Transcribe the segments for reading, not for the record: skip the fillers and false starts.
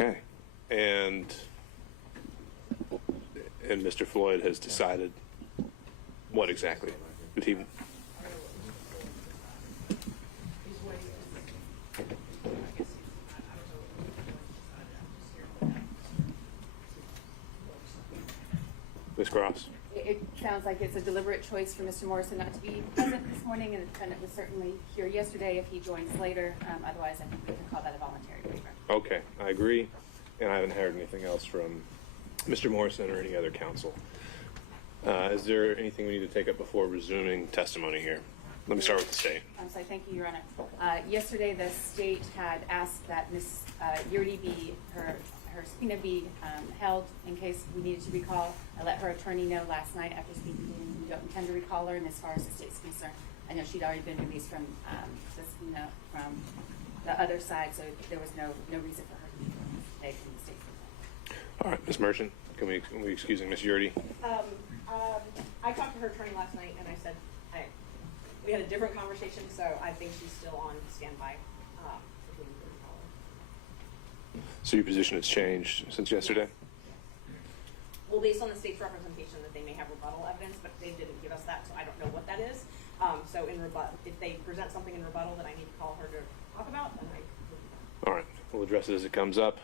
Okay. And Mr. Floyd has decided what exactly? Did he? Ms. Cross? It sounds like it's a deliberate choice for Mr. Morrison not to be present this morning, and the defendant was certainly here yesterday if he joins later. Otherwise, I think we can call that a voluntary waiver. Okay, I agree. And I haven't heard anything else from Mr. Morrison or any other counsel. Is there anything we need to take up before resuming testimony here? Let me start with the state. I'm sorry, thank you, Your Honor. Yesterday, the state had asked that Ms. Yurdi be, her subpoena be held in case we needed to recall. I let her attorney know last night after speaking. We don't intend to recall her, and as far as the state's concerned, I know she'd already been released from the subpoena from the other side, so there was no reason for her to be released today from the state's concerned. All right, Ms. Merchant, can we excuse Ms. Yurdi? I talked to her attorney last night, and I said we had a different conversation, so I think she's still on standby. If we need to recall her. So your position has changed since yesterday? Well, based on the state's representation that they may have rebuttal evidence, but they didn't give us that, so I don't know what that is. So in rebuttal, if they present something in rebuttal that I need to call her to talk about, then I will do that. All right, we'll address it as it comes up.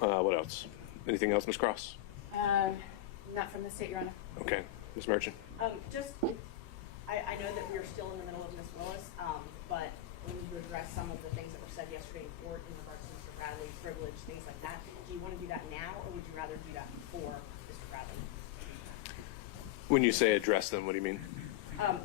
What else? Anything else, Ms. Cross? Not from the state, Your Honor. Okay, Ms. Merchant? I know that we are still in the middle of Ms. Willis, but we need to address some of the things that were said yesterday in court in regards to Mr. Bradley's privilege, things like that. Do you want to do that now, or would you rather do that before Mr. Bradley? When you say address them, what do you mean?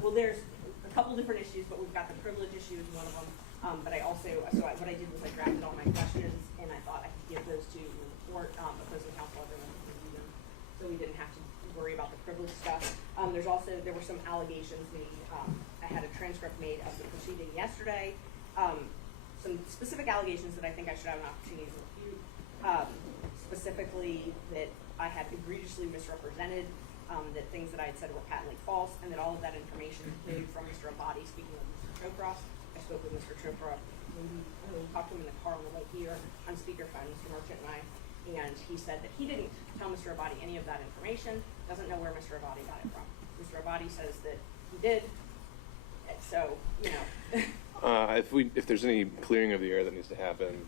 Well, there's a couple different issues, but we've got the privilege issue is one of them. But I also, what I did was I drafted all my questions, and I thought I could give those to you in the court, opposing counsel, everyone could review them, so we didn't have to worry about the privilege stuff. There were some allegations made. I had a transcript made of the proceeding yesterday. Some specific allegations that I think I should have an opportunity to refute. Specifically that I had egregiously misrepresented, that things that I had said were patently false, and that all of that information included from Mr. Abadi. Speaking of Mr. Chopra, I spoke with Mr. Chopra. We talked to him in the car on the way here on speakerphone, Mr. Merchant and I, and he said that he didn't tell Mr. Abadi any of that information, doesn't know where Mr. Abadi got it from. Mr. Abadi says that he did, so, you know. If there's any clearing of the air that needs to happen,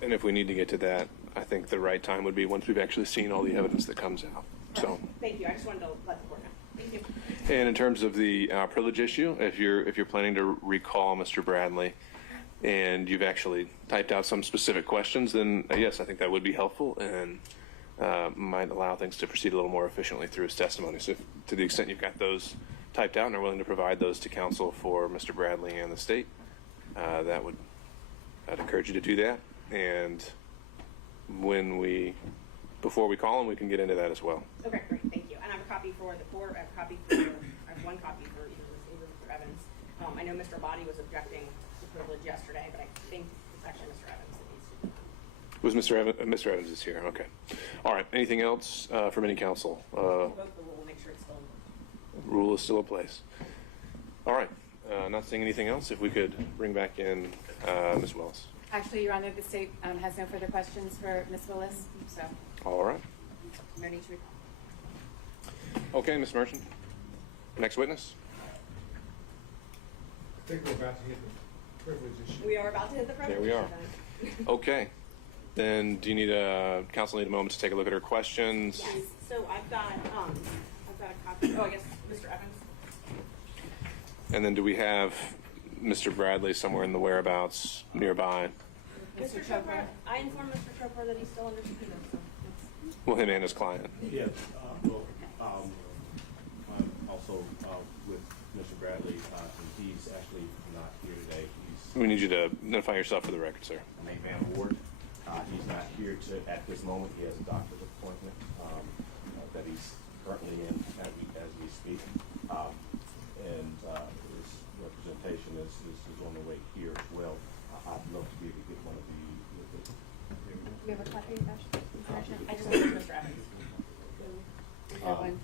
and if we need to get to that, I think the right time would be once we've actually seen all the evidence that comes out. So. Thank you. I just wanted to let the court know. Thank you. And in terms of the privilege issue, if you're planning to recall Mr. Bradley, and you've actually typed out some specific questions, then yes, I think that would be helpful and might allow things to proceed a little more efficiently through his testimony. So, to the extent you've got those typed out and are willing to provide those to counsel for Mr. Bradley and the state, I'd encourage you to do that. And before we call him, we can get into that as well. Okay, great, thank you. And I have a copy for the court. I have one copy for either Mr. Evans. I know Mr. Abadi was objecting to privilege yesterday, but I think it's actually Mr. Evans that needs to do that. Was Mr. Evans is here? Okay. All right. Anything else from any counsel? We'll make sure it's still in the Rule is still in place. All right. Not seeing anything else. If we could bring back in Ms. Willis. Actually, Your Honor, the state has no further questions for Ms. Willis, so All right. no need to recall. Okay, Ms. Merchant. Next witness. I think we're about to hit the privilege issue. We are about to hit the privilege There we are. issue. Okay. Then do you need counsel need a moment to take a look at her questions? Yes. So I've got a copy. Oh, I guess Mr. Evans. And then do we have Mr. Bradley somewhere in the whereabouts nearby? Mr. Chopra. I informed Mr. Chopra that he's still under subpoena. So Well, him and his client. Yes, I'm also with Mr. Bradley, and he's actually not here today. We need you to identify yourself for the record, sir. Nate Van Ward. He's not here at this moment. He has a doctor's appointment that he's currently in as we speak. And his representation is on the way here as well. I'd love to be able to get one of the Do you have a copy of that? I just want Mr. Evans.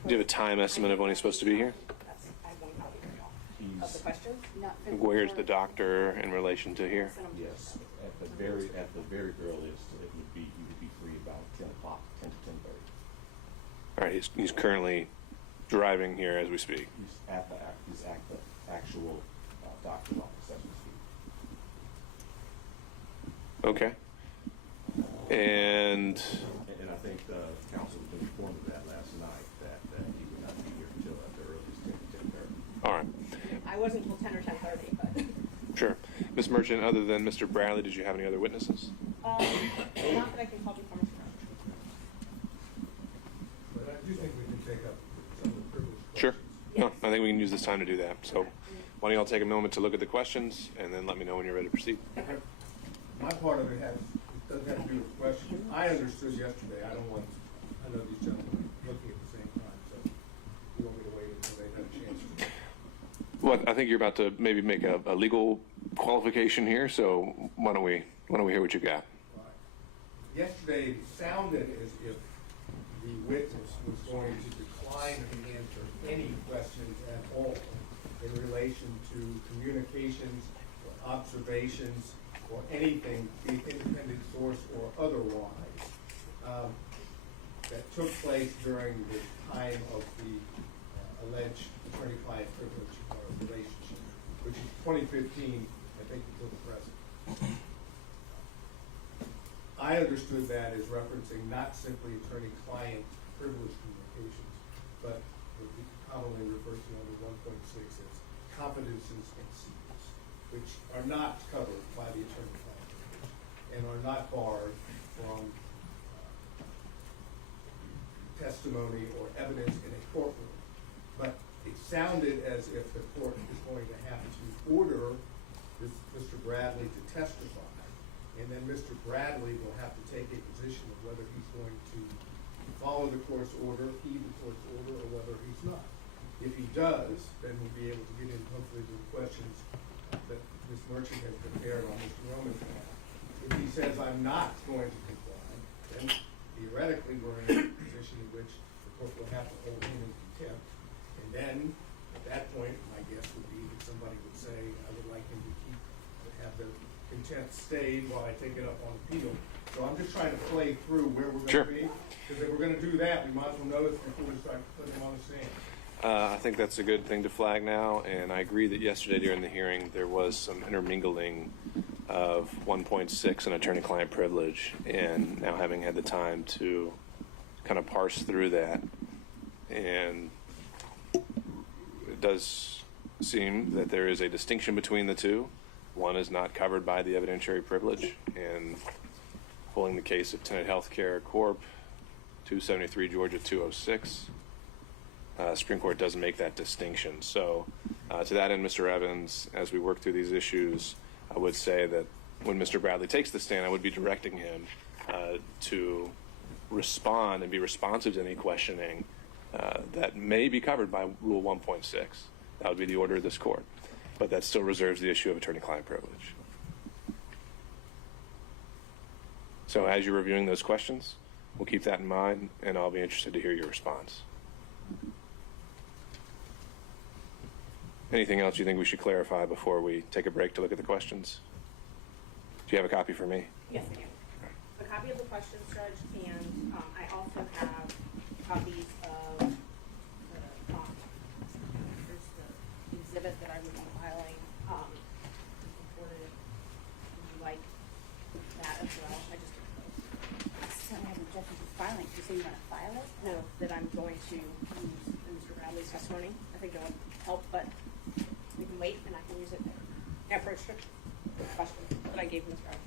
Do you have a time estimate of when he's supposed to be here? I have one copy right now. Of the questions? not fit Where's for- the doctor in relation to here? Send 'em to Yes, the- at the very earliest, it would be, you would be free about 10 o'clock, 10 to 10:30. All right, he's currently driving here as we speak. He's at the actual doctor's office as we speak. Okay. And And I think the council was informed of that last night, that he would not be here until at the earliest 10 to 10:30. all right, I wasn't until 10 or 10:30, but, sure. Ms. Merchant, other than Mr. Bradley, did you have any other witnesses? not that I can call before Mr. Brown. But I do think we can take up some of the privilege questions. Sure. No, I think we can use this time to do that. So why don't y'all take a moment to look at the questions and then let me know when you're ready to proceed. My part of it doesn't have to do with questions. I understood yesterday, I know these gentlemen are looking at the same time, so you want me to wait until they have a chance to. Well, I think you're about to maybe make a legal qualification here, so why don't we hear what you got? Right. Yesterday, it sounded as if the witness was going to decline to answer any questions at all in relation to communications or observations or anything, be it independent source or otherwise, that took place during the time of the alleged attorney-client privilege relationship, which is 2015, I think, until the present. I understood that as referencing not simply attorney-client privilege communications, but what we commonly refer to under 1.6 as confidences and secrets, which are not covered by the attorney-client privilege and are not barred from testimony or evidence in a courtroom. But it sounded as if the court is going to have to order Mr. Bradley to testify, and then Mr. Bradley will have to take a position of whether he's going to follow the court's order, heed the court's order, or whether he's not. If he does, then we'll be able to get in hopefully to the questions that Ms. Merchant has prepared on Mr. Roman's behalf. If he says, I'm not going to comply, then theoretically we're in a position in which the court will have to hold him in contempt. And then, at that point, my guess would be that somebody would say, I would like him to have the contempt stayed while I take it up on appeal. So I'm just trying to play through where we're Sure. going to be. Because if we're going to do that, we might as well know this before we start putting him on the stand. I think that's a good thing to flag now, and I agree that yesterday during the hearing there was some intermingling of 1.6 and attorney-client privilege, and now having had the time to kind of parse through that, and it does seem that there is a distinction between the two. One is not covered by the evidentiary privilege, and pulling the case of Tenet Healthcare Corp., 273 Georgia 206. Supreme Court doesn't make that distinction. So to that end, Mr. Evans, as we work through these issues, I would say that when Mr. Bradley takes the stand, I would be directing him to respond and be responsive to any questioning that may be covered by Rule 1.6. That would be the order of this court. But that still reserves the issue of attorney-client privilege. So as you're reviewing those questions, we'll keep that in mind, and I'll be interested to hear your response. Anything else you think we should clarify before we take a break to look at the questions? Do you have a copy for me? Yes, I do. A copy of the questions, Judge, and I also have copies of the, there's the exhibit that I would be filing, reported it. Would you like that as well? I just took those. So I have objection to filing. You say you want to file it? No, that I'm going to use in Mr. Bradley's testimony. I think it will help, but we can wait and I can use it after it's strict question that I gave Ms. Bradley.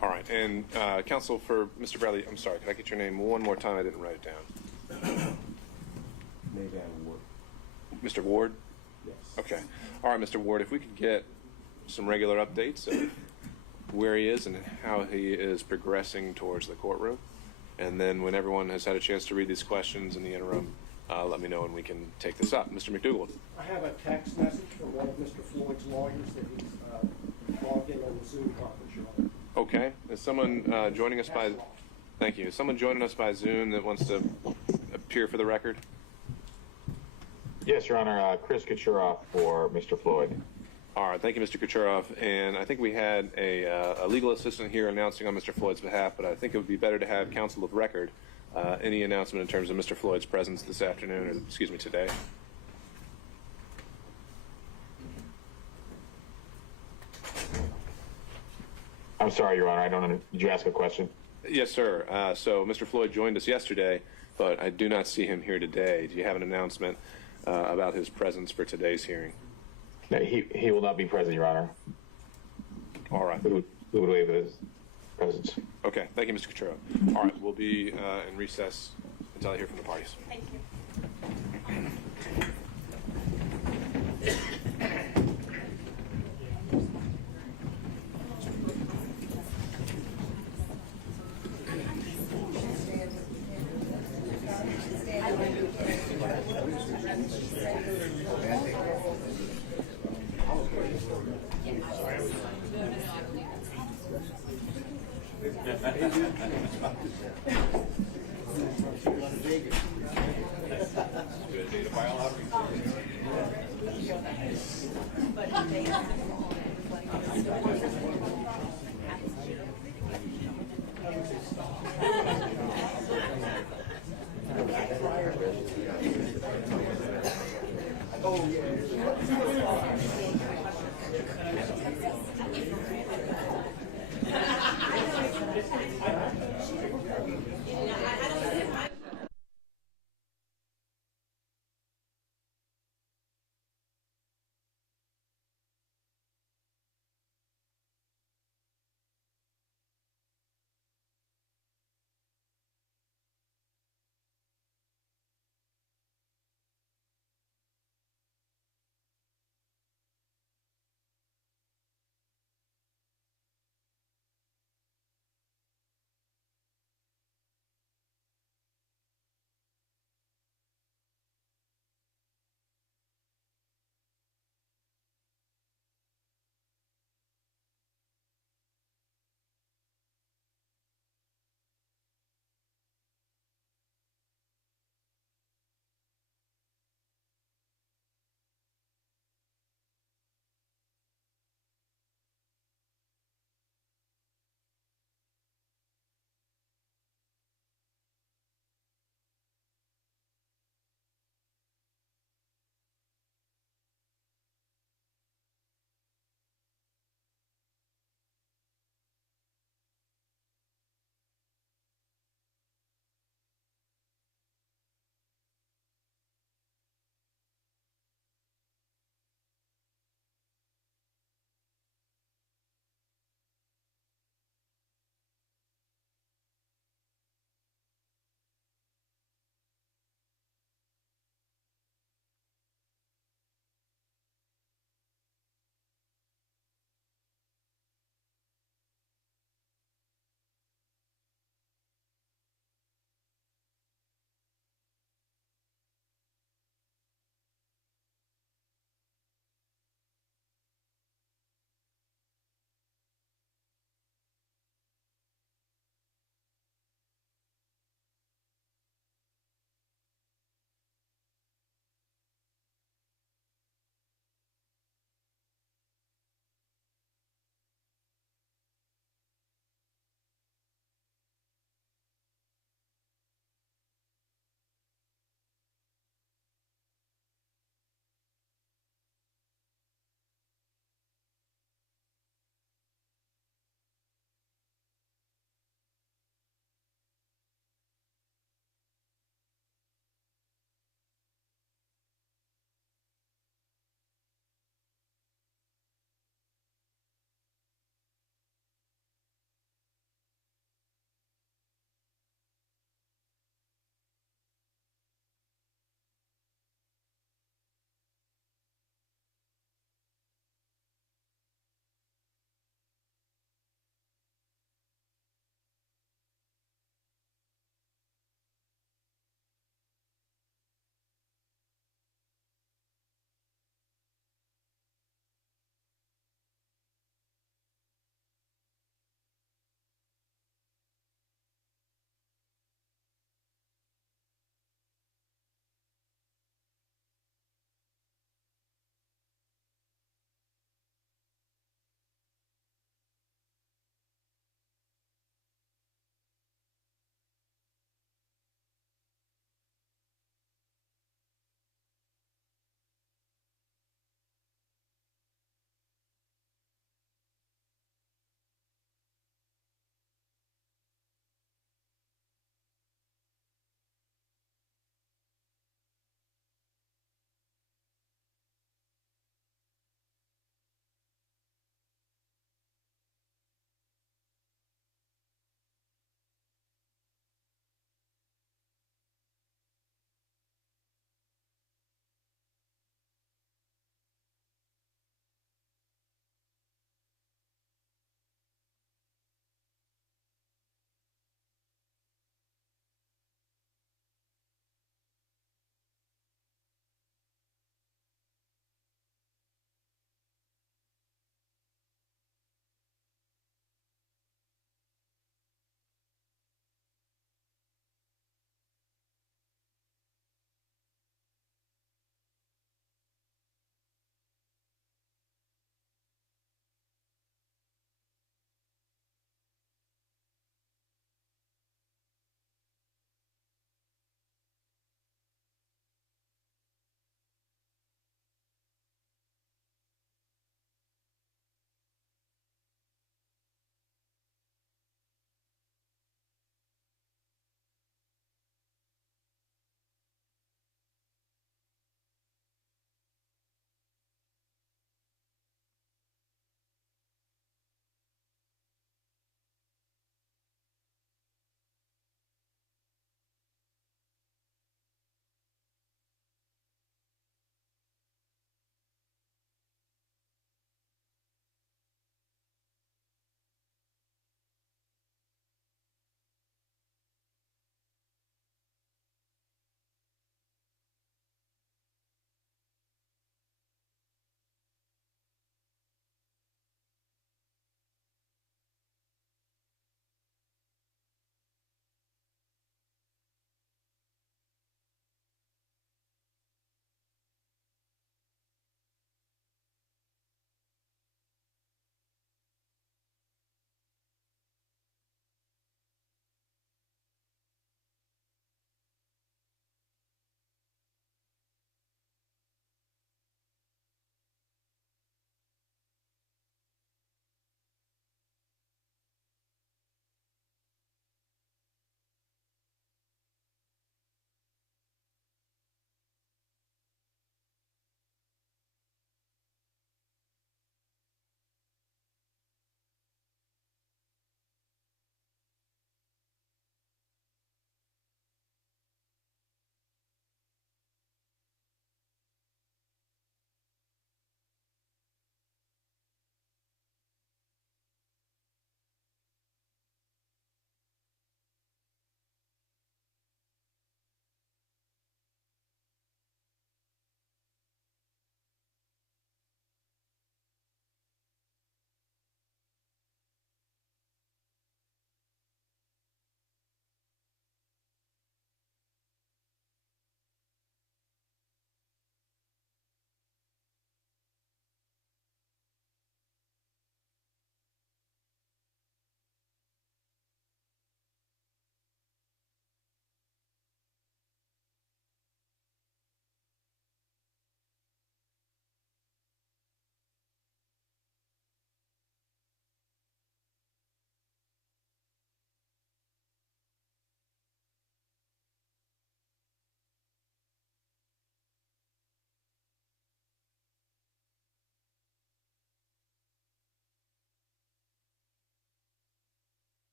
All right, and counsel for Mr. Bradley, I'm sorry, can I get your name one more time? I didn't write it down. Maybe I would. Mr. Ward? Yes. Okay. All right, Mr. Ward, if we could get some regular updates of where he is and how he is progressing towards the courtroom. And then when everyone has had a chance to read these questions in the interim, let me know and we can take this up. Mr. McDougall. I have a text message from one of Mr. Floyd's lawyers that he's logged in on the Zoom conference, Your Honor. Okay. Is someone joining us by? Thank you. Is someone joining us by Zoom that wants to appear for the record? Yes, Your Honor. Chris Kucherov for Mr. Floyd. All right. Thank you, Mr. Kucherov. And I think we had a legal assistant here announcing on Mr. Floyd's behalf, but I think it would be better to have counsel of record any announcement in terms of Mr. Floyd's presence this afternoon, or excuse me, today. I'm sorry, Your Honor. I don't know. Did you ask a question? Yes, sir. So Mr. Floyd joined us yesterday, but I do not see him here today. Do you have an announcement about his presence for today's hearing? No, he will not be present, Your Honor. All right. We would waive his presence. Okay. Thank you, Mr. Coturo. All right. We'll be in recess until I hear from the parties. Thank you.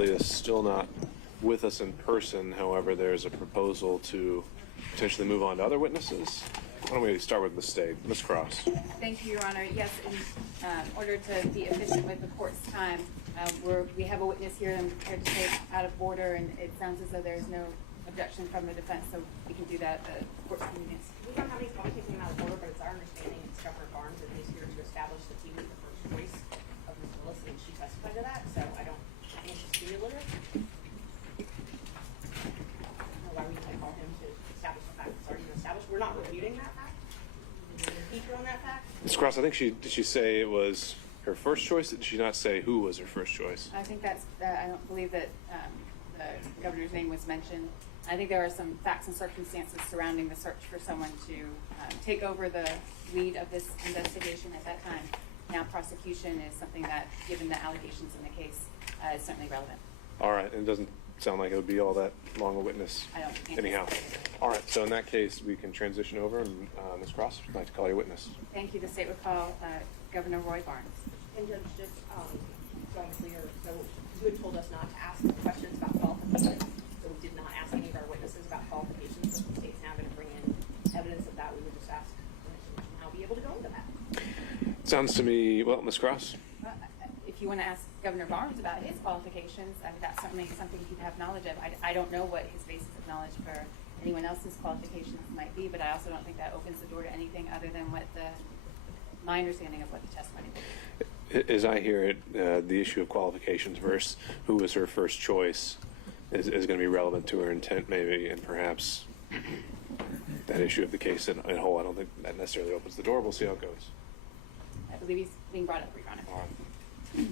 is still not with us in person. However, there's a proposal to potentially move on to other witnesses. Why don't we start with the state? Ms. Cross. Thank you, Your Honor. Yes, in order to be efficient with the court's time, we have a witness here I'm prepared to take out of order, and it sounds as though there's no objection from the defense, so we can do that at the court's convenience. We don't have any problem taking him out of order, but it's our understanding it's Governor Barnes that is here to establish that he was the first choice of Ms. Willis, and she testified to that, so I think it's cumulative. I don't know why we need to call him to establish the fact it's already been established. We're not refuting that fact. We're impeach her on that fact. Ms. Cross, I think did she say it was her first choice? Did she not say who was her first choice? I think I don't believe that the governor's name was mentioned. I think there are some facts and circumstances surrounding the search for someone to take over the lead of this investigation at that time. Now prosecution is something that, given the allegations in the case, is certainly relevant. All right, and it doesn't sound like it would be all that long a witness I don't think anyhow. so. All right, so in that case, we can transition over, and Ms. Cross, would you like to call your witness? Thank you. The state would call Governor Roy Barnes. And Judge, just so I'm clear, so you had told us not to ask questions about qualifications, so we did not ask any of our witnesses about qualifications. So if the state's now going to bring in evidence of that, we would just ask permission to now be able to go into that. Sounds to me, well, Ms. Cross? If you want to ask Governor Barnes about his qualifications, I mean, that's certainly something he'd have knowledge of. I don't know what his basis of knowledge for anyone else's qualifications might be, but I also don't think that opens the door to anything other than what my understanding of what the testimony will be. As I hear it, the issue of qualifications versus who was her first choice is going to be relevant to her intent, maybe, and perhaps that issue of the case in whole. I don't think that necessarily opens the door. We'll see how it goes. I believe he's being brought up, Your Honor. All right.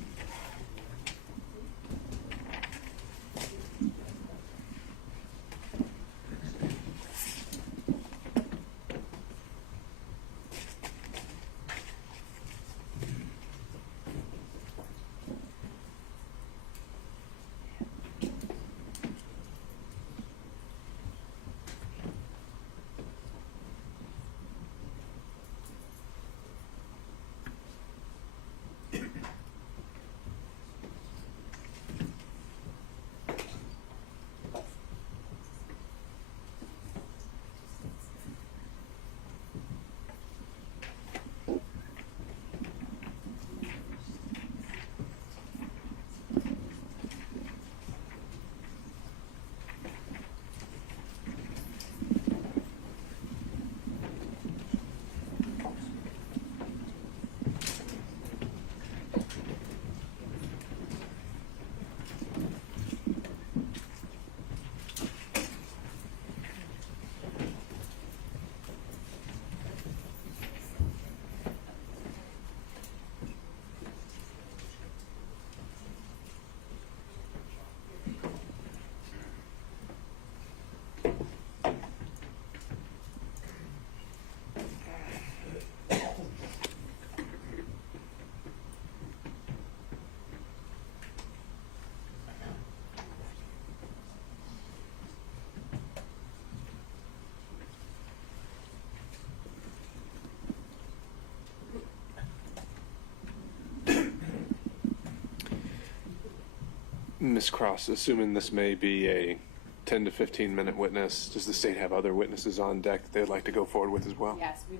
Ms. Cross, assuming this may be a 10 to 15 minute witness, does the state have other witnesses on deck that they'd like to go forward with as well? Yes, we've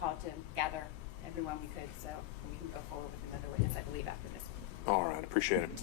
called to gather everyone we could, so we can go forward with another witness, I believe, after this one. All right, appreciate it.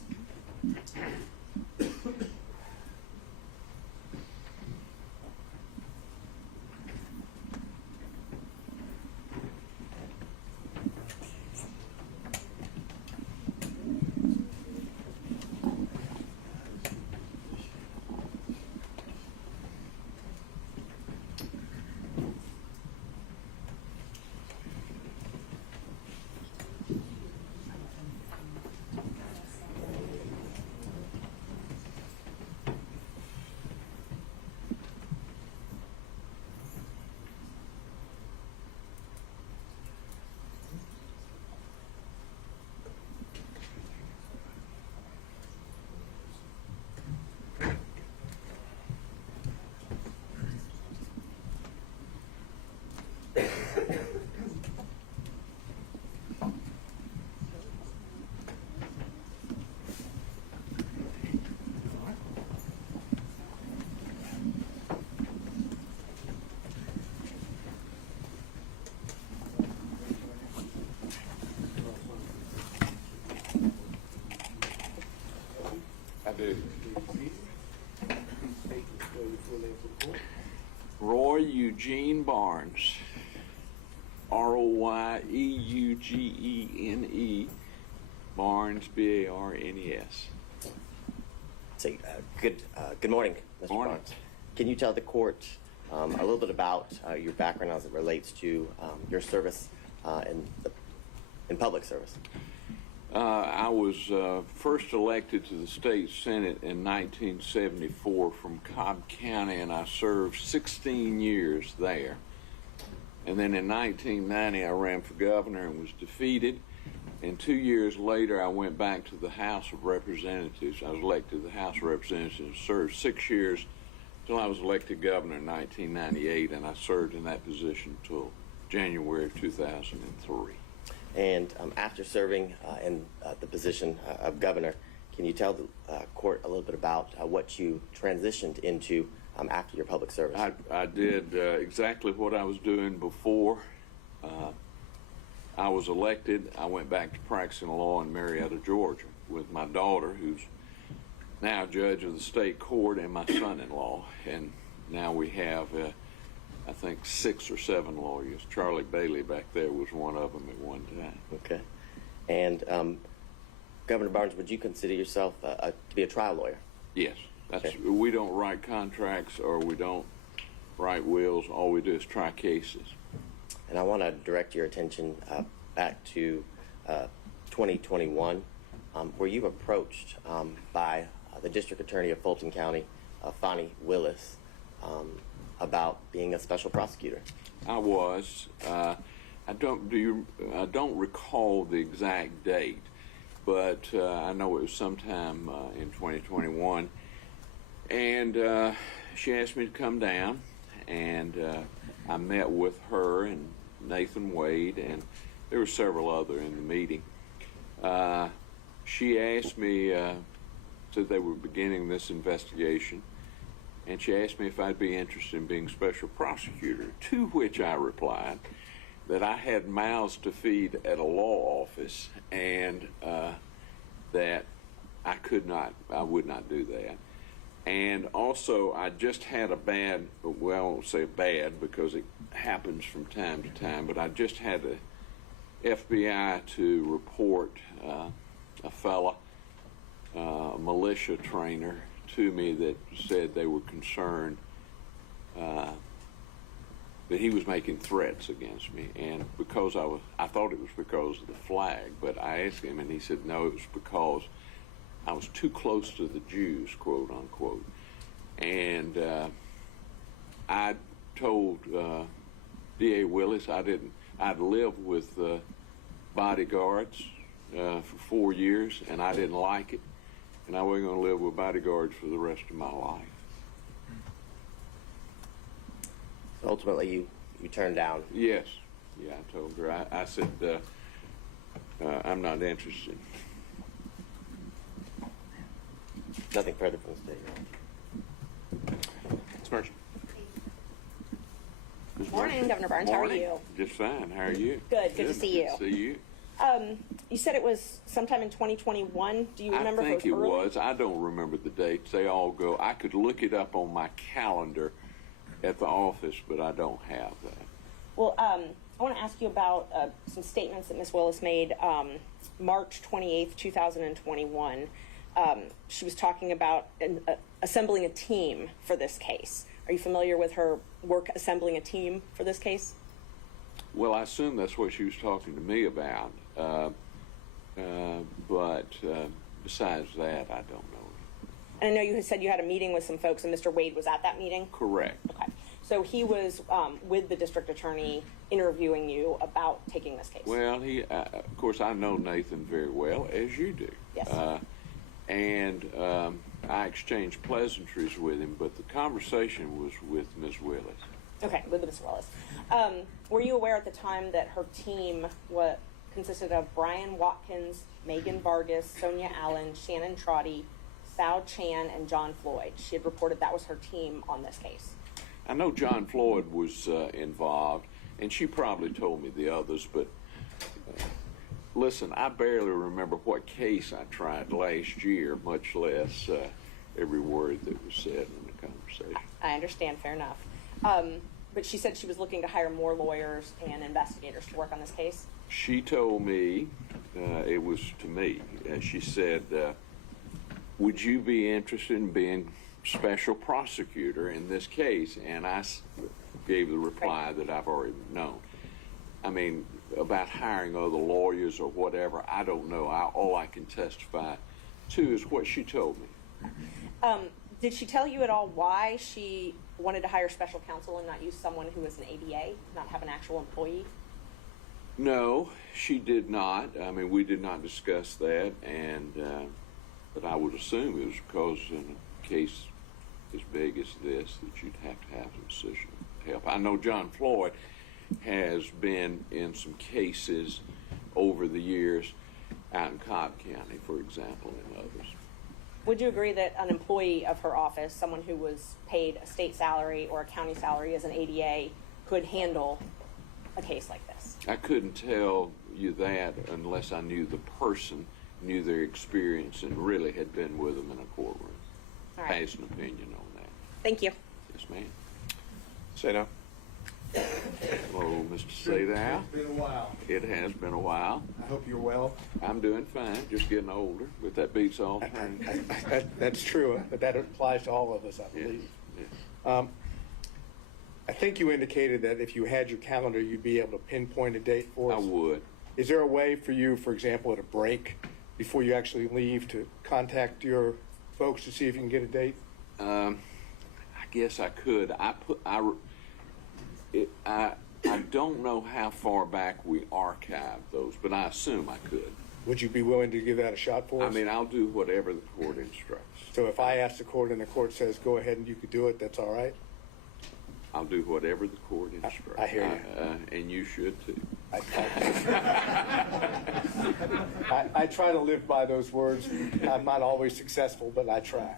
I do. Please state and spell your full name for the court. Roy Eugene Barnes. Royeugene. Barnes, Barnes. Say, good morning, Mr. Morning. Barnes. Can you tell the court a little bit about your background as it relates to your service in public service? I was first elected to the state senate in 1974 from Cobb County, and I served 16 years there. And then in 1990, I ran for governor and was defeated. And 2 years later, I went back to the House of Representatives. I was elected to the House of Representatives and served 6 years until I was elected governor in 1998, and I served in that position until January of 2003. And after serving in the position of governor, can you tell the court a little bit about what you transitioned into after your public service? I did exactly what I was doing before I was elected. I went back to practicing law in Marietta, Georgia, with my daughter, who's now judge of the state court, and my son-in-law. And now we have, I think, 6 or 7 lawyers. Charlie Bailey back there was one of them at one time. Okay. And Governor Barnes, would you consider yourself to be a trial lawyer? Yes. That's, Okay. We don't write contracts or we don't write wills. All we do is try cases. And I want to direct your attention back to 2021, where you approached by the district attorney of Fulton County, Fani Willis, about being a special prosecutor. I was. I don't recall the exact date, but I know it was sometime in 2021. And she asked me to come down, and I met with her and Nathan Wade, and there were several other in the meeting. She asked me, said they were beginning this investigation, and she asked me if I'd be interested in being special prosecutor, to which I replied that I had mouths to feed at a law office, and that I would not do that. And also, I just had a bad, well, I won't say bad because it happens from time to time, but I just had the FBI to report a fella, a militia trainer, to me that said they were concerned that he was making threats against me. And because I thought it was because of the flag, but I asked him and he said, no, it was because I was too close to the Jews, quote unquote. And I told D.A. Willis I'd lived with bodyguards for 4 years, and I didn't like it. And I wasn't going to live with bodyguards for the rest of my life. So ultimately, you turned down. Yes. Yeah, I told her. I said, I'm not interested. Nothing further from the state. Ms. Merchant. Ms. Morning, Merchant. Governor Barnes. How are Morning. you? Just fine. How are you? Good to see you. Good to see you. You said it was sometime in 2021. Do you remember I think if it it was early? was. I don't remember the dates. They all go. I could look it up on my calendar at the office, but I don't have that. Well, I want to ask you about some statements that Ms. Willis made March 28th, 2021. She was talking about assembling a team for this case. Are you familiar with her work assembling a team for this case? Well, I assume that's what she was talking to me about. But besides that, I don't know. And I know you had said you had a meeting with some folks, and Mr. Wade was at that meeting? Correct. Okay. So he was with the district attorney interviewing you about taking this case? Well, of course, I know Nathan very well, as you do. Yes. And I exchanged pleasantries with him, but the conversation was with Ms. Willis. Okay, with Ms. Willis. Were you aware at the time that her team consisted of Brian Watkins, Megan Vargas, Sonia Allen, Shannon Trotty, Sal Chan, and John Floyd? She had reported that was her team on this case. I know John Floyd was involved, and she probably told me the others, but Listen, I barely remember what case I tried last year, much less every word that was said in the conversation. I understand, fair enough. But she said she was looking to hire more lawyers and investigators to work on this case. She told me, it was to me, she said, would you be interested in being special prosecutor in this case? And I gave the reply that I've already known. I mean, about hiring other lawyers or whatever, I don't know. All I can testify to is what she told me. Did she tell you at all why she wanted to hire special counsel and not use someone who was an ADA, not have an actual employee? No, she did not. I mean, we did not discuss that, and but I would assume it was because in a case as big as this that you'd have to have some decision help. I know John Floyd has been in some cases over the years out in Cobb County, for example, and others. Would you agree that an employee of her office, someone who was paid a state salary or a county salary as an ADA, could handle a case like this? I couldn't tell you that unless I knew the person, knew their experience, and really had been with them in a courtroom. All right. Has an opinion on that. Thank you. Yes, ma'am. Say no. Hello, Mr. Sadow. It's been a while. It has been a while. I hope you're well. I'm doing fine, just getting older, but that beats all time. That's true, but that applies to all of us, I believe. I think you indicated that if you had your calendar, you'd be able to pinpoint a date for us. I would. Is there a way for you, for example, at a break, before you actually leave, to contact your folks to see if you can get a date? I guess I could. I don't know how far back we archived those, but I assume I could. Would you be willing to give that a shot for us? I mean, I'll do whatever the court instructs. So if I ask the court and the court says, go ahead and you could do it, that's all right? I'll do whatever the court instructs. I hear you. And you should too. I try to live by those words. I'm not always successful, but I try.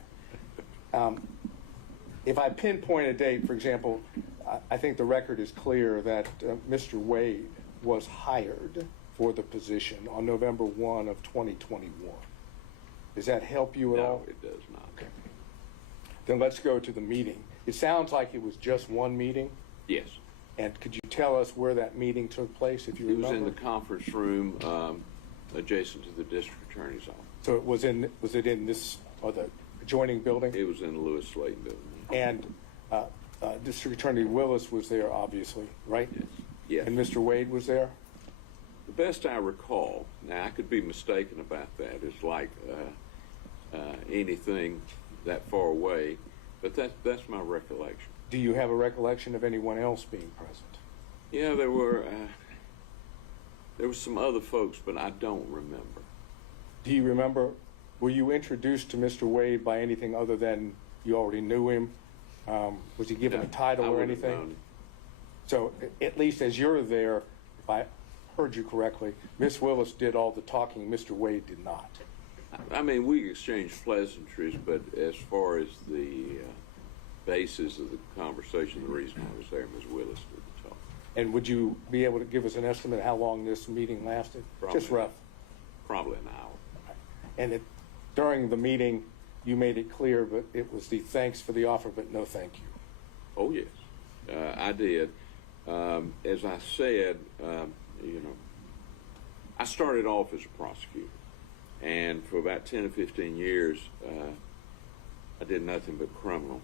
If I pinpoint a date, for example, I think the record is clear that Mr. Wade was hired for the position on November 1 of 2021. Does that help you at all? No, it does not. Okay. Then let's go to the meeting. It sounds like it was just one meeting. Yes. And could you tell us where that meeting took place, if you It remember? was in the conference room adjacent to the district attorney's office. So was it in this, or the adjoining building? It was in the Lewis Slayton building. And District Attorney Willis was there, obviously, right? Yes. Yes. And Mr. Wade was there? The best I recall, now I could be mistaken about that, is like anything that far away, but that's my recollection. Do you have a recollection of anyone else being present? Yeah, there were some other folks, but I don't remember. Do you remember, were you introduced to Mr. Wade by anything other than you already knew him? Was he given No, a title I or wouldn't have anything? known. So at least as you're there, if I heard you correctly, Miss Willis did all the talking, Mr. Wade did not. I mean, we exchanged pleasantries, but as far as the basis of the conversation, the reason I was there, Ms. Willis did the talk. And would you be able to give us an estimate of how long this meeting lasted? Just Probably. rough. Probably an hour. And during the meeting, you made it clear, but it was the thanks for the offer, but no thank you. Oh, yes, I did. As I said, I started off as a prosecutor, and for about 10 or 15 years, I did nothing but criminal.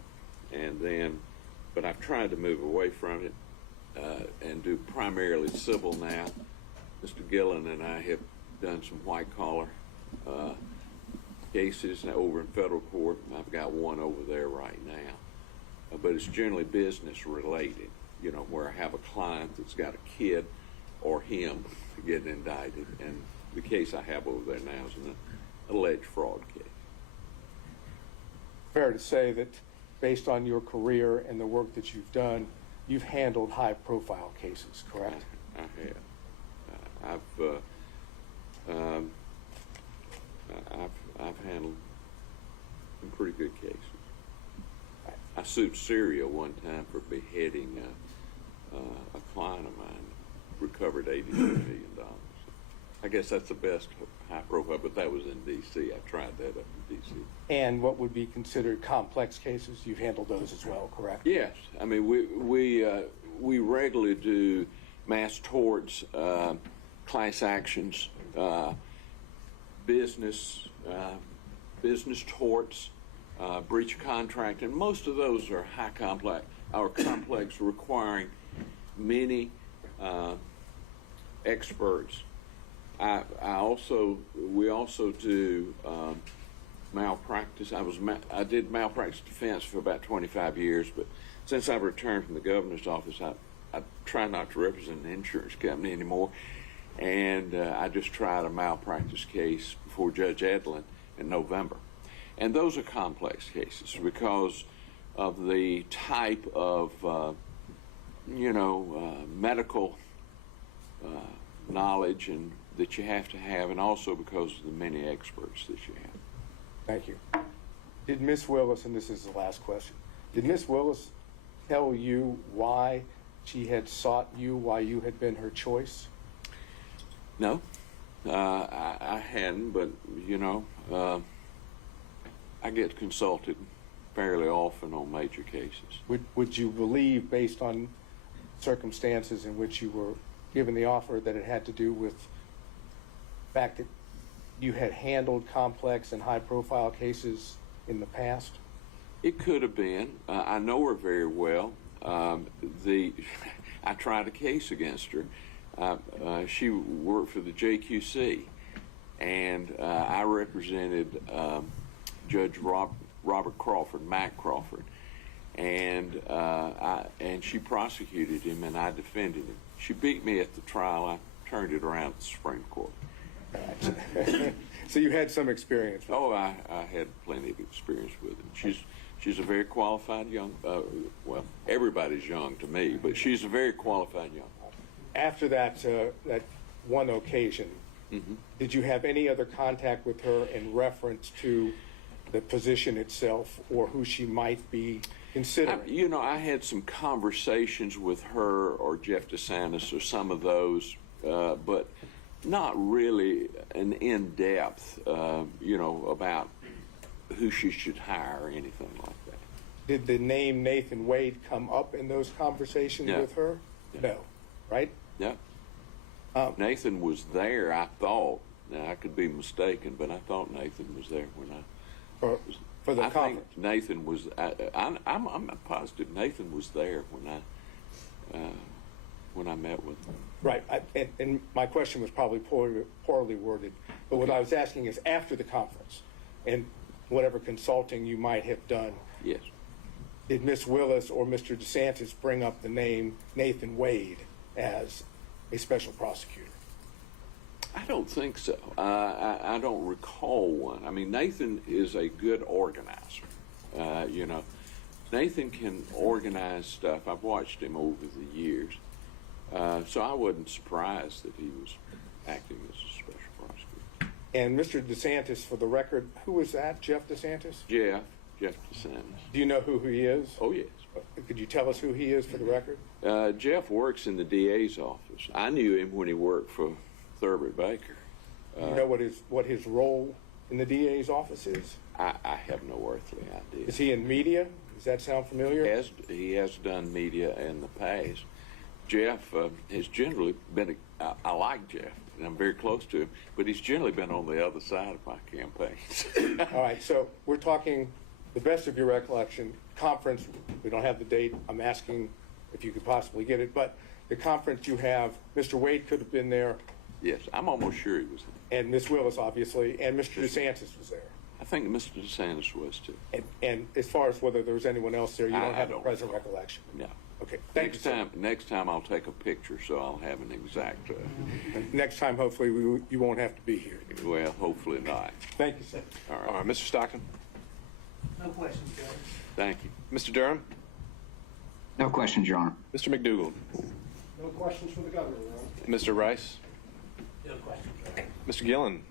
And then, but I've tried to move away from it and do primarily civil now. Mr. Gillen and I have done some white-collar cases over in federal court, and I've got one over there right now. But it's generally business related, where I have a client that's got a kid or him getting indicted. And the case I have over there now is an alleged fraud case. Fair to say that based on your career and the work that you've done, you've handled high-profile cases, correct? I have. I've handled some pretty good cases. I sued Syria one time for beheading a client of mine, recovered $82 million. I guess that's the best high profile, but that was in D.C. I tried that up in D.C. And what would be considered complex cases, you've handled those as well, correct? Yes, I mean we regularly do mass torts, class actions, business torts, breach of contract, and most of those are high complex or complex, requiring many experts. We also do malpractice. I did malpractice defense for about 25 years, but since I've returned from the governor's office, I try not to represent an insurance company anymore, and I just tried a malpractice case before Judge Edlin in November. And those are complex cases because of the type of, medical knowledge and that you have to have, and also because of the many experts that you have. Thank you. Did Ms. Willis, and this is the last question, did Ms. Willis tell you why she had sought you, why you had been her choice? No, I hadn't, but, I get consulted fairly often on major cases. Would you believe, based on circumstances in which you were given the offer, that it had to do with the fact that you had handled complex and high-profile cases in the past? It could have been. I know her very well. I tried a case against her. She worked for the JQC, and I represented Judge Robert Crawford, Mac Crawford, and she prosecuted him, and I defended him. She beat me at the trial. I turned it around at the Supreme Court. So you had some experience with Oh, I had plenty of experience with him. She's a very qualified young, well, everybody's young to me, but she's a very qualified young woman. After that one occasion, did you have any other contact with her in reference to the position itself or who she might be considering? I had some conversations with her or Jeff DeSantis or some of those, but not really an in-depth, about who she should hire or anything like that. Did the name Nathan Wade come up in those conversations No. with her? No. No, right? Yeah. Nathan was there, I thought. Now, I could be mistaken, but I thought Nathan was there when For the I conference? think Nathan was. I'm positive Nathan was there when I met with him. Right, and my question was probably poorly worded, but what I was asking is after the conference and whatever consulting you might have done, Yes. did Ms. Willis or Mr. DeSantis bring up the name Nathan Wade as a special prosecutor? I don't think so. I don't recall one. I mean, Nathan is a good organizer. Nathan can organize stuff. I've watched him over the years. So I wasn't surprised that he was acting as a special prosecutor. And Mr. DeSantis, for the record, who was that? Jeff DeSantis? Jeff DeSantis. Do you know who he is? Oh, yes. Could you tell us who he is for the record? Jeff works in the DA's office. I knew him when he worked for Thurber Baker. You know what his role in the DA's office is? I have no earthly idea. Is he in media? Does that sound familiar? He has done media in the past. Jeff has generally been, I like Jeff, and I'm very close to him, but he's generally been on the other side of my campaigns. All right, so we're talking, the best of your recollection, conference, we don't have the date, I'm asking if you could possibly get it, but the conference you have, Mr. Wade could have been there. Yes, I'm almost sure he was there. And Ms. Willis, obviously, and Mr. DeSantis was there. I think Mr. DeSantis was too. And as far as whether there was anyone else there, you don't have a don't present recall. recollection? No. Okay, thank you, sir. Next time I'll take a picture so I'll have an exact, Next time, hopefully, you won't have to be here. well, hopefully not. Thank you, sir. All right. Mr. Stockton? No questions, Judge. Thank you. Mr. Durham? No questions, Your Honor. Mr. McDougall? No questions from the governor, Your Honor. Mr. Rice? No questions, Judge. Mr. Gillen?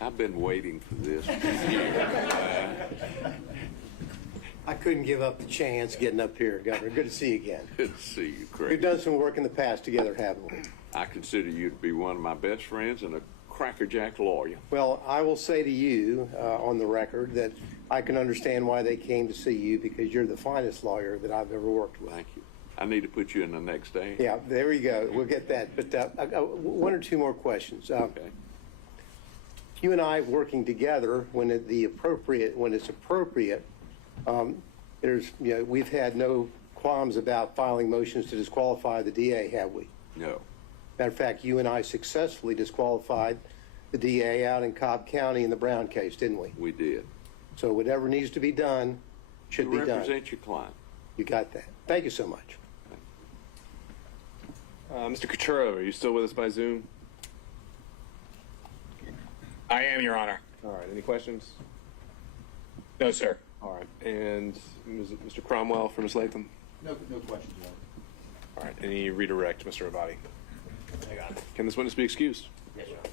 I've been waiting for this. I couldn't give up the chance getting up here, Governor. Good to see you again. Good to see you, Craig. We've done some work in the past together, haven't we? I consider you to be one of my best friends and a crackerjack lawyer. Well, I will say to you on the record that I can understand why they came to see you, because you're the finest lawyer that I've ever worked with. Thank you. I need to put you in the next day. Yeah, there you go. We'll get that. But I got one or two more questions. Okay. You and I working together when it's appropriate. We've had no qualms about filing motions to disqualify the DA, have we? No. Matter of fact, you and I successfully disqualified the DA out in Cobb County in the Brown case, didn't we? We did. So whatever needs to be done should be You done. represent your client. You got that. Thank you so much. Mr. Coturo, are you still with us by Zoom? I am, Your Honor. All right, any questions? No, sir. All right, and Mr. Cromwell for Ms. Latham? No questions, Your Honor. All right, any redirect, Mr. Abadi? Can this witness be excused?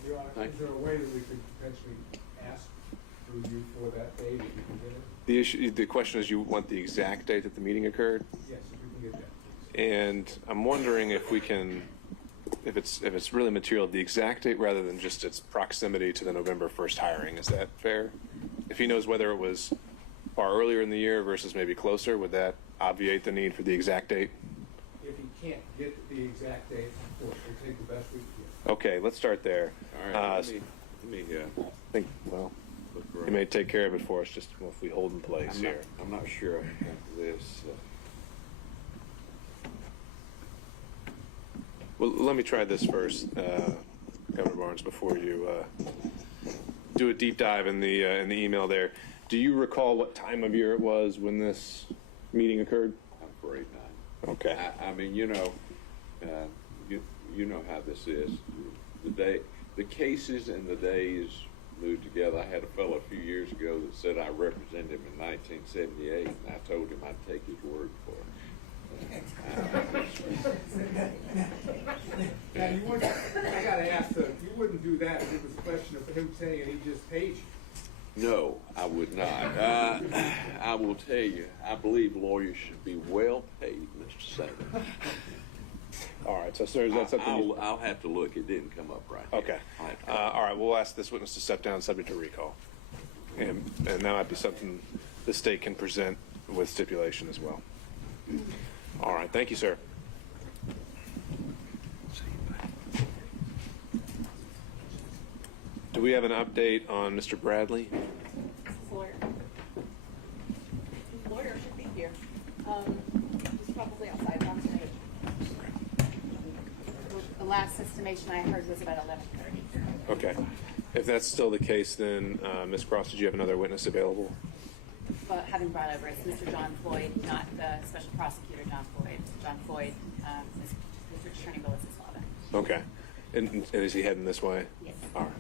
Your Honor, Thank is there a way that we could potentially ask through you for that date, if you can get it? The question is, you want the exact date that the meeting occurred? Yes, if we can get that, please. And I'm wondering if we can, if it's really material, the exact date rather than just its proximity to the November 1st hiring. Is that fair? If he knows whether it was far earlier in the year versus maybe closer, would that obviate the need for the exact date? If you can't get the exact date, of course, we'll take the best we can get. Okay, let's start there. All right. Let me I think, well, look you around. may take care of it for us, just if we hold in place I'm not, here. I'm not sure of this. Well, let me try this first, Governor Barnes, before you do a deep dive in the email there. Do you recall what time of year it was when this meeting occurred? I'm afraid not. Okay. I mean, you know how this is. The cases and the days move together. I had a fellow a few years ago that said I represented him in 1978, and I told him I'd take his word for it. Now, you wouldn't, I gotta ask, you wouldn't do that if it was a question of him saying he just paid you. No, I would not. I will tell you, I believe lawyers should be well paid, Mr. Senator. All right, so sir, is that something I'll have to look. It didn't come up right. Okay. I'll have to- All right, we'll ask this witness to step down subject to recall. And that might be something the state can present with stipulation as well. All right, thank you, sir. Do we have an update on Mr. Bradley? Lawyer. Lawyer should be here. He's probably outside downstairs. The last estimation I heard was about 11:30. Okay. If that's still the case, then, Ms. Cross, did you have another witness available? But having brought over, it's Mr. John Floyd, not the special prosecutor John Floyd. John Floyd, Mr. Attorney Willis' father. Okay. And is he heading this way? Yes. All right.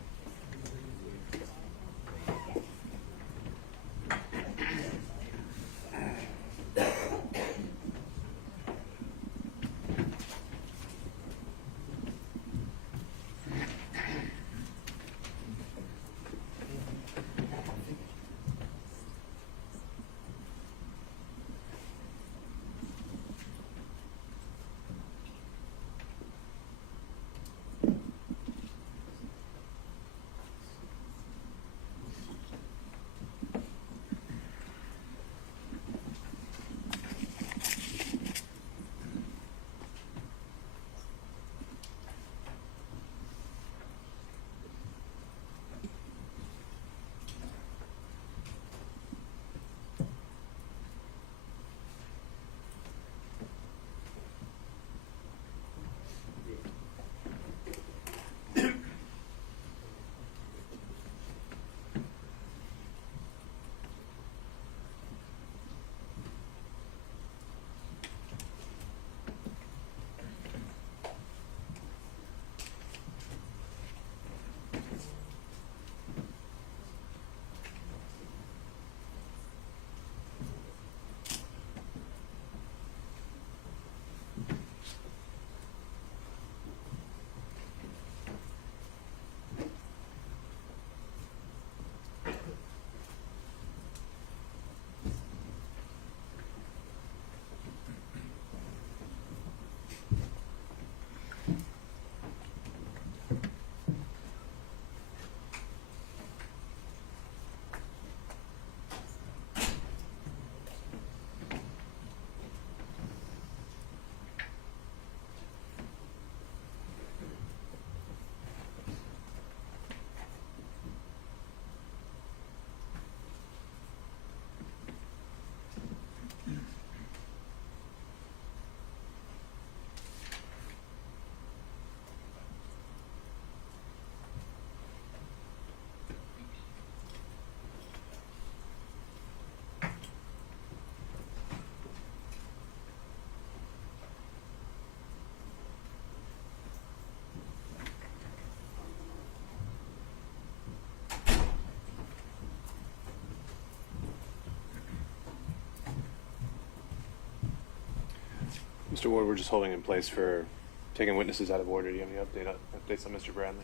Mr. Ward, we're just holding in place for taking witnesses out of order. Do you have any updates on Mr. Bradley?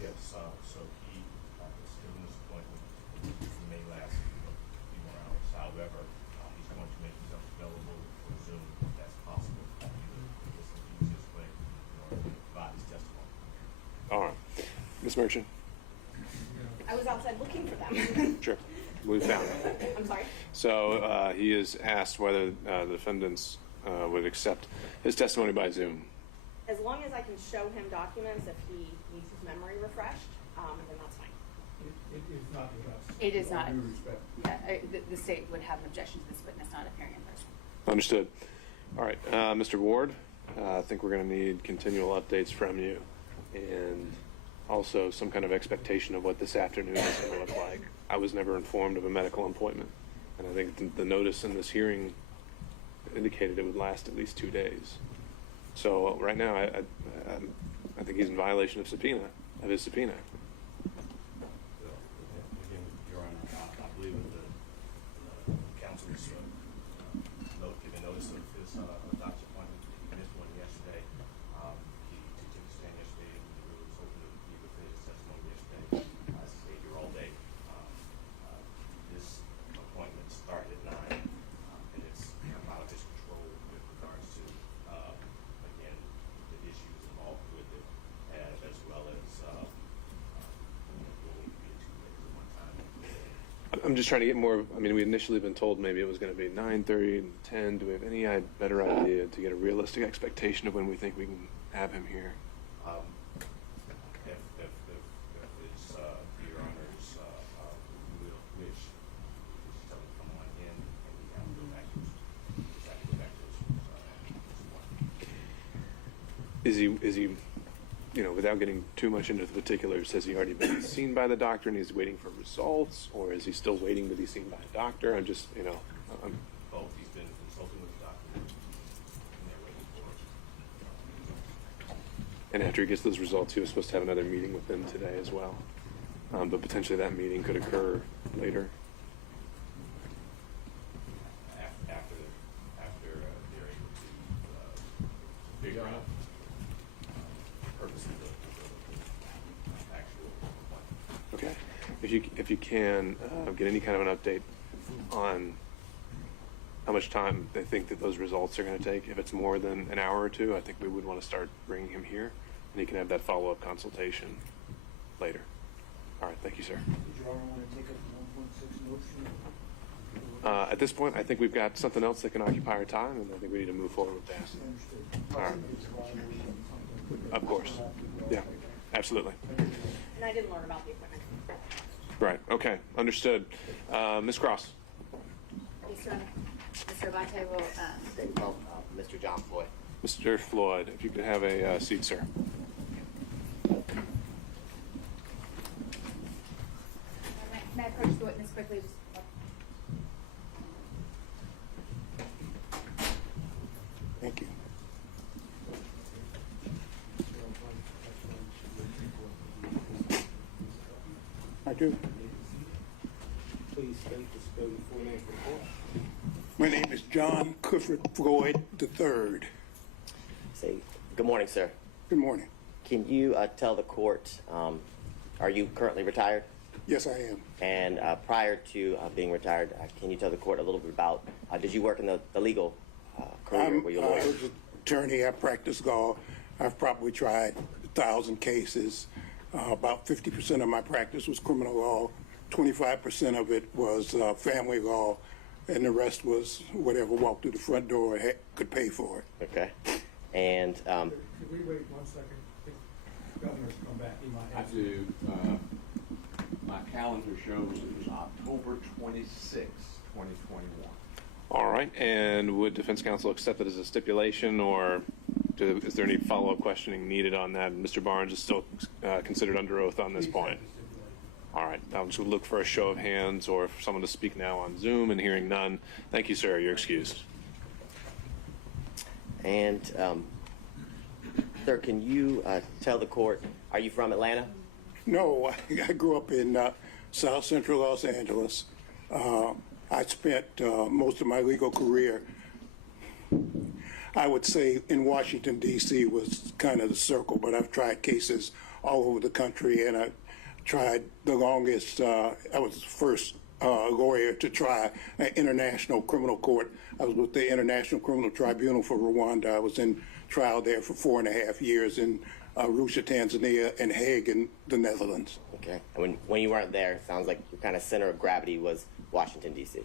Yes, so he is still in this appointment. He may last a few more hours. However, he's going to make himself available for Zoom if that's possible. This is the easiest way to provide his testimony. All right. Ms. Merchant? I was outside looking for them. Sure. We found it. I'm sorry? So he is asked whether the defendants would accept his testimony by Zoom. As long as I can show him documents, if he needs his memory refreshed, then that's fine. It is not with us. It is With all not. due respect. The state would have an objection to this witness not appearing in person. Understood. All right. Mr. Ward, I think we're going to need continual updates from you and also some kind of expectation of what this afternoon is going to look like. I was never informed of a medical appointment, and I think the notice in this hearing indicated it would last at least 2 days. So right now, I think he's in violation of his subpoena. Well, again, Your Honor, I believe that the counsel's giving notice of his doctor's appointment. He missed one yesterday. He took a stand yesterday and he was hoping to be with his testimony yesterday. I stayed here all day. This appointment started at 9, and it's out of his control with regards to, again, the issues involved with it, as well as I'm just trying to get more. I mean, we initially been told maybe it was going to be 9:30 and 10. Do we have any better idea to get a realistic expectation of when we think we can have him here? If it's Your Honor's will wish, just tell him to come on in and we have to go back to his Is he, without getting too much into the particulars, has he already been seen by the doctor and he's waiting for results, or is he still waiting to be seen by a doctor? I'm just, both. He's been consulting with the doctor and they're waiting for it. and after he gets those results, he was supposed to have another meeting with them today as well. But potentially that meeting could occur later. After they're able to figure out the purpose of the actual appointment. Okay. If you can get any kind of an update on how much time they think that those results are going to take. If it's more than an hour or two, I think we would want to start bringing him here, and he can have that follow-up consultation later. All right. Thank you, sir. Did you all want to take up the 1.6 motion? At this point, I think we've got something else that can occupy our time, and I think we need to move forward with that. Understood. All right. Of course. Yeah, absolutely. And I didn't learn about the equipment. Right. Okay. Understood. Ms. Cross. Yes, Your Honor. Mr. Abate will, Mr. John Floyd. Mr. Floyd, if you could have a seat, sir. may I approach the witness quickly? Thank you. I do. Please state the spelling full name for the court. My name is John Clifford Floyd III. Say, good morning, sir. Good morning. Can you tell the court, are you currently retired? Yes, I am. And prior to being retired, can you tell the court a little bit about, did you work in the legal career? Were you a I lawyer? was an attorney. I practiced law. I've probably tried 1,000 cases. About 50% of my practice was criminal law. 25% of it was family law, and the rest was whatever walked through the front door could pay for it. Okay. And Could we wait 1 second? The governor's come back. He might I have. do. My calendar shows it was October 26, 2021. All right. And would defense counsel accept it as a stipulation, or is there any follow-up questioning needed on that? Mr. Barnes is still considered under oath on this point. All right. I'll just look for a show of hands or for someone to speak now on Zoom, and hearing none. Thank you, sir. You're excused. And, sir, can you tell the court, are you from Atlanta? No, I grew up in South Central Los Angeles. I spent most of my legal career. I would say in Washington, D.C. was kind of the circle, but I've tried cases all over the country, and I tried the longest. I was the first lawyer to try an international criminal court. I was with the International Criminal Tribunal for Rwanda. I was in trial there for 4.5 years in Arusha, Tanzania, and Hague in the Netherlands. Okay. And when you weren't there, it sounds like your kind of center of gravity was Washington, D.C.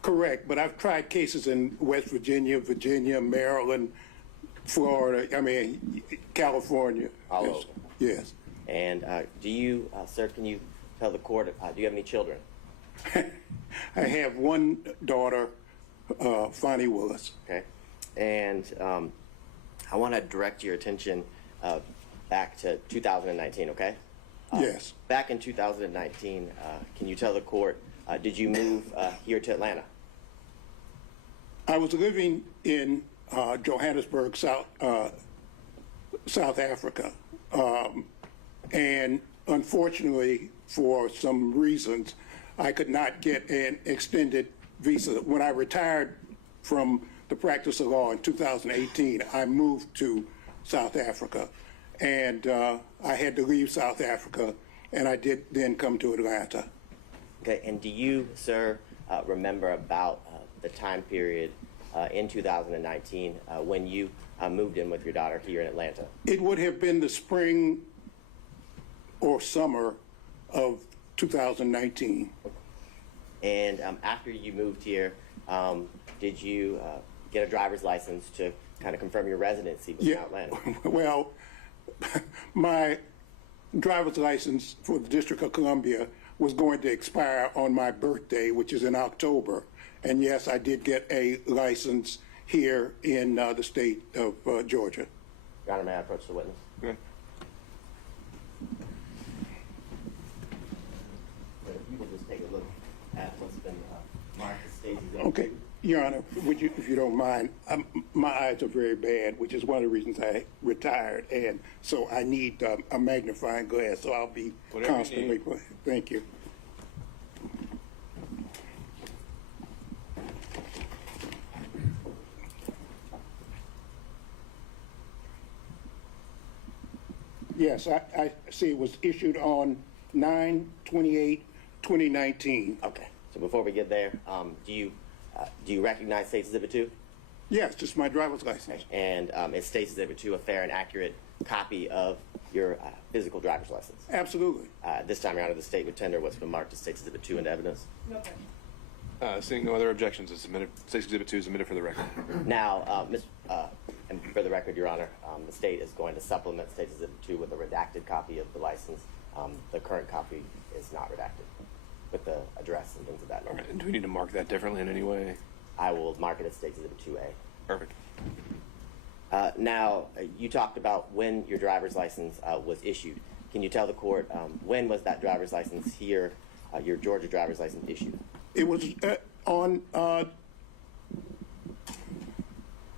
Correct, but I've tried cases in West Virginia, Maryland, Florida, California. All yes. over. Yes. And do you, sir, can you tell the court, do you have any children? I have one daughter, Fani Willis. Okay. And I want to direct your attention back to 2019, okay? Yes. Back in 2019, can you tell the court, did you move here to Atlanta? I was living in Johannesburg, South Africa. And unfortunately, for some reasons, I could not get an extended visa. When I retired from the practice of law in 2018, I moved to South Africa. And I had to leave South Africa, and I did then come to Atlanta. Okay, and do you, sir, remember about the time period in 2019 when you moved in with your daughter here in Atlanta? It would have been the spring or summer of 2019. And after you moved here, did you get a driver's license to kind of confirm your residency within Atlanta? Well, my driver's license for the District of Columbia was going to expire on my birthday, which is in October. And yes, I did get a license here in the state of Georgia. Your Honor, may I approach the witness? Okay. If you could just take a look at what's been marked as Stacey's. Okay, Your Honor, would you, if you don't mind, my eyes are very bad, which is one of the reasons I retired, and so I need a magnifying glass, so I'll be Whatever you constantly. Thank you. Yes, I see it was issued on 9/28/2019. Okay, so before we get there, do you recognize State's Exhibit 2? Yes, just my driver's license. And is State's Exhibit 2 a fair and accurate copy of your physical driver's license? Absolutely. This time, Your Honor, the state would tender what's been marked as State's Exhibit 2 into evidence. Seeing no other objections, it's submitted. State's Exhibit 2 is submitted for the record. Now, and for the record, Your Honor, the state is going to supplement State's Exhibit 2 with a redacted copy of the license. The current copy is not redacted with the address and things of that All nature. right, and do we need to mark that differently in any way? I will mark it as State's Exhibit 2A. Perfect. Now, you talked about when your driver's license was issued. Can you tell the court when was that driver's license here, your Georgia driver's license issued? It was on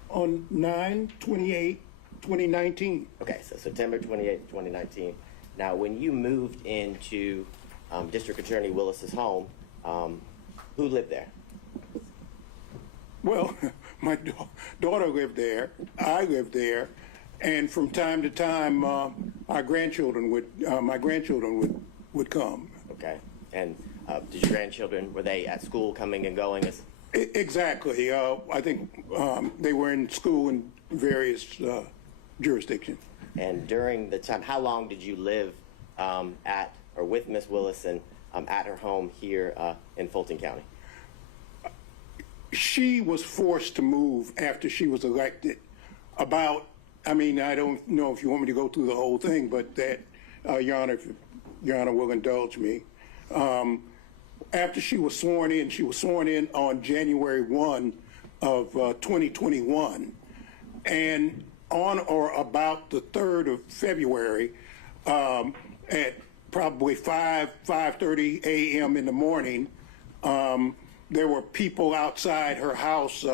9/28/2019. Okay, so September 28, 2019. Now, when you moved into District Attorney Willis's home, who lived there? Well, my daughter lived there. I lived there, and from time to time, my grandchildren would come. Okay, and did your grandchildren, were they at school coming and going? Exactly. I think they were in school in various jurisdictions. And during the time, how long did you live at or with Miss Willis and at her home here in Fulton County? She was forced to move after she was elected. I don't know if you want me to go through the whole thing, but that, Your Honor, if Your Honor will indulge me. After she was sworn in on January 1 of 2021. And on or about the 3rd of February, at probably 5:30 a.m. in the morning, there were people outside her house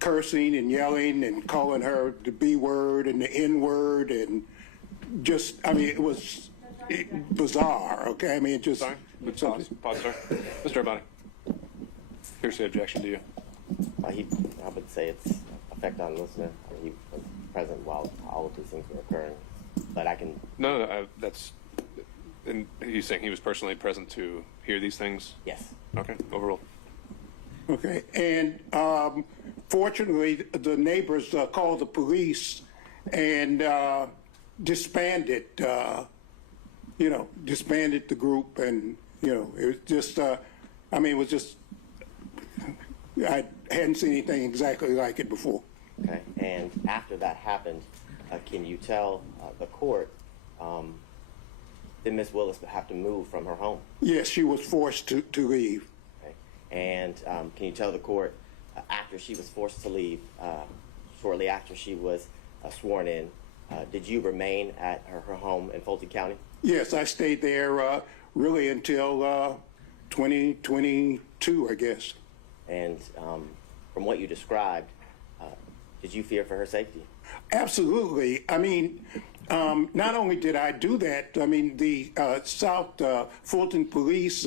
cursing and yelling and calling her the B word and the N word, and it was bizarre. Okay, it just. Sorry. Pause, sir. Mr. Abadi. Here's the objection to you. I would say it's a effect on the listener. I mean, he was present while all of these things were occurring. But I can. No, that's. And he's saying he was personally present to hear these things? Yes. Okay, overall. Okay, and fortunately, the neighbors called the police and disbanded, disbanded the group, and it was just, it was just, I hadn't seen anything exactly like it before. Okay, and after that happened, can you tell the court did Ms. Willis have to move from her home? Yes, she was forced to leave. Okay. And can you tell the court after she was forced to leave, shortly after she was sworn in, did you remain at her home in Fulton County? Yes, I stayed there really until 2022, I guess. And from what you described, did you fear for her safety? Absolutely. I mean, not only did I do that, I mean, the South Fulton police,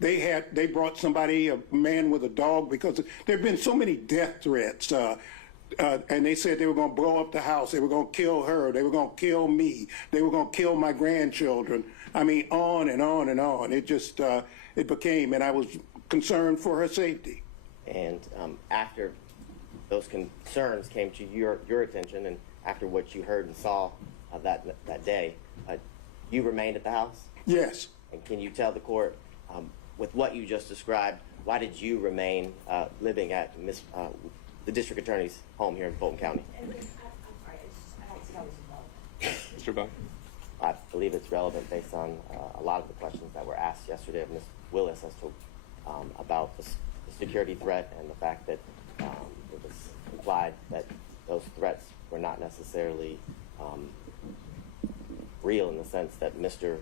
they brought somebody, a man with a dog, because there have been so many death threats. And they said they were going to blow up the house. They were going to kill her. They were going to kill me. They were going to kill my grandchildren. I mean, on and on and on. It just, it became, and I was concerned for her safety. And after those concerns came to your attention, and after what you heard and saw that day, you remained at the house? Yes. And can you tell the court, with what you just described, why did you remain living at the district attorney's home here in Fulton County? I'm sorry, I don't see how this is relevant. Mr. Bell? I believe it's relevant based on a lot of the questions that were asked yesterday of Ms. Willis as to about the security threat and the fact that it was implied that those threats were not necessarily real in the sense that Mr.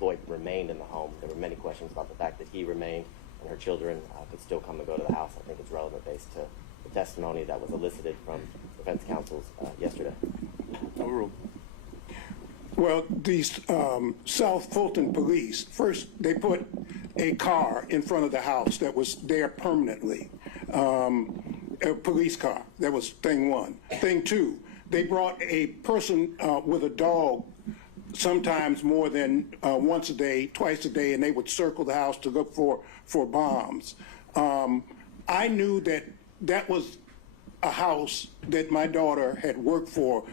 Floyd remained in the home. There were many questions about the fact that he remained and her children could still come and go to the house. I think it's relevant based to the testimony that was elicited from defense counsels yesterday. Overruled. Well, these South Fulton police, first they put a car in front of the house that was there permanently, a police car. That was thing one. Thing two, they brought a person with a dog sometimes more than once a day, twice a day, and they would circle the house to look for bombs. I knew that was a house that my daughter had worked for.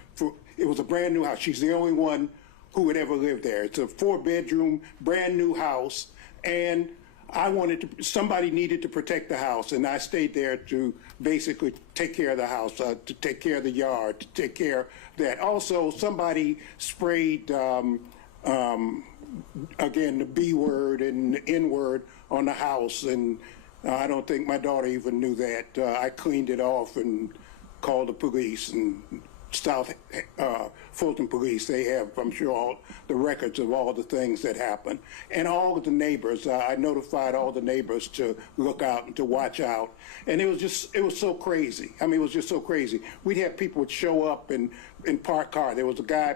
It was a brand new house. She's the only one who would ever live there. It's a 4-bedroom, brand new house, and somebody needed to protect the house, and I stayed there to basically take care of the house, to take care of the yard, to take care of that. Also, somebody sprayed, again, the B word and the N word on the house, and I don't think my daughter even knew that. I cleaned it off and called the police, and South Fulton police, they have, I'm sure, all the records of all the things that happened. And all of the neighbors, I notified all the neighbors to look out and to watch out. And it was so crazy. I mean, it was just so crazy. We'd have people would show up and park car. There was a guy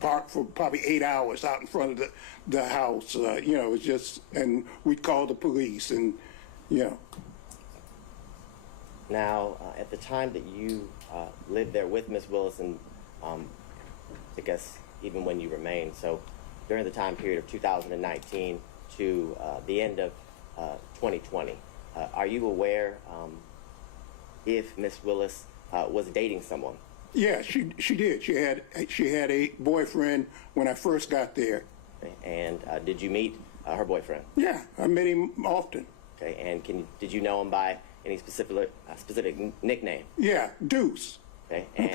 parked for probably 8 hours out in front of the house. It was just, and we'd call the police and, Now, at the time that you lived there with Ms. Willis, and I guess even when you remained, so during the time period of 2019 to the end of 2020, are you aware if Ms. Willis was dating someone? Yeah, she did. She had a boyfriend when I first got there. Okay. And did you meet her boyfriend? Yeah, I met him often. Okay. And did you know him by any specific nickname? Yeah, Deuce. Okay. And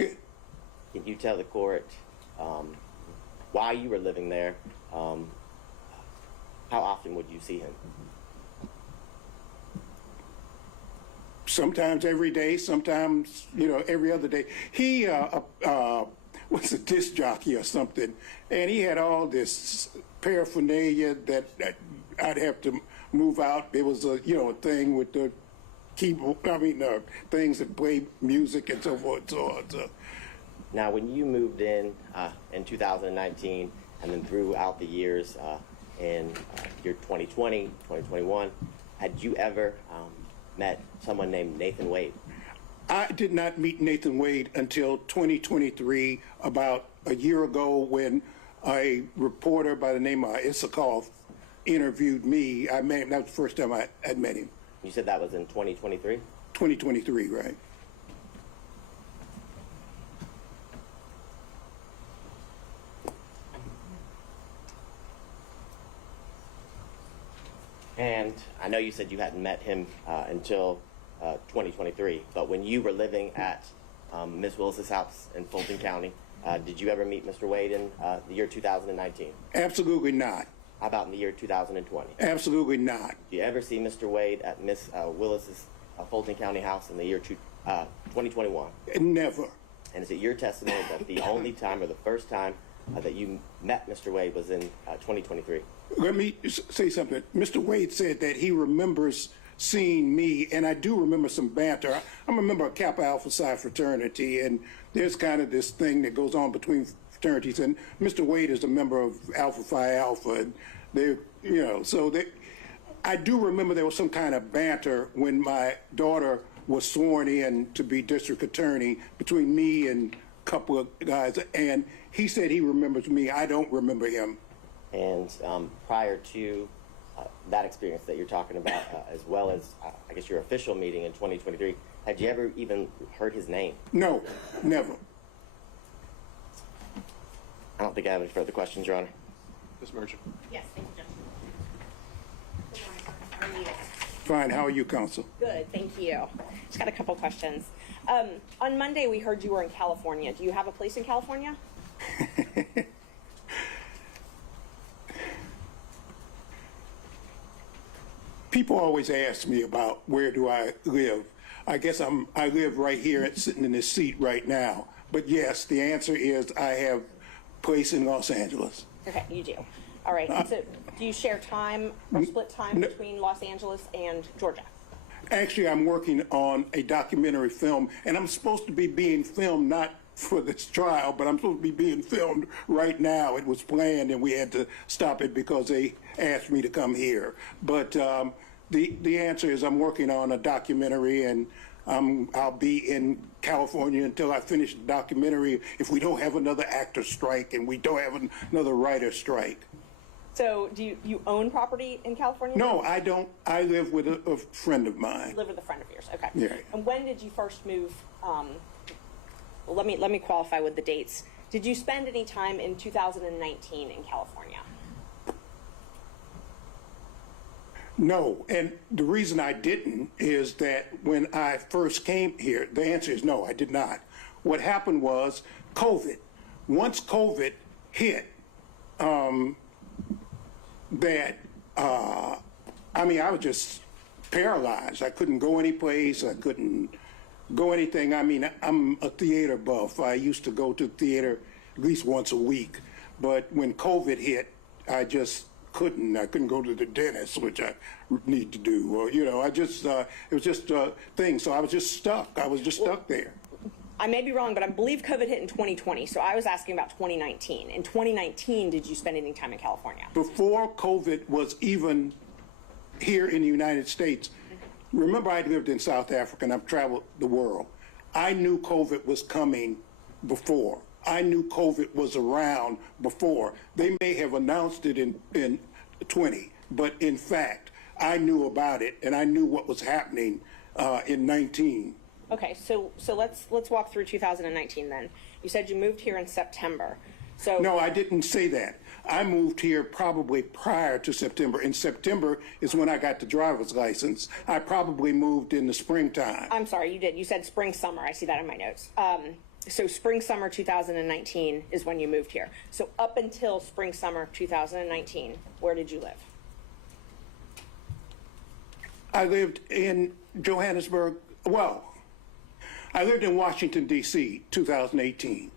can you tell the court while you were living there, how often would you see him? Sometimes every day, sometimes, every other day. He was a disc jockey or something, and he had all this paraphernalia that I'd have to move out. There was a thing with the keyboard, things that play music and so forth. So. Now, when you moved in 2019, and then throughout the years in year 2020, 2021, had you ever met someone named Nathan Wade? I did not meet Nathan Wade until 2023, about a year ago, when a reporter by the name of Issakoff interviewed me. I met him. That was the first time I had met him. You said that was in 2023? 2023, right? And I know you said you hadn't met him until 2023, but when you were living at Ms. Willis's house in Fulton County, did you ever meet Mr. Wade in the year 2019? Absolutely not. How about in the year 2020? Absolutely not. Did you ever see Mr. Wade at Ms. Willis's Fulton County house in the year 2021? Never. And is it your testimony that the only time or the first time that you met Mr. Wade was in 2023? Let me say something. Mr. Wade said that he remembers seeing me, and I do remember some banter. I'm a member of Kappa Alpha Psi fraternity, and there's kind of this thing that goes on between fraternities, and Mr. Wade is a member of Alpha Phi Alpha, and they, I do remember there was some kind of banter when my daughter was sworn in to be district attorney between me and a couple of guys, and he said he remembers me. I don't remember him. And prior to that experience that you're talking about, as well as, I guess, your official meeting in 2023, had you ever even heard his name? No, never. I don't think I have any further questions, Your Honor. Ms. Merchant. Yes, thank you, Judge. Good morning. How are you? Fine. How are you, counsel? Good, thank you. Just got a couple questions. On Monday, we heard you were in California. Do you have a place in California? People always ask me about where do I live. I guess I live right here, sitting in this seat right now. But yes, the answer is I have a place in Los Angeles. Okay, you do. All right. So do you share time or split time between Los Angeles and Georgia? Actually, I'm working on a documentary film, and I'm supposed to be being filmed not for this trial, but I'm supposed to be being filmed right now. It was planned, and we had to stop it because they asked me to come here. But the answer is I'm working on a documentary, and I'll be in California until I finish the documentary if we don't have another actor strike and we don't have another writer strike. So do you own property in California? No, I don't. I live with a friend of mine. You live with a friend of yours. Okay. Yeah. And when did you first move? Let me qualify with the dates. Did you spend any time in 2019 in California? No, and the reason I didn't is that when I first came here, the answer is no, I did not. What happened was COVID. Once COVID hit, I was just paralyzed. I couldn't go any place. I couldn't go anything. I mean, I'm a theater buff. I used to go to theater at least once a week. But when COVID hit, I just couldn't. I couldn't go to the dentist, which I need to do. Or, it was just a thing. So I was just stuck. I was just stuck there. I may be wrong, but I believe COVID hit in 2020. So I was asking about 2019. In 2019, did you spend any time in California? Before COVID was even here in the United States, remember I lived in South Africa and I've traveled the world. I knew COVID was coming before. I knew COVID was around before. They may have announced it in 20, but in fact, I knew about it and I knew what was happening in 19. Okay, so let's walk through 2019 then. You said you moved here in September. So no, I didn't say that. I moved here probably prior to September. In September is when I got the driver's license. I probably moved in the springtime. I'm sorry, you did. You said spring, summer. I see that in my notes. So spring, summer 2019 is when you moved here. So up until spring, summer 2019, where did you live? I lived in Johannesburg. Well, I lived in Washington, D.C., 2018.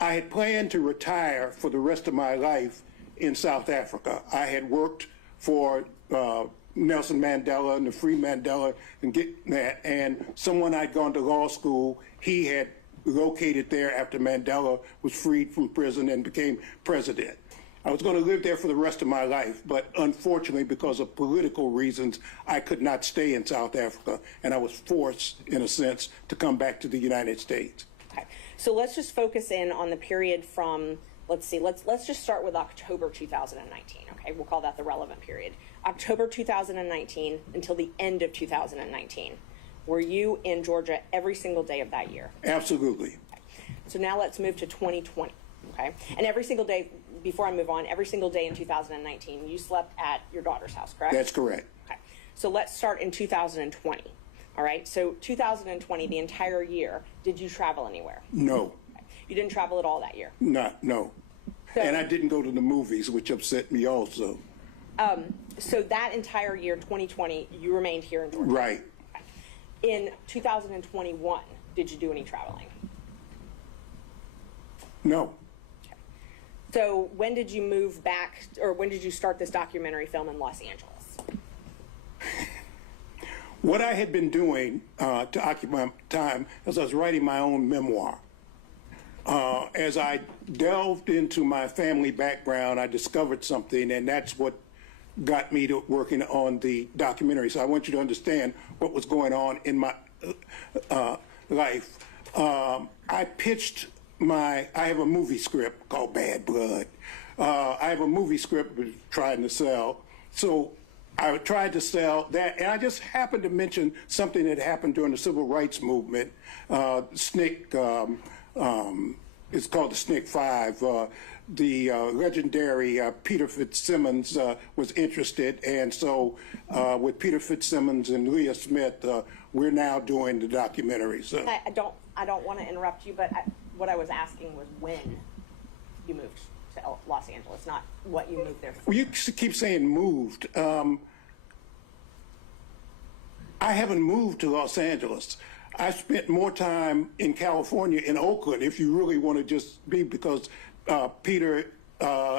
I had planned to retire for the rest of my life in South Africa. I had worked for Nelson Mandela and the Free Mandela and get that. And someone I'd gone to law school, he had located there after Mandela was freed from prison and became president. I was going to live there for the rest of my life, but unfortunately, because of political reasons, I could not stay in South Africa, and I was forced, in a sense, to come back to the United States. Okay. So let's just focus in on the period from, let's just start with October 2019, okay? We'll call that the relevant period. October 2019 until the end of 2019. Were you in Georgia every single day of that year? Absolutely. Okay. So now let's move to 2020, okay? And every single day, before I move on, every single day in 2019, you slept at your daughter's house, correct? That's correct. Okay. So let's start in 2020, all right? So 2020, the entire year, did you travel anywhere? No. Okay. You didn't travel at all that year? No. So, And I didn't go to the movies, which upset me also. So that entire year, 2020, you remained here in Georgia? Right. Okay. In 2021, did you do any traveling? No. So when did you move back, or when did you start this documentary film in Los Angeles? What I had been doing to occupy time is I was writing my own memoir. As I delved into my family background, I discovered something, and that's what got me to working on the documentary. So I want you to understand what was going on in my life. I pitched I have a movie script called Bad Blood. I have a movie script we're trying to sell. So I tried to sell that, and I just happened to mention something that happened during the Civil Rights Movement. SNCC, it's called the SNCC 5. The legendary Peter Fitzsimmons was interested, and so with Peter Fitzsimmons and Leah Smith, we're now doing the documentary. So I don't want to interrupt you, but what I was asking was when you moved to Los Angeles, not what you moved there for. Well, you keep saying moved. I haven't moved to Los Angeles. I spent more time in California, in Oakland, if you really want to just be, because Peter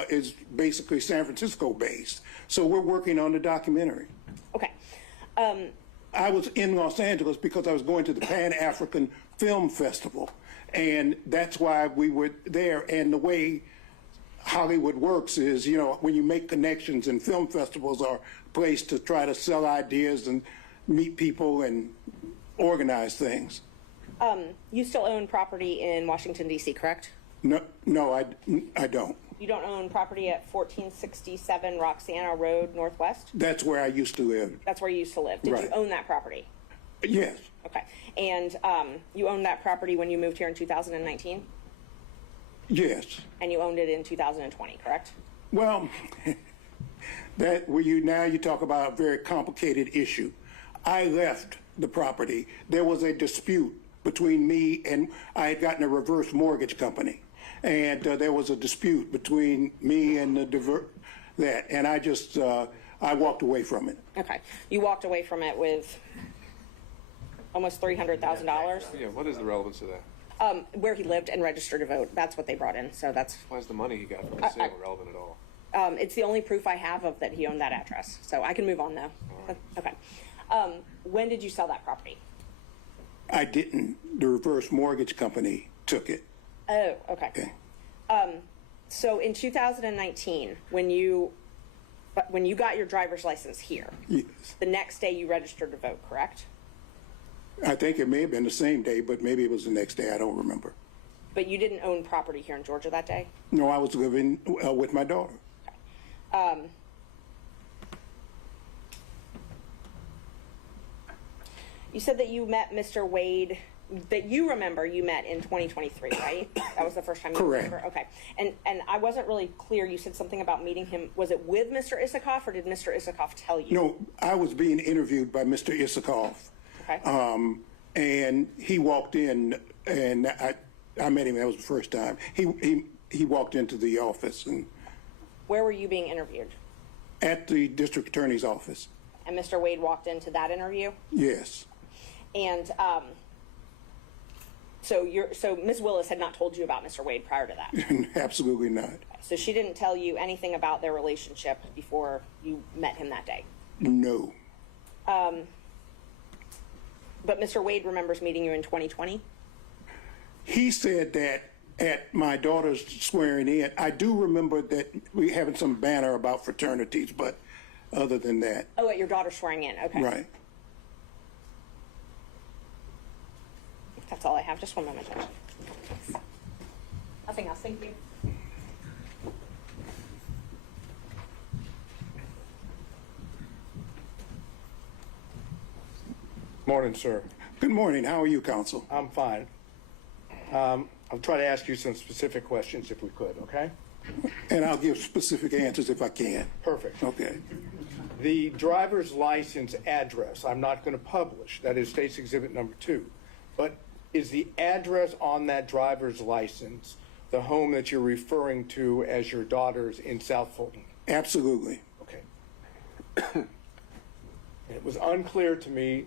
is basically San Francisco based. So we're working on the documentary. Okay. I was in Los Angeles because I was going to the Pan-African Film Festival, and that's why we were there. And the way Hollywood works is, you know, when you make connections, and film festivals are a place to try to sell ideas and meet people and organize things. You still own property in Washington, D.C., correct? No, I don't. You don't own property at 1467 Roxana Road Northwest? That's where I used to live. That's where you used to live. Did you Right. own that property? Yes. Okay. And you owned that property when you moved here in 2019? Yes. And you owned it in 2020, correct? Well, you talk about a very complicated issue. I left the property. There was a dispute between me, and I had gotten a reverse mortgage company, and there was a dispute between me and and I just I walked away from it. Okay. You walked away from it with almost $300,000? Yeah, what is the relevance of that? Where he lived and registered to vote. That's what they brought in. So that's. Why is the money he got from the sale relevant at all? It's the only proof I have of that he owned that address. So I can move on though. Right. Okay. When did you sell that property? I didn't. The reverse mortgage company took it. Oh, okay. Okay. So in 2019, when you got your driver's license here, Yes. the next day you registered to vote, correct? I think it may have been the same day, but maybe it was the next day. I don't remember. But you didn't own property here in Georgia that day? No, I was living with my daughter. You said that you met Mr. Wade, that you remember you met in 2023, right? That was the first time you Correct. remember? Okay. And I wasn't really clear. You said something about meeting him. Was it with Mr. Isikoff, or did Mr. Isikoff tell you? No, I was being interviewed by Mr. Isikoff. Okay. And he walked in, and I met him. That was the first time. He walked into the office, and Where were you being interviewed? at the district attorney's office. And Mr. Wade walked into that interview? Yes. And so Ms. Willis had not told you about Mr. Wade prior to that? Absolutely not. So she didn't tell you anything about their relationship before you met him that day? No. But Mr. Wade remembers meeting you in 2020? He said that at my daughter's swearing in. I do remember that we having some banner about fraternities, but other than that, Oh, at your daughter swearing in, okay. right. That's all I have. Just one moment, Judge. Nothing else. Thank you. Morning, sir. Good morning. How are you, counsel? I'm fine. I'll try to ask you some specific questions if we could, okay? And I'll give specific answers if I can. Perfect. Okay. The driver's license address, I'm not going to publish. That is State's Exhibit number 2. But is the address on that driver's license the home that you're referring to as your daughter's in South Fulton? Absolutely. Okay. It was unclear to me,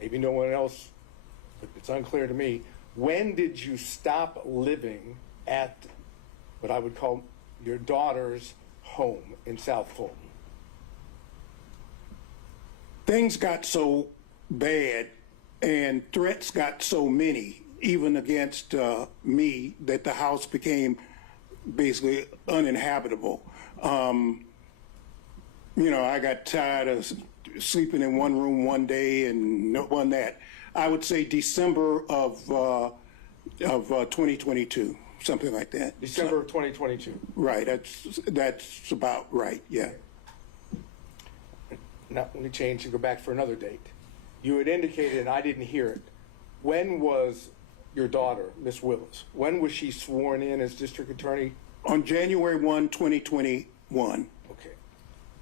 maybe no one else, but it's unclear to me, when did you stop living at what I would call your daughter's home in South Fulton? Things got so bad and threats got so many, even against me, that the house became basically uninhabitable. You know, I got tired of sleeping in one room one day and no one that. I would say December of 2022, something like that. December of 2022. Right, that's about right, yeah. Now, let me change and go back for another date. You had indicated, and I didn't hear it, when was your daughter, Miss Willis, when was she sworn in as district attorney? On January 1, 2021. Okay.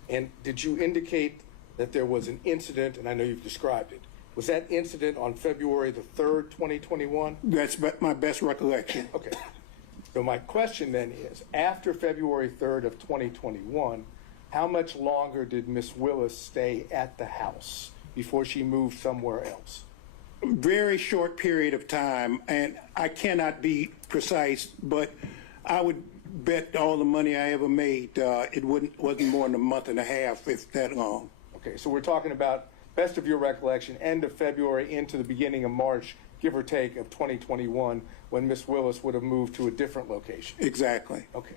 And did you indicate that there was an incident, and I know you've described it, was that incident on February the 3rd, 2021? That's my best recollection. Okay. So my question then is, after February 3rd of 2021, how much longer did Miss Willis stay at the house before she moved somewhere else? Very short period of time, and I cannot be precise, but I would bet all the money I ever made, it wasn't more than a month and a half, if that long. Okay, so we're talking about, best of your recollection, end of February into the beginning of March, give or take, of 2021, when Miss Willis would have moved to a different location. Exactly. Okay.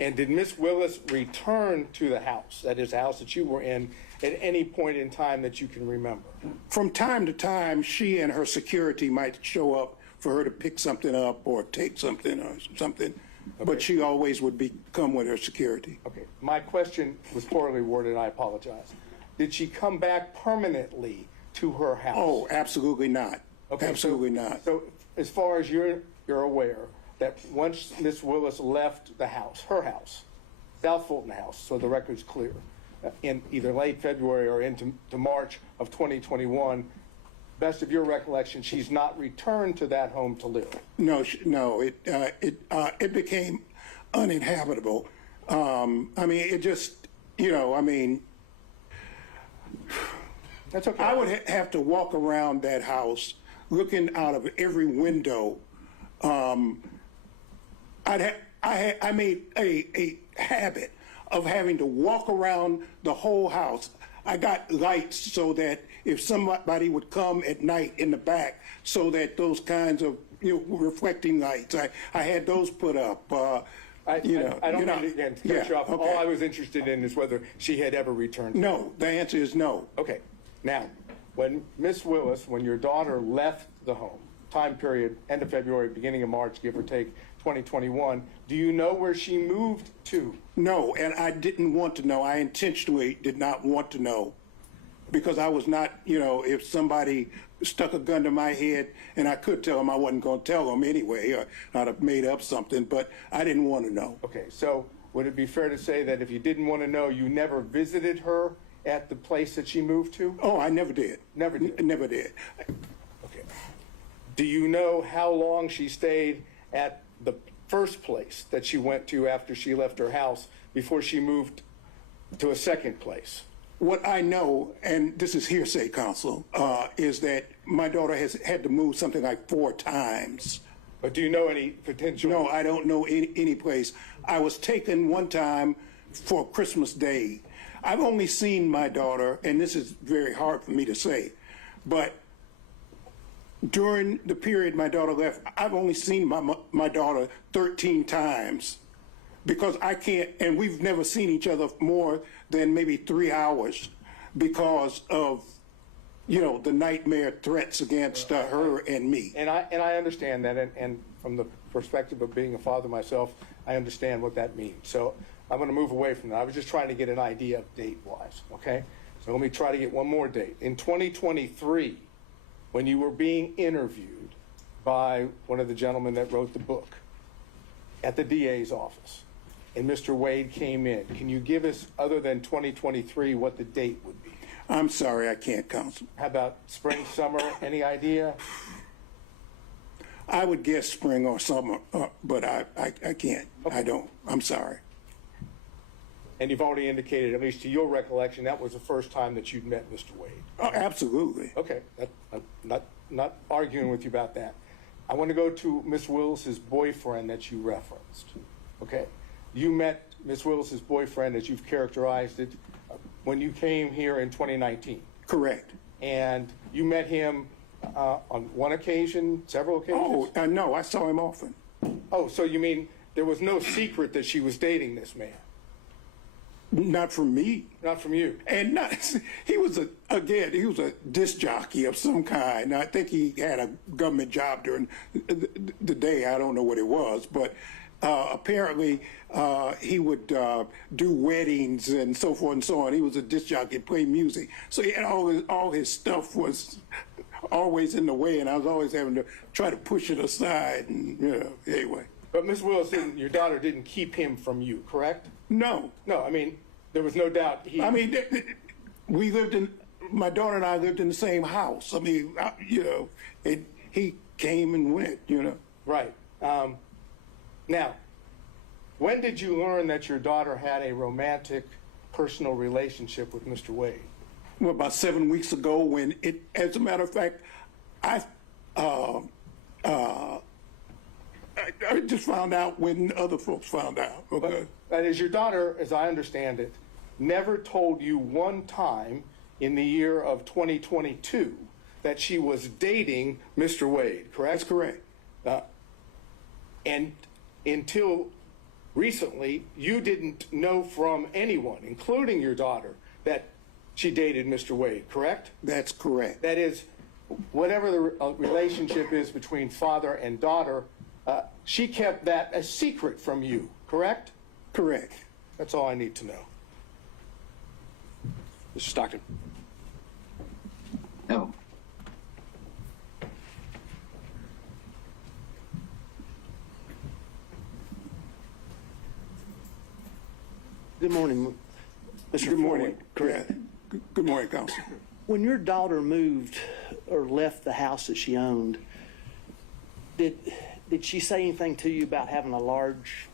And did Miss Willis return to the house, that is, the house that you were in, at any point in time that you can remember? From time to time, she and her security might show up for her to pick something up or take something or something, but she always would come with her security. Okay, my question was poorly worded, and I apologize. Did she come back permanently to her house? Oh, absolutely not. Okay, absolutely not. So as far as you're aware, that once Miss Willis left the house, her house, South Fulton House, so the record's clear, in either late February or into March of 2021, best of your recollection, she's not returned to that home to live? No, it became uninhabitable. I mean, it just, That's okay. I would have to walk around that house looking out of every window. I made a habit of having to walk around the whole house. I got lights so that if somebody would come at night in the back, so that those kinds of reflecting lights, I had those put up. I don't mean to, again, to cut you off. Okay. All I was interested in is whether she had ever returned. No, the answer is no. Okay. Now, when Miss Willis, when your daughter left the home, time period, end of February, beginning of March, give or take, 2021, do you know where she moved to? No, and I didn't want to know. I intentionally did not want to know, because I was not, if somebody stuck a gun to my head and I could tell them, I wasn't going to tell them anyway, or I'd have made up something, but I didn't want to know. Okay, so would it be fair to say that if you didn't want to know, you never visited her at the place that she moved to? Oh, I never did. Never did? Never did. Okay. Do you know how long she stayed at the first place that she went to after she left her house before she moved to a second place? What I know, and this is hearsay, counsel, is that my daughter has had to move something like 4 times. But do you know any potential? No, I don't know any place. I was taken one time for Christmas Day. I've only seen my daughter, and this is very hard for me to say, but During the period my daughter left, I've only seen my daughter 13 times because I can't, and we've never seen each other more than maybe 3 hours because of, the nightmare threats against her and me. And I understand that, and from the perspective of being a father myself, I understand what that means. So I'm going to move away from that. I was just trying to get an idea of date-wise, okay? So let me try to get one more date. In 2023, when you were being interviewed by one of the gentlemen that wrote the book at the DA's office, and Mr. Wade came in, can you give us, other than 2023, what the date would be? I'm sorry, I can't, Counsel. How about spring, summer, any idea? I would guess spring or summer, but I can't. Okay. I don't. I'm sorry. And you've already indicated, at least to your recollection, that was the first time that you'd met Mr. Wade. Oh, absolutely. Okay, I'm not arguing with you about that. I want to go to Miss Willis's boyfriend that you referenced. Okay, you met Miss Willis's boyfriend, as you've characterized it, when you came here in 2019. Correct. And you met him on one occasion, several occasions? Oh, no, I saw him often. Oh, so you mean there was no secret that she was dating this man? Not from me. Not from you. And he was a disc jockey of some kind. I think he had a government job during the day. I don't know what it was, but apparently he would do weddings and so forth and so on. He was a disc jockey, play music. So he had all his stuff was always in the way, and I was always having to try to push it aside. And anyway. But Miss Willis, your daughter didn't keep him from you, correct? No. No, I mean, there was no doubt he... I mean, my daughter and I lived in the same house. I mean, and he came and went, Right. Now, when did you learn that your daughter had a romantic, personal relationship with Mr. Wade? Well, about 7 weeks ago when as a matter of fact, I just found out when other folks found out. Okay. But that is, your daughter, as I understand it, never told you one time in the year of 2022 that she was dating Mr. Wade, correct? That's correct. And until recently, you didn't know from anyone, including your daughter, that she dated Mr. Wade, correct? That's correct. That is, whatever the relationship is between father and daughter, she kept that a secret from you, correct? Correct. That's all I need to know. Mr. Stockton. No. Good morning, Mr. Good morning. Correct. Good morning, Counsel. When your daughter moved or left the house that she owned, did she say anything to you about having a large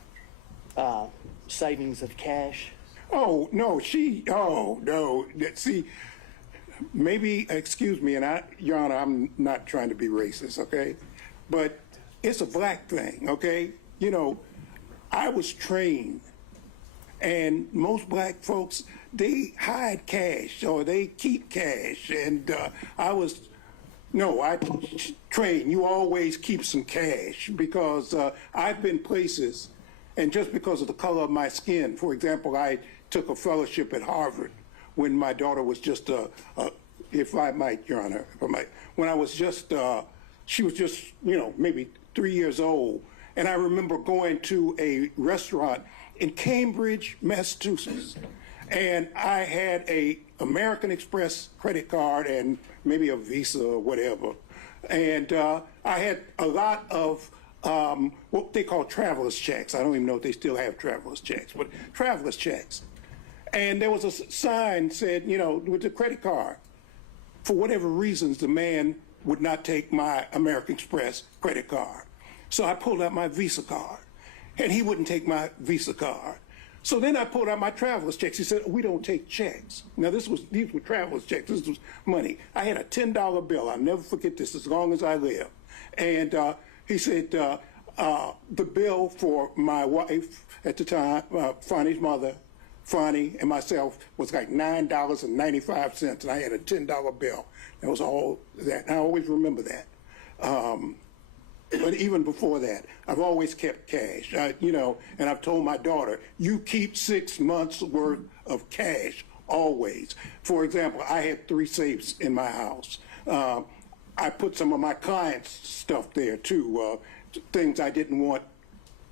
savings of cash? Oh, no, no. See, maybe, excuse me, and Your Honor, I'm not trying to be racist, okay? But it's a black thing, okay? I was trained, and most black folks, they hide cash or they keep cash. And I trained, you always keep some cash because I've been places, and just because of the color of my skin, for example, I took a fellowship at Harvard when my daughter was just, if I might, Your Honor, when I was just, she was just, maybe 3 years old. And I remember going to a restaurant in Cambridge, Massachusetts, and I had a American Express credit card and maybe a Visa or whatever. And I had a lot of what they call traveler's checks. I don't even know if they still have traveler's checks, but traveler's checks. And there was a sign said, with the credit card. For whatever reasons, the man would not take my American Express credit card. So I pulled out my Visa card, and he wouldn't take my Visa card. So then I pulled out my traveler's checks. He said, we don't take checks. Now, these were traveler's checks. This was money. I had a $10 bill. I'll never forget this as long as I live. And he said, the bill for my wife at the time, Fani's mother, Fani, and myself was like $9.95, and I had a $10 bill. That was all that. And I always remember that. But even before that, I've always kept cash, and I've told my daughter, you keep 6 months worth of cash always. For example, I had 3 safes in my house. I put some of my clients' stuff there too, things I didn't want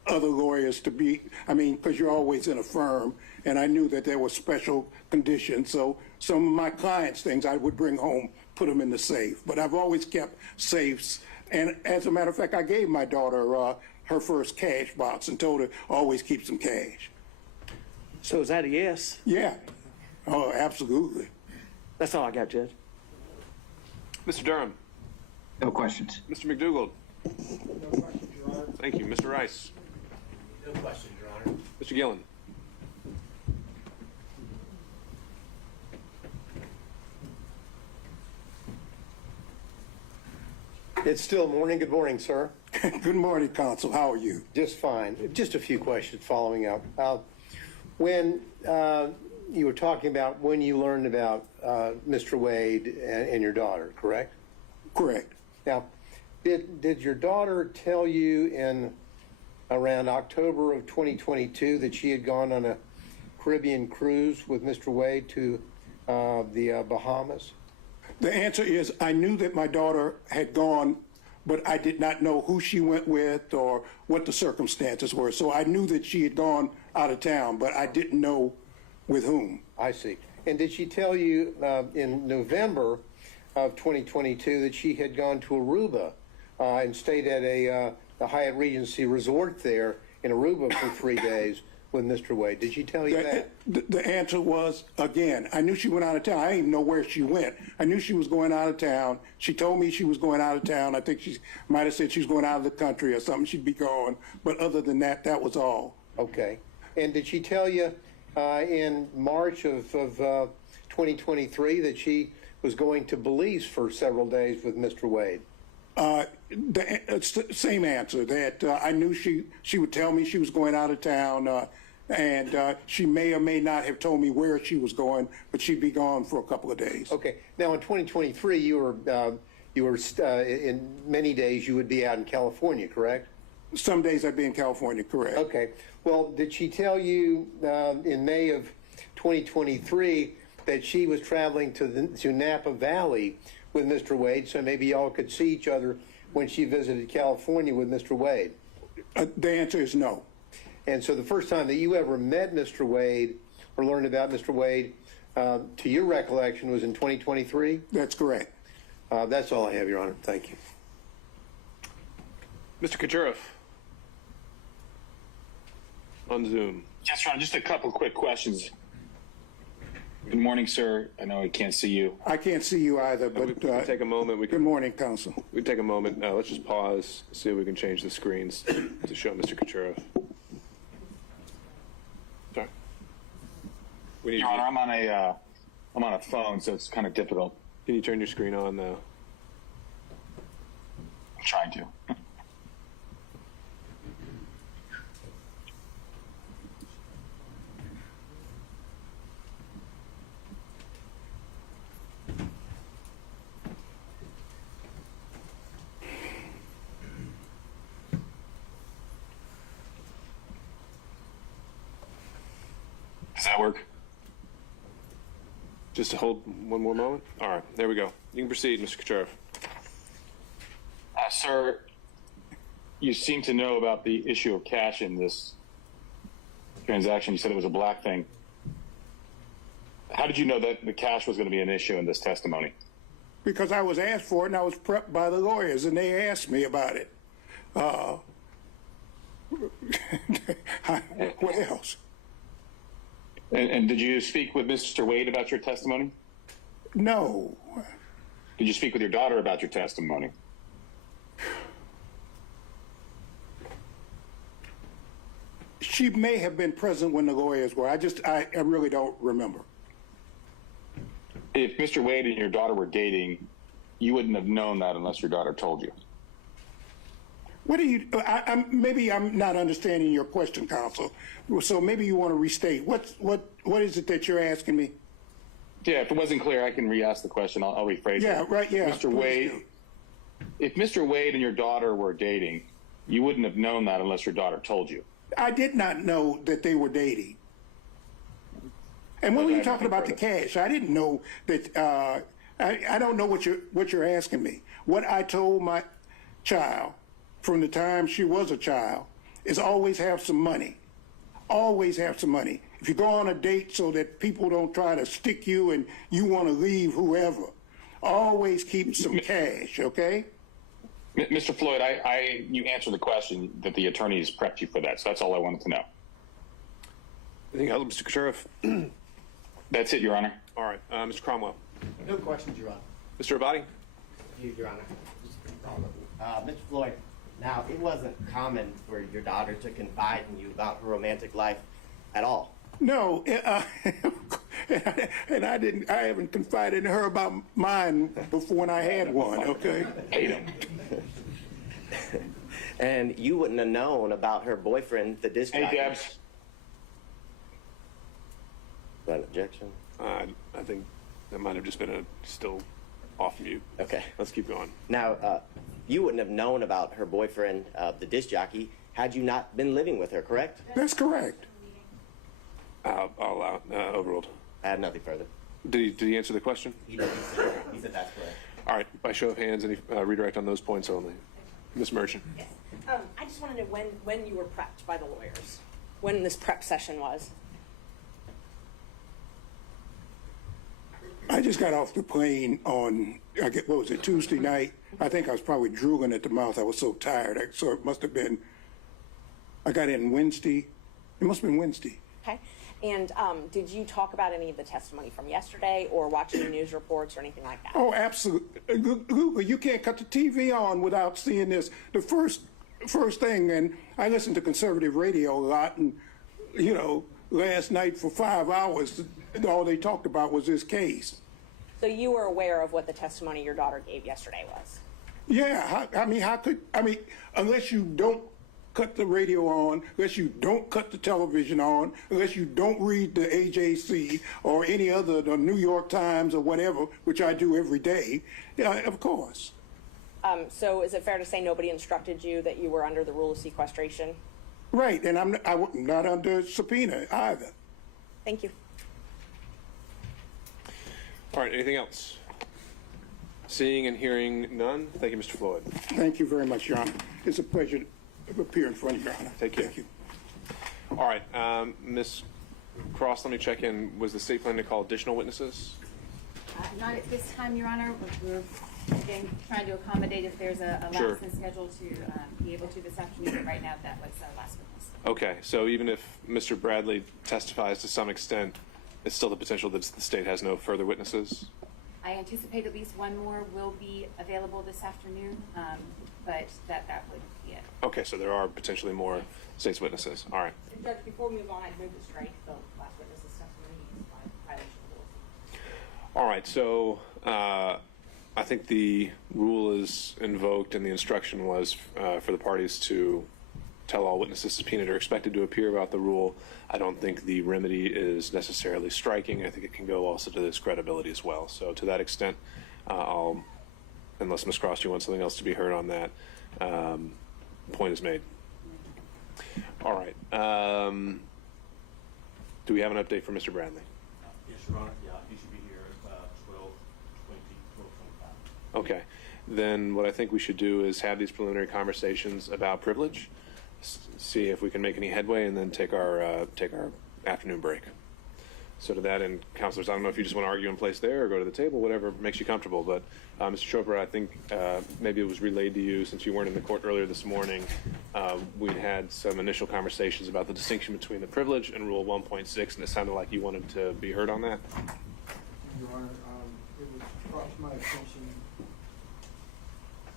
other lawyers to be, because you're always in a firm, and I knew that there were special conditions, so some of my clients' things I would bring home, put them in the safe. But I've always kept safes. And as a matter of fact, I gave my daughter her first cash box and told her always keep some cash. So is that a yes? Yeah. Oh, absolutely. That's all I got, Judge. Mr. Durham. No questions. Mr. McDougald. No questions, Your Honor. Thank you. Mr. Rice. No question, Your Honor. Mr. Gillen. It's still morning. Good morning, sir. Good morning, counsel. How are you? Just fine. Just a few questions following up. When you were talking about when you learned about Mr. Wade and your daughter, correct? Correct. Now, did your daughter tell you in around October of 2022 that she had gone on a Caribbean cruise with Mr. Wade to the Bahamas? The answer is I knew that my daughter had gone, but I did not know who she went with or what the circumstances were. So I knew that she had gone out of town, but I didn't know with whom. I see. And did she tell you in November of 2022 that she had gone to Aruba and stayed at the Hyatt Regency Resort there in Aruba for 3 days with Mr. Wade? Did she tell you that? The answer was, again, I knew she went out of town. I didn't even know where she went. I knew she was going out of town. She told me she was going out of town. I think she might have said she was going out of the country or something. She'd be gone. But other than that, that was all. Okay. And did she tell you in March of 2023 that she was going to Belize for several days with Mr. Wade? Same answer, that I knew she would tell me she was going out of town, and she may or may not have told me where she was going, but she'd be gone for a couple of days. Okay. Now, in 2023, you were in many days you would be out in California, correct? Some days I'd be in California, correct. Okay. Well, did she tell you in May of 2023 that she was traveling to Napa Valley with Mr. Wade, so maybe y'all could see each other when she visited California with Mr. Wade? The answer is no. And so the first time that you ever met Mr. Wade or learned about Mr. Wade, to your recollection, was in 2023? That's correct. That's all I have, Your Honor. Thank you. Mr. Kucherov. On Zoom. Yes, Ron, just a couple quick questions. Good morning, sir. I know I can't see you. I can't see you either, but we can take a moment. Good morning, counsel. We can take a moment. Let's just pause, see if we can change the screens to show Mr. Kucherov. Sorry. Your Honor, I'm on a phone, so it's kind of difficult. Can you turn your screen on though? I'm trying to. Does that work? Just to hold one more moment? All right, there we go. You can proceed, Mr. Kucherov. Sir, you seem to know about the issue of cash in this transaction. You said it was a black thing. How did you know that the cash was going to be an issue in this testimony? Because I was asked for it, and I was prepped by the lawyers, and they asked me about it. What else? And did you speak with Mr. Wade about your testimony? No. Did you speak with your daughter about your testimony? She may have been present when the lawyers were. I really don't remember. If Mr. Wade and your daughter were dating, you wouldn't have known that unless your daughter told you. What do you? Maybe I'm not understanding your question, counsel. So maybe you want to restate. What is it that you're asking me? Yeah, if it wasn't clear, I can re-ask the question. I'll rephrase it. Yeah, right. Yeah. Mr. Wade, if Mr. Wade and your daughter were dating, you wouldn't have known that unless your daughter told you. I did not know that they were dating. And when were you talking about the cash? I didn't know that. I don't know what you're asking me. What I told my child from the time she was a child is always have some money. Always have some money. If you go on a date so that people don't try to stick you and you want to leave whoever, always keep some cash, okay? Mr. Floyd, you answered the question that the attorneys prepped you for that, so that's all I wanted to know. Anything else, Mr. Sheriff? That's it, Your Honor. All right, Mr. Cromwell. No questions, Your Honor. Mr. Abadi? Your Honor. Mr. Floyd, now, it wasn't common for your daughter to confide in you about her romantic life at all. No, and I haven't confided in her about mine before when I had one, okay? Hate him. And you wouldn't have known about her boyfriend, the disc jockey. Hey, Debs. Is that an objection? I think that might have just been still off mute. Okay. Let's keep going. Now, you wouldn't have known about her boyfriend, the disc jockey, had you not been living with her, correct? That's correct. I'll allow overruled. I have nothing further. Did he answer the question? He said that's correct. All right, by show of hands, any redirect on those points only. Ms. Merchant. Yes. I just want to know when you were prepped by the lawyers, when this prep session was. I just got off the plane on, what was it, Tuesday night? I think I was probably drooling at the mouth. I was so tired. So it must have been, I got in Wednesday. It must have been Wednesday. Okay. And did you talk about any of the testimony from yesterday or watch any news reports or anything like that? Oh, absolutely. You can't cut the TV on without seeing this. The first thing, and I listen to conservative radio a lot, and, you know, last night for 5 hours, all they talked about was this case. So you were aware of what the testimony your daughter gave yesterday was? Yeah, unless you don't cut the radio on, unless you don't cut the television on, unless you don't read the AJC or any other, the New York Times or whatever, which I do every day, yeah, of course. So is it fair to say nobody instructed you that you were under the rule of sequestration? Right, and I'm not under subpoena either. Thank you. All right, anything else? Seeing and hearing none, thank you, Mr. Floyd. Thank you very much, Your Honor. It's a pleasure to appear in front of Your Honor. Take care. Thank you. All right, Ms. Cross, let me check in. Was the state planning to call additional witnesses? Not at this time, Your Honor. We're again trying to accommodate if there's a lapse in schedule to be able to this afternoon, but right now that was our last witness. Okay, so even if Mr. Bradley testifies to some extent, it's still the potential that the state has no further witnesses? I anticipate at least one more will be available this afternoon, but that would be it. Okay, so there are potentially more state's witnesses. All right. Judge, before we move on, I'd move to strike the last witness's testimony in violation of the rules. All right, so I think the rule is invoked and the instruction was for the parties to tell all witnesses subpoenaed or expected to appear about the rule. I don't think the remedy is necessarily striking. I think it can go also to this credibility as well. So to that extent, unless Ms. Cross, you want something else to be heard on that, point is made. All right. Do we have an update for Mr. Bradley? Yes, Your Honor. Yeah, he should be here at 12:25. Okay. Then what I think we should do is have these preliminary conversations about privilege, see if we can make any headway, and then take our afternoon break. So to that end, counselors, I don't know if you just want to argue in place there or go to the table, whatever makes you comfortable. But Mr. Chopra, I think maybe it was relayed to you since you weren't in the court earlier this morning. We'd had some initial conversations about the distinction between the privilege and Rule 1.6, and it sounded like you wanted to be heard on that. Your Honor, it was brought to my attention,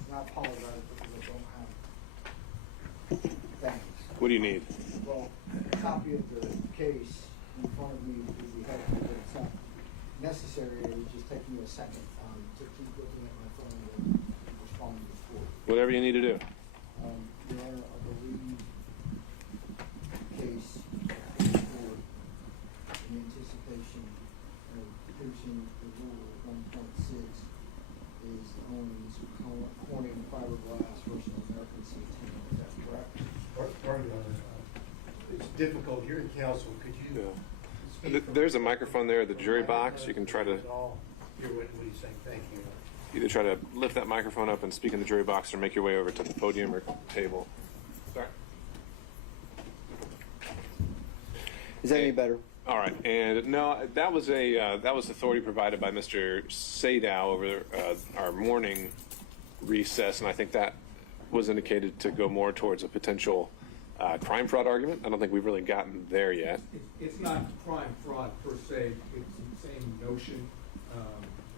and I apologize because I don't have things. What do you need? Well, a copy of the case in front of me would be helpful, but it's not necessary. It would just take me a second to keep looking at my phone and responding to the court. Whatever you need to do. Your Honor, I believe the case for in anticipation of piercing the rule 1.6 is on Corning difficult hearing counsel. Could you? Yeah. There's a microphone there at the jury box. You can try to Hear what he's saying. Thank you. either try to lift that microphone up and speak in the jury box, or make your way over to the podium or table. Sorry. Is that any better? All right, and no, that was authority provided by Mr. Sadow over our morning recess, and I think that was indicated to go more towards a potential crime fraud argument. I don't think we've really gotten there yet. It's not crime fraud per se. It's the same notion.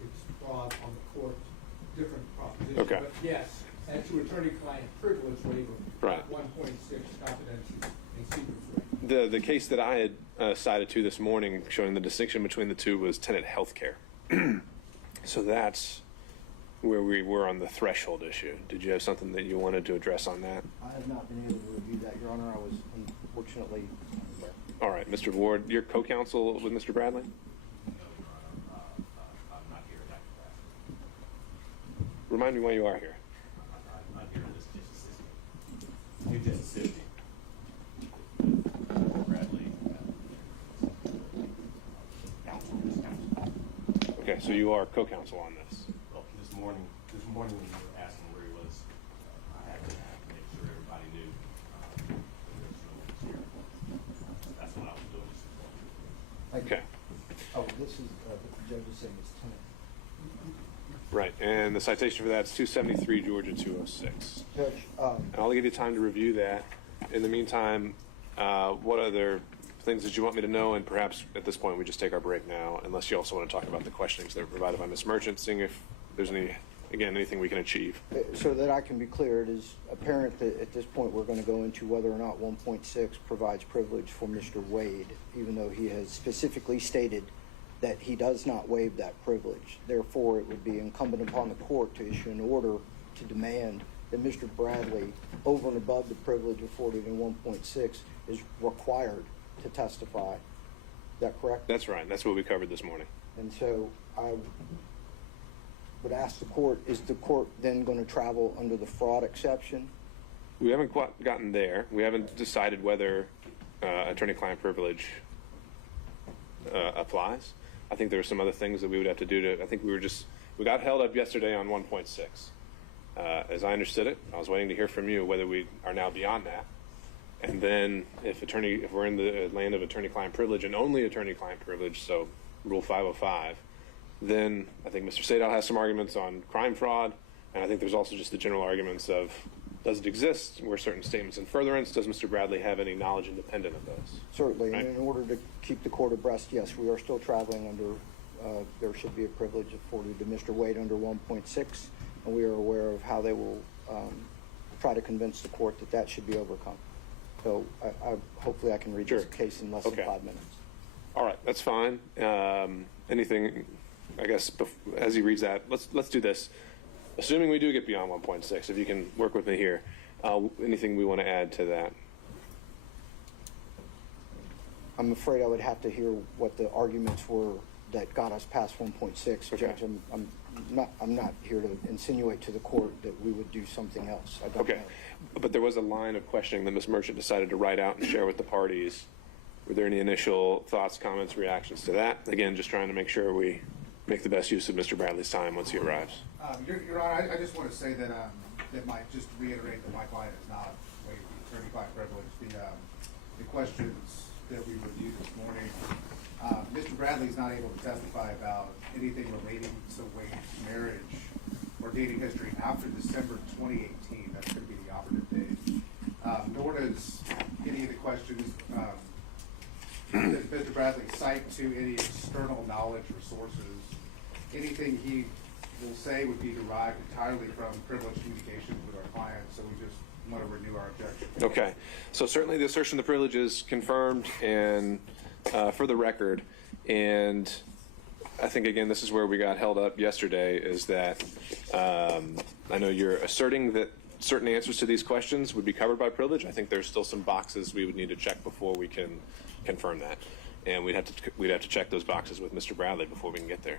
It's fraud on the court, different proposition. Okay. But yes, as to attorney-client privilege waiver, Right. 1.6 confidential and secret. The case that I had cited to this morning, showing the distinction between the two, was tenant health care. So that's where we were on the threshold issue. Did you have something that you wanted to address on that? I have not been able to review that, Your Honor. I was unfortunately unaware. All right, Mr. Ward, you're co-counsel with Mr. Bradley? I'm not here in that capacity. Remind me why you are here. I'm here as just assisting. You're just assisting. Bradley, counsel. Okay, so you are co-counsel on this. Well, this morning when you were asking where he was, I had to make sure everybody knew that there was no one here. That's what I was doing this morning. Okay. Oh, this is, the judge is saying it's tenant. Right, and the citation for that is 273 Georgia 206. Judge, And I'll give you time to review that. In the meantime, what other things did you want me to know? And perhaps at this point we just take our break now, unless you also want to talk about the questionings that were provided by Ms. Merchant, seeing if there's anything we can achieve. So that I can be clear, it is apparent that at this point we're going to go into whether or not 1.6 provides privilege for Mr. Wade, even though he has specifically stated that he does not waive that privilege. Therefore, it would be incumbent upon the court to issue an order to demand that Mr. Bradley, over and above the privilege afforded in 1.6, is required to testify. Is that correct? That's right. That's what we covered this morning. And so I would ask the court, is the court then going to travel under the fraud exception? We haven't quite gotten there. We haven't decided whether attorney-client privilege applies. I think there are some other things that we would have to do to, I think we got held up yesterday on 1.6. As I understood it, I was waiting to hear from you whether we are now beyond that. And then if we're in the land of attorney-client privilege and only attorney-client privilege, so Rule 505, then I think Mr. Sadow has some arguments on crime fraud, and I think there's also just the general arguments of, does it exist? Were certain statements in furtherance? Does Mr. Bradley have any knowledge independent of those? Certainly, Right. and in order to keep the court abreast, yes, we are still traveling under, there should be a privilege afforded to Mr. Wade under 1.6, and we are aware of how they will try to convince the court that that should be overcome. So hopefully I can read this Sure. case in less Okay. than 5 minutes. All right, that's fine. Anything, I guess, as he reads that, let's do this. Assuming we do get beyond 1.6, if you can work with me here, anything we want to add to that? I'm afraid I would have to hear what the arguments were that got us past 1.6. Okay. Judge, I'm not here to insinuate to the court that we would do something else. I don't Okay, know. but there was a line of questioning that Ms. Merchant decided to write out and share with the parties. Were there any initial thoughts, comments, reactions to that? Again, just trying to make sure we make the best use of Mr. Bradley's time once he arrives. Your Honor, I just want to say that just to reiterate that my client is not waived the attorney-client privilege. The questions that we reviewed this morning, Mr. Bradley is not able to testify about anything relating to Wade's marriage or dating history after December 2018. That's going to be the operative date. Nor does any of the questions does Mr. Bradley cite to any external knowledge or sources. Anything he will say would be derived entirely from privileged communications with our clients, so we just want to renew our objection. Okay, so certainly the assertion of the privilege is confirmed and for the record, and I think, again, this is where we got held up yesterday, is that I know you're asserting that certain answers to these questions would be covered by privilege. I think there's still some boxes we would need to check before we can confirm that, and we'd have to check those boxes with Mr. Bradley before we can get there.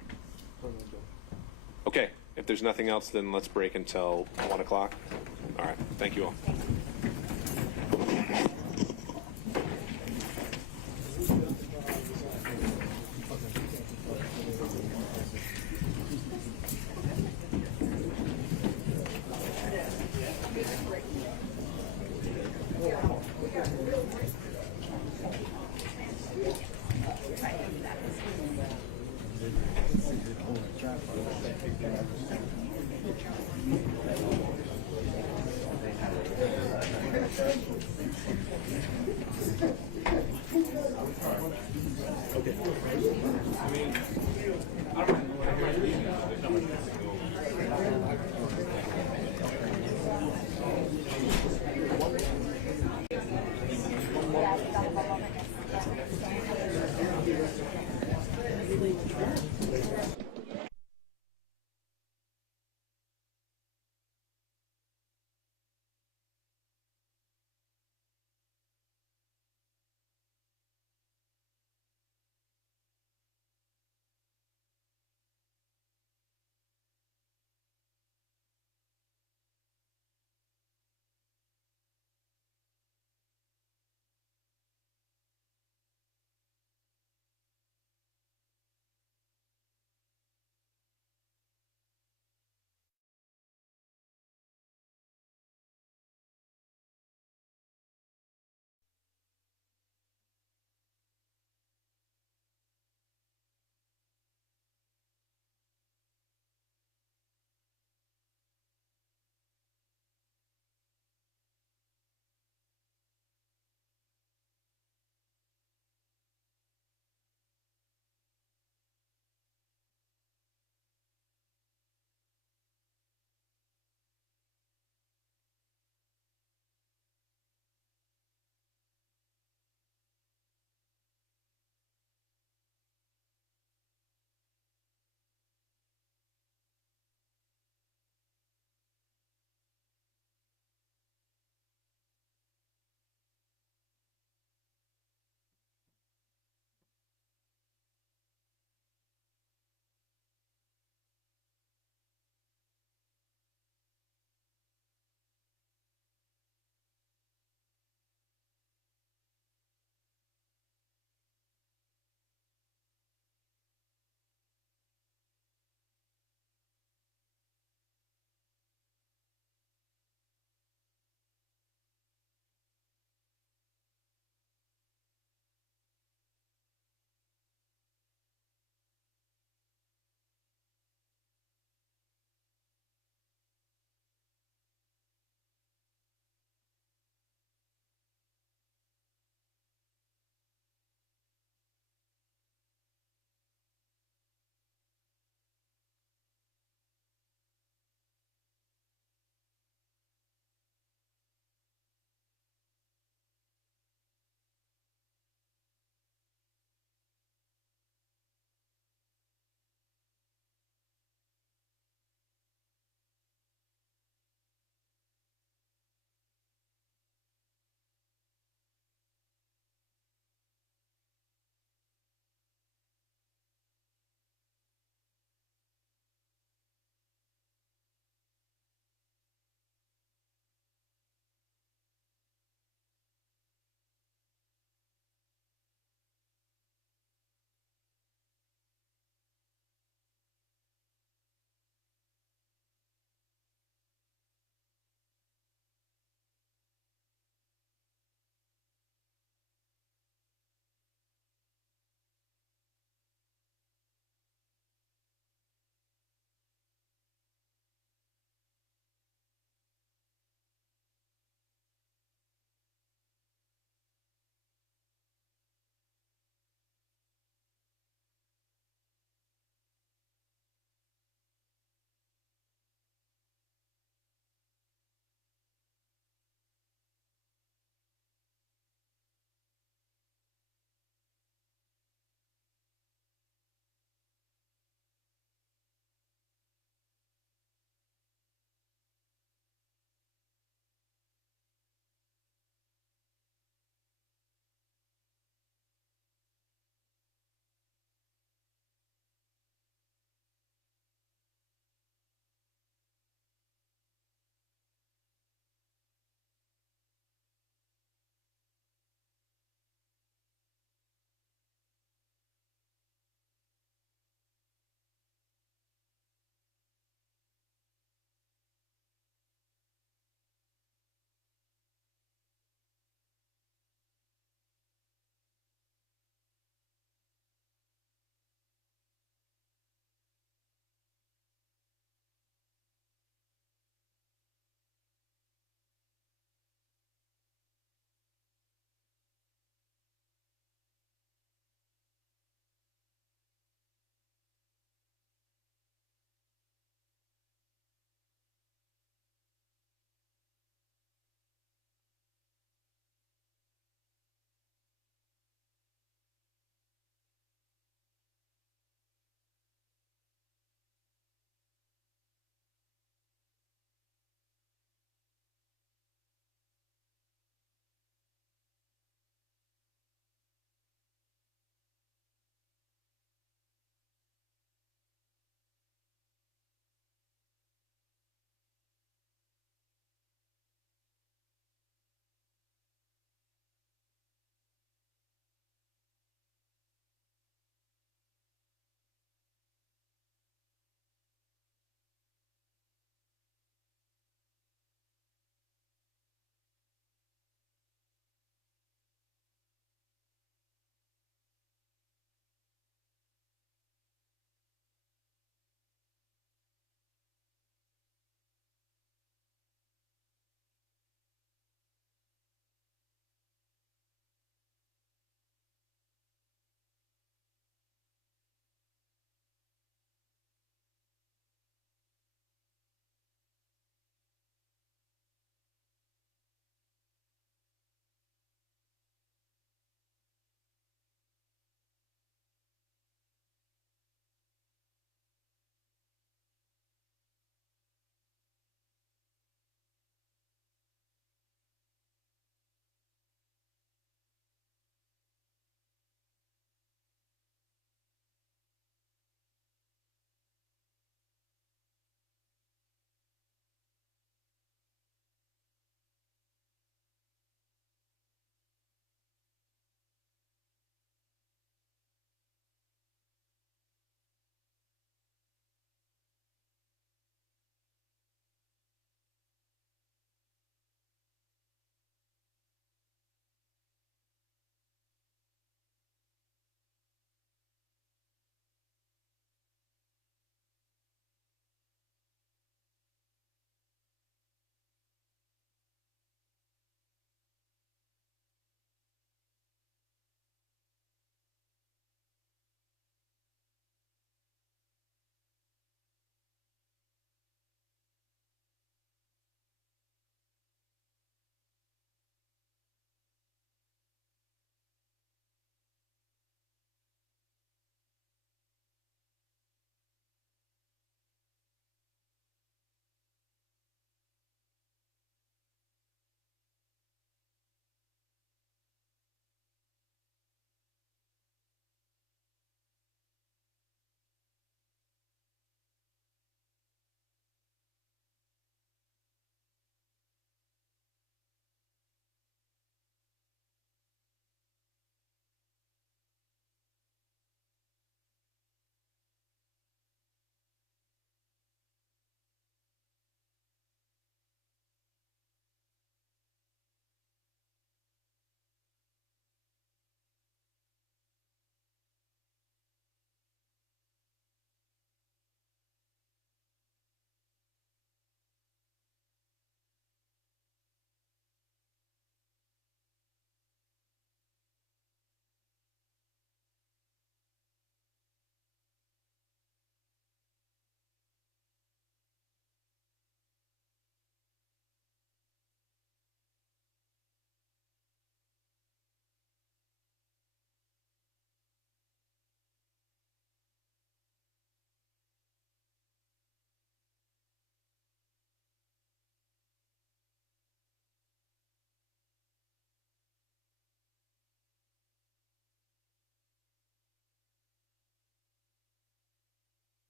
Okay, if there's nothing else, then let's break until 1 o'clock. All right, thank you all.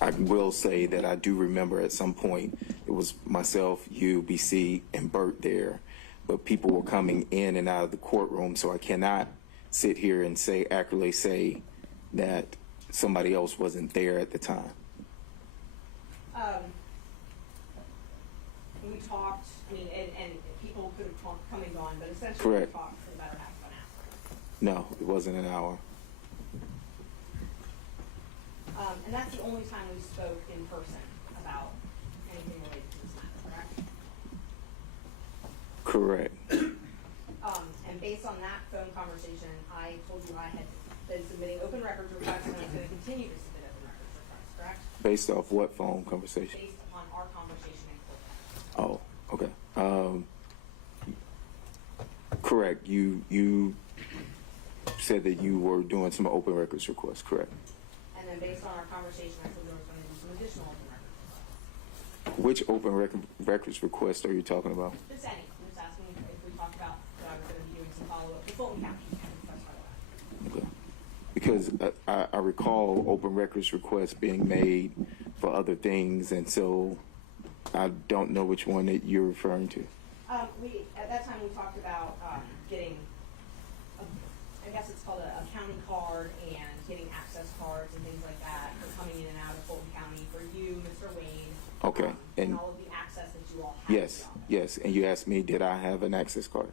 I will say that I do remember at some point it was myself, you, BC, and Bert there, but people were coming in and out of the courtroom, so I cannot sit here and accurately say that somebody else wasn't there at the time. We talked, I mean, and people could have come and gone, but essentially Correct. we talked for about half an hour. No, it wasn't an hour. And that's the only time we spoke in person about anything related to this matter, correct? Correct. And based on that phone conversation, I told you I had been submitting open records requests and I was going to continue to submit open records requests, correct? Based off what phone conversation? Based upon our conversation in court. Oh, okay. Correct. You said that you were doing some open records requests, correct? And then based on our conversation, I told you I was going to do some additional open records requests. Which open records request are you talking about? Just any. I'm just asking if we talked about that I was going to be doing some follow-up with Fulton County. That's why Okay. Because I recall open records requests being made for other things, and so I don't know which one that you're referring to. At that time we talked about getting, I guess it's called a county card and getting access cards and things like that for coming in and out of Fulton County for you, Mr. Wade. Okay. And all of the access that you all have. Yes. And you asked me, did I have an access card?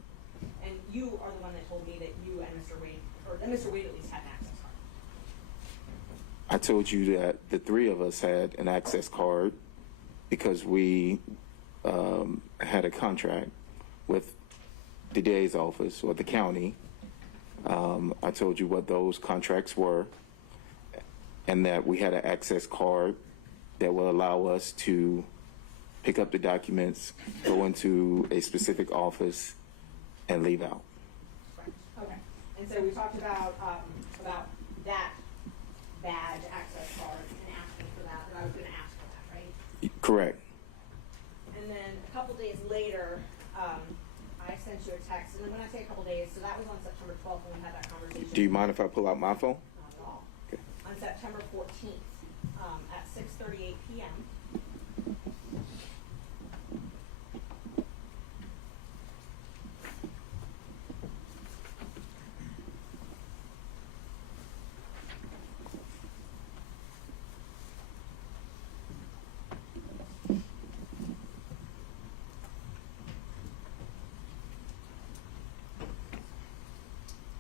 And you are the one that told me that you and Mr. Wade, or that Mr. Wade at least had an access card. I told you that the three of us had an access card because we had a contract with the DA's office or the county. I told you what those contracts were and that we had an access card that will allow us to pick up the documents, go into a specific office, and leave out. Right. Okay. And so we talked about that badge access card and asking for that I was going to ask for that, right? Correct. And then a couple days later, I sent you a text. And then when I say a couple days, so that was on September 12th when we had that conversation. Do you mind if I pull out my phone? Not at all. Okay. On September 14th at 6:38 p.m.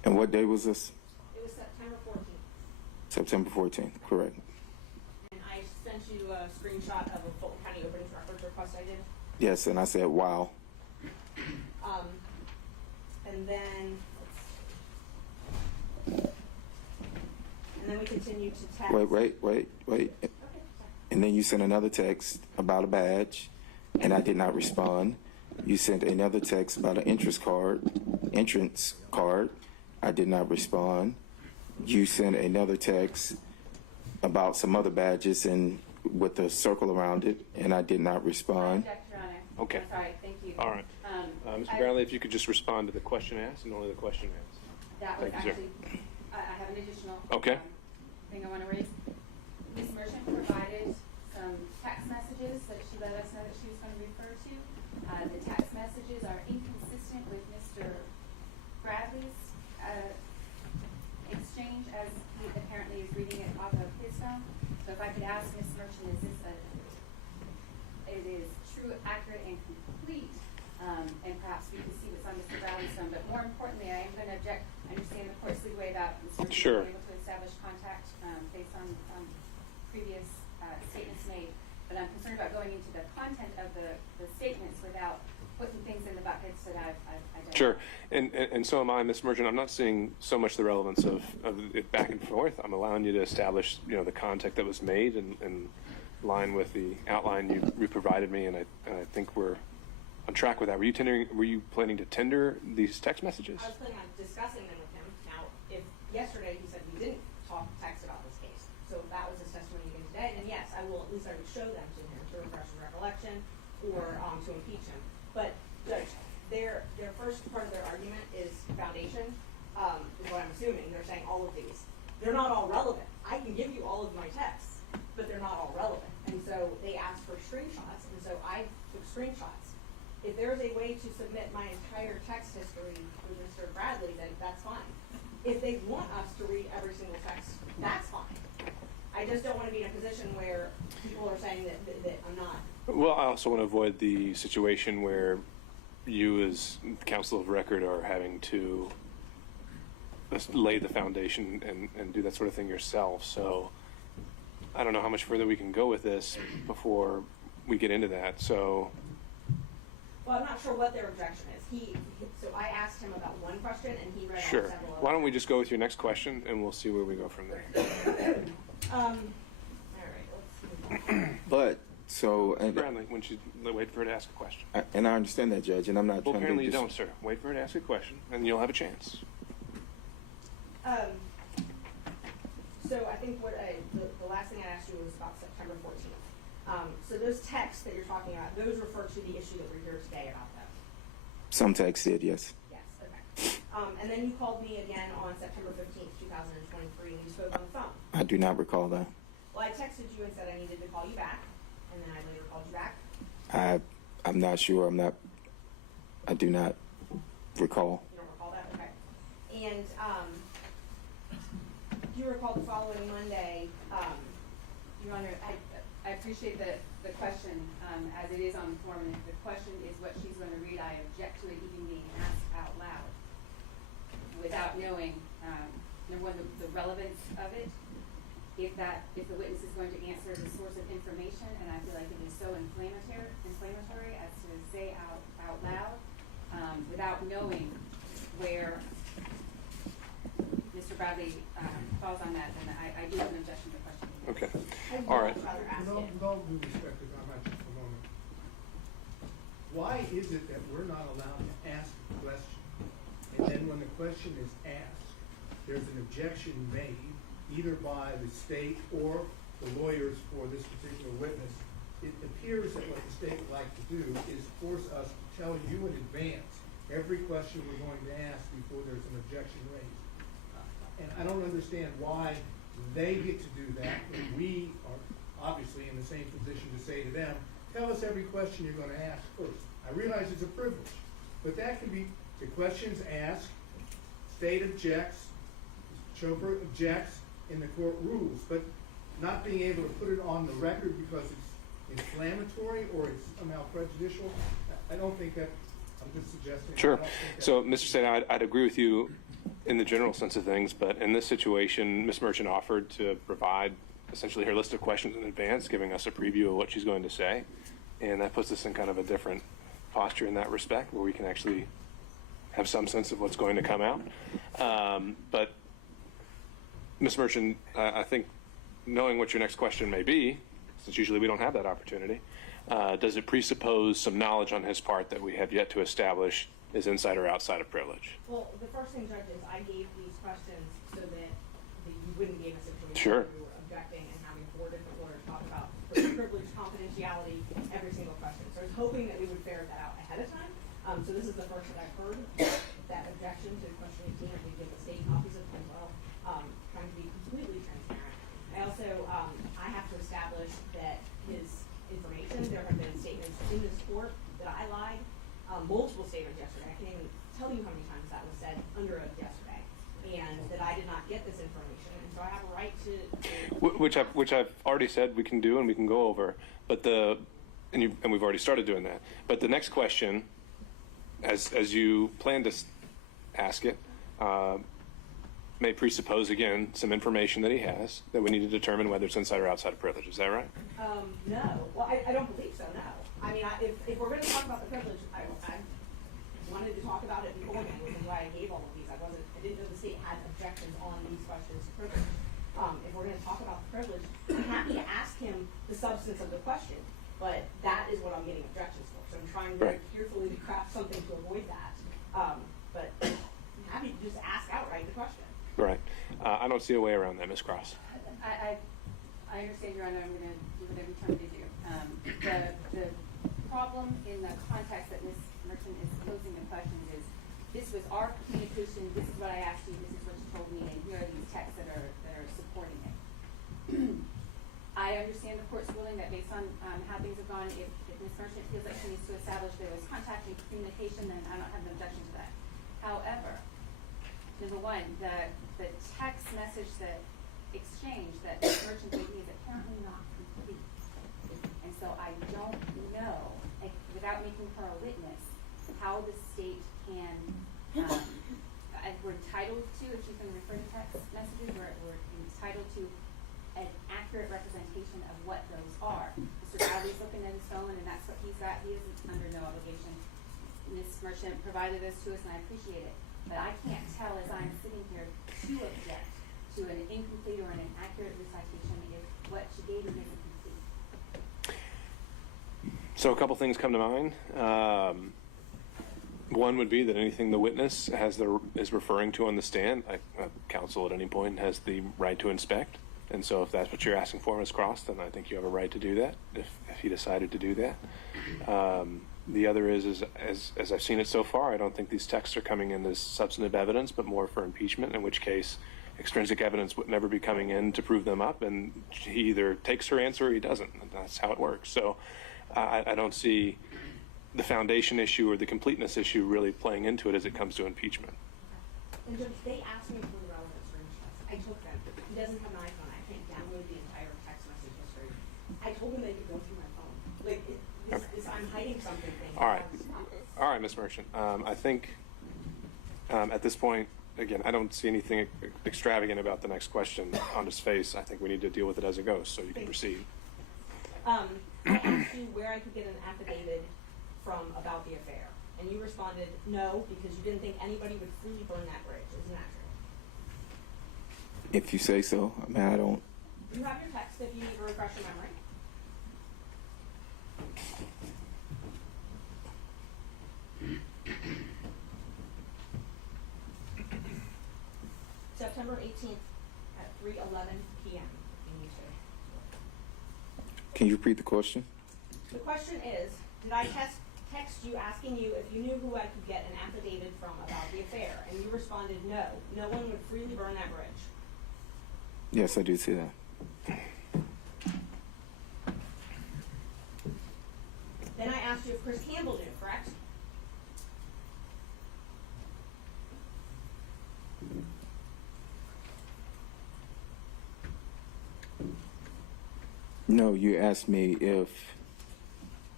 And what day was this? It was September 14th. September 14th, correct. And I sent you a screenshot of a Fulton County opening records request I did. Yes, and I said, wow. And then we continued to text. Wait. Okay, sorry. And then you sent another text about a badge, and I did not respond. You sent another text about an entrance card. I did not respond. You sent another text about some other badges and with a circle around it, and I did not respond. Object, Your Honor. Okay. I'm sorry, thank you. All right. Mr. Bradley, if you could just respond to the question asked and only the question asked. That was Thank you, sir. actually, I have an additional Okay. Thing I want to raise. Ms. Merchant provided some text messages that she let us know that she was going to refer to. The text messages are inconsistent with Mr. Bradley's exchange as he apparently is reading it off of his phone. So if I could ask Ms. Merchant, is this it is true, accurate, and complete, and perhaps we can see what's on Mr. Bradley's phone. But more importantly, I am going to object. I understand the court's leeway about Mr. Sure. being able to establish contact based on previous statements made. But I'm concerned about going into the content of the statements without putting things in the buckets that I've identified. Sure, and so am I, Ms. Merchant. I'm not seeing so much the relevance of it back and forth. I'm allowing you to establish, the contact that was made and line with the outline you provided me, and I think we're on track with that. Were you planning to tender these text messages? I was planning on discussing them with him. Now, if yesterday he said we didn't text about this case, so if that was his testimony again today, then yes, I would show them to him to refresh his recollection or to impeach him. But Judge, their first part of their argument is foundation, is what I'm assuming. They're saying all of these. They're not all relevant. I can give you all of my texts, but they're not all relevant. screenshots. If there's a way to submit my entire text history with Mr. Bradley, then that's fine. If they want us to read every single text, that's fine. I just don't want to be in a position where people are saying that I'm not. Well, I also want to avoid the situation where you as counsel of record are having to lay the foundation and do that sort of thing yourself. So I don't know how much further we can go with this before we get into that. So. Well, I'm not sure what their objection is. So I asked him about one question, and he read Sure. out several. Why don't we just go with your next question, and we'll see where we go from there. All right, let's see. But so and, Bradley, when you wait for her to ask a question. and I understand that, Judge, and I'm not Well, trying apparently to. you don't, sir. Wait for her to ask a question, and you'll have a chance. So I think the last thing I asked you was about September 14th. So those texts that you're talking about, those refer to the issue that we're here today about them. Some text did, yes. Yes, okay. And then you called me again on September 15th, 2023, and you spoke on the phone. I do not recall that. Well, I texted you and said I needed to call you back, and then I later called you back. I'm not sure. I do not recall. You don't recall that? Okay. And do you recall the following Monday? Your Honor, I appreciate the question as it is on the form, and if the question is what she's going to read, I object to it even being asked out loud without knowing, number one, the relevance of it. If the witness is going to answer the source of information, and I feel like it is so inflammatory as to say out loud without knowing where Mr. Bradley falls on that, then I do have an objection to the question. Okay. All right. With all due respect, if I might just for a moment, why is it that we're not allowed to ask a question, and then when the question is asked, there's an objection made either by the state or the lawyers for this particular witness? It appears that what the state would like to do is force us to tell you in advance every question we're going to ask before there's an objection raised. And I don't understand why they get to do that when we are obviously in the same position to say to them, tell us every question you're going to ask first. I realize it's a privilege, but that can be the questions asked, state objects, chauffeur objects, in the court rules, but not being able to put it on the record because it's inflammatory or it's somehow prejudicial, I don't think that, I'm just suggesting. Sure. So, Mr. State, I'd agree with you in the general sense of things, but in this situation, Ms. Merchant offered to provide essentially her list of questions in advance, giving us a preview of what she's going to say, and that puts us in kind of a different posture in that respect, where we can actually have some sense of what's going to come out. But Ms. Merchant, I think knowing what your next question may be, since usually we don't have that opportunity, does it presuppose some knowledge on his part that we have yet to establish is inside or outside of privilege? Well, the first thing, Judge, is I gave these questions so that you wouldn't be in a situation Sure. where we were objecting and having 4 different lawyers talk about privilege, confidentiality, every single question. So I was hoping that we would ferret that out ahead of time. So this is the first that I've heard that objection to question 18, and we give the state copies of it as well, trying to be completely transparent. I also, I have to establish that his information, there have been statements in this court that I lied, multiple statements yesterday. I can't even tell you how many times that was said under oath yesterday, and that I did not get this information, and so I have a right to Which I've already said we can do and we can go over, but and we've already started doing that. But the next question, as you plan to ask it, may presuppose again some information that he has that we need to determine whether it's inside or outside of privilege. Is that right? No. Well, I don't believe so, no. I mean, if we're going to talk about the privilege, I wanted to talk about it beforehand, which is why I gave all of these. I didn't know the state had objections on these questions to privilege. If we're going to talk about the privilege, I'm happy to ask him the substance of the question, but that is what I'm getting objections for. So I'm trying very carefully to craft something to avoid that. But I'm happy to just ask outright the question. Right. I don't see a way around that, Ms. Cross. I understand, Your Honor. I'm going to do what I'm trying to do. The problem in the context that Ms. Merchant is posing the question is, this was our communication, this is what I asked you, this is what you told me, and here are these texts that are supporting it. I I understand the court's ruling that based on how things have gone, if Ms. Merchant feels like she needs to establish there was contact and communication, then I don't have an objection to that. However, number one, the text message that exchange that Ms. Merchant gave me is apparently not complete. And so I don't know, without making her a witness, how the state can, we're entitled to, if you can refer to text messages, we're entitled to an accurate representation of what those are. Mr. Bradley's looking at his phone, and that's what he's got. He is under no obligation. Ms. Merchant provided this to us, and I appreciate it. But I can't tell as I'm sitting here to object to an incomplete or an inaccurate recitation if what she gave me isn't complete. So a couple things come to mind. One would be that anything the witness is referring to on the stand, counsel at any point has the right to inspect. And so if that's what you're asking for, Ms. Cross, then I think you have a right to do that if he decided to do that. The other is as I've seen it so far, I don't think these texts are coming in as substantive evidence, but more for impeachment, in which case extrinsic evidence would never be coming in to prove them up, and he either takes her answer or he doesn't. And that's how it works. So I don't see the foundation issue or the completeness issue really playing into it as it comes to impeachment. And Judge, they asked me for the relevant screenshots. I took them. He doesn't have an iPhone. I can't download the entire text message history. I told him they could go through my phone. Like, I'm hiding something. All right, Ms. Merchant. I think at this point, again, I don't see anything extravagant about the next question on his face. I think we need to deal with it as it goes, so you can proceed. I asked you where I could get an affidavit from about the affair, and you responded no, because you didn't think anybody would freely burn that bridge. Isn't that true? If you say so. I mean, I don't. You have your text if you need to refresh your memory. September 18th at 3:11 p.m. Can you repeat the question? The question is, did I text you asking you if you knew who I could get an affidavit from about the affair? And you responded no. No one would freely burn that bridge. Yes, I do see that. Then I asked you if Chris Campbell knew, correct? No, you asked me if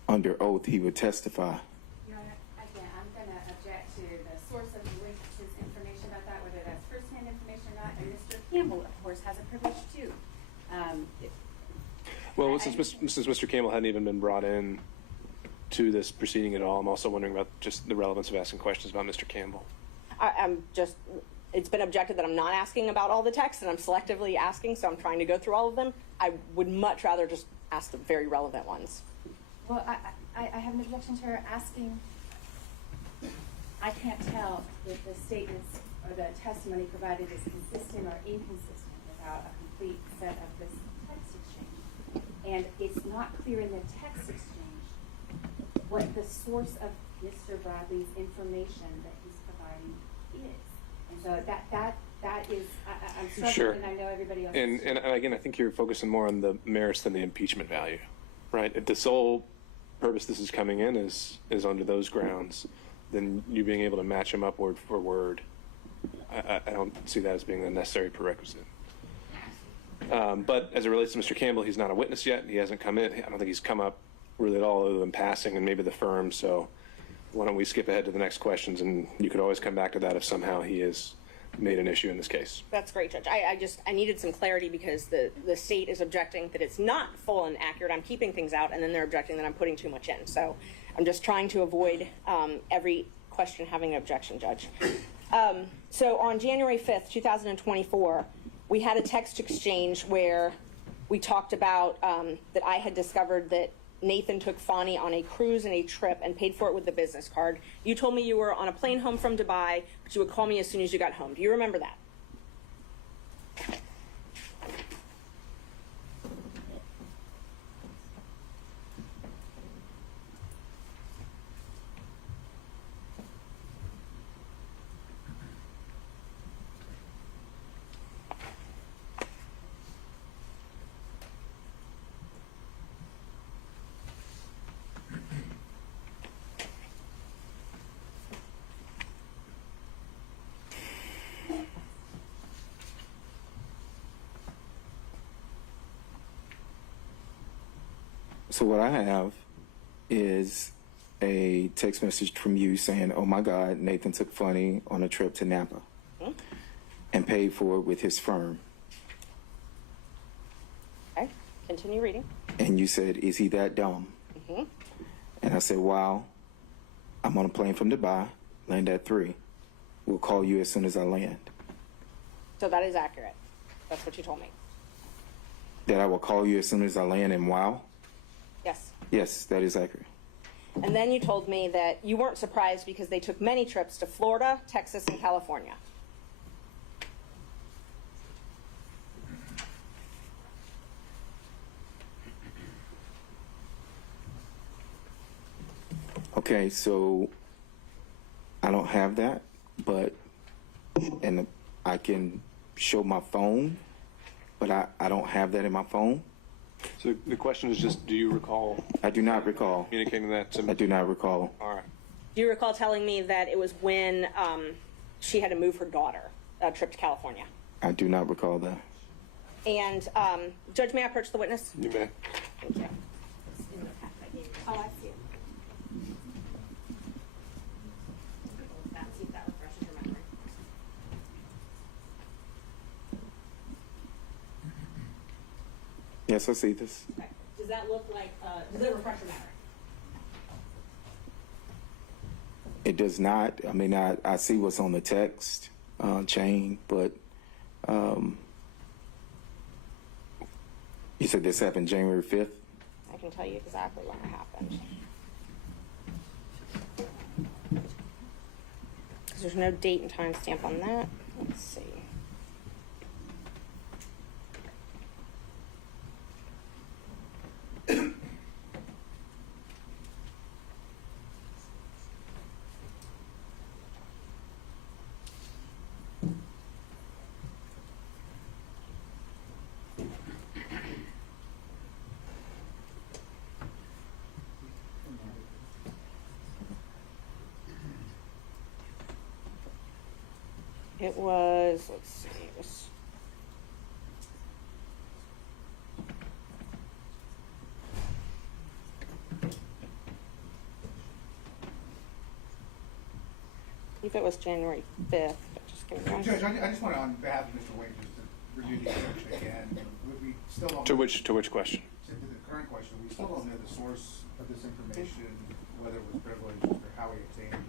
under oath he would testify. Your Honor, again, I'm going to object to the source of the witness's information about that, whether that's firsthand information or not. And Mr. Campbell, of course, has a privilege too. Well, since Mr. Campbell hadn't even been brought in to this proceeding at all, I'm also wondering about just the relevance of asking questions about Mr. Campbell. It's been objected that I'm not asking about all the texts, and I'm selectively asking, so I'm trying to go through all of them. I would much rather just ask the very relevant ones. Well, I have an objection to her asking. I can't tell if the statements or the testimony provided is consistent or inconsistent without a complete set of this text exchange. And it's not clear in the text exchange what the source of Mr. Bradley's information that he's providing is. And so that is, I'm struggling, Sure. and I know everybody else And again, I think you're focusing more on the merits than the impeachment value, right? If the sole purpose this is coming in is under those grounds, then you being able to match them up word for word, I don't see that as being a necessary prerequisite. But as it relates to Mr. Campbell, he's not a witness yet. He hasn't come in. I don't think he's come up really at all other than passing and maybe the firm. So why don't we skip ahead to the next questions, and you could always come back to that if somehow he has made an issue in this case. That's great, Judge. I needed some clarity because the state is objecting that it's not full and accurate. I'm keeping things out, and then they're objecting that I'm putting too much in. So I'm just trying to avoid every question having an objection, Judge. So on January 5th, 2024, we had a text exchange where we talked about that I had discovered that Nathan took Fani on a cruise and a trip and paid for it with the business card. You told me you were on a plane home from Dubai, but you would call me as soon as you got home. Do you remember that? So what I have is a text message from you saying, "Oh my God, Nathan took Fani on a trip to Napa and paid for it with his firm." Okay, continue reading. And you said, "Is he that dumb?" And I said, "Wow, I'm on a plane from Dubai, land at 3. We'll call you as soon as I land." So that is accurate. That's what you told me. That I will call you as soon as I land, and wow? Yes. Yes, that is accurate. And then you told me that you weren't surprised because they took many trips to Florida, Texas, and California. Okay, so I don't have that, but, and I can show my phone, but I don't have that in my phone. So the question is just, do you recall I do not recall. communicating that to me? I do not recall. All right. Do you recall telling me that it was when she had to move her daughter a trip to California? I do not recall that. And Judge, may I approach the witness? You may. Thank you. Oh, I see it. See if that refreshes your memory. Yes, I see this. Okay. Does that look like, does it refresh your memory? It does not. I mean, I see what's on the text chain, but you said this happened January 5th? I can tell you exactly when it happened. Because there's no date and time stamp on that. Let's see. It was, let's see, it was I believe it was January 5th, but just give me one Judge, second. I just want to, on behalf of Mr. Wayne, just to review the objection again. We still don't. To which question? To the current question, we still don't know the source of this information, whether it was privileged or how he obtained it.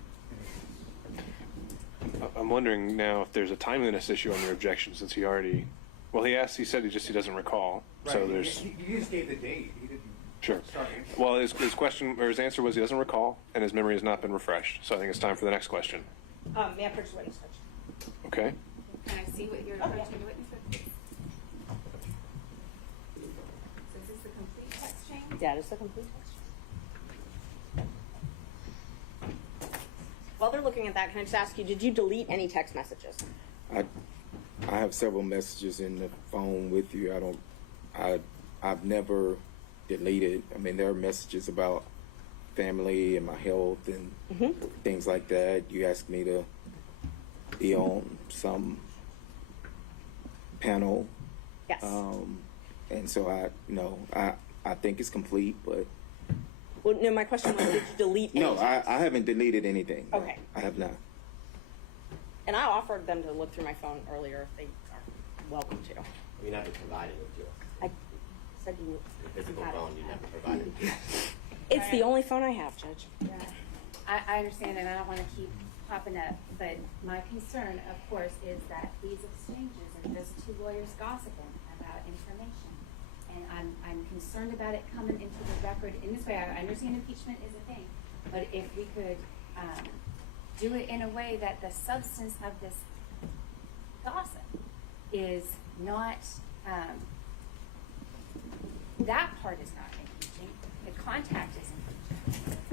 I'm wondering now if there's a timeliness issue on your objection, since he already, well, he said he doesn't recall. Right. So there's, He just gave the date. He didn't. sure. Start answering. Well, his question, or his answer was he doesn't recall, and his memory has not been refreshed. So I think it's time for the next question. May I approach the witness, Judge? Okay? Can I see what you're approaching the witness with? So is this the complete text chain? That is the complete text. While they're looking at that, can I just ask you, did you delete any text messages? I have several messages in the phone with you. I've never deleted. I mean, there are messages about family and my health and things like that. You asked me to be on some panel. Yes. And so I think it's complete, but Well, no, my question was, did you delete any no, text? I haven't deleted anything. No, Okay. I have not. And I offered them to look through my phone earlier if they are welcome to. You never provided it to us. I said you The physical had it. phone, you never provided it to us. It's the only phone I have, Judge. Yeah. I understand, and I don't want to keep popping up, but my concern, of course, is that these exchanges are just two lawyers gossiping about information. And I'm concerned about it coming into the record in this way. I understand impeachment is a thing, but if we could do it in a way that the substance of this gossip is not, that part is not impeaching, the contact is impeaching.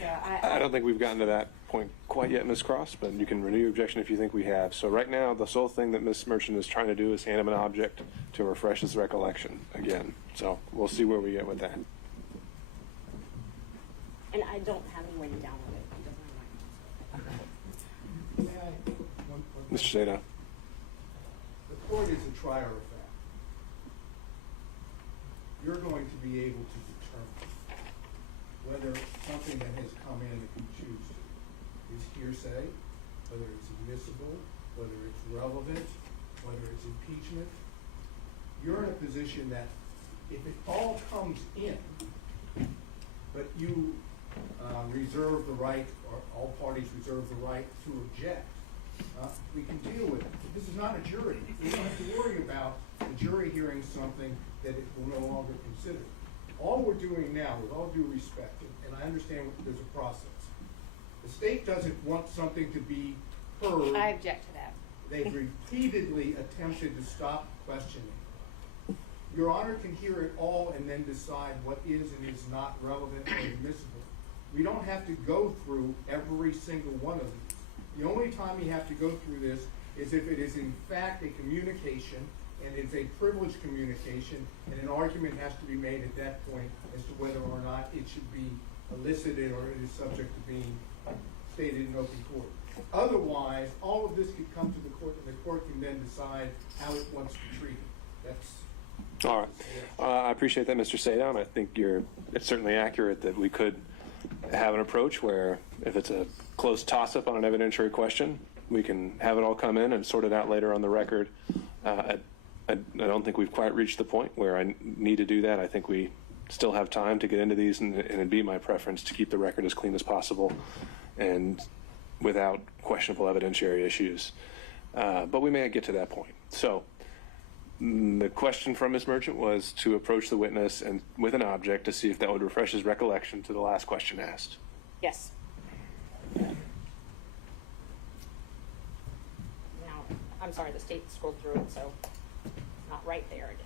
So I don't think we've gotten to that point quite yet, Ms. Cross, but you can renew your objection if you think we have. So right now, the sole thing that Ms. Merchant is trying to do is hand him an object to refresh his recollection again. So we'll see where we get with that. And I don't have any way to download it. It doesn't May I? Mr. Zeta. The court is a trier of fact. You're going to be able to determine whether something that has come in, if you choose to, is hearsay, whether it's admissible, whether it's relevant, whether it's impeachment. You're in a position that if it all comes in, but you reserve the right, or all parties reserve the right to object, we can deal with it. This is not a jury. We don't have to worry about the jury hearing something that it will no longer consider. All we're doing now, with all due respect, and I understand there's a process, the state doesn't want something to be heard. I object to that. They've repeatedly attempted to stop questioning. Your Honor can hear it all and then decide what is and is not relevant or admissible. We don't have to go through every single one of these. The only time you have to go through this is if it is in fact a communication, and it's a privileged communication, and an argument has to be made at that point as to whether or not it should be elicited or it is subject to being stated in open court. Otherwise, all of this could come to the court, and the court can then decide how it wants to treat it. That's all right. I appreciate that, Mr. Sadon. I think it's certainly accurate that we could have an approach where if it's a close toss-up on an evidentiary question, we can have it all come in and sort it out later on the record. I don't think we've quite reached the point where I need to do that. I think we still have time to get into these, and it'd be my preference to keep the record as clean as possible and without questionable evidentiary issues. But we may get to that point. So the question from Ms. Merchant was to approach the witness and with an object to see if that would refresh his recollection to the last question asked. Yes. Now, I'm sorry, the state scrolled through it, so not right there again.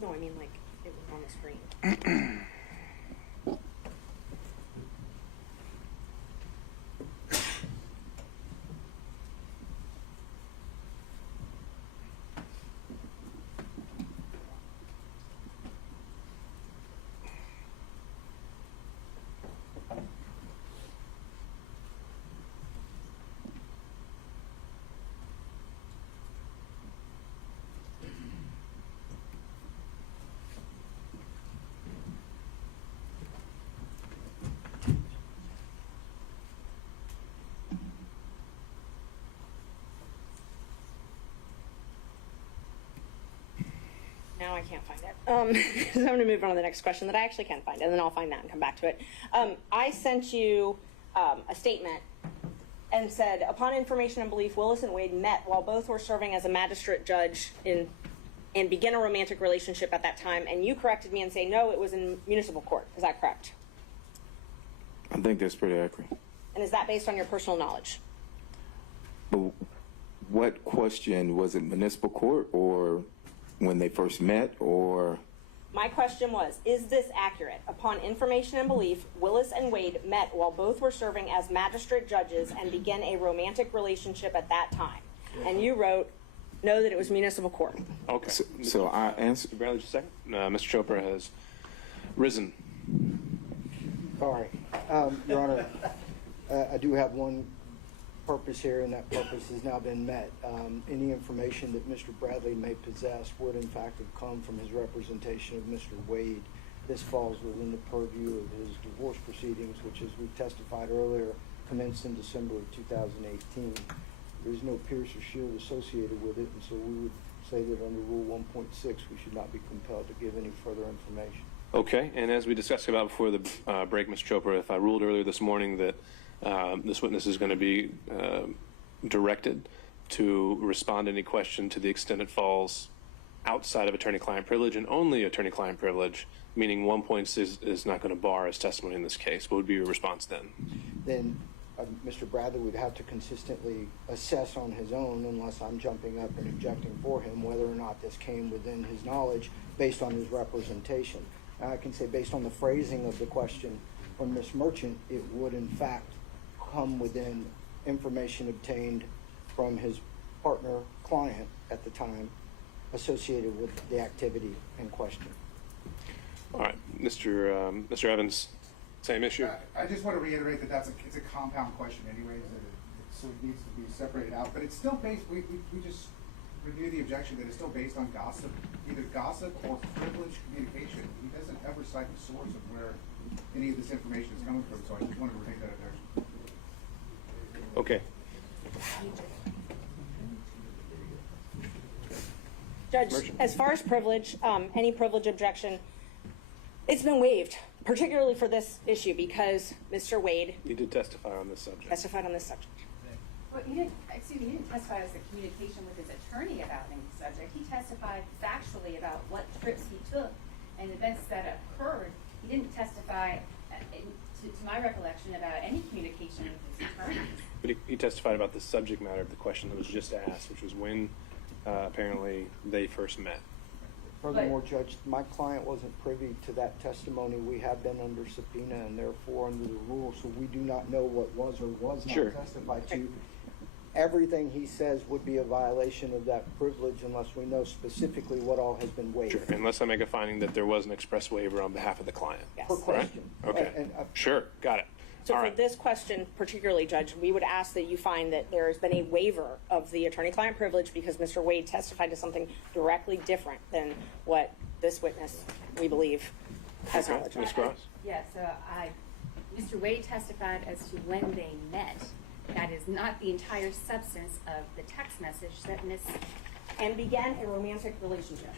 No, I mean like it was on the screen. Now I can't find it. So I'm going to move on to the next question that I actually can find, and then I'll find that and come back to it. I sent you a statement and said, upon information and belief, Willis and Wade met while both were serving as a magistrate judge and began a romantic relationship at that time, and you corrected me and say, no, it was in municipal court. Is that correct? I think that's pretty accurate. And is that based on your personal knowledge? But what question, was it municipal court or when they first met, or? My question was, is this accurate? Upon information and belief, Willis and Wade met while both were serving as magistrate judges and began a romantic relationship at that time. And you wrote, no, that it was municipal court. Okay. So I answer. Mr. Bradley, just a second. Mr. Chopra has risen. Sorry. Your Honor, I do have one purpose here, and that purpose has now been met. Any information that Mr. Bradley may possess would in fact have come from his representation of Mr. Wade. This falls within the purview of his divorce proceedings, which, as we testified earlier, commenced in December of 2018. There's no pierce or shield associated with it, and so we would say that under Rule 1.6 we should not be compelled to give any further information. Okay, and as we discussed about before the break, Mr. Chopra, if I ruled earlier this morning that this witness is going to be directed to respond to any question to the extent it falls outside of attorney-client privilege and only attorney-client privilege, meaning 1.6 is not going to bar his testimony in this case. What would be your response then? Then Mr. Bradley would have to consistently assess on his own, unless I'm jumping up and objecting for him, whether or not this came within his knowledge based on his representation. I can say based on the phrasing of the question from Ms. Merchant, it would in fact come within information obtained from his partner client at the time associated with the activity in question. All right, Mr. Evans, same issue. I just want to reiterate that it's a compound question anyways, so it needs to be separated out. But it's still based. We just renew the objection that it's still based on gossip, either gossip or privileged communication. He doesn't ever cite the source of where any of this information is coming from, so I just wanted to retain that objection. Okay. Judge, as far as privilege, any privilege objection, it's been waived, particularly for this issue because Mr. Wade He did testify on this subject. testified on this subject. Well, he didn't testify as a communication with his attorney about any subject. He testified factually about what trips he took and events that occurred. He didn't testify, to my recollection, about any communication with his attorney. But he testified about the subject matter of the question that was just asked, which was when apparently they first met. Furthermore, Judge, my client wasn't privy to that testimony. We have been under subpoena and therefore under the rules, so we do not know what was or was not testified to. Everything he says would be a violation of that privilege unless we know specifically what all has been waived. Sure, unless I make a finding that there was an express waiver on behalf of the client. Yes. Per question. Okay. Sure, got it. So All for right. this question particularly, Judge, we would ask that you find that there has been a waiver of the attorney-client privilege because Mr. Wade testified to something directly different than what this witness, we believe, has knowledge of. Ms. Cross? Yeah, so Mr. Wade testified as to when they met. That is not the entire substance of the text message that Ms. And began a romantic relationship.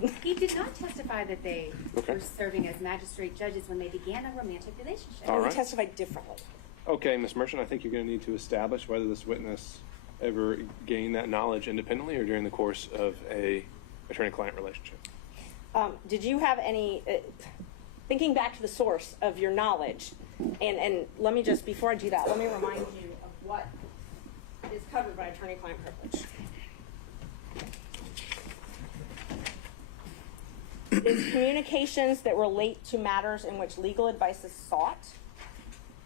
Yes. He did not testify that they Okay. were serving as magistrate judges when they began a romantic relationship. All He right. testified differently. Okay, Ms. Merchant, I think you're going to need to establish whether this witness ever gained that knowledge independently or during the course of a attorney-client relationship. Did you have any, thinking back to the source of your knowledge, and let me just, before I do that, let me remind you of what is covered by attorney-client privilege. It's communications that relate to matters in which legal advice is sought,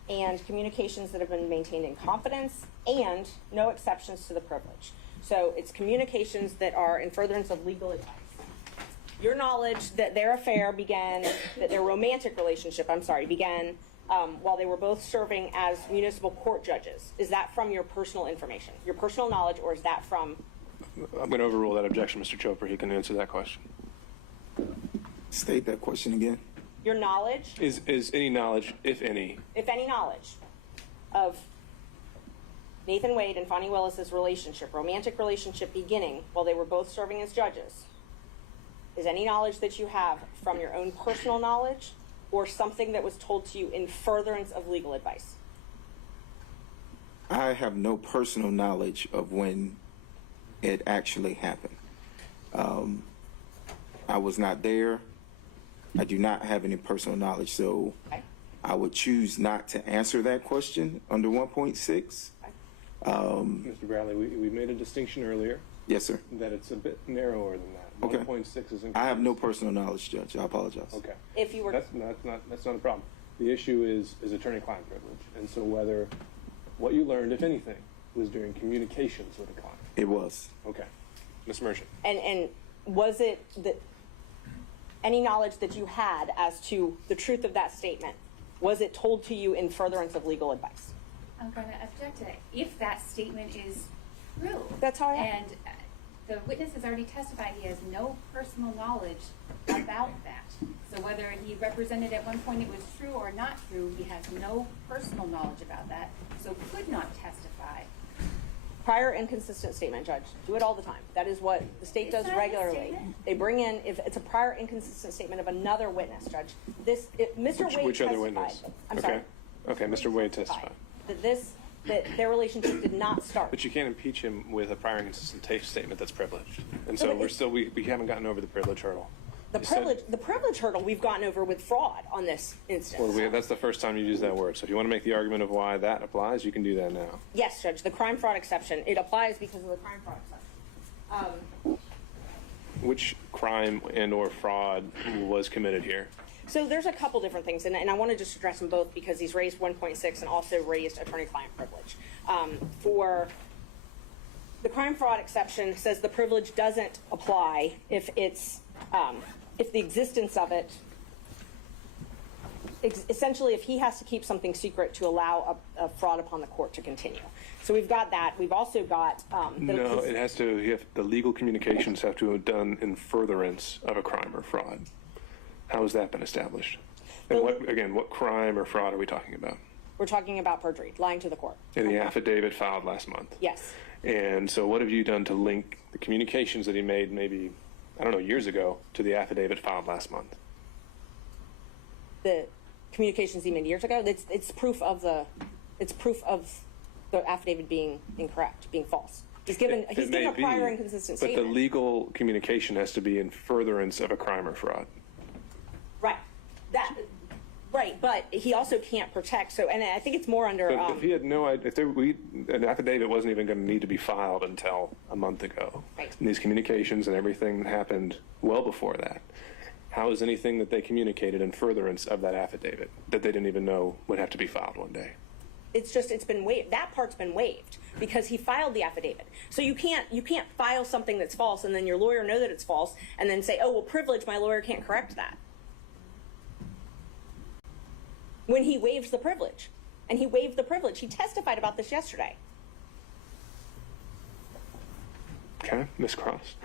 and communications that have been maintained in confidence, and no exceptions to the privilege. So it's communications that are in furtherance of legal advice. Your knowledge that their affair began, that their romantic relationship, began while they were both serving as municipal court judges. Is that from your personal information, your personal knowledge, or is that from? I'm going to overrule that objection, Mr. Chopra. He can answer that question. State that question again. Your knowledge? Is any knowledge, if any, Knowledge of Nathan Wade and Fani Willis's relationship, romantic relationship beginning while they were both serving as judges, is any knowledge that you have from your own personal knowledge or something that was told to you in furtherance of legal advice? I have no personal knowledge of when it actually happened. I was not there. I do not have any personal knowledge, so Okay. I would choose not to answer that question under 1.6. Mr. Bradley, we made a distinction earlier Yes, sir. that it's a bit narrower than that. Okay. 1.6 is I have no personal knowledge, Judge. I apologize. Okay. If you were That's not a problem. The issue is attorney-client privilege, and so whether what you learned, if anything, was during communications with a client. It was. Okay, Ms. Merchant. and was it that any knowledge that you had as to the truth of that statement, was it told to you in furtherance of legal advice? I'm going to object to that. If that statement is true. That's how I am. And the witness has already testified he has no personal knowledge about that. So whether he represented at one point it was true or not true, he has no personal knowledge about that, so could not testify. Prior inconsistent statement, Judge. Do it all the time. That is what the state It's does not a regularly. statement. They bring in, if it's a prior inconsistent statement of another witness, Judge. Mr. Wade Which testified. other witness? I'm Okay. sorry. Okay, Mr. Wade testified. That their relationship did not start. But you can't impeach him with a prior inconsistent statement that's privileged. And No, so but we haven't gotten over the privilege hurdle. The You said- privilege hurdle we've gotten over with fraud on this instance. Well, that's the first time you used that word. So if you want to make the argument of why that applies, you can do that now. Yes, Judge, the crime fraud exception, it applies because of the crime fraud exception. Which crime and or fraud was committed here? So there's a couple different things, and I want to just address them both because he's raised 1.6 and also raised attorney-client privilege. For the crime fraud exception says the privilege doesn't apply if it's if the existence of it essentially if he has to keep something secret to allow a fraud upon the court to continue. So we've got that. We've also got No, it has to, the legal communications have to have done in furtherance of a crime or fraud. How has that been established? And what crime or fraud are we talking about? We're talking about perjury, lying to the court. In the affidavit filed last month. Yes. And so what have you done to link the communications that he made maybe, I don't know, years ago to the affidavit filed last month? The communications he made years ago, it's proof of the affidavit being incorrect, being false. He's given a prior inconsistent statement. But the legal communication has to be in furtherance of a crime or fraud. Right. Right, but he also can't protect. So, and I think it's more under. But if he had no idea, an affidavit wasn't even going to need to be filed until a month ago. Right. And these communications and everything happened well before that. How is anything that they communicated in furtherance of that affidavit that they didn't even know would have to be filed one day? It's been waived. That part's been waived because he filed the affidavit. So you can't file something that's false and then your lawyer know that it's false and then say, oh, well, privilege, my lawyer can't correct that. When he waives the privilege. And he waived the privilege. He testified about this yesterday. Okay, Ms. Cross.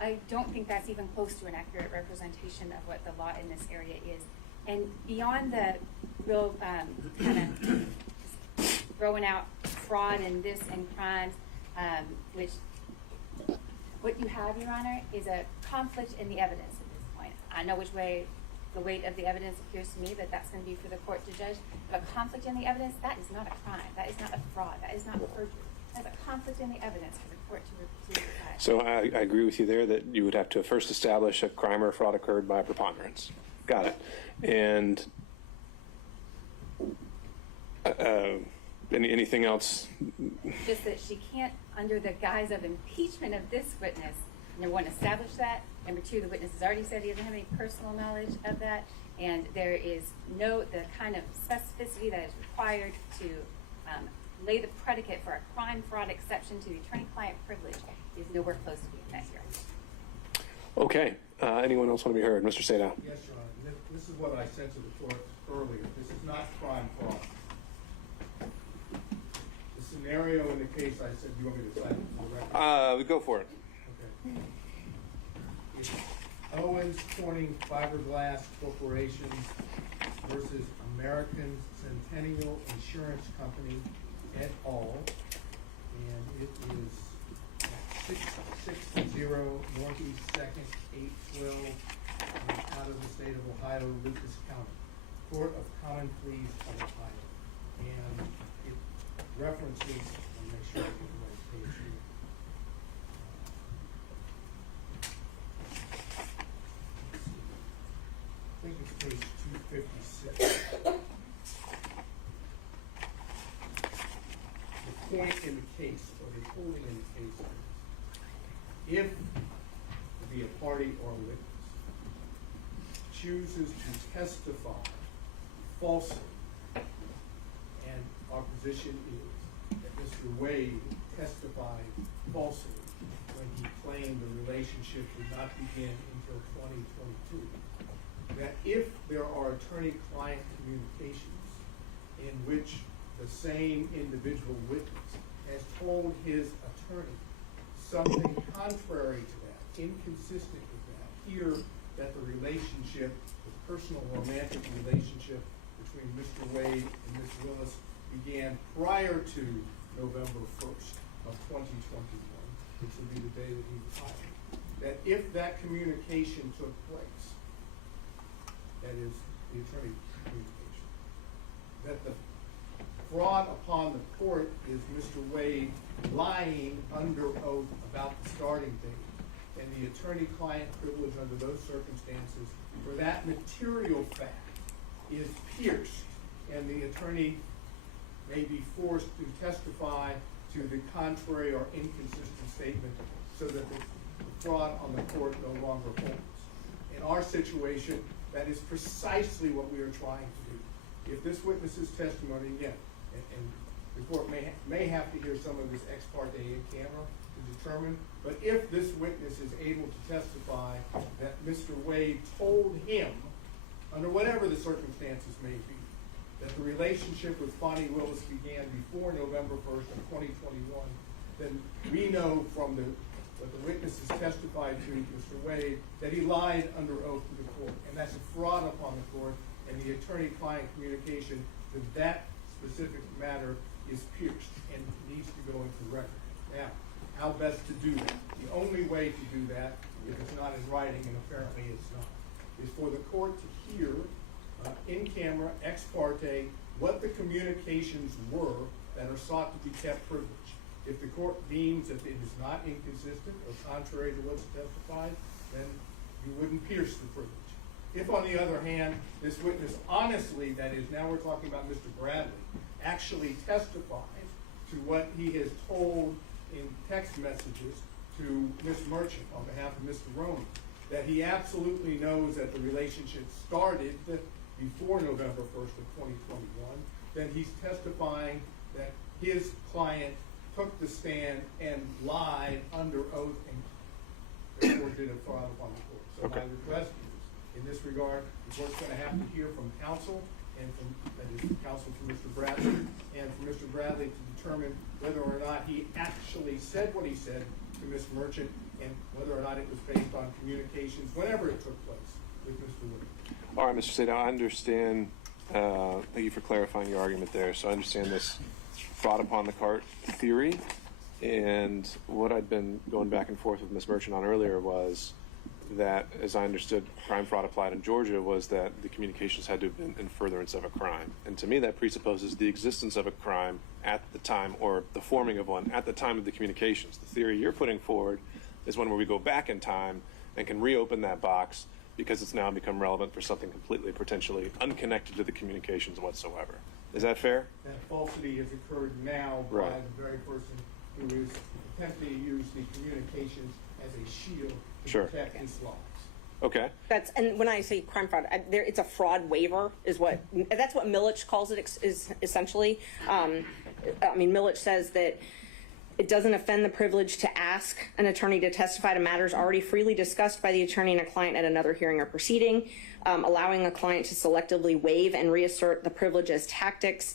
I don't think that's even close to an accurate representation of what the law in this area is. And beyond the real kind of throwing out fraud and this and crimes, which what you have, Your Honor, is a conflict in the evidence at this point. I know which way the weight of the evidence appears to me that that's going to be for the court to judge. But a conflict in the evidence, that is not a crime. That is not a fraud. That is not perjury. That's a conflict in the evidence for the court to decide. So I agree with you there that you would have to first establish a crime or fraud occurred by a preponderance. Got it. And anything else? Just that she can't, under the guise of impeachment of this witness, number one, establish that. Number two, the witness has already said he doesn't have any personal knowledge of that. And there is the kind of specificity that is required to lay the predicate for a crime fraud exception to the attorney-client privilege is nowhere close to being met here. Okay. Anyone else want to be heard? Mr. Sadow. Yes, Your Honor. This is what I said to the court earlier. This is not crime fraud. The scenario in the case I said, you want me to cite it for the record? Go for it. Okay. It's Owens Corning Fiberglass Corporation versus American Centennial Insurance Company et al. And it is 660 Northeast 2nd, 812, out of the state of Ohio, Lucas County, Court of Common Pleas of Ohio. And it references, I'll make sure I get the right page here. I think it's page 256. The point in the case, or the holding in the case, is if the party or witness chooses to testify falsely, and our position is that Mr. Wade testified falsely when he claimed the relationship did not begin until 2022, that if there are attorney-client communications in which the same individual witness has told his attorney something contrary to that, inconsistent with that, here that the relationship, the personal romantic relationship between Mr. Wade and Ms. Willis began prior to November 1st of 2021, which would be the day that he was hired, that if that communication took place, that is the attorney communication, that the fraud upon the court is Mr. Wade lying under oath about the starting date, and the attorney-client privilege under those circumstances, where that material fact is pierced, and the attorney may be forced to testify to the contrary or inconsistent statement so that the fraud on the court no longer holds. In our situation, that is precisely what we are trying to do. If this witness's testimony, again, and the court may have to hear some of this ex parte in camera to determine, but if this witness is able to testify that Mr. Wade told him under whatever the circumstances may be, that the relationship with Fani Willis began before November 1st of 2021, then we know from what the witnesses testified to, Mr. Wade, that he lied under oath to the court, and that's a fraud upon the court, and the attorney-client communication to that specific matter is pierced and needs to go into the record. Now, how best to do that? The only way to do that, if it's not in writing, and apparently it's not, is for the court to hear in camera, ex parte, what the communications were that are sought to be kept privileged. If the court deems that it is not inconsistent or contrary to what's testified, then you wouldn't pierce the privilege. If, on the other hand, this witness honestly, that is, now we're talking about Mr. Bradley, actually testifies to what he has told in text messages to Ms. Merchant on behalf of Mr. Roney, that he absolutely knows that the relationship started before November 1st of 2021, then he's testifying that his client took the stand and lied under oath and therefore did a fraud upon the court. So my request is, in this regard, the court's going to have to hear from counsel, and from, that is, counsel from Mr. Bradley, and from Mr. Bradley to determine whether or not he actually said what he said to Ms. Merchant, and whether or not it was based on communications, whenever it took place, with Mr. Wood. All right, Mr. Sadow, I understand. Thank you for clarifying your argument there. So I understand this fraud upon the cart theory, and what I'd been going back and forth with Ms. Merchant on earlier was that, as I understood, crime fraud applied in Georgia was that the communications had to have been in furtherance of a crime. And to me, that presupposes the existence of a crime at the time, or the forming of one at the time of the communications. The theory you're putting forward is one where we go back in time and can reopen that box because it's now become relevant for something completely, potentially unconnected to the communications whatsoever. Is that fair? That falsity has occurred now by the very person who is attempting to use the communications as a shield to protect his lives. Okay. And when I say crime fraud, it's a fraud waiver, that's what Millich calls it, is essentially. I mean, Millich says that it doesn't offend the privilege to ask an attorney to testify to matters already freely discussed by the attorney and a client at another hearing or proceeding. Allowing a client to selectively waive and reassert the privilege as tactics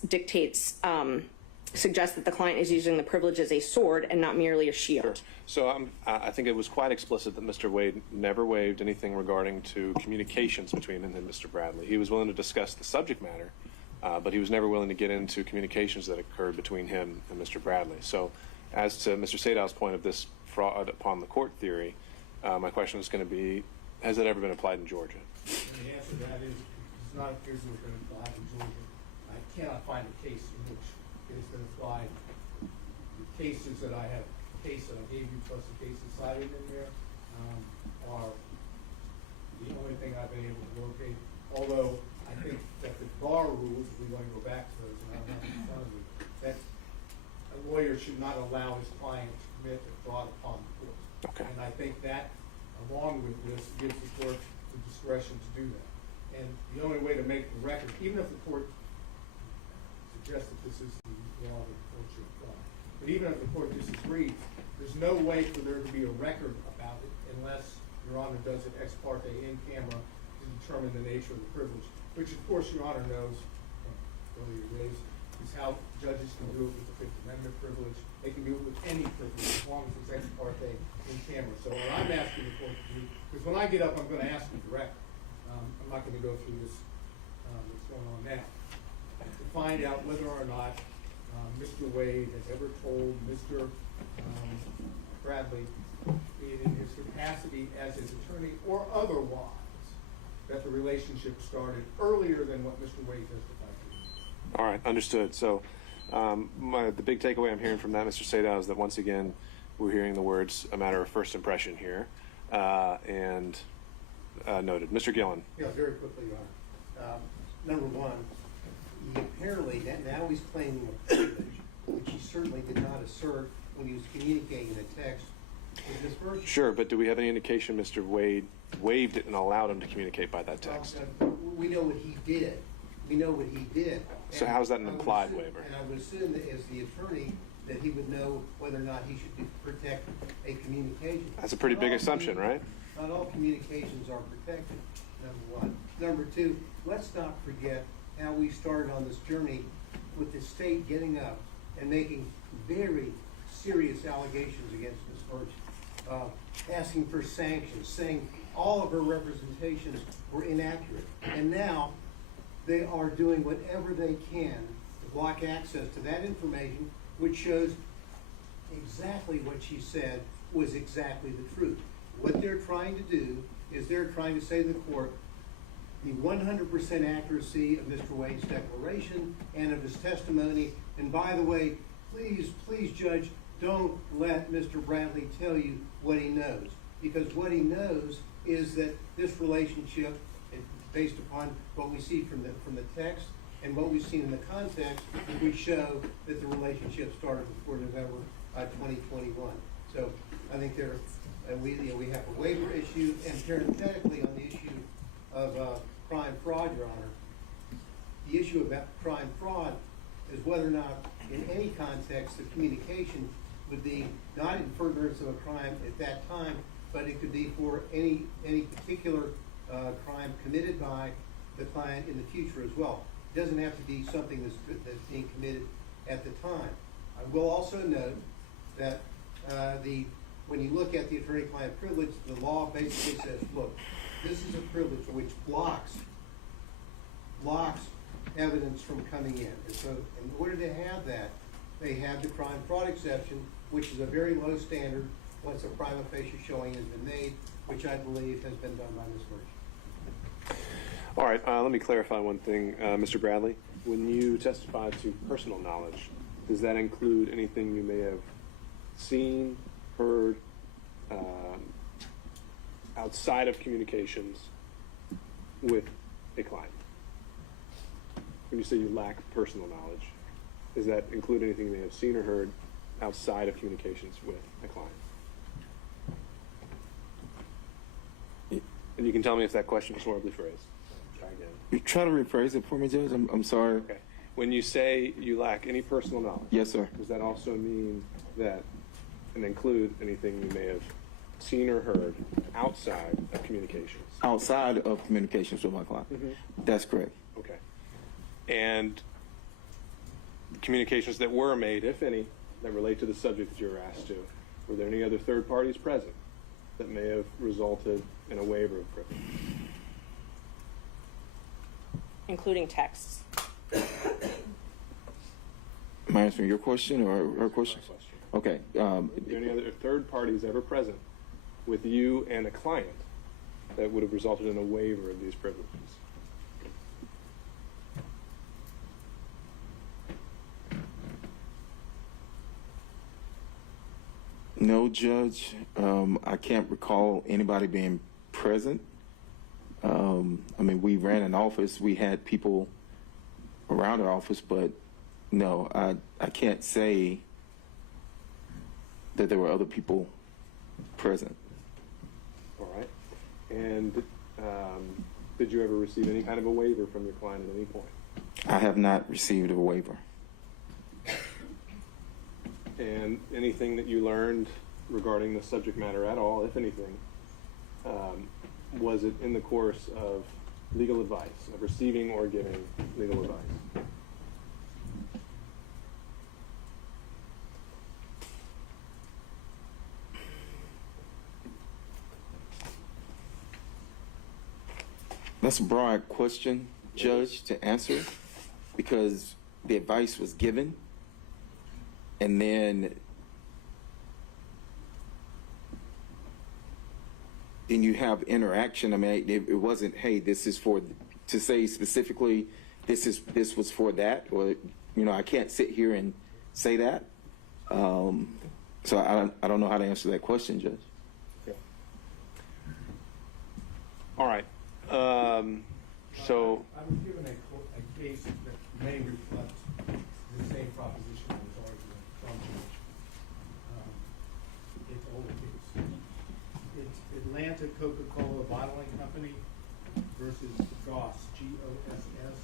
suggests that the client is using the privilege as a sword and not merely a shield. Sure. So I think it was quite explicit that Mr. Wade never waived anything regarding to communications between him and Mr. Bradley. He was willing to discuss the subject matter, but he was never willing to get into communications that occurred between him and Mr. Bradley. So as to Mr. Sadow's point of this fraud upon the court theory, my question is going to be, has it ever been applied in Georgia? And the answer to that is, it's not appears to have been applied in Georgia. I cannot find a case in which it has been applied. The cases that I have, the case that I gave you plus the cases cited in there, are the only thing I've been able to locate. Although I think that the bar rules, if we want to go back to those, and I don't have in front of me, that a lawyer should not allow his client to commit a fraud upon the court. Okay. And I think that, along with this, gives the court the discretion to do that. And the only way to make the record, even if the court suggests that this is the law that the court should apply, but even if the court disagrees, there's no way for there to be a record about it unless Your Honor does it ex parte in camera to determine the nature of the privilege, which of course Your Honor knows, earlier days, is how judges can do it with the Fifth Amendment privilege. They can do it with any privilege as long as it's ex parte in camera. So what I'm asking the court to do, because when I get up, I'm going to ask you directly. I'm not going to go through this that's going on now, to find out whether or not Mr. Wade has ever told Mr. Bradley, in his capacity as his attorney or otherwise, that the relationship started earlier than what Mr. Wade testified to. All right, understood. So the big takeaway I'm hearing from that, Mr. Sadow, is that once again, we're hearing the words a matter of first impression here, and noted. Mr. Gillen. Yeah, very quickly, Your Honor. Number one, he apparently, now he's claiming a privilege, which he certainly did not assert when he was communicating a text with Ms. Merchant. Sure, but do we have any indication Mr. Wade waived it and allowed him to communicate by that text? We know what he did. We know what he did. So how's that an implied waiver? And I would assume that as the attorney, that he would know whether or not he should protect a communication. That's a pretty big assumption, right? Not all communications are protected, number one. number two, let's not forget how we started on this journey with the state getting up and making very serious allegations against Ms. Merchant, asking for sanctions, saying all of her representations were inaccurate. And now they are doing whatever they can to block access to that information, which shows exactly what she said was exactly the truth. What they're trying to do is they're trying to say to the court, the 100% accuracy of Mr. Wade's declaration and of his testimony. And by the way, please, Judge, don't let Mr. Bradley tell you what he knows. Because what he knows is that this relationship, based upon what we see from the text and what we've seen in the context, we show that the relationship started before November 2021. So I think we have a waiver issue, and parenthetically on the issue of crime fraud, Your Honor, the issue about crime fraud is whether or not in any context the communication would be not in furtherance of a crime at that time, but it could be for any particular crime committed by the client in the future as well. It doesn't have to be something that's being committed at the time. I will also note that when you look at the attorney-client privilege, the law basically says, look, this is a privilege which blocks evidence from coming in. And so in order to have that, they have the crime fraud exception, which is a very low standard once a prima facie showing has been made, which I believe has been done by Ms. Merchant. All right, let me clarify one thing, Mr. Bradley. When you testify to personal knowledge, does that include anything you may have seen, heard, outside of communications with a client? When you say you lack personal knowledge, does that include anything you may have seen or heard outside of communications with a client? And you can tell me if that question was horribly phrased. Try again. You try to rephrase it for me, Judge? I'm sorry. Okay. When you say you lack any personal knowledge, Yes, sir. does that also mean that, and include anything you may have seen or heard outside of communications? Outside of communications with my client. That's correct. Okay. And communications that were made, if any, that relate to the subject that you were asked to, were there any other third parties present that may have resulted in a waiver of privilege? Including texts. Am I answering your question or her question? Okay. Are there any other third parties ever present with you and a client that would have resulted in a waiver of these privileges? No, Judge. I can't recall anybody being present. I mean, we ran an office. We had people around our office, but no, I can't say that there were other people present. All right. And did you ever receive any kind of a waiver from your client at any point? I have not received a waiver. And anything that you learned regarding the subject matter at all, if anything, was it in the course of legal advice, of receiving or giving legal advice? That's a broad question, Judge, to answer, because the advice was given, and then you have interaction. I mean, it wasn't, hey, this is for, to say specifically, this was for that, or, you know, I can't sit here and say that. So I don't know how to answer that question, Judge. Okay. All right. So I was given a case that may reflect the same proposition I was arguing from George. It's an old case. It's Atlanta Coca-Cola Bottling Company versus Goss, G-O-S-S.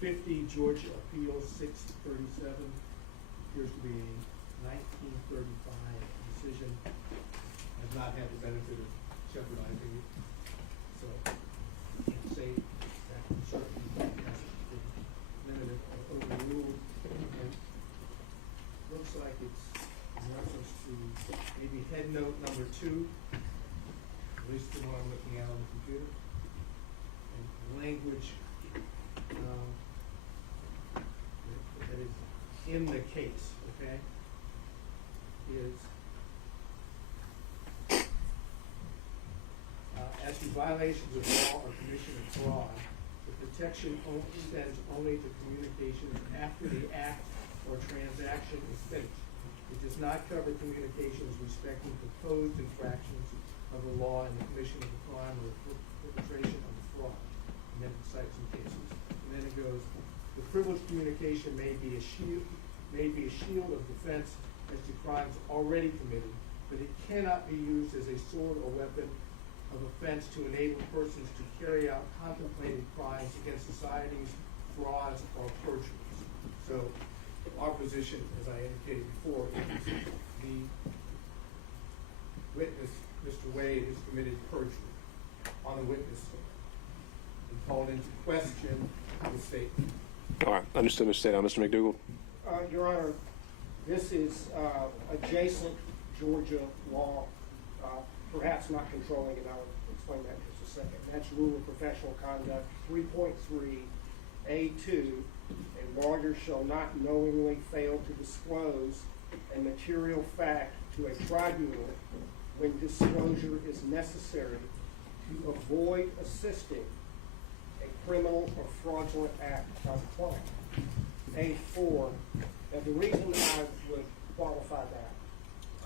50 Georgia Appeals 637. Appears to be a 1935 decision. I've not had the benefit of jeopardizing it. So 2, at least the one I'm looking at on the computer. And the language that is in the case, okay, is as to violations of law or commission of fraud, the protection extends only to communications after the act or transaction is finished. It does not cover communications respecting proposed infractions of the law in the commission of the crime or perpetration of the fraud. And then it cites some cases. And then it goes, the privileged communication may be a shield of defense as to crimes already committed, but it cannot be used as a sword or weapon of offense to enable persons to carry out contemplated crimes against societies, frauds, or perjuries. So our position, as I indicated before, is the witness, Mr. Wade, has committed perjury on the witness stand and called into question the statement. All right, understood, Mr. State. Mr. McDougall. Your Honor, this is adjacent Georgia law, perhaps not controlling it. I'll explain that in just a second. That's Rule of Professional Conduct 3.3A2. A lawyer shall not knowingly fail to disclose a material fact to a tribunal when disclosure is necessary to avoid assisting a criminal or fraudulent act by the client. A4, and the reason I would qualify that,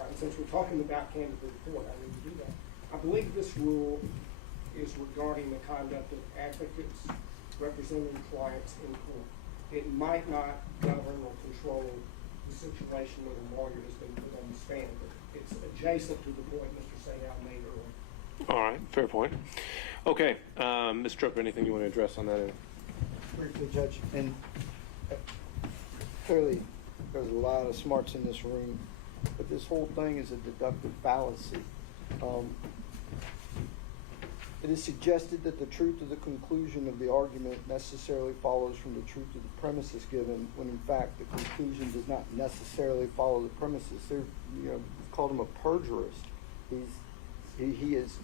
and since we're talking about candidate report, I need to do that. I believe this rule is regarding the conduct of advocates representing clients in court. It might not govern or control the situation where the lawyer has been put on the stand, but it's adjacent to the point Mr. Sayal made earlier. All right, fair point. Okay, Ms. Trooper, anything you want to address on that? Briefly, Judge, and clearly there's a lot of smarts in this room, but this whole thing is a deductive fallacy. It is suggested that the truth of the conclusion of the argument necessarily follows from the truth of the premises given, when in fact the conclusion does not necessarily follow the premises. They're, called him a perjurist. He has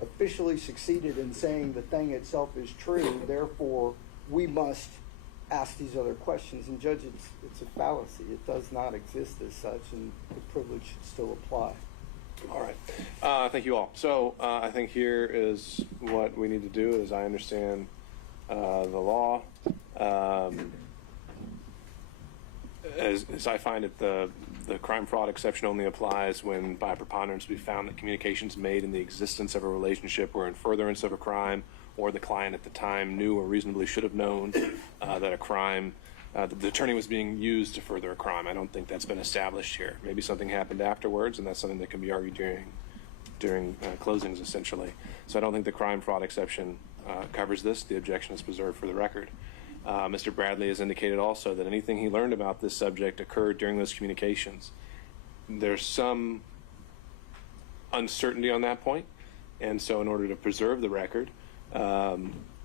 officially succeeded in saying the thing itself is true, therefore we must ask these other questions. And Judge, it's a fallacy. It does not exist as such, and the privilege should still apply. All right. Thank you all. So I think here is what we need to do, as I understand the law. As I find it, the crime fraud exception only applies when by preponderance we found that communications made in the existence of a relationship were in furtherance of a crime, or the client at the time knew or reasonably should have known that a crime, the attorney was being used to further a crime. I don't think that's been established here. Maybe something happened afterwards, and that's something that can be argued during closings, essentially. So I don't think the crime fraud exception covers this. The objection is preserved for the record. Mr. Bradley has indicated also that anything he learned about this subject occurred during those communications. There's some uncertainty on that point, and so in order to preserve the record,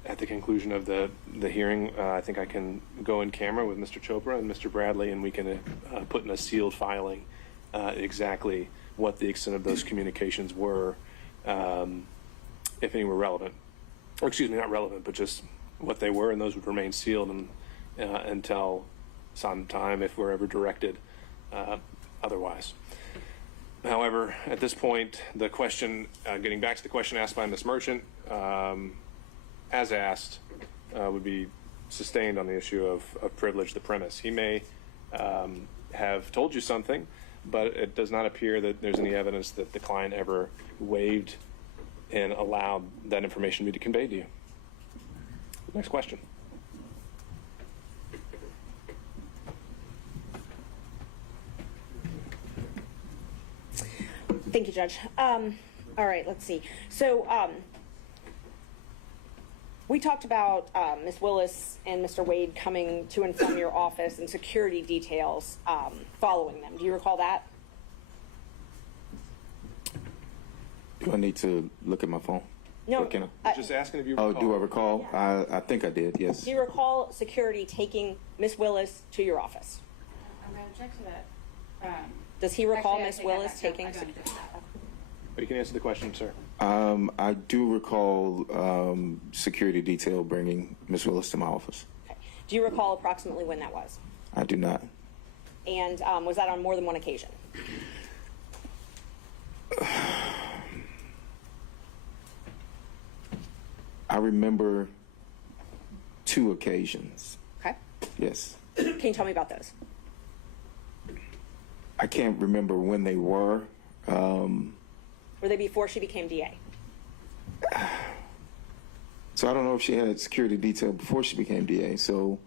at the conclusion of the hearing, I think I can go in camera with Mr. Chopra and Mr. Bradley, and we can put in a sealed filing exactly what the extent of those communications were, if any were relevant. Or excuse me, not relevant, but just what they were, and those would remain sealed until some time if we're ever directed otherwise. However, at this point, the question, getting back to the question asked by Ms. Merchant, as asked, would be sustained on the issue of privilege, the premise. He may have told you something, but it does not appear that there's any evidence that the client ever waived and allowed that information to be conveyed to you. Next question. Thank you, Judge. All right, let's see. So we talked about Ms. Willis and Mr. Wade coming to and from your office and security details following them. Do you recall that? Do I need to look at my phone? No. Just asking if you recall. Oh, do I recall? Yeah. I think I did, yes. Do you recall security taking Ms. Willis to your office? I'm going to object to that. Does he recall Actually, I Ms. take that Willis back. No, taking? I don't. You can answer the question, sir. I do recall security detail bringing Ms. Willis to my office. Okay. Do you recall approximately when that was? I do not. And was that on more than one occasion? I remember 2 occasions. Okay. Yes. Can you tell me about those? I can't remember when they were. Were they before she became DA? So I don't know if she had security detail before she became DA. So,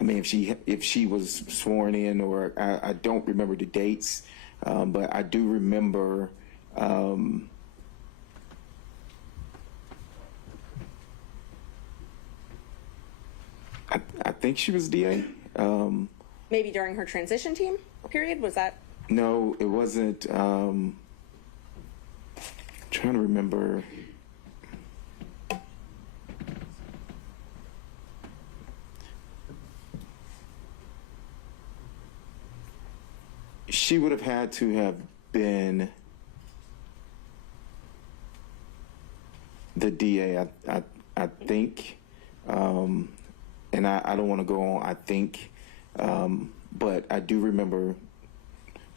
I mean, if she was sworn in, or I don't remember the dates, but I do remember. I think she was DA. Maybe during her transition team period? Was that? No, it wasn't. Trying to remember. She would have had to have been the DA, I think. And I don't want to go on, I think. But I do remember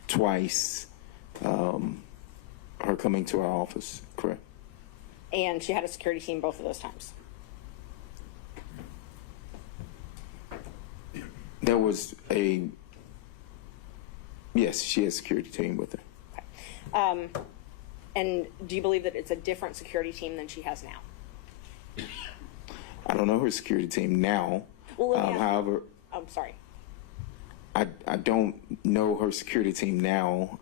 twice her coming to our office, correct? And she had a security team both of those times? There was yes, she had a security team with her. Okay. And do you believe that it's a different security team than she has now? I don't know her security team now. Well, however, I'm sorry. I don't know her security team now.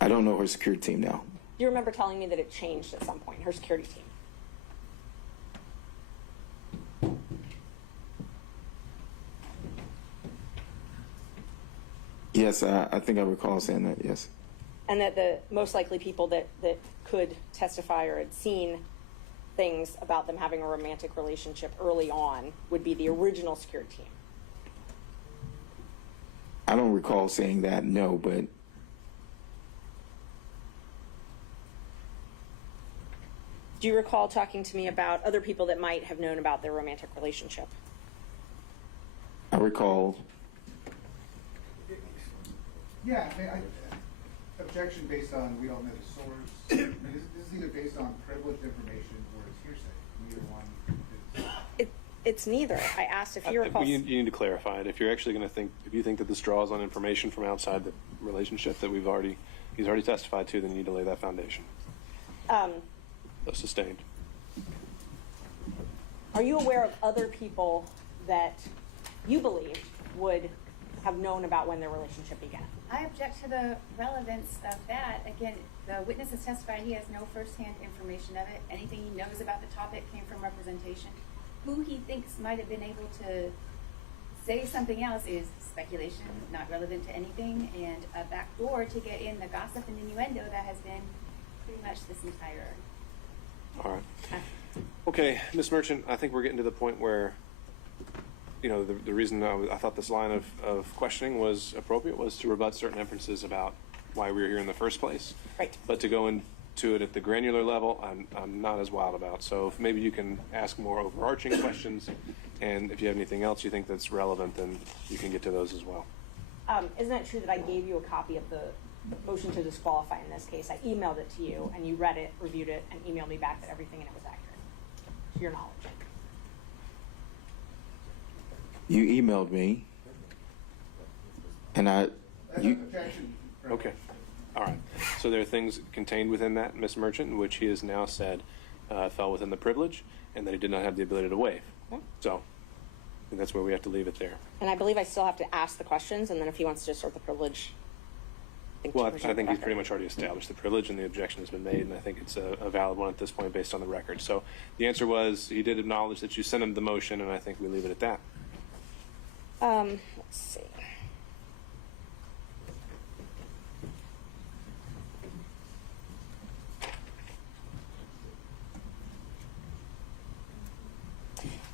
I don't know her security team now. Do you remember telling me that it changed at some point, her security team? Yes, I think I recall saying that, yes. And that the most likely people that could testify or had seen things about them having a romantic relationship early on would be the original security team? I don't recall saying that, no, but do you recall talking to me about other people that might have known about their romantic relationship? I recall. Yeah, I mean, objection based on we don't know the source. I mean, this is either based on privileged information or it's hearsay. Neither one is. It's neither. I asked if you recall. You need to clarify it. If you're actually going to if you think that this draws on information from outside the relationship that he's already testified to, then you need to lay that foundation. So sustained. Are you aware of other people that you believed would have known about when their relationship began? I object to the relevance of that. Again, the witness has testified he has no firsthand information of it. Anything he knows about the topic came from representation. Who he thinks might have been able to say something else is speculation, not relevant to anything, and a backdoor to get in the gossip and innuendo that has been pretty much this entire. All right. Okay, Ms. Merchant, I think we're getting to the point where, you know, the reason I thought this line of questioning was appropriate was to rebut certain inferences about why we were here in the first place. Right. But to go into it at the granular level, I'm not as wild about. So if maybe you can ask more overarching questions, and if you have anything else you think that's relevant, then you can get to those as well. Isn't it true that I gave you a copy of the motion to disqualify in this case? I emailed it to you, and you read it, reviewed it, and emailed me back that everything in it was accurate, to your knowledge. You emailed me, and Objection. Okay. All right. So there are things contained within that, Ms. Merchant, in which he has now said fell within the privilege, and that he did not have the ability to waive. Okay. So I think that's where we have to leave it there. And I believe I still have to ask the questions, and then if he wants to assert the privilege. Well, I think he's pretty much already established the privilege, and the objection has been made, and I think it's a valid one at this point based on the record. So the answer was he did acknowledge that you sent him the motion, and I think we leave it at that. Let's see.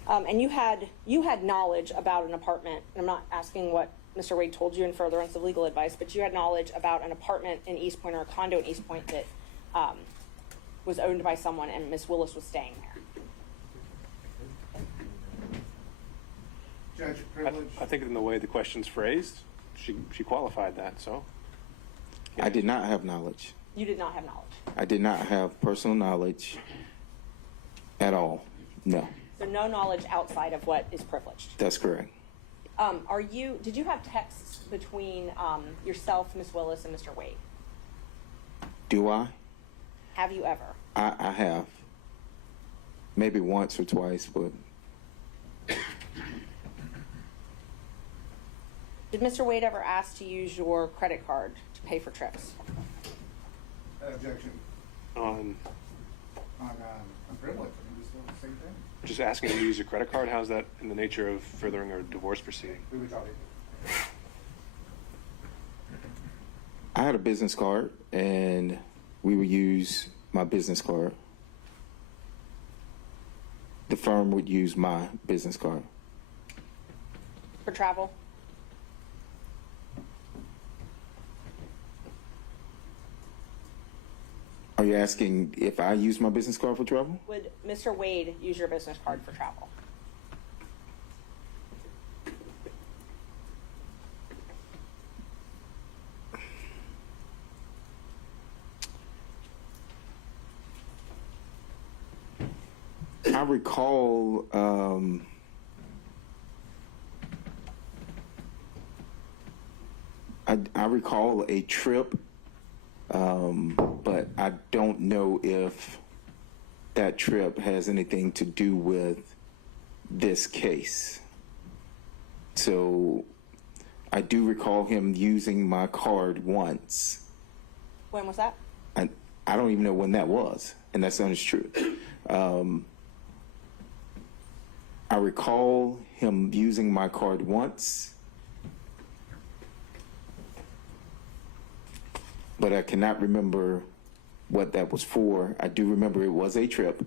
And you had knowledge about an apartment, and I'm not asking what Mr. Wade told you in furtherance of legal advice, but you had knowledge about an apartment in East Point or a condo in East Point that was owned by someone, and Ms. Willis was staying there. Judge, privilege. I think in the way the question's phrased, she qualified that, so. I did not have knowledge. You did not have knowledge. I did not have personal knowledge at all. No, So no knowledge outside of what is privileged. that's correct. Did you have texts between yourself, Ms. Willis, and Mr. Wade? Do I? Have you ever? I have. Maybe once or twice, but Did Mr. Wade ever ask to use your credit card to pay for trips? Objection. On On privilege, I mean, just the same thing. just asking to use your credit card, how's that in the nature of furthering a divorce proceeding? We would talk. I had a business card, and we would use my business card. The firm would use my business card. For travel? Are you asking if I use my business card for travel? Would Mr. Wade use your business card for travel? I recall I recall a trip, but I don't know if that trip has anything to do with this case. So I do recall him using my card once. When was that? I don't even know when that was, and that's the honest truth. I recall him using my card once, but I cannot remember what that was for. I do remember it was a trip,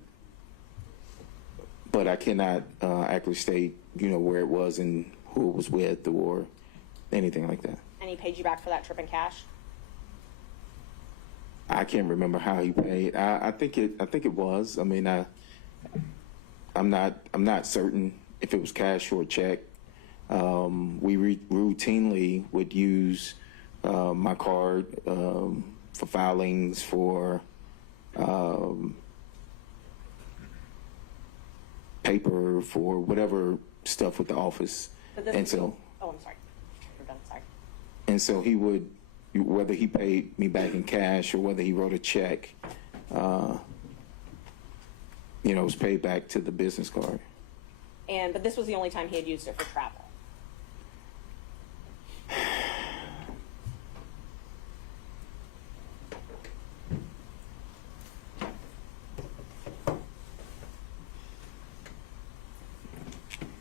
but I cannot actually state, where it was and who it was with or anything like that. And he paid you back for that trip in cash? I can't remember how he paid. I think it was. I mean, I'm not certain if it was cash or a check. We routinely would use my card for filings, for paper, for whatever stuff with the office. And so, oh, I'm sorry. We're done. Sorry. and so he would, whether he paid me back in cash or whether he wrote a check, it was paid back to the business card. But this was the only time he had used it for travel.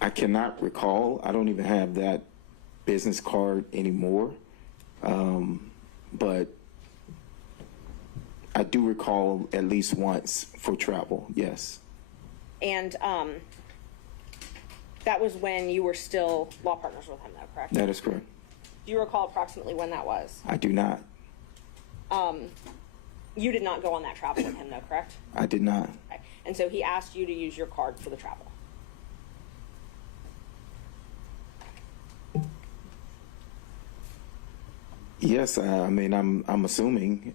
I cannot recall. I don't even have that business card anymore. But I do recall at least once for travel, yes. And that was when you were still law partners with him, though, correct? That is correct. Do you recall approximately when that was? I do not. You did not go on that travel with him, though, correct? I did not. Okay. And so he asked you to use your card for the travel. Yes, I mean, I'm assuming.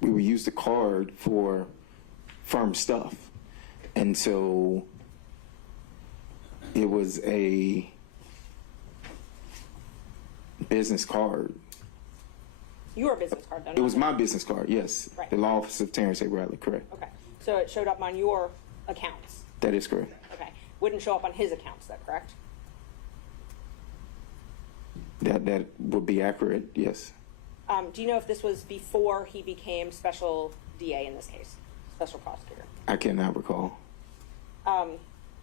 We would use the card for firm stuff, and so it was a business card. Your business card, though. It was my business card, yes. Right. The law office of Terrence A. Bradley, correct. Okay. So it showed up on your accounts. That is correct. Okay. Wouldn't show up on his accounts, though, correct? That would be accurate, yes. Do you know if this was before he became special DA in this case, special prosecutor? I cannot recall.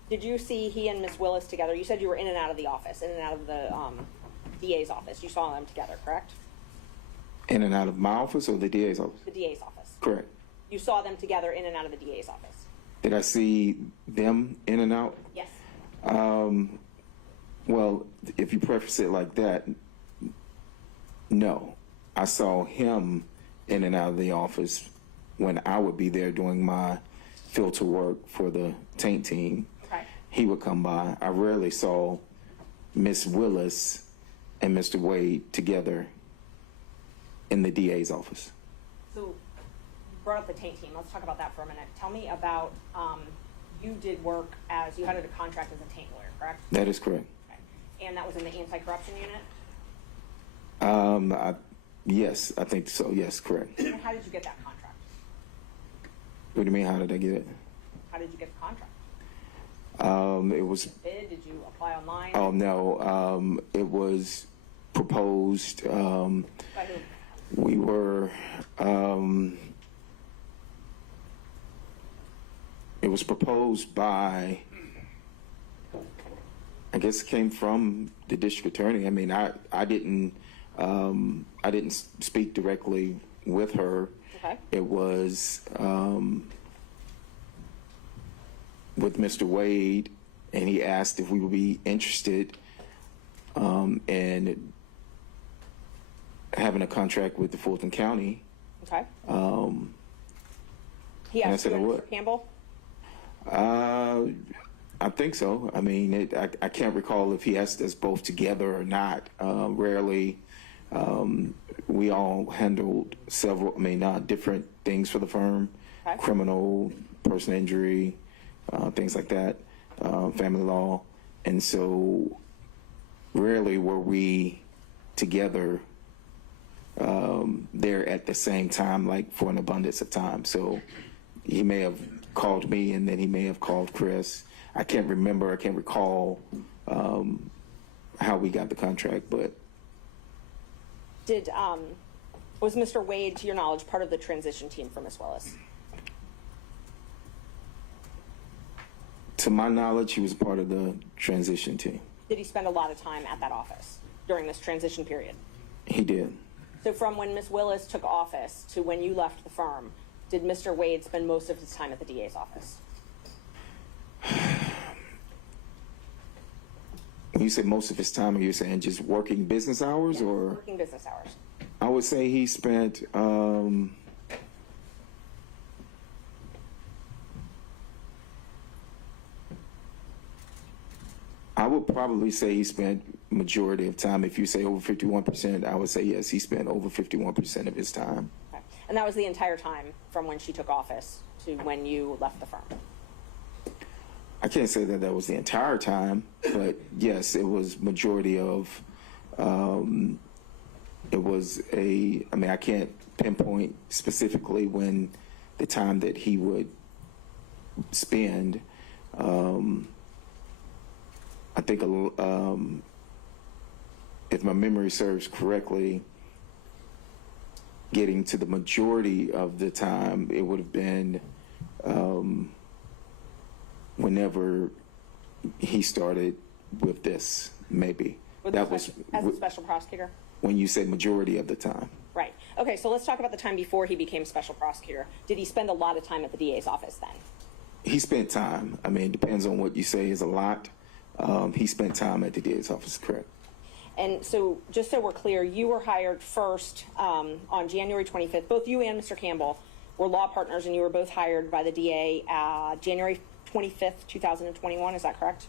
Did you see he and Ms. Willis together? You said you were in and out of the office, in and out of the DA's office. You saw them together, correct? In and out of my office or the DA's office? The DA's office. Correct. You saw them together in and out of the DA's office. Did I see them in and out? Yes. Well, if you preface it like that, no. I saw him in and out of the office when I would be there doing my filter work for the taint team. Okay. He would come by. I rarely saw Miss Willis and Mr. Wade together in the DA's office. So you brought up the taint team. Let's talk about that for a minute. Tell me about, you did work as, you had a contract as a taint lawyer, correct? That is correct. Okay. And that was in the anti-corruption unit? Yes, I think so. Yes, correct. And how did you get that contract? What do you mean, how did I get it? How did you get the contract? It was, Bid? Did you apply online? oh no, it was proposed, By whom? we were, it was proposed by, I guess it came from the district attorney. I mean, I didn't speak directly with her. Okay. It was with Mr. Wade, and he asked if we would be interested in having a contract with the Fulton County. Okay. He and I asked said you I and would. Mr. Campbell? I think so. I mean, I can't recall if he asked us both together or not. Rarely. We all handled several, different things for the firm, Okay. criminal, personal injury, things like that, family law. And so rarely were we together there at the same time, like for an abundance of time. So he may have called me and then he may have called Chris. I can't recall how we got the contract, but Did, was Mr. Wade, to your knowledge, part of the transition team for Ms. Willis? to my knowledge, he was part of the transition team. Did he spend a lot of time at that office during this transition period? He did. So from when Ms. Willis took office to when you left the firm, did Mr. Wade spend most of his time at the DA's office? When you say most of his time, are you saying just working business hours, Yes, or? working business hours. I would say he spent, I would probably say he spent majority of time. If you say over 51%, I would say yes, he spent over 51% of his time. Okay. And that was the entire time from when she took office to when you left the firm? I can't say that that was the entire time, but yes, it was majority of, it was a, I mean, I can't pinpoint specifically when the time that he would spend. I think, if my memory serves correctly, getting to the majority of the time, it would have been whenever he started with this, maybe. With That the was as a special prosecutor? when you say majority of the time. Right. Okay, so let's talk about the time before he became special prosecutor. Did he spend a lot of time at the DA's office then? He spent time. I mean, it depends on what you say is a lot. He spent time at the DA's office, correct? And so, just so we're clear, you were hired first on January 25th. Both you and Mr. Campbell were law partners, and you were both hired by the DA January 25th, 2021. Is that correct?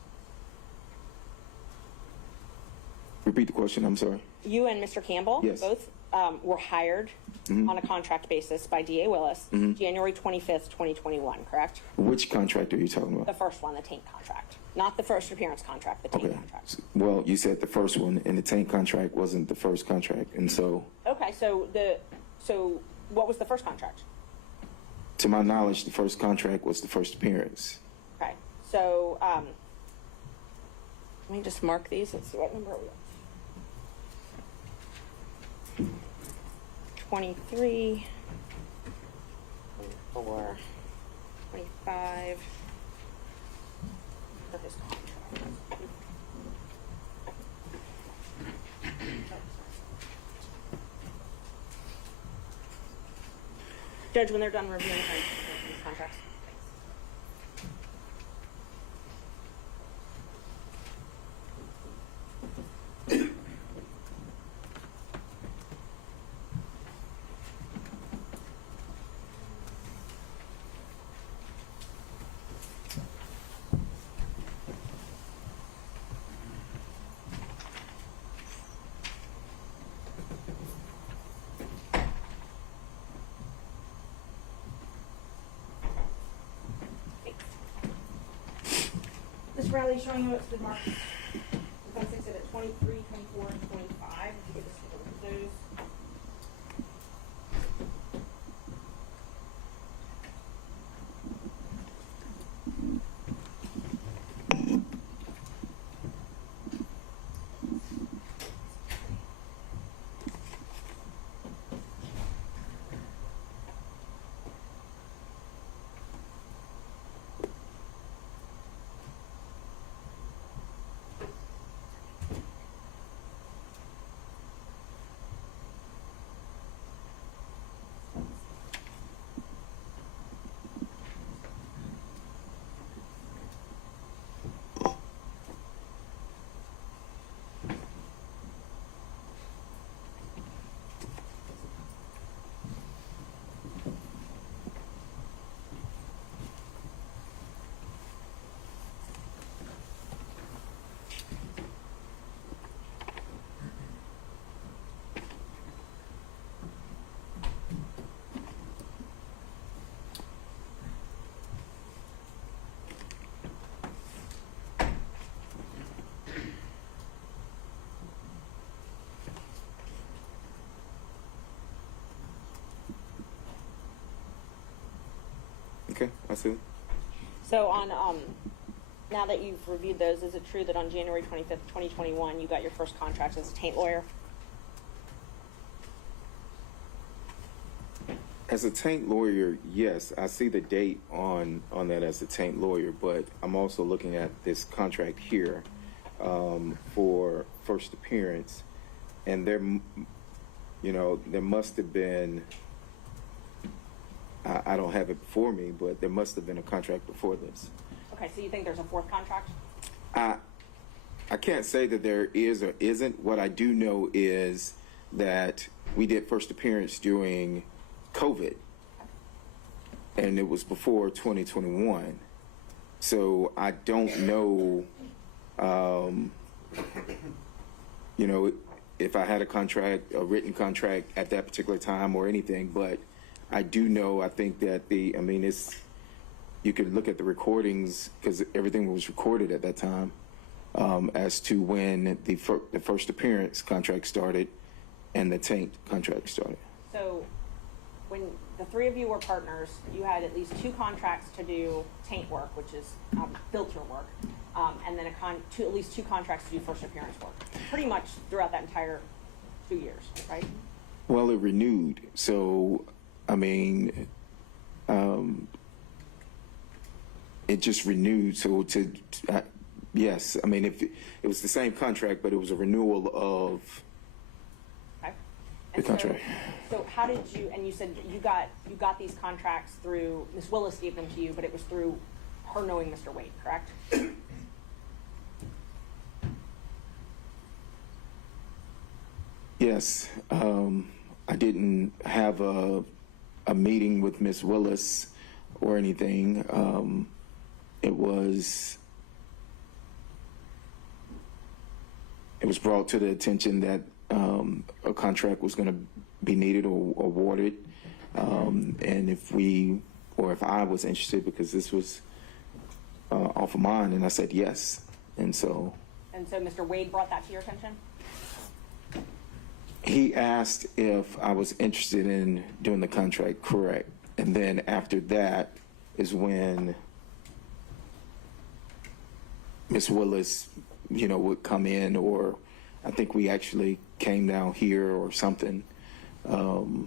Repeat the question, I'm sorry. You and Mr. Campbell Yes. both were hired on a contract basis by DA Willis January 25th, 2021, correct? Which contract are you talking about? The first one, the taint contract. Not the first appearance contract, the taint Okay. contract. Well, you said the first one, and the tank contract wasn't the first contract, and so, Okay, so what was the first contract? to my knowledge, the first contract was the first appearance. Okay, so let me just mark these. Let's see what number are we on. 23, 24, 25. For his contract. Judge, when they're done reviewing these contracts. Bradley, showing you what's been marked. Defense exhibit 23, 24, and 25. If you could just take a look at those. Okay, I see. So on, now that you've reviewed those, is it true that on January 25th, 2021, you got your first contract as a taint lawyer? As a taint lawyer, yes, I see the date on that as a taint lawyer, but I'm also looking at this contract here for first appearance, and there must have been, I don't have it before me, but there must have been a contract before this. Okay, so you think there's a fourth contract? I can't say that there is or isn't. What I do know is that we did first appearance during COVID, and it was before 2021. So I don't know, if I had a written contract at that particular time or anything, but I do know, I think that you could look at the recordings because everything was recorded at that time as to when the first appearance contract started and the taint contract started. So when the three of you were partners, you had at least 2 contracts to do taint work, which is filter work, and then at least 2 contracts to do first appearance work, pretty much throughout that entire 2 years, right? Well, it renewed. So, it just renewed. So yes, if it was the same contract, but it was a renewal of the contract. So how did you, and you said you got these contracts through, Ms. Willis gave them to you, but it was through her knowing Mr. Wade, correct? Yes. I didn't have a meeting with Ms. Willis or anything. It was brought to the attention that a contract was going to be needed or awarded, and if I was interested, because this was off of mine, and I said yes, and so Mr. Wade brought that to your attention? He asked if I was interested in doing the contract, correct, and then after that is when Ms. Willis, would come in, or I think we actually came down here or something, and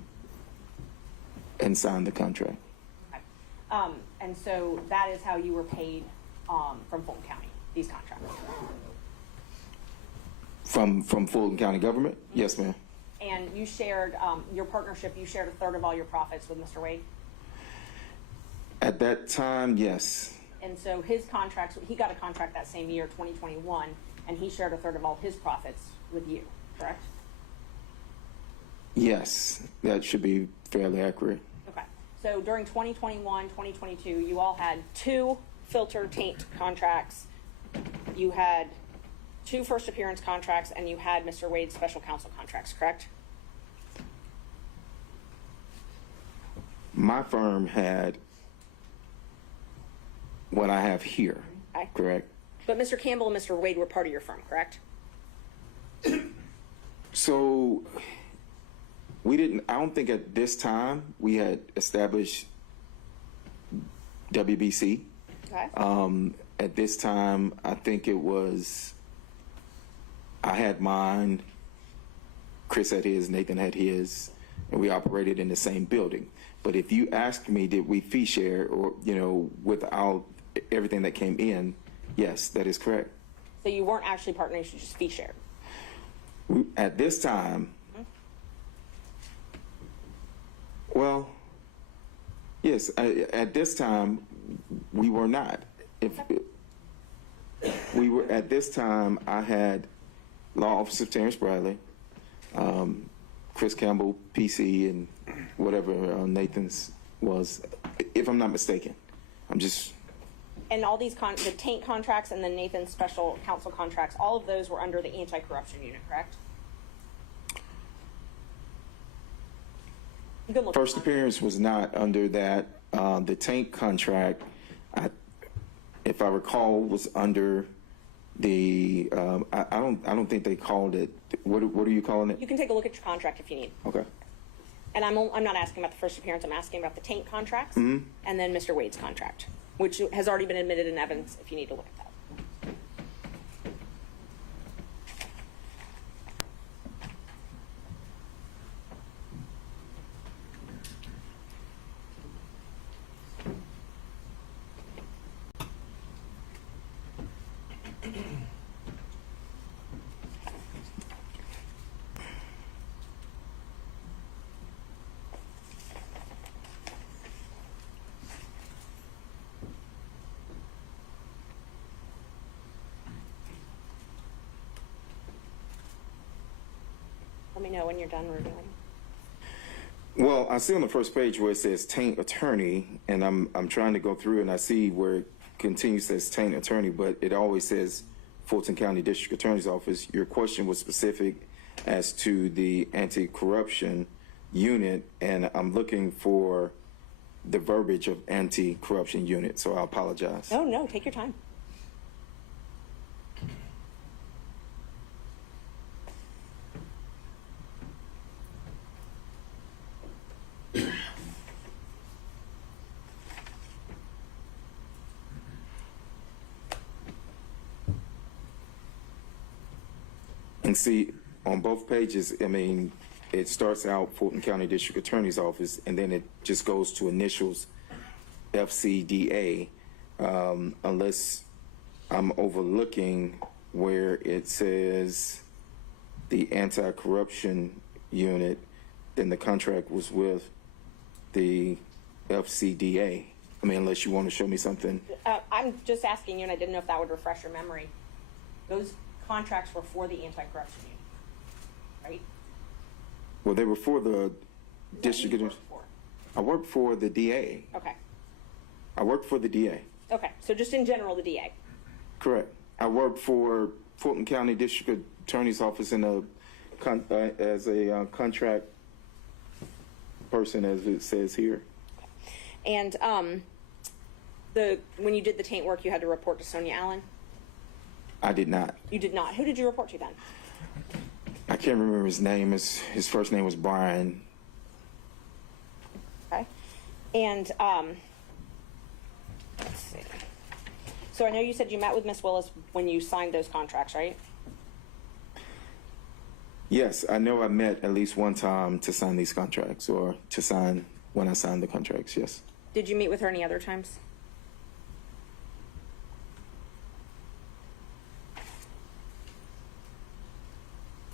signed the contract. Okay. And so that is how you were paid from Fulton County, these contracts? From Fulton County government? Yes, ma'am. And you shared, your partnership, you shared 1/3 of all your profits with Mr. Wade? At that time, yes. And so his contracts, he got a contract that same year, 2021, and he shared 1/3 of all his profits with you, correct? Yes, that should be fairly accurate. Okay. So during 2021, 2022, you all had 2 filter taint contracts. You had 2 first appearance contracts, and you had Mr. Wade's special counsel contracts, correct? My firm had what I have here, correct? But Mr. Campbell and Mr. Wade were part of your firm, correct? So I don't think at this time we had established WBC. Okay. At this time, I think I had mine, Chris had his, Nathan had his, and we operated in the same building. But if you ask me, did we fee share or, without everything that came in, yes, that is correct. So you weren't actually partners, you just fee shared. At this time, well, yes, at this time, we were not. We were, at this time, I had Law Officer Terrence Bradley, Chris Campbell, PC, and whatever Nathan's was, if I'm not mistaken. And all these, the taint contracts and the Nathan's special counsel contracts, all of those were under the anti-corruption unit, correct? You can look. First appearance was not under that. The taint contract, if I recall, was under the. I don't think they called it. What are you calling it? You can take a look at your contract if you need. Okay. And I'm not asking about the first appearance. I'm asking about the taint contracts and then Mr. Wade's contract, which has already been admitted in evidence. If you need to look at that. Let me know when you're done reviewing. Well, I see on the first page where it says taint attorney, and I'm trying to go through and I see where it continues says taint attorney, but it always says Fulton County District Attorney's Office. Your question was specific as to the anti-corruption unit, and I'm looking for the verbiage of anti-corruption unit, so I apologize. No, take your time. And see, on both pages, I mean, it starts out Fulton County District Attorney's Office, and then it just goes to initials FCDA, unless I'm overlooking where it says the anti-corruption unit, then the contract was with the FCDA. I mean, unless you want to show me something. I'm just asking you, and I didn't know if that would refresh your memory. Those contracts were for the anti-corruption unit, right? Well, they were for the district. I worked for the DA. Okay. I worked for the DA. Okay, so just in general, the DA. Correct. I worked for Fulton County District Attorney's Office in as a contract person, as it says here. And when you did the taint work, you had to report to Sonia Allen? I did not. You did not. Who did you report to then? I can't remember his name. His first name was Brian. Okay. And let's see. So I know you said you met with Ms. Willis when you signed those contracts, right? Yes, I know I met at least one time to sign these contracts, or to sign when I signed the contracts, yes. Did you meet with her any other times?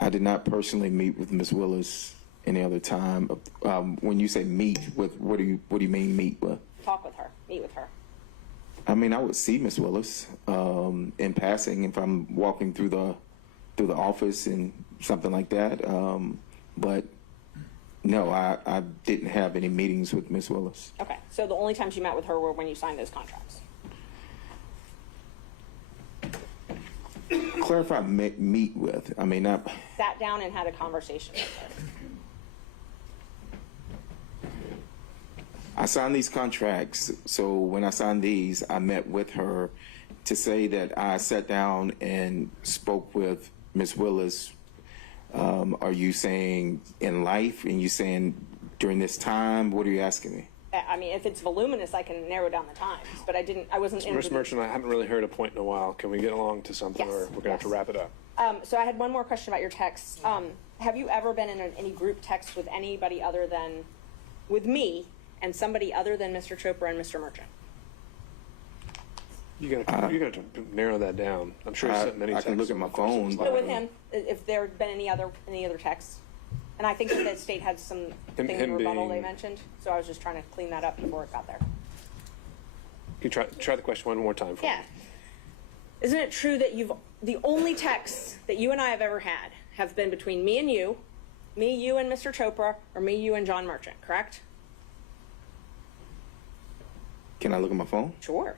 I did not personally meet with Ms. Willis any other time. When you say meet with, what do you mean meet with? Talk with her, meet with her. I mean, I would see Ms. Willis in passing if I'm walking through the office and something like that. But no, I didn't have any meetings with Ms. Willis. Okay, so the only times you met with her were when you signed those contracts. Clarify meet with. I mean, not. Sat down and had a conversation with her. I signed these contracts, so when I signed these, I met with her, to say that I sat down and spoke with Ms. Willis, are you saying in life, and you saying during this time? What are you asking me? I mean, if it's voluminous, I can narrow down the times, but I wasn't in. Ms. Merchant, I haven't really heard a point in a while. Can we get along to something, Yes, or we're gonna have to wrap it up? So I had one more question about your text. Have you ever been in any group text with anybody other than, with me, and somebody other than Mr. Chopra and Mr. Merchant? You gotta narrow that down. I'm sure you sent many I texts. can look at my phone. So with him, if there had been any other texts, and I think that the state had some thing in rebuttal they mentioned. So I was just trying to clean that up before it got there. Can you try the question one more time for me? Yeah. Isn't it true that the only texts that you and I have ever had have been between me, you, and Mr. Chopra, or me, you, and John Merchant, correct? Can I look at my phone? Sure.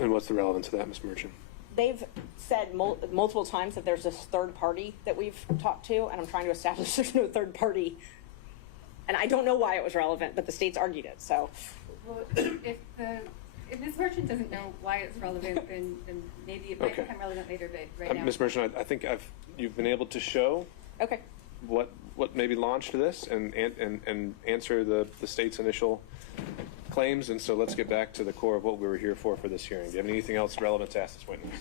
And what's the relevance of that, Ms. Merchant? They've said multiple times that there's this third party that we've talked to, and I'm trying to establish there's no third party. And I don't know why it was relevant, but the state's argued it, so. Well, if Ms. Merchant doesn't know why it's relevant, then maybe it might become relevant later, but right now. Ms. Merchant, I think you've been able to show okay. what maybe launched this and answer the state's initial claims, and so let's get back to the core of what we were here for this hearing. Do you have anything else relevant to ask this witness?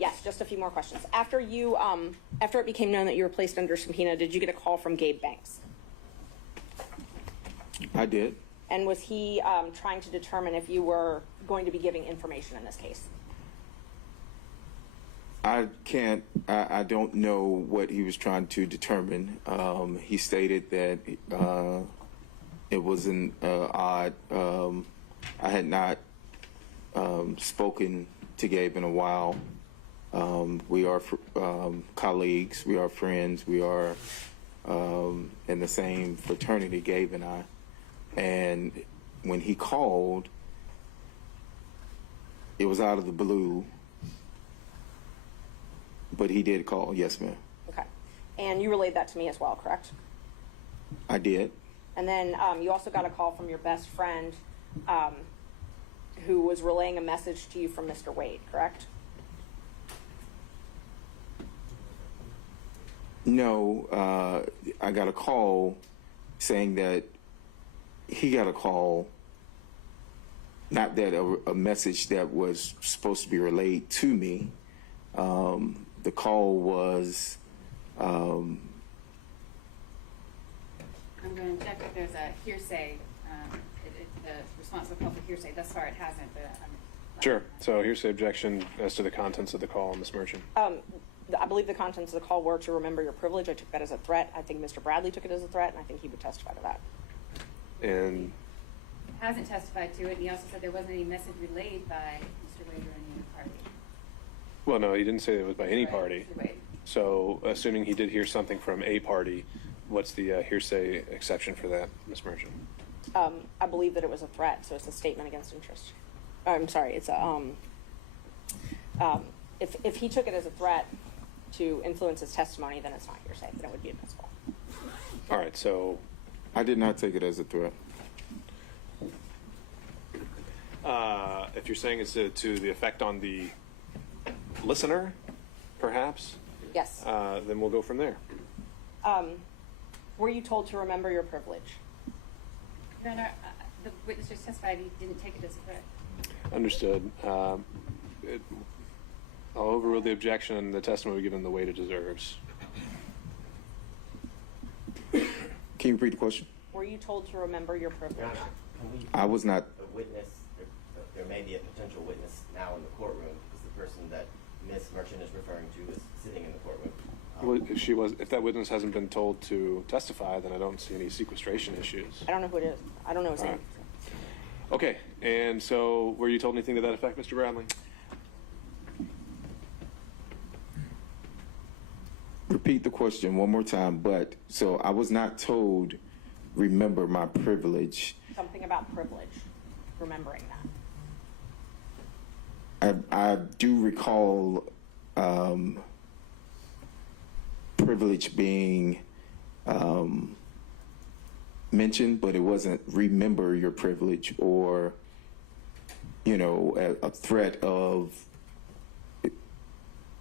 Yes, just a few more questions. After it became known that you were placed under subpoena, did you get a call from Gabe Banks? I did. And was he trying to determine if you were going to be giving information in this case? I don't know what he was trying to determine. He stated that it was an odd. I had not spoken to Gabe in a while. We are colleagues. We are friends. We are in the same fraternity, Gabe and I. And when he called, it was out of the blue. But he did call, yes, ma'am. Okay. And you relayed that to me as well, correct? I did. And then you also got a call from your best friend who was relaying a message to you from Mr. Wade, correct? No, I got a call saying that he got a call, not that a message that was supposed to be relayed to me. The call was, I'm going to check if there's a hearsay, the responsible call for hearsay. Thus far it hasn't, but Sure. So hearsay objection as to the contents of the call, Ms. Merchant. I believe the contents of the call were to remember your privilege. I took that as a threat. I think Mr. Bradley took it as a threat, and I think he would testify to that. And hasn't testified to it, and he also said there wasn't any message relayed by Mr. Wade or any party. well, no, he didn't say it was by any party. Mr. Wade. So assuming he did hear something from a party, what's the hearsay exception for that, Ms. Merchant? I believe that it was a threat, so it's a statement against interest. I'm sorry, it's a, if he took it as a threat to influence his testimony, then it's not hearsay, then it would be admissible. All right, so. I did not take it as a threat. If you're saying it's to the effect on the listener, perhaps? Yes. Then we'll go from there. Were you told to remember your privilege? Your Honor, the witness just testified he didn't take it as a threat. Understood. I'll overrule the objection and the testimony given the weight it deserves. Can you repeat the question? Were you told to remember your privilege? I was not. A witness, there may be a potential witness now in the courtroom because the person that Ms. Merchant is referring to is sitting in the courtroom. Well, if that witness hasn't been told to testify, then I don't see any sequestration issues. I don't know who it is. I don't know his name. Okay, and so were you told anything to that effect, Mr. Bradley? Repeat the question one more time, but so I was not told, remember my privilege. Something about privilege, remembering that. I do recall privilege being mentioned, but it wasn't remember your privilege or, you know, a threat of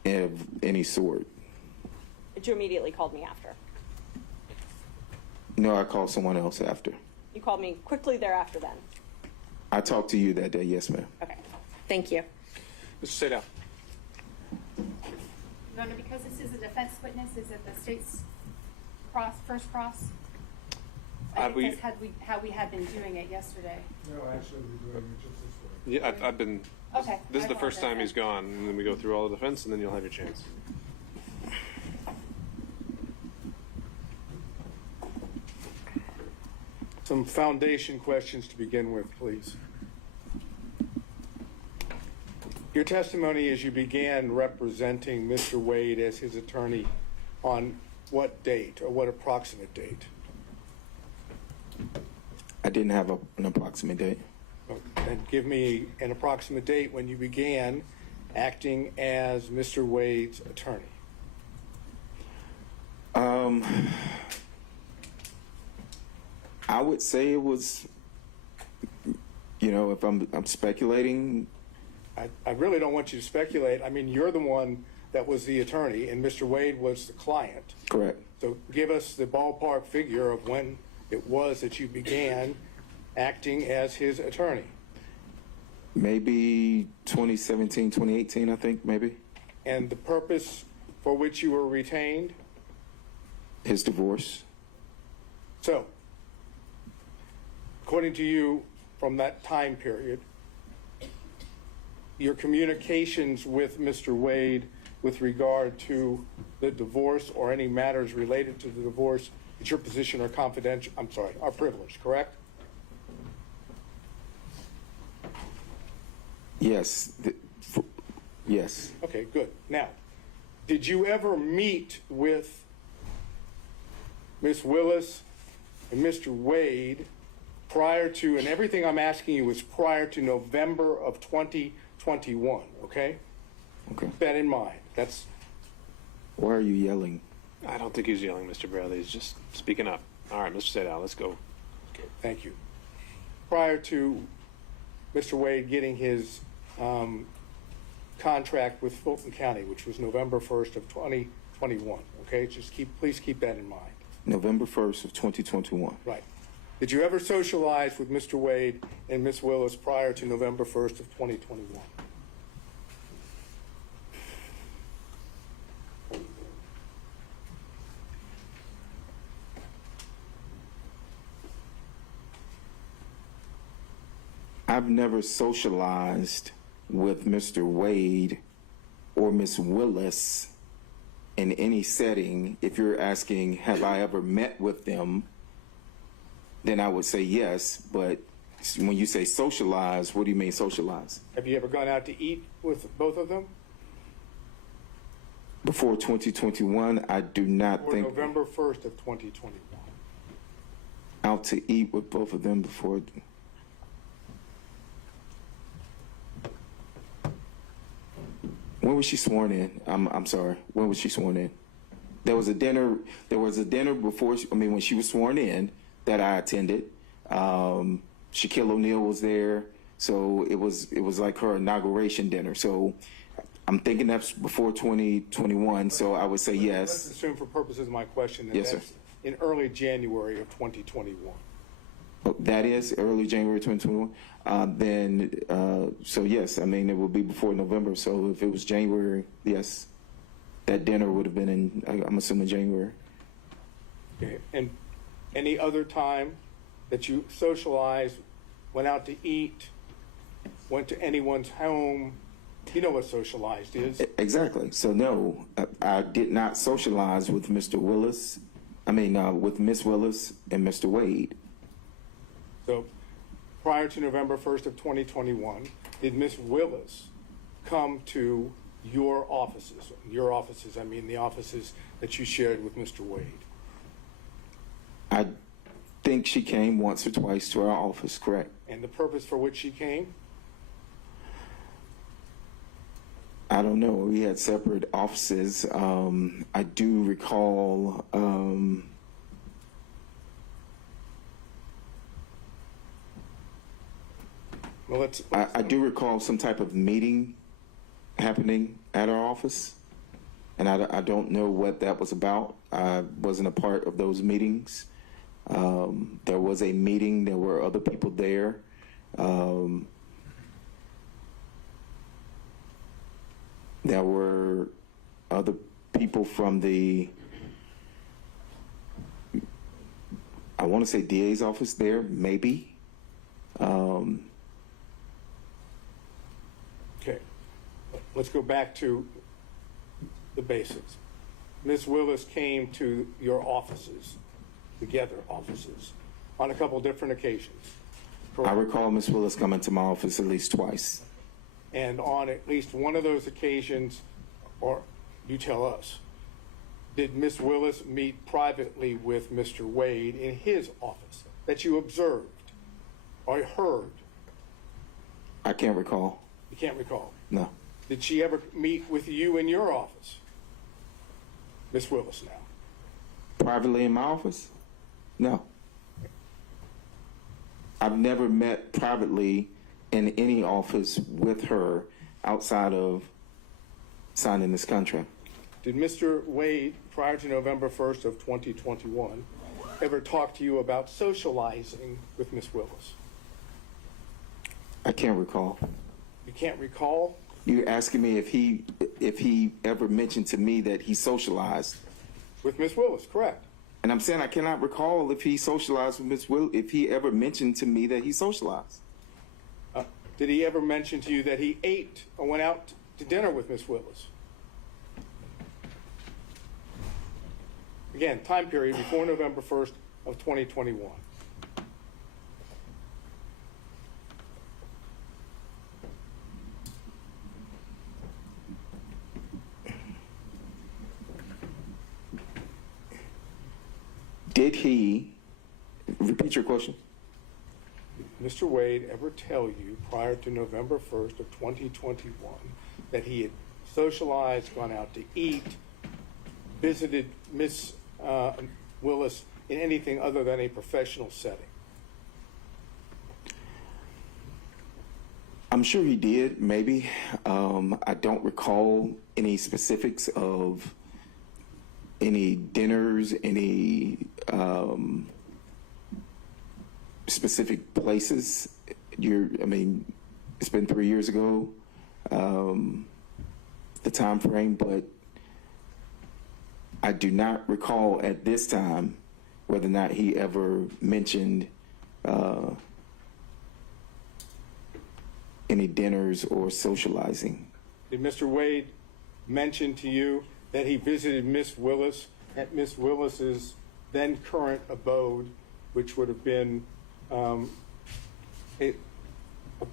any sort. But you immediately called me after. No, I called someone else after. You called me quickly thereafter then. I talked to you that day, yes, ma'am. Okay. Thank you. Mr. Sadell. Your Honor, because this is a defense witness, is it the state's first cross? I think that's how we had been doing it yesterday. No, actually, we're doing it just this way. Yeah, I've been. Okay. This is the first time he's gone, and then we go through all the defense, and then you'll have your chance. Some foundation questions to begin with, please. Your testimony as you began representing Mr. Wade as his attorney on what date or what approximate date? I didn't have an approximate date. And give me an approximate date when you began acting as Mr. Wade's attorney. I would say it was, you know, if I'm speculating. I really don't want you to speculate. I mean, you're the one that was the attorney, and Mr. Wade was the client. Correct. So give us the ballpark figure of when it was that you began acting as his attorney. Maybe 2017, 2018, I think, maybe. And the purpose for which you were retained? His divorce. So, according to you, from that time period, your communications with Mr. Wade with regard to the divorce or any matters related to the divorce, it's your position are confidential, are privileged, correct? Yes. Yes. Okay, good. Now, did you ever meet with Ms. Willis and Mr. Wade prior to, and everything I'm asking you is prior to November of 2021, okay? Okay. Keep that in mind. That's. Why are you yelling? I don't think he's yelling, Mr. Bradley. He's just speaking up. All right, Mr. Sadell, let's go. Okay, thank you. Prior to Mr. Wade getting his contract with Fulton County, which was November 1st of 2021, okay? Just please keep that in mind. November 1st of 2021. Right. Did you ever socialize with Mr. Wade and Ms. Willis prior to November 1st of 2021? I've never socialized with Mr. Wade or Ms. Willis in any setting. If you're asking, have I ever met with them, then I would say yes. But when you say socialize, what do you mean socialize? Have you ever gone out to eat with both of them? Before 2021, I do not think. November 1st of 2021. Out to eat with both of them before. When was she sworn in? I'm sorry. When was she sworn in? There was a dinner. There was a dinner before. When she was sworn in, that I attended. Shaquille O'Neal was there, so it was like her inauguration dinner. So I'm thinking that's before 2021. So I would say yes. Let's assume, for purposes of my question, that yes, that's sir. In early January of 2021. Oh, that is early January 2021. So yes, it will be before November. So if it was January, yes, that dinner would have been in, I'm assuming, January. Okay. And any other time that you socialized, went out to eat, went to anyone's home, you know what socialized is. Exactly. So no, I did not socialize with Mr. Willis. With Miss Willis and Mr. Wade. So prior to November 1st of 2021, did Miss Willis come to your offices? Your offices, the offices that you shared with Mr. Wade. I think she came once or twice to our office, correct. And the purpose for which she came? I don't know. We had separate offices. I do recall Well, I do recall some type of meeting happening at our office, and I don't know what that was about. I wasn't a part of those meetings. There was a meeting. There were other people there. There were other people from the, I want to say DA's office there, maybe. Okay, let's go back to the basics. Ms. Willis came to your offices, together offices, on a couple different occasions. I recall Ms. Willis coming to my office at least twice. And on at least one of those occasions, or you tell us, did Ms. Willis meet privately with Mr. Wade in his office that you observed or heard? I can't recall. You can't recall? No. Did she ever meet with you in your office? Ms. Willis now. Privately in my office? No. I've never met privately in any office with her outside of signing this contract. Did Mr. Wade, prior to November 1st of 2021, ever talk to you about socializing with Ms. Willis? I can't recall. You can't recall? You're asking me if he ever mentioned to me that he socialized with Ms. Willis, correct? And I'm saying I cannot recall if he socialized with Ms. Willis, if he ever mentioned to me that he socialized. Did he ever mention to you that he ate or went out to dinner with Ms. Willis? Again, time period before November 1st of 2021. Did he, repeat your question? Mr. Wade ever tell you prior to November 1st of 2021 that he had socialized, gone out to eat, visited Ms. Willis in anything other than a professional setting? I'm sure he did, maybe. I don't recall any specifics of any dinners, any specific places. I mean, it's been 3 years ago, the time frame, but I do not recall at this time whether or not he ever mentioned any dinners or socializing. Did Mr. Wade mention to you that he visited Ms. Willis at Ms. Willis's then current abode, which would have been a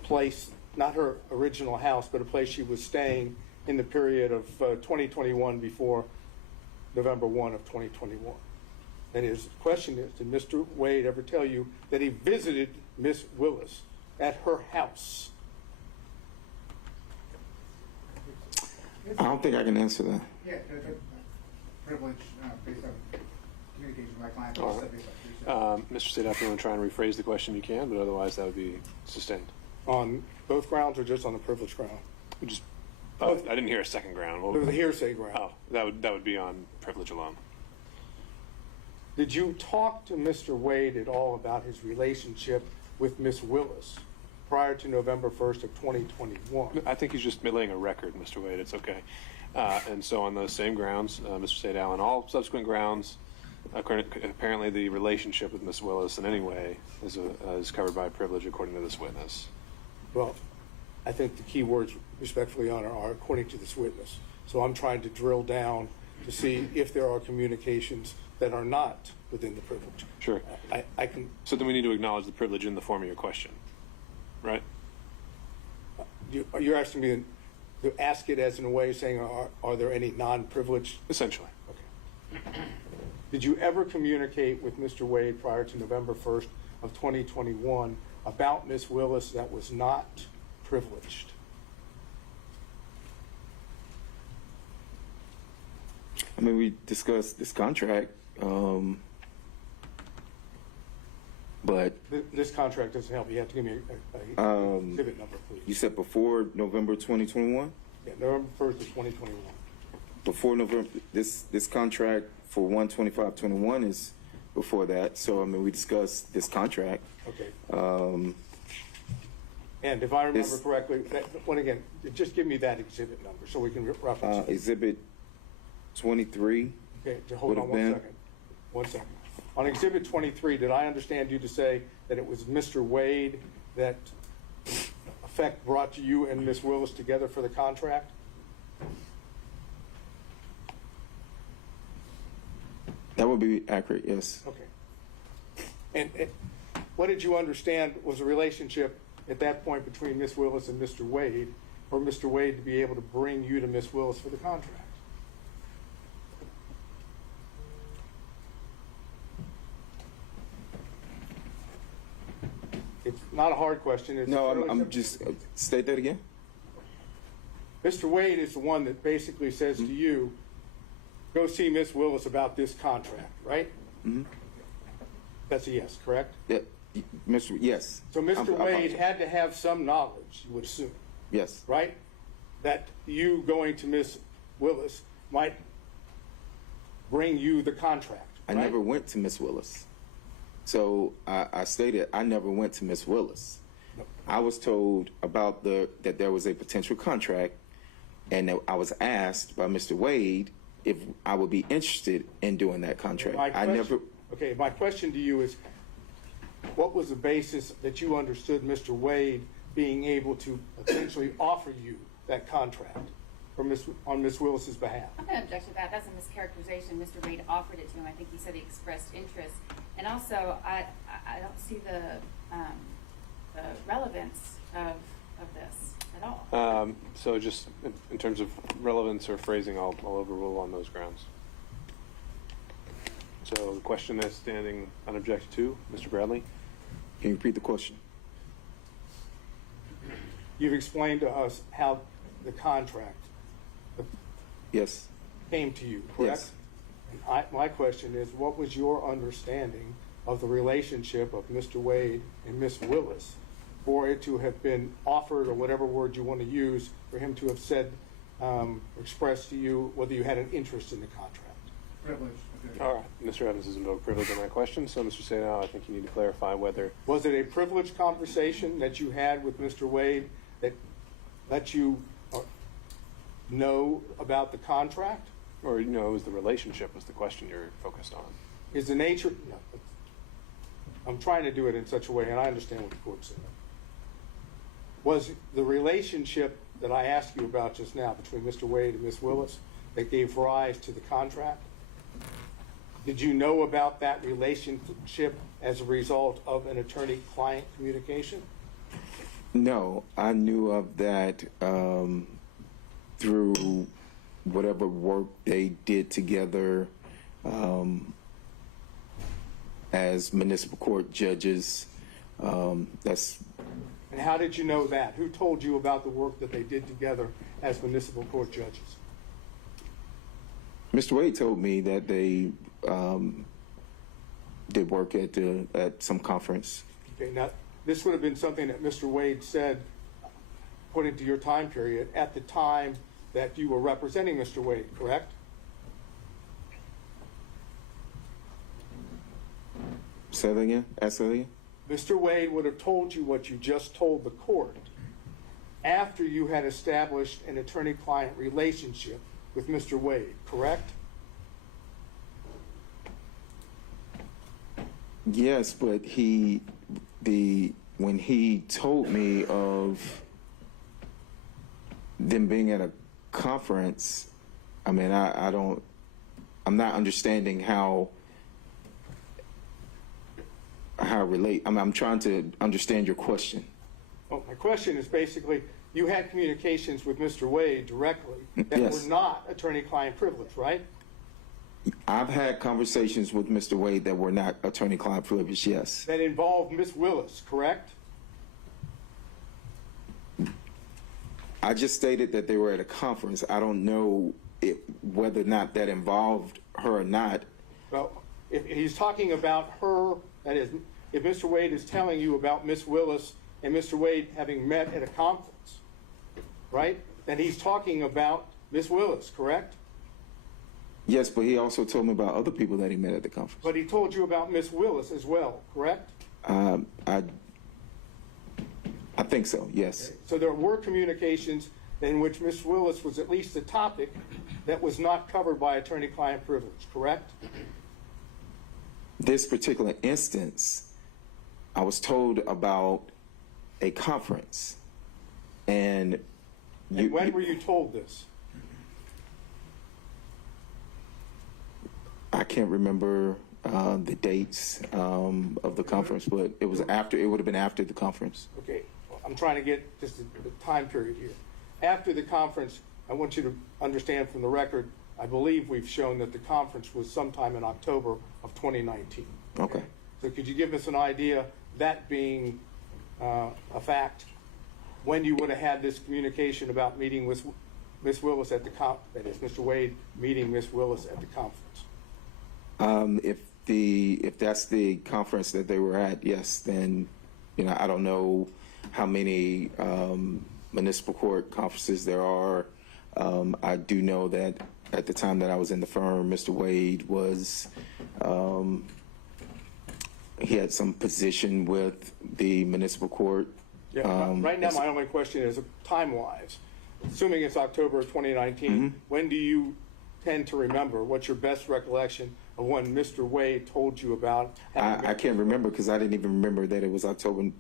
place, not her original house, but a place she was staying in the period of 2021 before November 1 of 2021? And his question is, did Mr. Wade ever tell you that he visited Ms. Willis at her house? I don't think I can answer that. Yeah, privilege based on communication with my client. All right. Mr. State, if you want to try and rephrase the question, you can, but otherwise that would be sustained. On both grounds or just on the privilege ground? Just, I didn't hear a second ground. It was a hearsay ground. Oh, that would be on privilege alone. Did you talk to Mr. Wade at all about his relationship with Ms. Willis prior to November 1st of 2021? I think he's just laying a record, Mr. Wade. It's okay. And so on those same grounds, Mr. State Allen, all subsequent grounds, apparently the relationship with Ms. Willis in any way is covered by privilege according to this witness. Well, I think the key words, respectfully, Your Honor, are according to this witness. So I'm trying to drill down to see if there are communications that are not within the privilege. Sure. I can. So then we need to acknowledge the privilege in the form of your question, right? You're asking me to ask it as in a way saying, are there any non-privileged? Essentially. Okay. Did you ever communicate with Mr. Wade prior to November 1st of 2021 about Ms. Willis that was not privileged? I mean, we discussed this contract, but This contract doesn't help. You have to give me a exhibit number, please. You said before November 2021? Yeah, November 1st of 2021. Before November, this contract for 1/25/21 is before that. So I mean, we discussed this contract. Okay. And if I remember correctly, again, just give me that exhibit number so we can reference it. Exhibit 23. Okay, hold on 1 second. 1 second. On Exhibit 23, did I understand you to say that it was Mr. Wade that effect brought you and Ms. Willis together for the contract? That would be accurate, yes. Okay. And what did you understand was the relationship at that point between Ms. Willis and Mr. Wade, for Mr. Wade to be able to bring you to Ms. Willis for the contract? It's not a hard question. No, I'm just, state that again. Mr. Wade is the one that basically says to you, go see Ms. Willis about this contract, right? Mm-hmm. That's a yes, correct? Yeah, yes. So Mr. Wade had to have some knowledge, you would assume. Yes. Right? That you going to Ms. Willis might bring you the contract. I never went to Ms. Willis. So I stated I never went to Ms. Willis. No. I was told about that there was a potential contract, and that I was asked by Mr. Wade if I would be interested in doing that contract. Okay, my question to you is, what was the basis that you understood Mr. Wade being able to potentially offer you that contract on Ms. Willis's behalf? I'm going to object to that. That's a mischaracterization. Mr. Wade offered it to him. I think he said he expressed interest. And also, I don't see the relevance of this at all. So just in terms of relevance or phrasing, I'll overrule on those grounds. So the question is standing unobjected to, Mr. Bradley. Can you repeat the question? You've explained to us how the contract Yes. came to you, correct? Yes. And my question is, what was your understanding of the relationship of Mr. Wade and Ms. Willis for it to have been offered, or whatever word you want to use, for him to have said, expressed to you whether you had an interest in the contract? Privilege. Okay. All right. Mr. Evans has invoked privilege on my question, so Mr. Sadao, I think you need to clarify whether... Was it a privileged conversation that you had with Mr. Wade that let you know about the contract? Or, it was the relationship was the question you're focused on. Is the nature... No, I'm trying to do it in such a way, and I understand what the court said. Was the relationship that I asked you about just now between Mr. Wade and Ms. Willis that gave rise to the contract? Did you know about that relationship as a result of an attorney-client communication? No, I knew of that through whatever work they did together as municipal court judges. That's. And how did you know that? Who told you about the work that they did together as municipal court judges? Mr. Wade told me that they did work at some conference. Okay, now this would have been something that Mr. Wade said, according to your time period, at the time that you were representing Mr. Wade, correct? Say that again? Ask that again? Mr. Wade would have told you what you just told the court after you had established an attorney-client relationship with Mr. Wade, correct? Yes, but when he told me of them being at a conference, I mean, I'm not understanding how relate. I'm trying to understand your question. Well, my question is basically, you had communications with Mr. Wade directly that Yes. were not attorney-client privilege, right? I've had conversations with Mr. Wade that were not attorney-client privilege, yes. That involved Ms. Willis, correct? I just stated that they were at a conference. I don't know whether or not that involved her or not. Well, if he's talking about her, that is, if Mr. Wade is telling you about Miss Willis and Mr. Wade having met at a conference, right? Then he's talking about Miss Willis, correct? Yes, but he also told me about other people that he met at the conference. But he told you about Miss Willis as well, correct? I think so, yes. So there were communications in which Miss Willis was at least a topic that was not covered by attorney-client privilege, correct? This particular instance, I was told about a conference, and when were you told this? I can't remember the dates of the conference, but it was after. It would have been after the conference. Okay, I'm trying to get just the time period here. After the conference, I want you to understand from the record, I believe we've shown that the conference was sometime in October of 2019. Okay. So could you give us an idea, that being a fact, when you would have had this communication about meeting with Miss Willis at the that is, Mr. Wade meeting Miss Willis at the conference? If that's the conference that they were at, yes, then I don't know how many municipal court conferences there are. I do know that at the time that I was in the firm, Mr. Wade was he had some position with the municipal court. Yeah, right now my only question is time-wise, assuming it's October of 2019, when do you tend to remember? What's your best recollection of when Mr. Wade told you about? I can't remember because I didn't even remember that it was October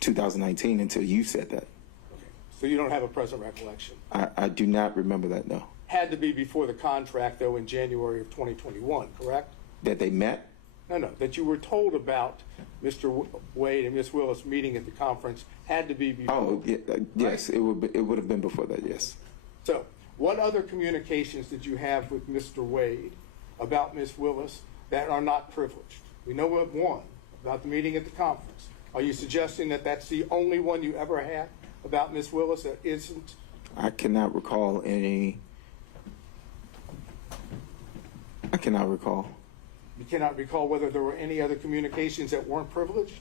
2019 until you said that. Okay. So you don't have a present recollection? I do not remember that, no. Had to be before the contract, though, in January of 2021, correct? That they met? No, that you were told about Mr. Wade and Miss Willis meeting at the conference had to be before. Oh, yeah, yes, it would have been before that, yes. So what other communications did you have with Mr. Wade about Miss Willis that are not privileged? We know of one, about the meeting at the conference. Are you suggesting that that's the only one you ever had about Miss Willis that isn't? I cannot recall any. I cannot recall. You cannot recall whether there were any other communications that weren't privileged?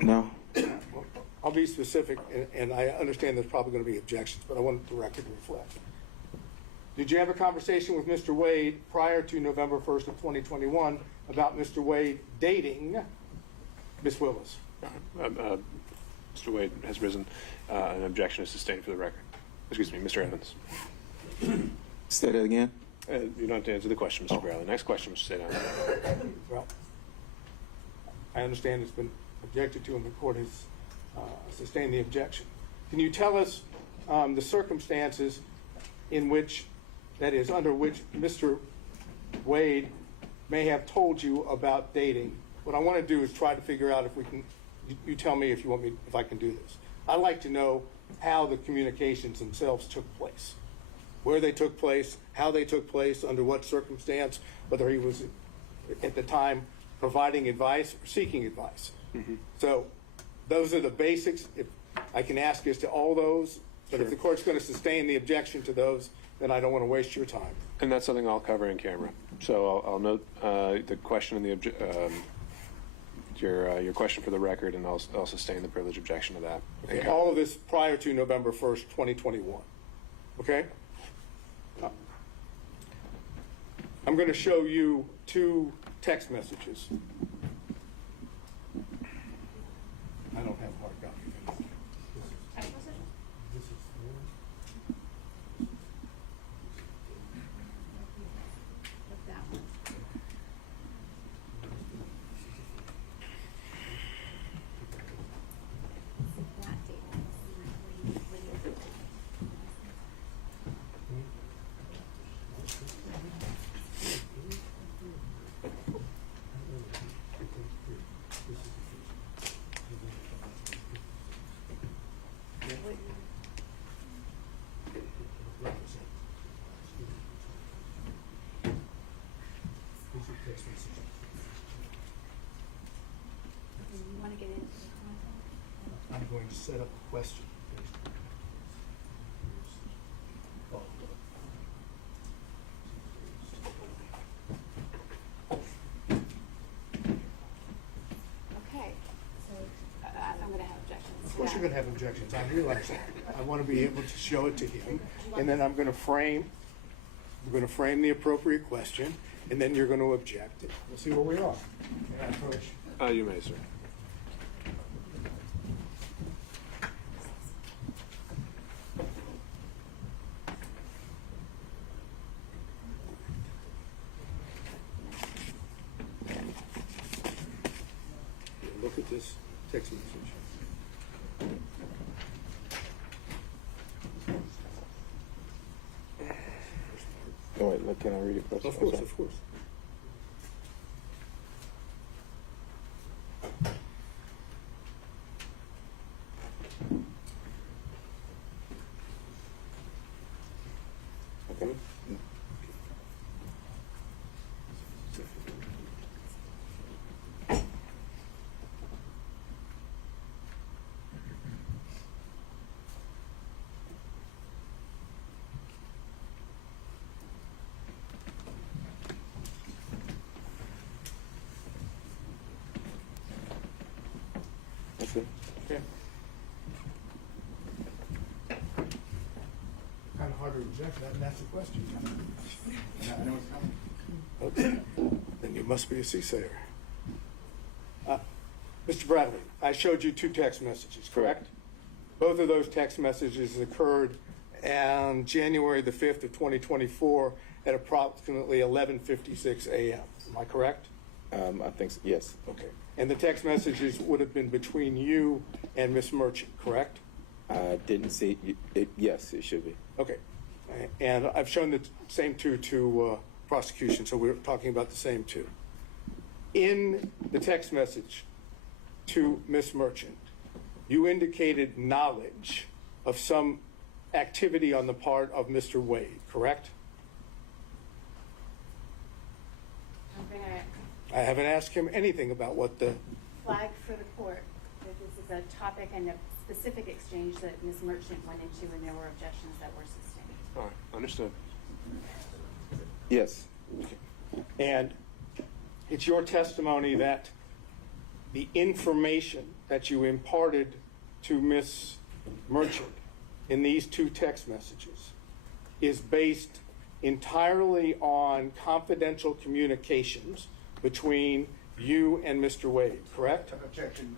No. I'll be specific, and I understand there's probably going to be objections, but I want the record to reflect. Did you have a conversation with Mr. Wade prior to November 1st of 2021 about Mr. Wade dating Miss Willis? Mr. Wade has risen. An objection is sustained for the record. Excuse me, Mr. Evans. Say that again? You don't have to answer the question, Mr. Bradley. Next question, Mr. Sadon. Well, I understand it's been objected to and the court has sustained the objection. Can you tell us the circumstances in which, that is, under which Mr. Wade may have told you about dating? What I want to do is try to figure out if we can, you tell me if you want me, if I can do this. I'd like to know how the communications themselves took place, where they took place, how they took place, under what circumstance, whether he was at the time providing advice or seeking advice. So those are the basics. If I can ask as to all those, but if the court's going to sustain the objection to those, then I don't want to waste your time. And that's something I'll cover in camera. So I'll note the question and the your question for the record, and I'll sustain the privilege objection to that. Okay. All of this prior to November 1st, 2021. Okay? I'm going to show you two text messages. I don't have a hard copy. This is I'm going to set up a question. you're going to have objections. I realize that. I want to be able to show it to him, and then I'm going to frame the appropriate question, and then you're going to object. We'll see where we are. May I approach? You may, sir. Look at this text message. Oh, wait, look, can I read it first? Of course, of course. Okay. That's it. Okay. Kind of hard to reject that, and that's the question. I know it's coming. Okay. Then you must be a soothsayer. Mr. Bradley, I showed you two text messages, correct? Both of those text messages occurred on January the 5th of 2024 at approximately 11:56 a.m. Am I correct? I think so, yes. Okay. And the text messages would have been between you and Miss Merchant, correct? I didn't see it. Yes, it should be. Okay. And I've shown the same two to prosecution, so we're talking about the same two. In the text message to Miss Merchant, you indicated knowledge of some activity on the part of Mr. Wade, correct? I'm going to I haven't asked him anything about what the... flag for the court that this is a topic and a specific exchange that Ms. Merchant went into, and there were objections that were sustained. All right, understood. Yes. And it's your testimony that the information that you imparted to Miss Merchant in these two text messages is based entirely on confidential communications between you and Mr. Wade, correct? Objection.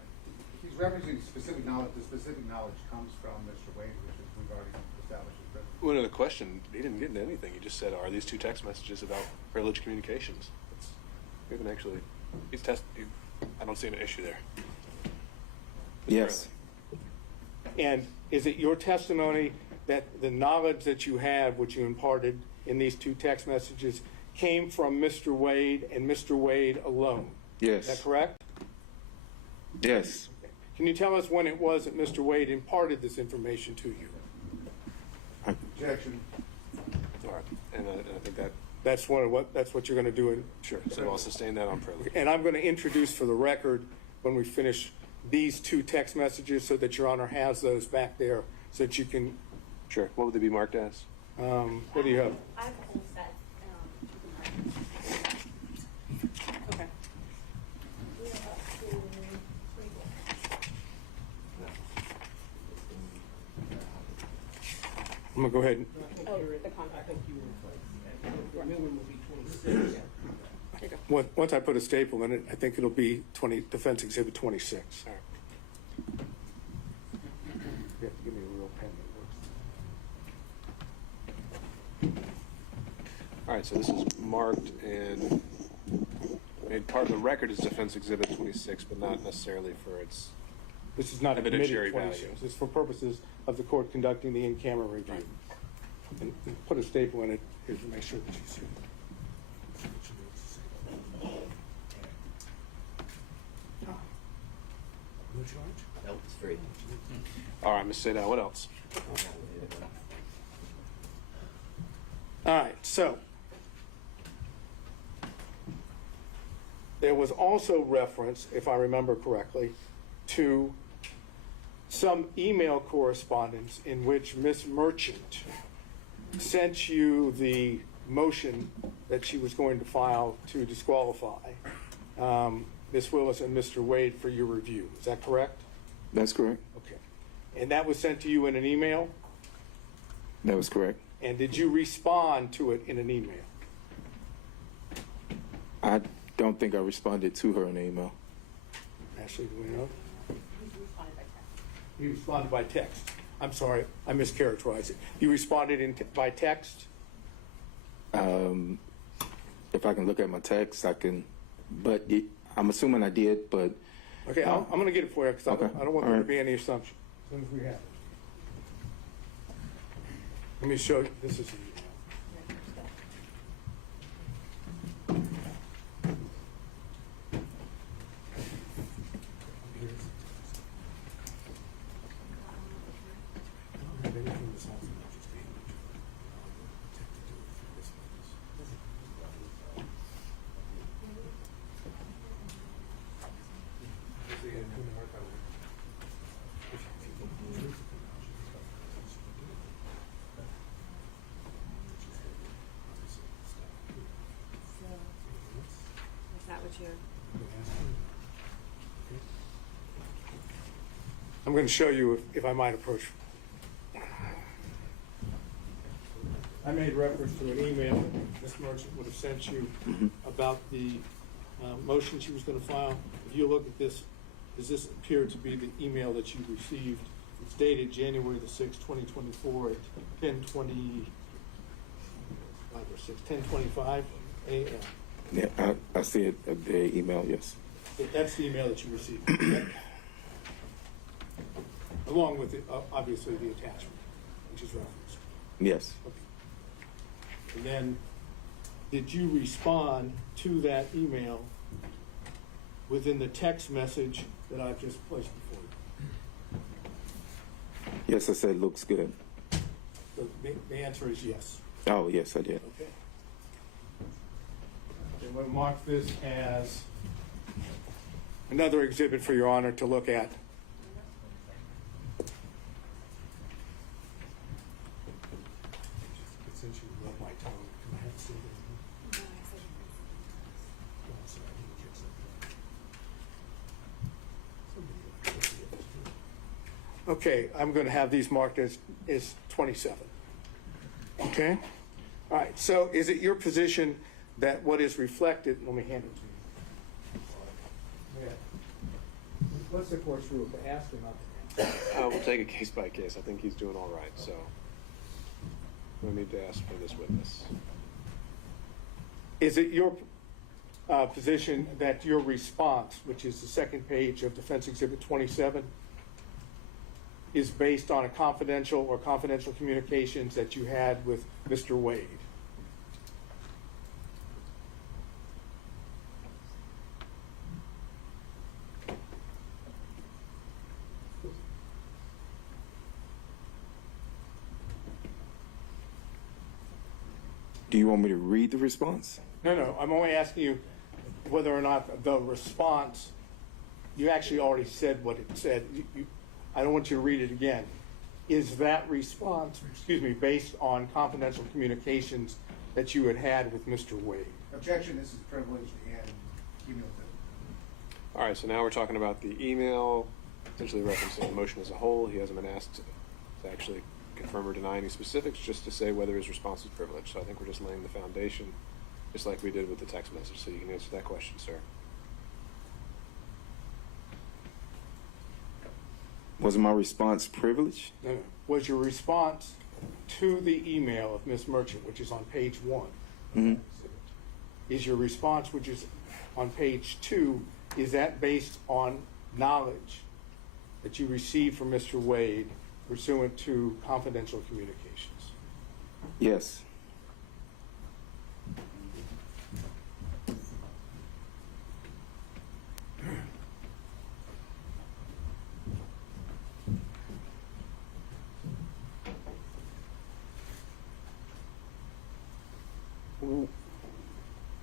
He's referencing specific knowledge. The specific knowledge comes from Mr. Wade, which is we've already established. Well, no, the question, he didn't get into anything. He just said, are these two text messages about privileged communications? We haven't actually, I don't see an issue there. Yes. And is it your testimony that the knowledge that you have, which you imparted in these two text messages, came from Mr. Wade and Mr. Wade alone? Yes. Is that correct? Yes. Can you tell us when it was that Mr. Wade imparted this information to you? Objection. All right, and I think that... That's what you're going to do. Sure, so I'll sustain that on privilege. And I'm going to introduce for the record, when we finish these two text messages, so that Your Honor has those back there, so that you can... Sure, what would they be marked as? What do you have? I have a whole set. Okay. I'm going to go ahead and... Oh, the contract. The new one will be 26. Once I put a staple in it, I think it'll be Defense Exhibit 26. All right. You have to give me a real pen that works. All right, so this is marked and made part of the record as Defense Exhibit 26, but not necessarily for its... This is not a evidentiary committed value. 26. This is for purposes of the court conducting the in-camera review. Right. And put a staple in it here to make sure that you see it. No charge? Nope, it's free. All right, Ms. Sadal, what else? All right, so there was also reference, if I remember correctly, to some email correspondence in which Ms. Merchant sent you the motion that she was going to file to disqualify Ms. Willis and Mr. Wade for your review. Is that correct? That's correct. Okay. And that was sent to you in an email? That was correct. And did you respond to it in an email? I don't think I responded to her in an email. Ashley, do we know? You responded by text. I'm sorry, I mischaracterized it. You responded by text? If I can look at my text, I can, but I'm assuming I did, but. Okay, I'm going to get it for you because Okay. I don't want there to be any assumption. As soon as we have it. Let me show you. This is the email. Is that what you're? I'm going to show you if I might approach. I made reference to an email that Ms. Merchant would have sent you about the motion she was going to file. If you look at this, does this appear to be the email that you received? It's dated January the 6th, 2024 at 10:25 a.m. Yeah, I see it, the email, yes. That's the email that you received. Along with, obviously, the attachment, which is referenced. Yes. Okay. And then, did you respond to that email within the text message that I've just placed before you? Yes, I said looks good. So the answer is yes. Oh, yes, I did. Okay. And we'll mark this as another exhibit for Your Honor to look at. Since you love my tone, can I have a seat? Okay, I'm going to have these marked as 27. Okay? All right, so is it your position that what is reflected, let me hand it to you. What's the court's rule to ask him not to answer? We'll take it case by case. I think he's doing all right, so we need to ask for this witness. Is it your position that your response, which is the second page of Defense Exhibit 27, is based on a confidential or confidential communications that you had with Mr. Wade? Do you want me to read the response? No, I'm only asking you whether or not the response, you actually already said what it said. I don't want you to read it again. Is that response, based on confidential communications that you had with Mr. Wade? Objection, this is privileged and cumulative. All right, so now we're talking about the email, essentially referencing the motion as a whole. He hasn't been asked to actually confirm or deny any specifics, just to say whether his response is privileged. So I think we're just laying the foundation, just like we did with the text message. So you can answer that question, sir. Was my response privileged? No. Was your response to the email of Ms. Merchant, which is on page 1, is your response, which is on page 2, is that based on knowledge that you received from Mr. Wade pursuant to confidential communications? Yes.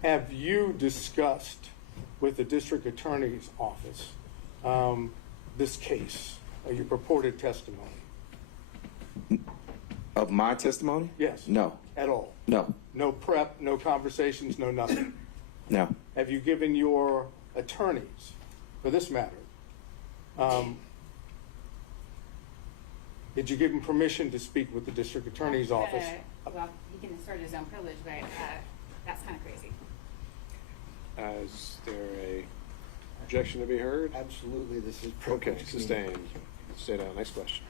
Have you discussed with the district attorney's office this case, your purported testimony? Of my testimony? Yes. No. At all? No. No prep, no conversations, no nothing? No. Have you given your attorneys, for this matter, Did you give him permission to speak with the district attorney's office? Well, he can assert his own privilege, but that's kind of crazy. Is there a objection to be heard? Absolutely, this is Okay, privileged. sustained. Stay down. Next question.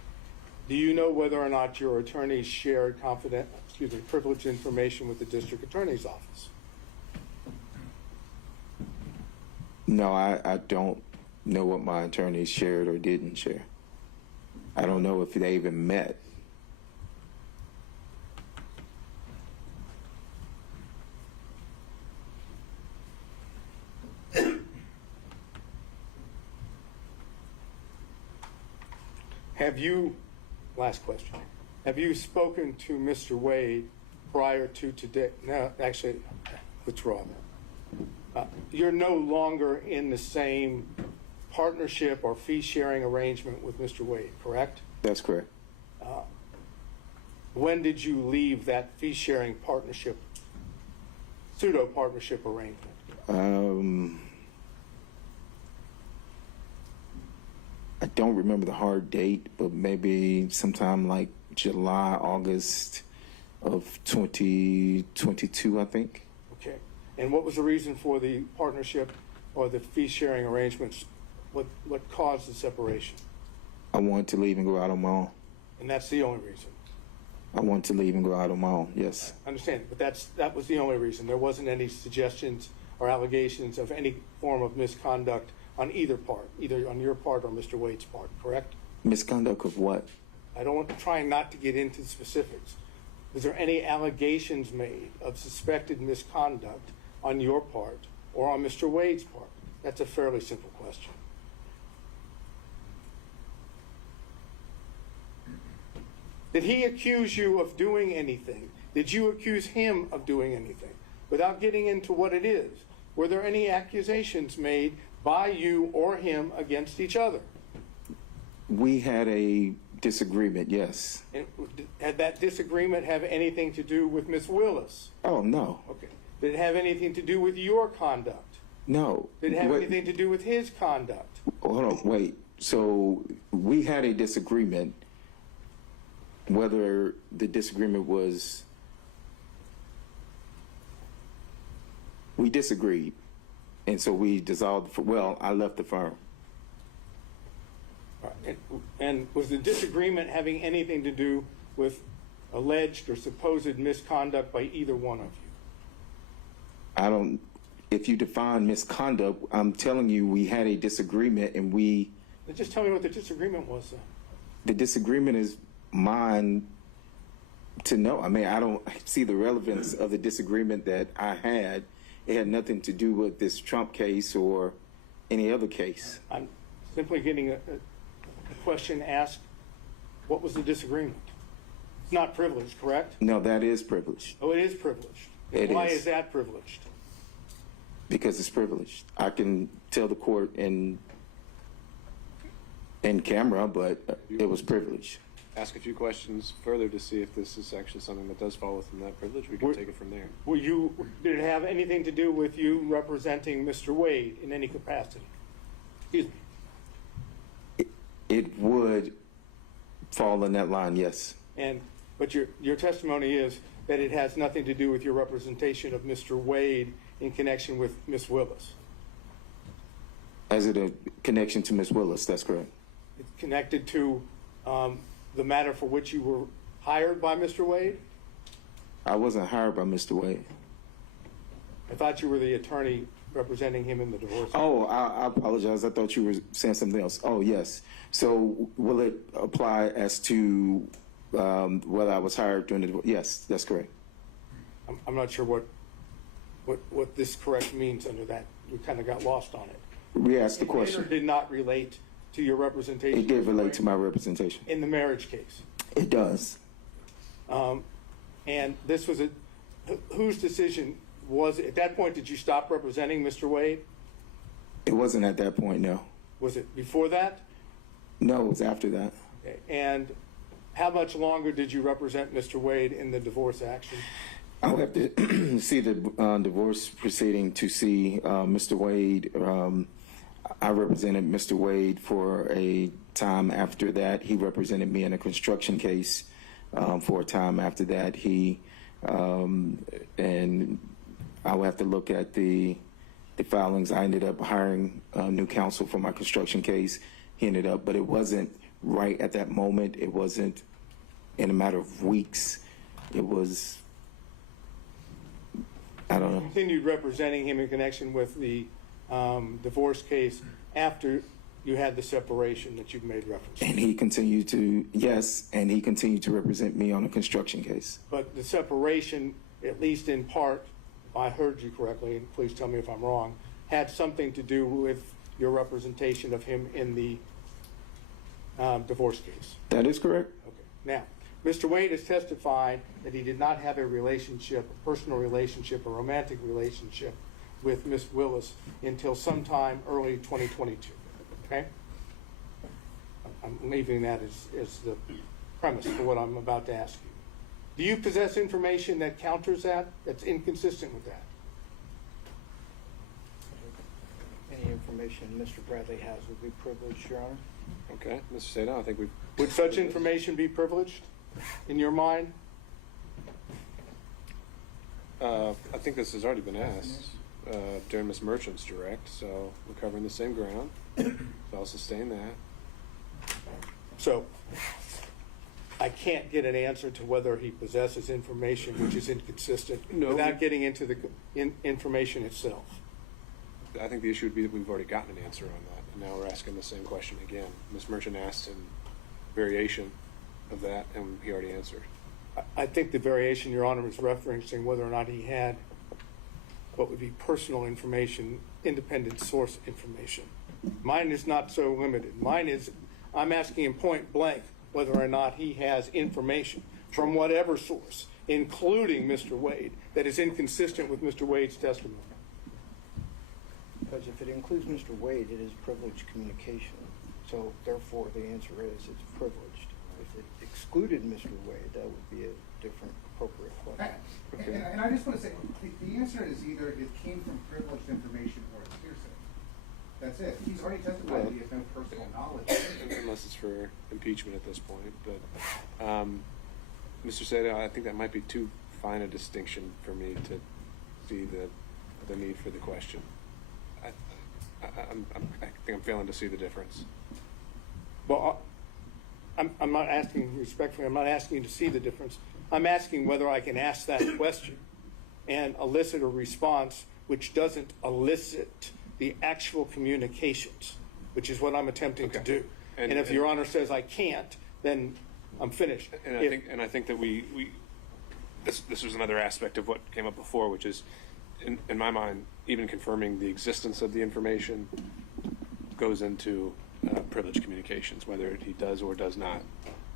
Do you know whether or not your attorneys shared privileged information with the district attorney's office? No, I don't know what my attorneys shared or didn't share. I don't know if they even met. Last question. Have you spoken to Mr. Wade prior to today? No, actually, withdraw that. You're no longer in the same partnership or fee-sharing arrangement with Mr. Wade, correct? That's correct. When did you leave that fee-sharing partnership, pseudo-partnership arrangement? I don't remember the hard date, but maybe sometime like July, August of 2022, I think. Okay. And what was the reason for the partnership or the fee-sharing arrangements? What caused the separation? I wanted to leave and go out on my own. And that's the only reason? I wanted to leave and go out on my own, yes. I understand, but that was the only reason. There wasn't any suggestions or allegations of any form of misconduct on either part, either on your part or Mr. Wade's part, correct? Misconduct of what? Trying not to get into specifics. Was there any allegations made of suspected misconduct on your part or on Mr. Wade's part? That's a fairly simple question. Did he accuse you of doing anything? Did you accuse him of doing anything? Without getting into what it is, were there any accusations made by you or him against each other? We had a disagreement, yes. And had that disagreement have anything to do with Ms. Willis? Oh, no. Okay. Did it have anything to do with your conduct? No. Did it have anything to do with his conduct? Hold on, wait. So we had a disagreement. Whether the disagreement was, we disagreed. And so we dissolved, I left the firm. And was the disagreement having anything to do with alleged or supposed misconduct by either one of you? If you define misconduct, I'm telling you we had a disagreement and we... Just tell me what the disagreement was then. The disagreement is mine to know. I mean, I don't see the relevance of the disagreement that I had. It had nothing to do with this Trump case or any other case. I'm simply getting a question asked, what was the disagreement? It's not privileged, correct? No, that is privileged. Oh, it is privileged. Why is that privileged? Because it's privileged. I can tell the court in camera, but it was privileged. Ask a few questions further to see if this is actually something that does fall within that privilege. We can take it from there. Did it have anything to do with you representing Mr. Wade in any capacity? Excuse me. It would fall in that line, yes. But your testimony is that it has nothing to do with your representation of Mr. Wade in connection with Ms. Willis. As it a connection to Ms. Willis, that's correct. It's connected to the matter for which you were hired by Mr. Wade? I wasn't hired by Mr. Wade. I thought you were the attorney representing him in the divorce. Oh, I apologize. I thought you were saying something else. Oh, yes. So will it apply as to whether I was hired during the divorce? Yes, that's correct. I'm not sure what this correct means under that. We kind of got lost on it. Re-ask the question. It did not relate to your representation. It did relate to my representation. In the marriage case. It does. And this was whose decision was it? At that point, did you stop representing Mr. Wade? It wasn't at that point, no. Was it before that? No, it was after that. Okay. And how much longer did you represent Mr. Wade in the divorce action? I'll have to see the divorce proceeding to see Mr. Wade. I represented Mr. Wade for a time after that. He represented me in a construction case for a time after that. And I will have to look at the filings. I ended up hiring new counsel for my construction case. He ended up, but it wasn't right at that moment. It wasn't in a matter of weeks. It was, I don't know. Continued representing him in connection with the divorce case after you had the separation that you've made reference to. And he continued to, yes, and he continued to represent me on a construction case. But the separation, at least in part, if I heard you correctly, and please tell me if I'm wrong, had something to do with your representation of him in the divorce case. That is correct. Okay. Now, Mr. Wade has testified that he did not have a relationship, a personal relationship, a romantic relationship with Ms. Willis until sometime early 2022. Okay? I'm leaving that as the premise for what I'm about to ask you. Do you possess information that counters that, that's inconsistent with that? Any information Mr. Bradley has would be privileged, Your Honor. Okay, Mr. Sada, I think we've... Would such information be privileged in your mind? I think this has already been asked during Ms. Merchant's direct, so we're covering the same ground. So I'll sustain that. So I can't get an answer to whether he possesses information which is inconsistent without getting into the information itself. I think the issue would be that we've already gotten an answer on that, and now we're asking the same question again. Ms. Merchant asked in variation of that, and he already answered. I think the variation, Your Honor, is referencing whether or not he had what would be personal information, independent source information. Mine is not so limited. Mine is, I'm asking him point blank whether or not he has information from whatever source, including Mr. Wade, that is inconsistent with Mr. Wade's testimony. Because if it includes Mr. Wade, it is privileged communication. So therefore, the answer is it's privileged. If it excluded Mr. Wade, that would be a different appropriate question. And I just want to say, the answer is either it came from privileged information or it's hearsay. That's it. He's already testified that he has no personal knowledge. Unless it's for impeachment at this point. But Mr. Sada, I think that might be too fine a distinction for me to see the need for the question. I think I'm failing to see the difference. Well, I'm not asking, respectfully, I'm not asking you to see the difference. I'm asking whether I can ask that question and elicit a response which doesn't elicit the actual communications, which is what I'm attempting to do. And if Your Honor says I can't, then I'm finished. And I think that this was another aspect of what came up before, which is, in my mind, even confirming the existence of the information goes into privileged communications, whether he does or does not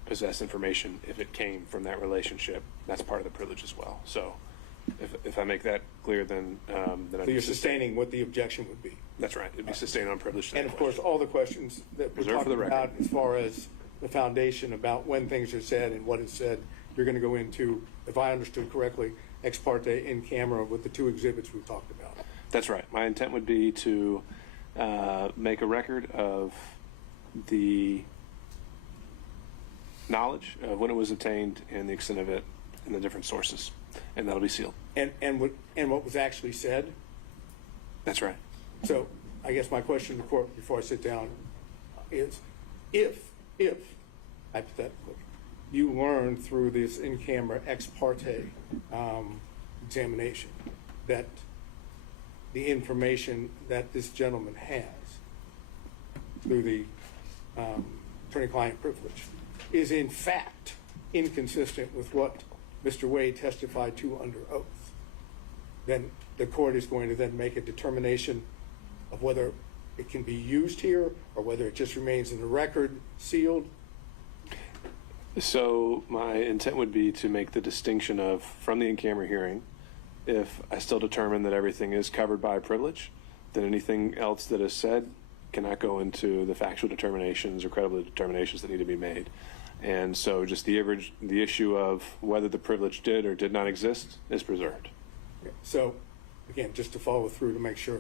possess information. If it came from that relationship, that's part of the privilege as well. So if I make that clear, then so you're sustaining what the objection would be. That's right. It'd be sustained on privilege. And of course, all the questions that we're talking about as far as the foundation about when things are said and what is said, you're going to go into, if I understood correctly, ex parte in camera with the two exhibits we talked about. That's right. My intent would be to make a record of the knowledge of when it was obtained and the extent of it in the different sources, and that'll be sealed. And what was actually said? That's right. So I guess my question to the court before I sit down is, if hypothetically you learn through this in-camera ex parte examination that the information that this gentleman has through the attorney-client privilege is in fact inconsistent with what Mr. Wade testified to under oath, then the court is going to then make a determination of whether it can be used here or whether it just remains in the record sealed. So my intent would be to make the distinction of, from the in-camera hearing, if I still determine that everything is covered by privilege, then anything else that is said cannot go into the factual determinations or credible determinations that need to be made. And so just the issue of whether the privilege did or did not exist is preserved. So again, just to follow through to make sure.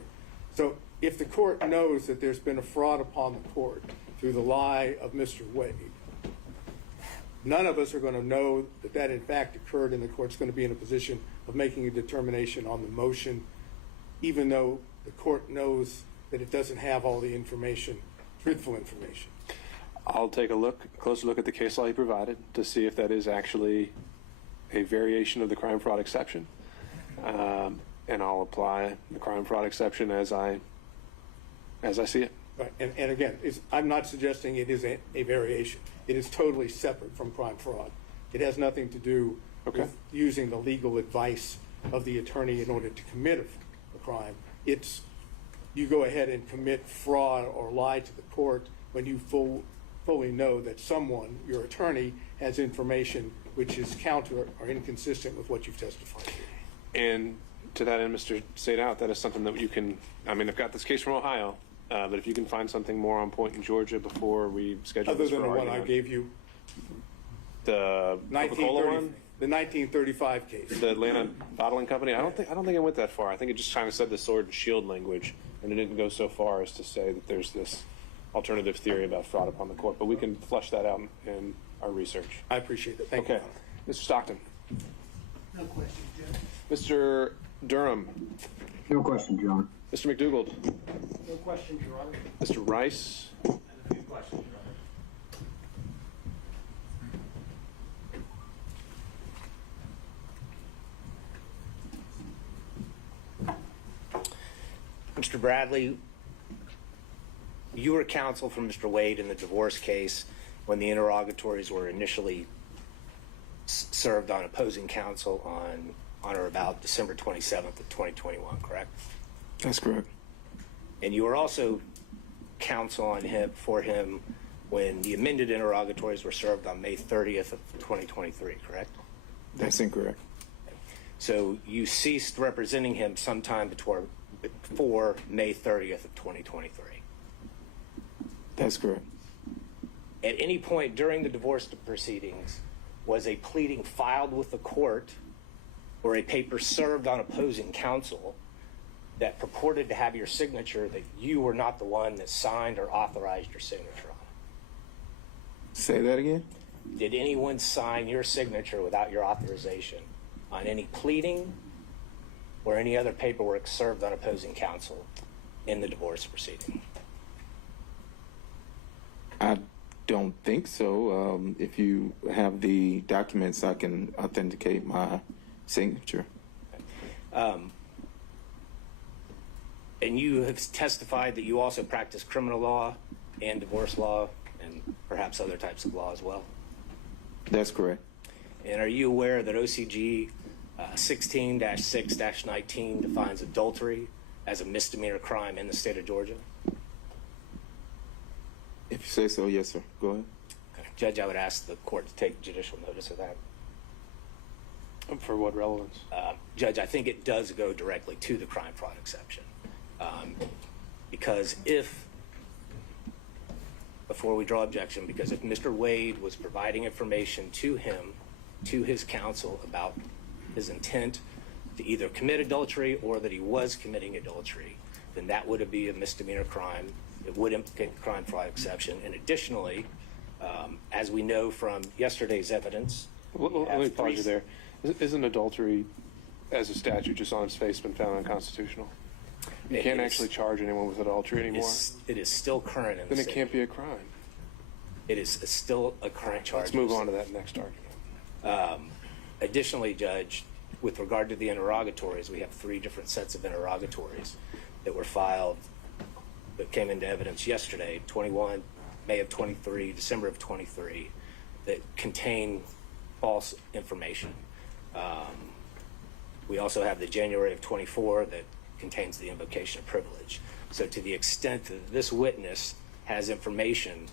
So if the court knows that there's been a fraud upon the court through the lie of Mr. Wade, none of us are going to know that that in fact occurred, and the court's going to be in a position of making a determination on the motion, even though the court knows that it doesn't have all the information, truthful information. I'll take a closer look at the case law you provided to see if that is actually a variation of the crime fraud exception. And I'll apply the crime fraud exception as I see it. Right. And again, I'm not suggesting it is a variation. It is totally separate from crime fraud. It has nothing to do with using the legal advice of the attorney in order to commit a crime. It's you go ahead and commit fraud or lie to the court when you fully know that someone, your attorney, has information which is counter or inconsistent with what you've testified to. And to that end, Mr. Sadout, that is something that you can, I mean, I've got this case from Ohio, but if you can find something more on point in Georgia before we schedule Other this for than the one argument. I gave you, The Coca-Cola one? the 1935 case. The Atlanta Bottling Company? I don't think I went that far. I think it just kind of said the sword and shield language, and it didn't go so far as to say that there's this alternative theory about fraud upon the court. But we can flesh that out in our research. I appreciate it. Thank you. Okay. Mr. Stockton. No question, Judge. Mr. Durham. No question, John. Mr. McDougald. No question, Your Honor. Mr. Rice. And a few questions, Your Honor. Mr. Bradley, you were counsel for Mr. Wade in the divorce case when the interrogatories were initially served on opposing counsel on or about December 27th of 2021, correct? That's correct. And you were also counsel on for him when the amended interrogatories were served on May 30th of 2023, correct? That's incorrect. So you ceased representing him sometime before May 30th of 2023. That's correct. At any point during the divorce proceedings, was a pleading filed with the court or a paper served on opposing counsel that purported to have your signature that you were not the one that signed or authorized your signature on it? Say that again? Did anyone sign your signature without your authorization on any pleading or any other paperwork served on opposing counsel in the divorce proceeding? I don't think so. If you have the documents, I can authenticate my signature. And you have testified that you also practice criminal law and divorce law and perhaps other types of law as well? That's correct. And are you aware that OCG 16-6-19 defines adultery as a misdemeanor crime in the state of Georgia? If you say so, yes, sir. Go ahead. Okay. Judge, I would ask the court to take judicial notice of that. For what relevance? Judge, I think it does go directly to the crime fraud exception. Because if Mr. Wade was providing information to his counsel about his intent to either commit adultery or that he was committing adultery, then that would be a misdemeanor crime. It would implicate the crime fraud exception. And additionally, as we know from yesterday's evidence, let me pause you there. Isn't adultery, as a statute, just on its face, been found unconstitutional? You can't actually charge anyone with adultery anymore. It is still current in the Then state. it can't be a crime. It is still a current charge. Let's move on to that next argument. Additionally, Judge, with regard to the interrogatories, we have 3 different sets of interrogatories that were filed that came into evidence yesterday, 21, May of 23, December of 23, that contain false information. We also have the January of 24 that contains the invocation of privilege. So to the extent that this witness has information,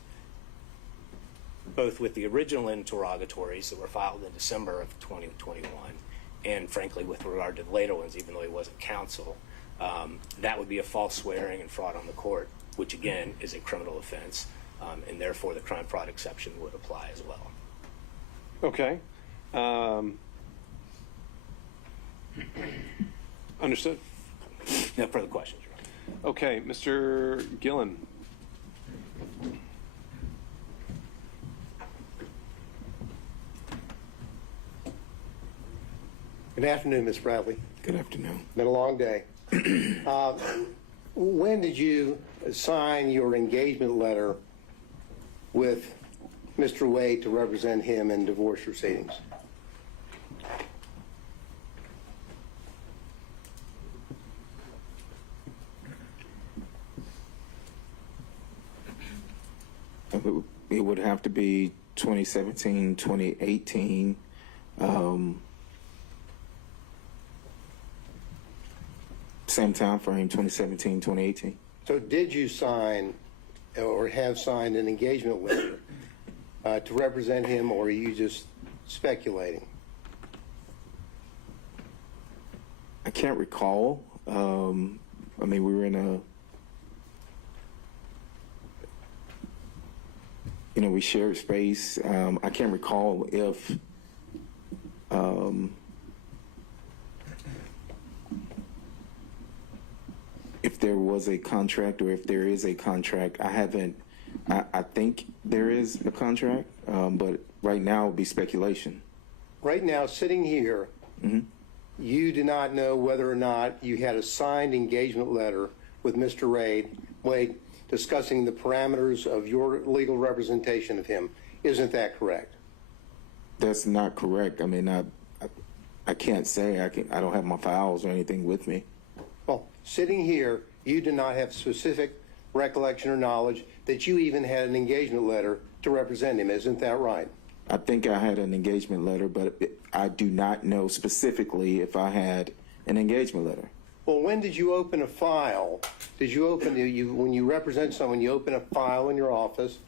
both with the original interrogatories that were filed in December of 2021, and frankly with regard to the later ones, even though he wasn't counsel, that would be a false swearing and fraud on the court, which again is a criminal offense, and therefore the crime fraud exception would apply as well. Okay. Understood. No further questions, Okay, Mr. Gillen. Good afternoon, Ms. Bradley. Good afternoon. Been a long day. When did you sign your engagement letter with Mr. Wade to represent him in divorce proceedings? It would have to be 2017, 2018. Same time frame, 2017, 2018. So did you sign or have signed an engagement letter to represent him, or are you just speculating? I can't recall. I mean, we were in a, we shared space. I can't recall if there was a contract or if there is a contract. I think there is a contract, but right now it would be speculation. Right now, sitting here, you do not know whether or not you had a signed engagement letter with Mr. Wade discussing the parameters of your legal representation of him. Isn't that correct? That's not correct. I mean, I can't say. I don't have my files or anything with me. Well, sitting here, you do not have specific recollection or knowledge that you even had an engagement letter to represent him. Isn't that right? I think I had an engagement letter, but I do not know specifically if I had an engagement letter. Well, when did you open a file? Did you open, when you represent someone, you open a file in your office?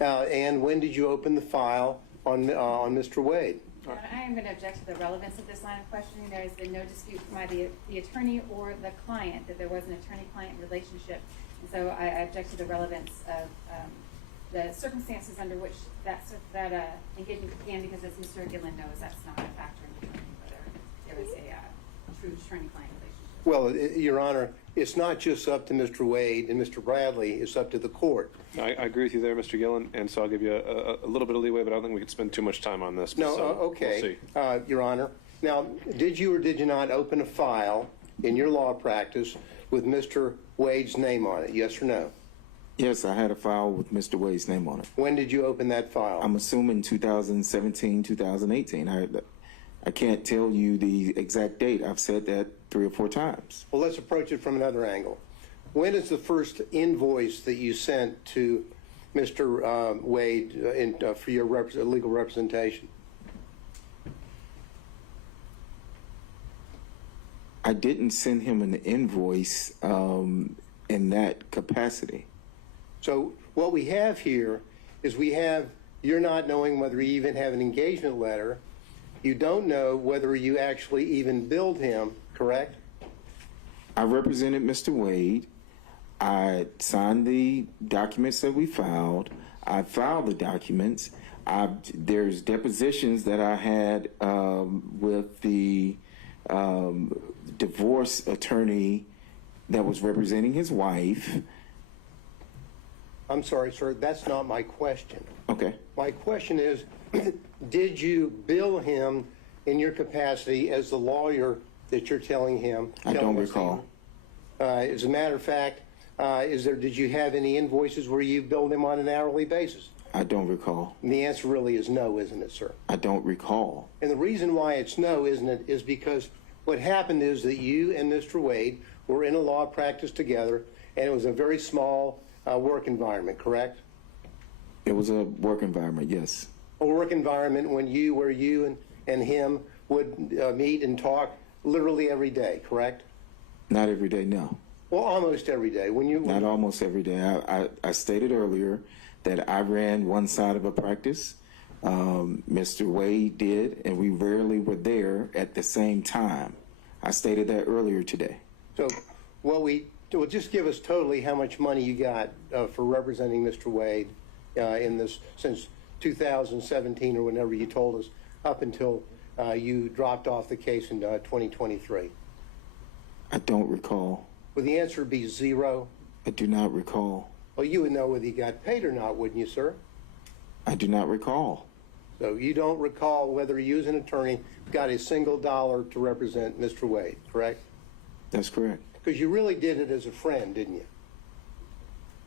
And when did you open the file on Mr. Wade? I am going to object to the relevance of this line of questioning. There has been no dispute by the attorney or the client that there was an attorney-client relationship. And so I object to the relevance of the circumstances under which that engagement began, because as Mr. Gillen knows, that's not a factor in determining whether there was a true attorney-client relationship. Well, Your Honor, it's not just up to Mr. Wade and Mr. Bradley, it's up to the court. I agree with you there, Mr. Gillen, and so I'll give you a little bit of leeway, but I don't think we could spend too much time on this. No, so okay, we'll see. Your Honor. Now, did you or did you not open a file in your law practice with Mr. Wade's name on it, yes or no? Yes, I had a file with Mr. Wade's name on it. When did you open that file? I'm assuming 2017, 2018. I can't tell you the exact date. I've said that 3 or 4 times. Well, let's approach it from another angle. When is the first invoice that you sent to Mr. Wade for your legal representation? I didn't send him an invoice in that capacity. So what we have here is you're not knowing whether you even have an engagement letter. You don't know whether you actually even billed him, correct? I represented Mr. Wade. I signed the documents that we filed. I filed the documents. There's depositions that I had with the divorce attorney that was representing his wife. I'm sorry, sir, that's not my question. Okay. My question is, did you bill him in your capacity as the lawyer that you're telling him? I don't recall. As a matter of fact, did you have any invoices where you billed him on an hourly basis? I don't recall. And the answer really is no, isn't it, sir? I don't recall. And the reason why it's no, isn't it, is because what happened is that you and Mr. Wade were in a law practice together, and it was a very small work environment, correct? It was a work environment, yes. A work environment where you and him would meet and talk literally every day, correct? Not every day, no. Well, almost every day. Not almost every day. I stated earlier that I ran one side of a practice. Mr. Wade did, and we rarely were there at the same time. I stated that earlier today. So just give us totally how much money you got for representing Mr. Wade in this since 2017 or whenever you told us, up until you dropped off the case in 2023. I don't recall. Would the answer be zero? I do not recall. Well, you would know whether he got paid or not, wouldn't you, sir? I do not recall. So you don't recall whether you as an attorney got a single dollar to represent Mr. Wade, correct? That's correct. Because you really did it as a friend, didn't you?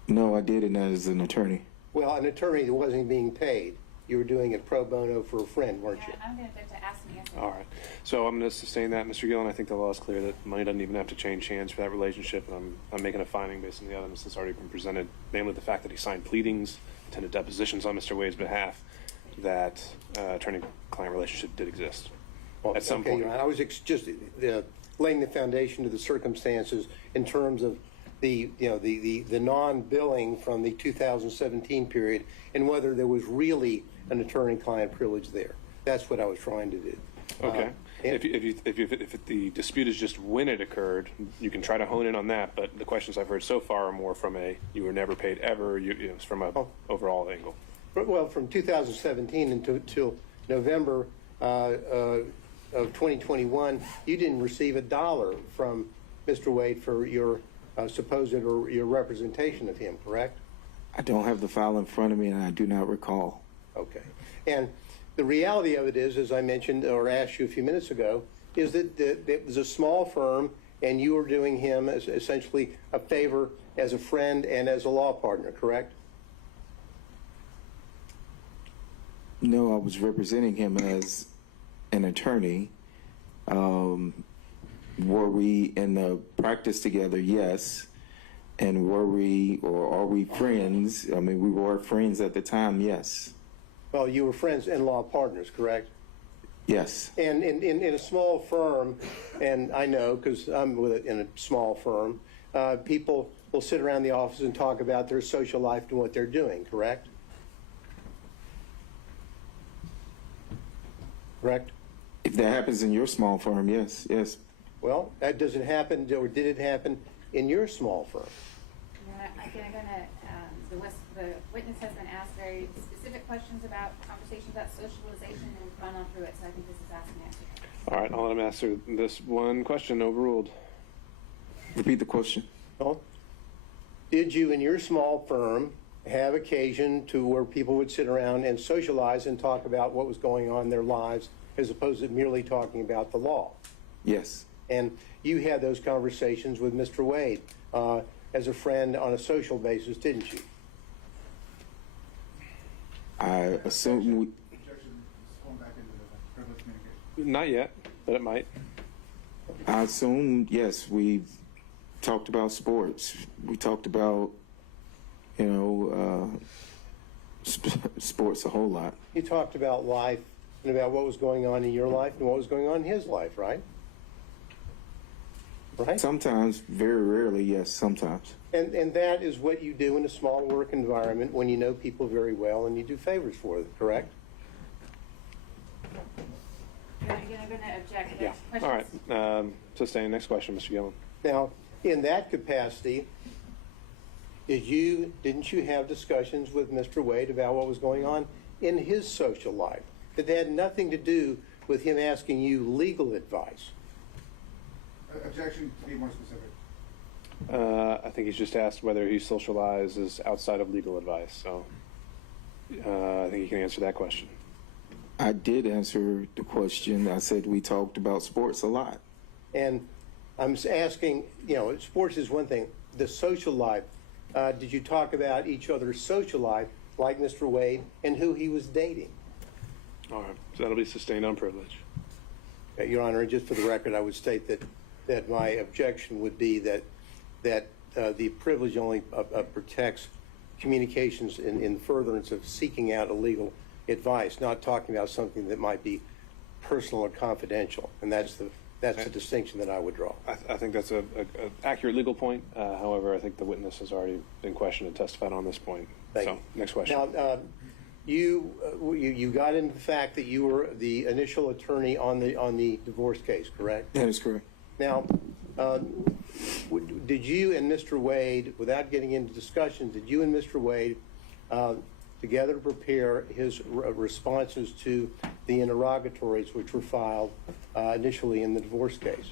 No, I did it as an attorney. Well, an attorney that wasn't being paid. You were doing it pro bono for a friend, weren't you? I'm going to ask me. All right. So I'm going to sustain that, Mr. Gillen. I think the law is clear that money doesn't even have to change hands for that relationship. And I'm making a finding based on the evidence that's already been presented, namely the fact that he signed pleadings, attended depositions on Mr. Wade's behalf, that attorney-client relationship did exist. Well, at some okay, point. Your Honor, I was just laying the foundation to the circumstances in terms of the non-billing from the 2017 period and whether there was really an attorney-client privilege there. That's what I was trying to do. Okay. If the dispute is just when it occurred, you can try to hone in on that. But the questions I've heard so far are more from a you were never paid ever. It's from a overall angle. Well, from 2017 until November of 2021, you didn't receive a dollar from Mr. Wade for your supposed or your representation of him, correct? I don't have the file in front of me, and I do not recall. Okay. And the reality of it is, as I mentioned or asked you a few minutes ago, is that it was a small firm, and you were doing him as essentially a favor as a friend and as a law partner, correct? No, I was representing him as an attorney. Were we in the practice together? Yes. And were we, or are we friends? I mean, we were friends at the time, yes. Well, you were friends and law partners, correct? Yes. And in a small firm, and I know because I'm in a small firm, people will sit around the office and talk about their social life and what they're doing, correct? Correct? If that happens in your small firm, yes, yes. Well, that doesn't happen, or did it happen in your small firm? The witness has been asked very specific questions about conversations about socialization and we've gone on through it, so I think this is asking answer. All right, I'll let him answer this one question. Overruled. Repeat the question. Well, did you in your small firm have occasion to where people would sit around and socialize and talk about what was going on in their lives as opposed to merely talking about the law? Yes. And you had those conversations with Mr. Wade as a friend on a social basis, didn't you? I assume we... Objection is going back into the privileged communication. Not yet, but it might. I assume, yes, we talked about sports. We talked about, sports a whole lot. You talked about life and about what was going on in your life and what was going on in his life, right? Right? Sometimes, very rarely, yes, sometimes. And that is what you do in a small work environment when you know people very well and you do favors for them, correct? You're going to object. Yeah. All right. Sustain. Next question, Mr. Gillen. Now, in that capacity, didn't you have discussions with Mr. Wade about what was going on in his social life that had nothing to do with him asking you legal advice? Objection, to be more specific. I think he's just asked whether he socializes outside of legal advice. So I think he can answer that question. I did answer the question. I said we talked about sports a lot. And I'm asking, sports is one thing. The social life, did you talk about each other's social life, like Mr. Wade, and who he was dating? All right. So that'll be sustained on privilege. Your Honor, just for the record, I would state that my objection would be that the privilege only protects communications in furtherance of seeking out illegal advice, not talking about something that might be personal or confidential. And that's the distinction that I would draw. I think that's an accurate legal point. However, I think the witness has already been questioned and testified on this point. Thank so, you. Next question. Now, you got into the fact that you were the initial attorney on the divorce case, correct? That is correct. Now, did you and Mr. Wade, without getting into discussions, did you and Mr. Wade together prepare his responses to the interrogatories which were filed initially in the divorce case?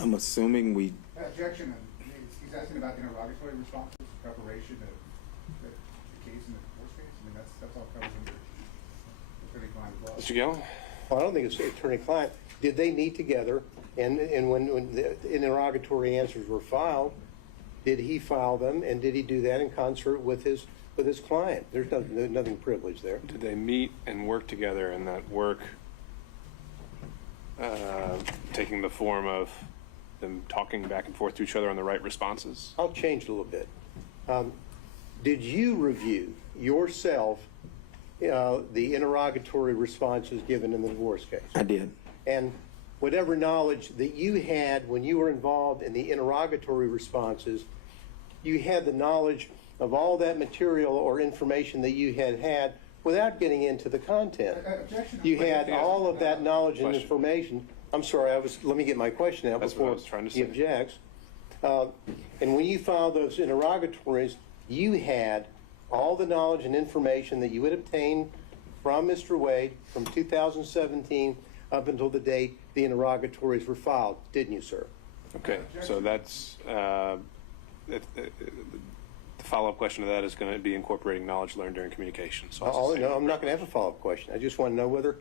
I'm assuming we, Objection, he's asking about interrogatory responses, preparation of the case in the divorce case. I mean, that's all covered under attorney-client law. Mr. Gallo? Well, I don't think it's attorney-client. Did they meet together, and when the interrogatory answers were filed, did he file them, and did he do that in concert with his client? There's nothing privileged there. Did they meet and work together, and that work taking the form of them talking back and forth to each other on the right responses? I'll change it a little bit. Did you review yourself the interrogatory responses given in the divorce case? I did. And whatever knowledge that you had when you were involved in the interrogatory responses, you had the knowledge of all that material or information that you had without getting into the content. You had all of that knowledge and information. I'm sorry, let me get my question out before he objects. And when you filed those interrogatories, you had all the knowledge and information that you had obtained from Mr. Wade from 2017 up until the date the interrogatories were filed, didn't you, sir? Okay, so that's the follow-up question to that is going to be incorporating knowledge learned during communication. So No, I'm not going to have a follow-up question. I just want to know whether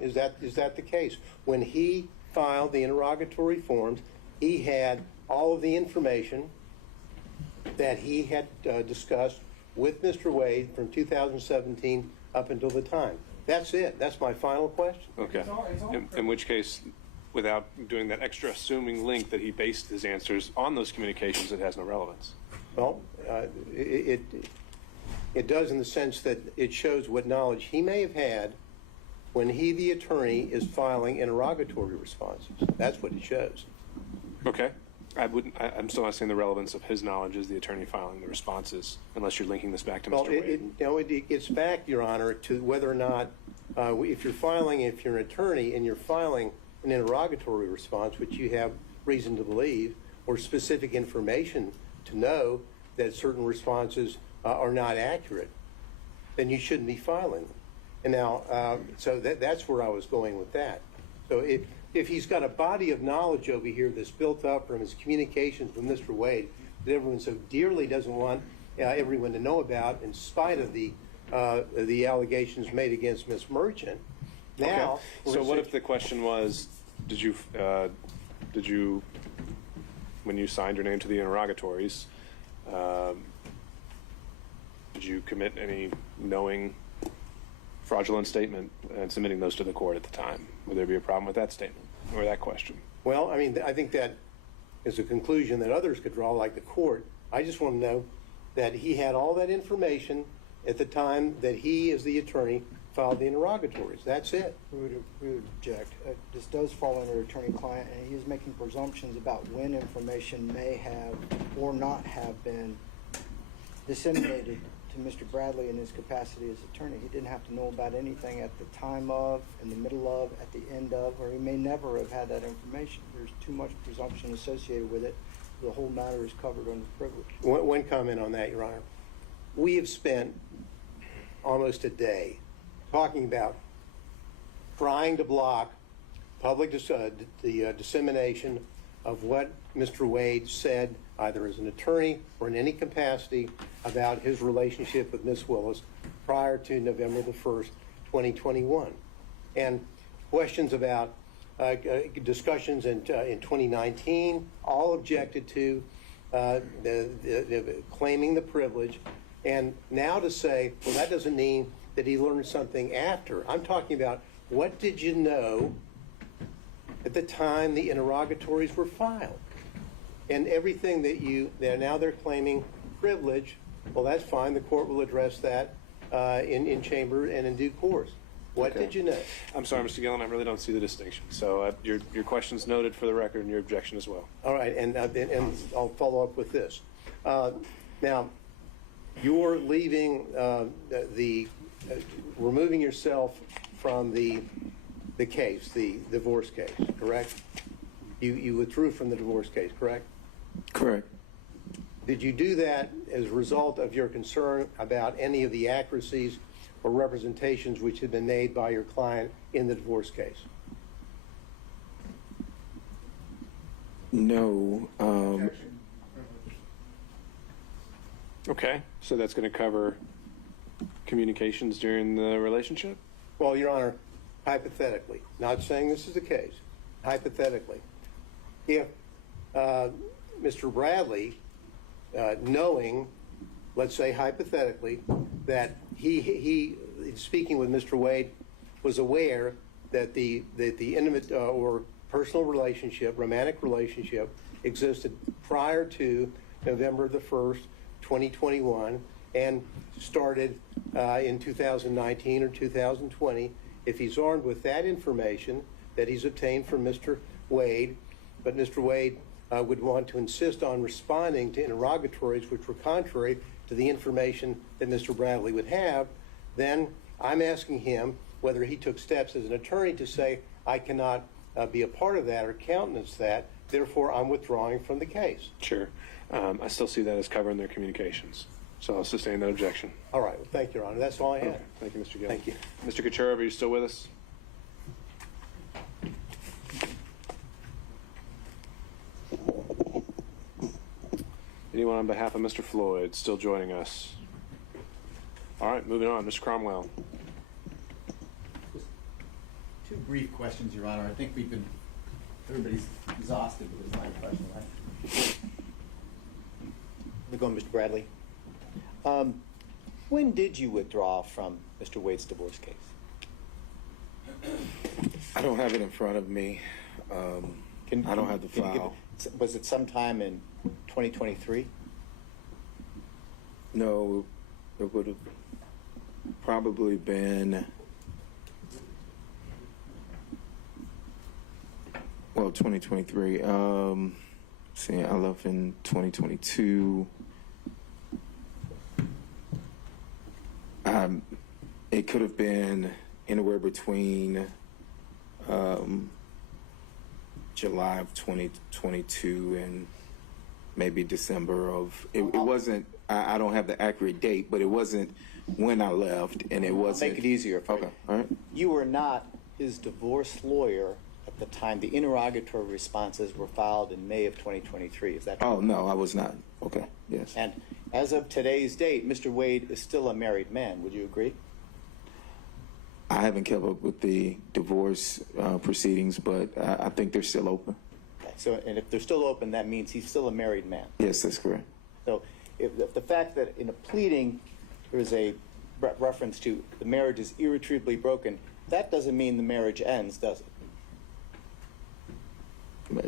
is that the case? When he filed the interrogatory forms, he had all of the information that he had discussed with Mr. Wade from 2017 up until the time. That's it. That's my final question. Okay. In which case, without doing that extra assuming link that he based his answers on those communications, it has no relevance. Well, it does in the sense that it shows what knowledge he may have had when he, the attorney, is filing interrogatory responses. That's what it shows. Okay. I'm still not seeing the relevance of his knowledge as the attorney filing the responses, unless you're linking this back to Mr. Wade. It gets back, Your Honor, to whether or not, if you're an attorney and you're filing an interrogatory response, which you have reason to believe, or specific information to know that certain responses are not accurate, then you shouldn't be filing them. And now, so that's where I was going with that. So if he's got a body of knowledge over here that's built up from his communications with Mr. Wade that everyone so dearly doesn't want everyone to know about, in spite of the allegations made against Ms. Merchant, now. Okay. So what if the question was, did you, when you signed your name to the interrogatories, did you commit any knowing fraudulent statement and submitting those to the court at the time? Would there be a problem with that statement or that question? Well, I mean, I think that is a conclusion that others could draw, like the court. I just want to know that he had all that information at the time that he, as the attorney, filed the interrogatories. That's it. We would object. This does fall under attorney-client, and he is making presumptions about when information may have or not have been disseminated to Mr. Bradley in his capacity as attorney. He didn't have to know about anything at the time of, in the middle of, at the end of, or he may never have had that information. There's too much presumption associated with it. The whole matter is covered under privilege. One comment on that, Your Honor. We have spent almost a day talking about trying to block public the dissemination of what Mr. Wade said, either as an attorney or in any capacity, about his relationship with Ms. Willis prior to November the 1st, 2021. And questions about discussions in 2019, all objected to, claiming the privilege. And now to say, well, that doesn't mean that he learned something after. I'm talking about, what did you know at the time the interrogatories were filed? And everything that now they're claiming privilege, well, that's fine. The court will address that in chamber and in due course. What did you know? I'm sorry, Mr. Gillen, I really don't see the distinction. So your question's noted for the record and your objection as well. All right, and I'll follow up with this. Now, you're leaving removing yourself from the case, the divorce case, correct? You withdrew from the divorce case, correct? Correct. Did you do that as a result of your concern about any of the accuracies or representations which had been made by your client in the divorce case? No. Objection, privilege. Okay, so that's going to cover communications during the relationship? Well, Your Honor, hypothetically, not saying this is the case, hypothetically, if Mr. Bradley, knowing, let's say hypothetically, that he speaking with Mr. Wade, was aware that the intimate or personal relationship, romantic relationship, existed prior to November the 1st, 2021, and started in 2019 or 2020, if he's armed with that information that he's obtained from Mr. Wade, but Mr. Wade would want to insist on responding to interrogatories which were contrary to the information that Mr. Bradley would have, then I'm asking him whether he took steps as an attorney to say, I cannot be a part of that or countenance that, therefore I'm withdrawing from the case. Sure. I still see that as covering their communications. So I'll sustain that objection. All right. Well, thank you, Your Honor. That's all I have. Okay. Thank you, Mr. Gill. Thank you. Mr. Kucherov, are you still with us? Anyone on behalf of Mr. Floyd still joining us? All right, moving on. Mr. Cromwell. Two brief questions, Your Honor. I think everybody's exhausted with this line of question, right? We're going, Mr. Bradley. When did you withdraw from Mr. Wade's divorce case? I don't have it in front of me. I don't have the file. Was it sometime in 2023? No, it would have probably been, 2023. See, I left in 2022. It could have been anywhere between July of 2022 and maybe December of, it wasn't, I don't have the accurate date, but it wasn't when I left, and it wasn't. I'll make it easier for you. Okay, all right. You were not his divorce lawyer at the time the interrogatory responses were filed in May of 2023. Is that true? Oh, no, I was not. Okay, yes. And as of today's date, Mr. Wade is still a married man. Would you agree? I haven't kept up with the divorce proceedings, but I think they're still open. Okay. So, and if they're still open, that means he's still a married man. Yes, that's correct. So if the fact that in a pleading there is a reference to the marriage is irretrievably broken, that doesn't mean the marriage ends, does it?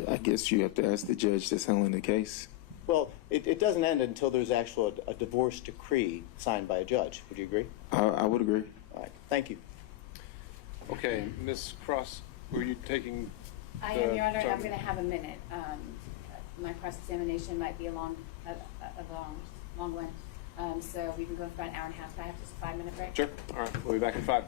I guess you have to ask the judge that's handling the case. Well, it doesn't end until there's actually a divorce decree signed by a judge. Would you agree? I would agree. All right. Thank you. Okay, Ms. Cross, were you taking? I am, Your Honor. I'm going to have a minute. My cross-examination might be a long one. So we can go for about an hour and a half. Can I have just a 5-minute break? Sure. All right, we'll be back in 5.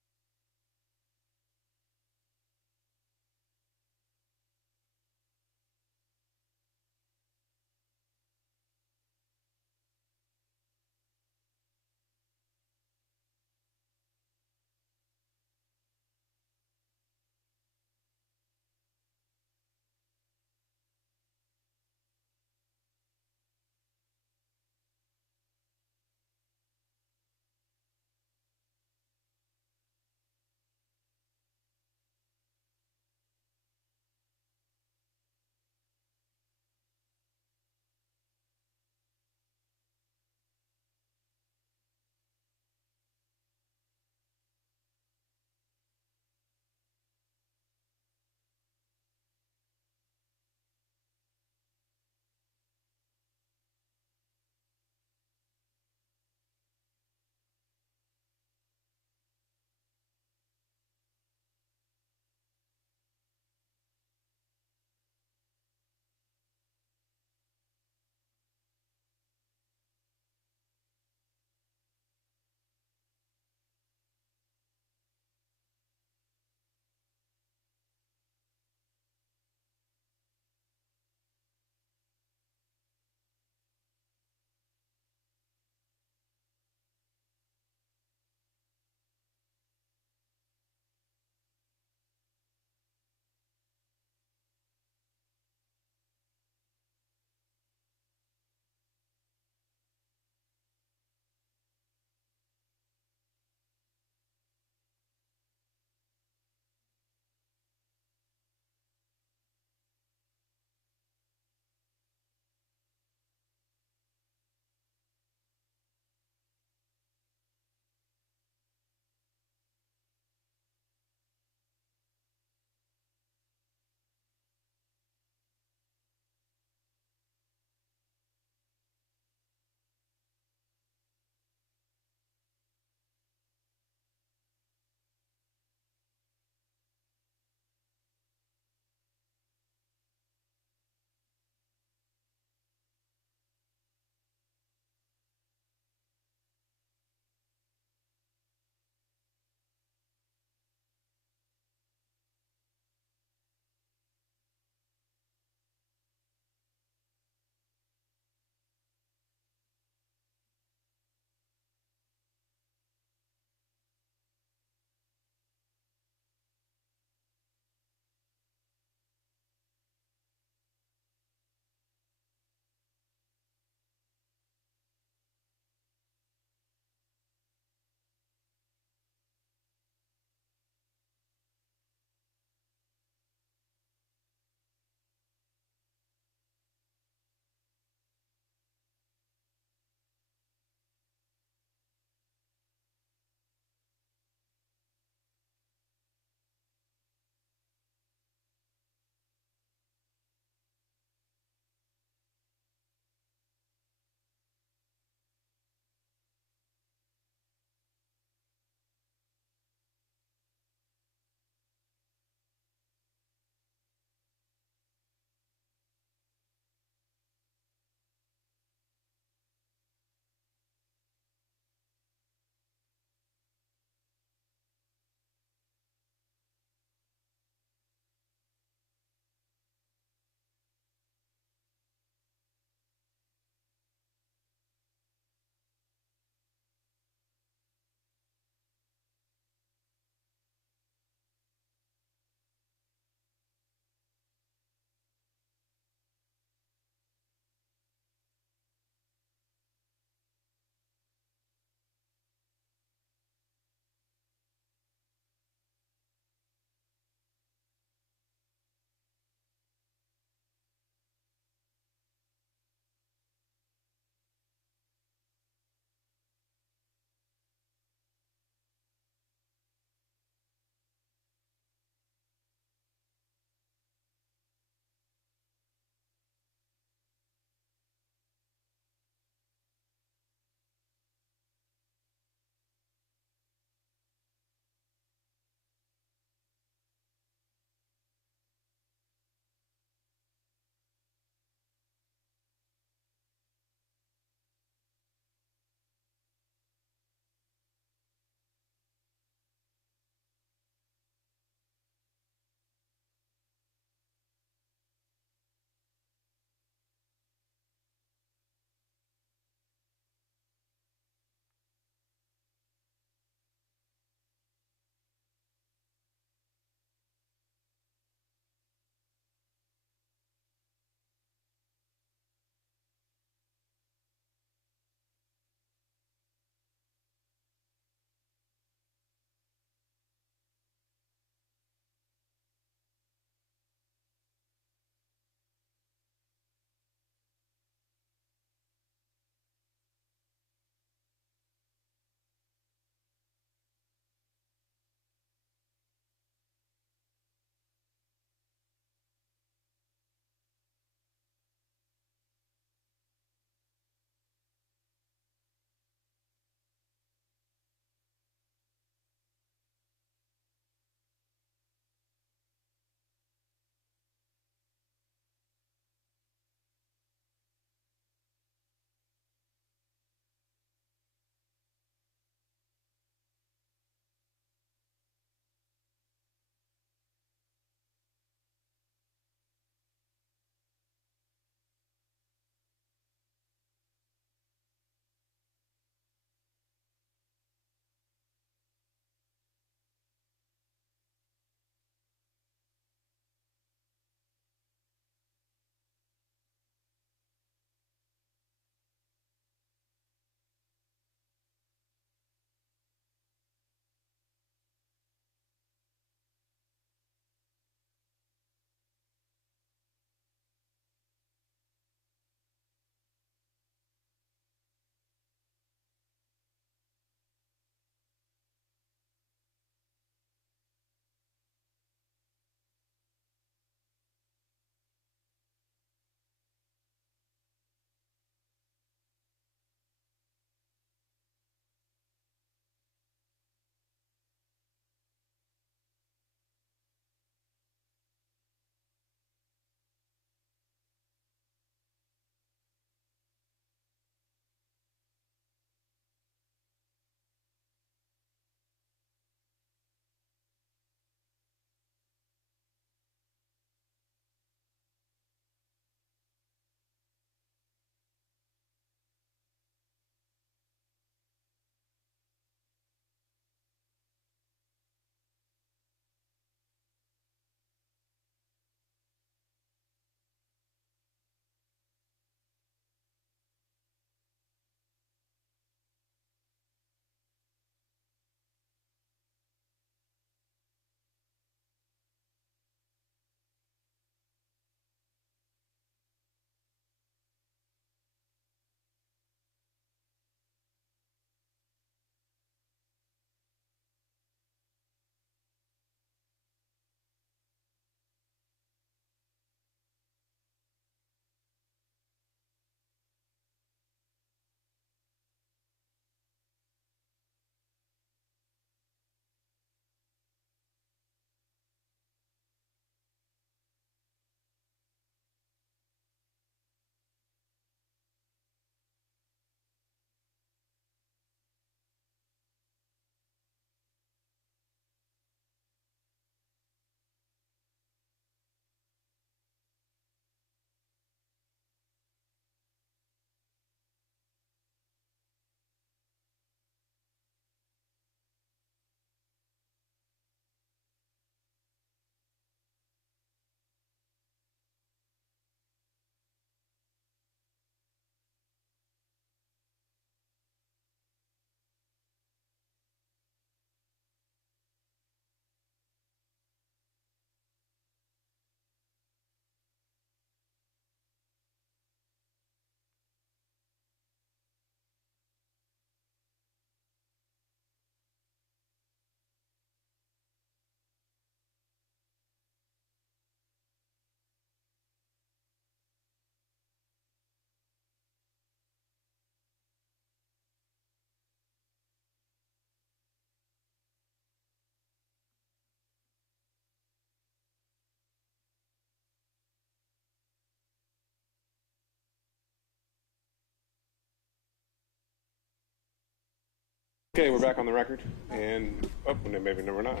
Okay, we're back on the record, and maybe we're not.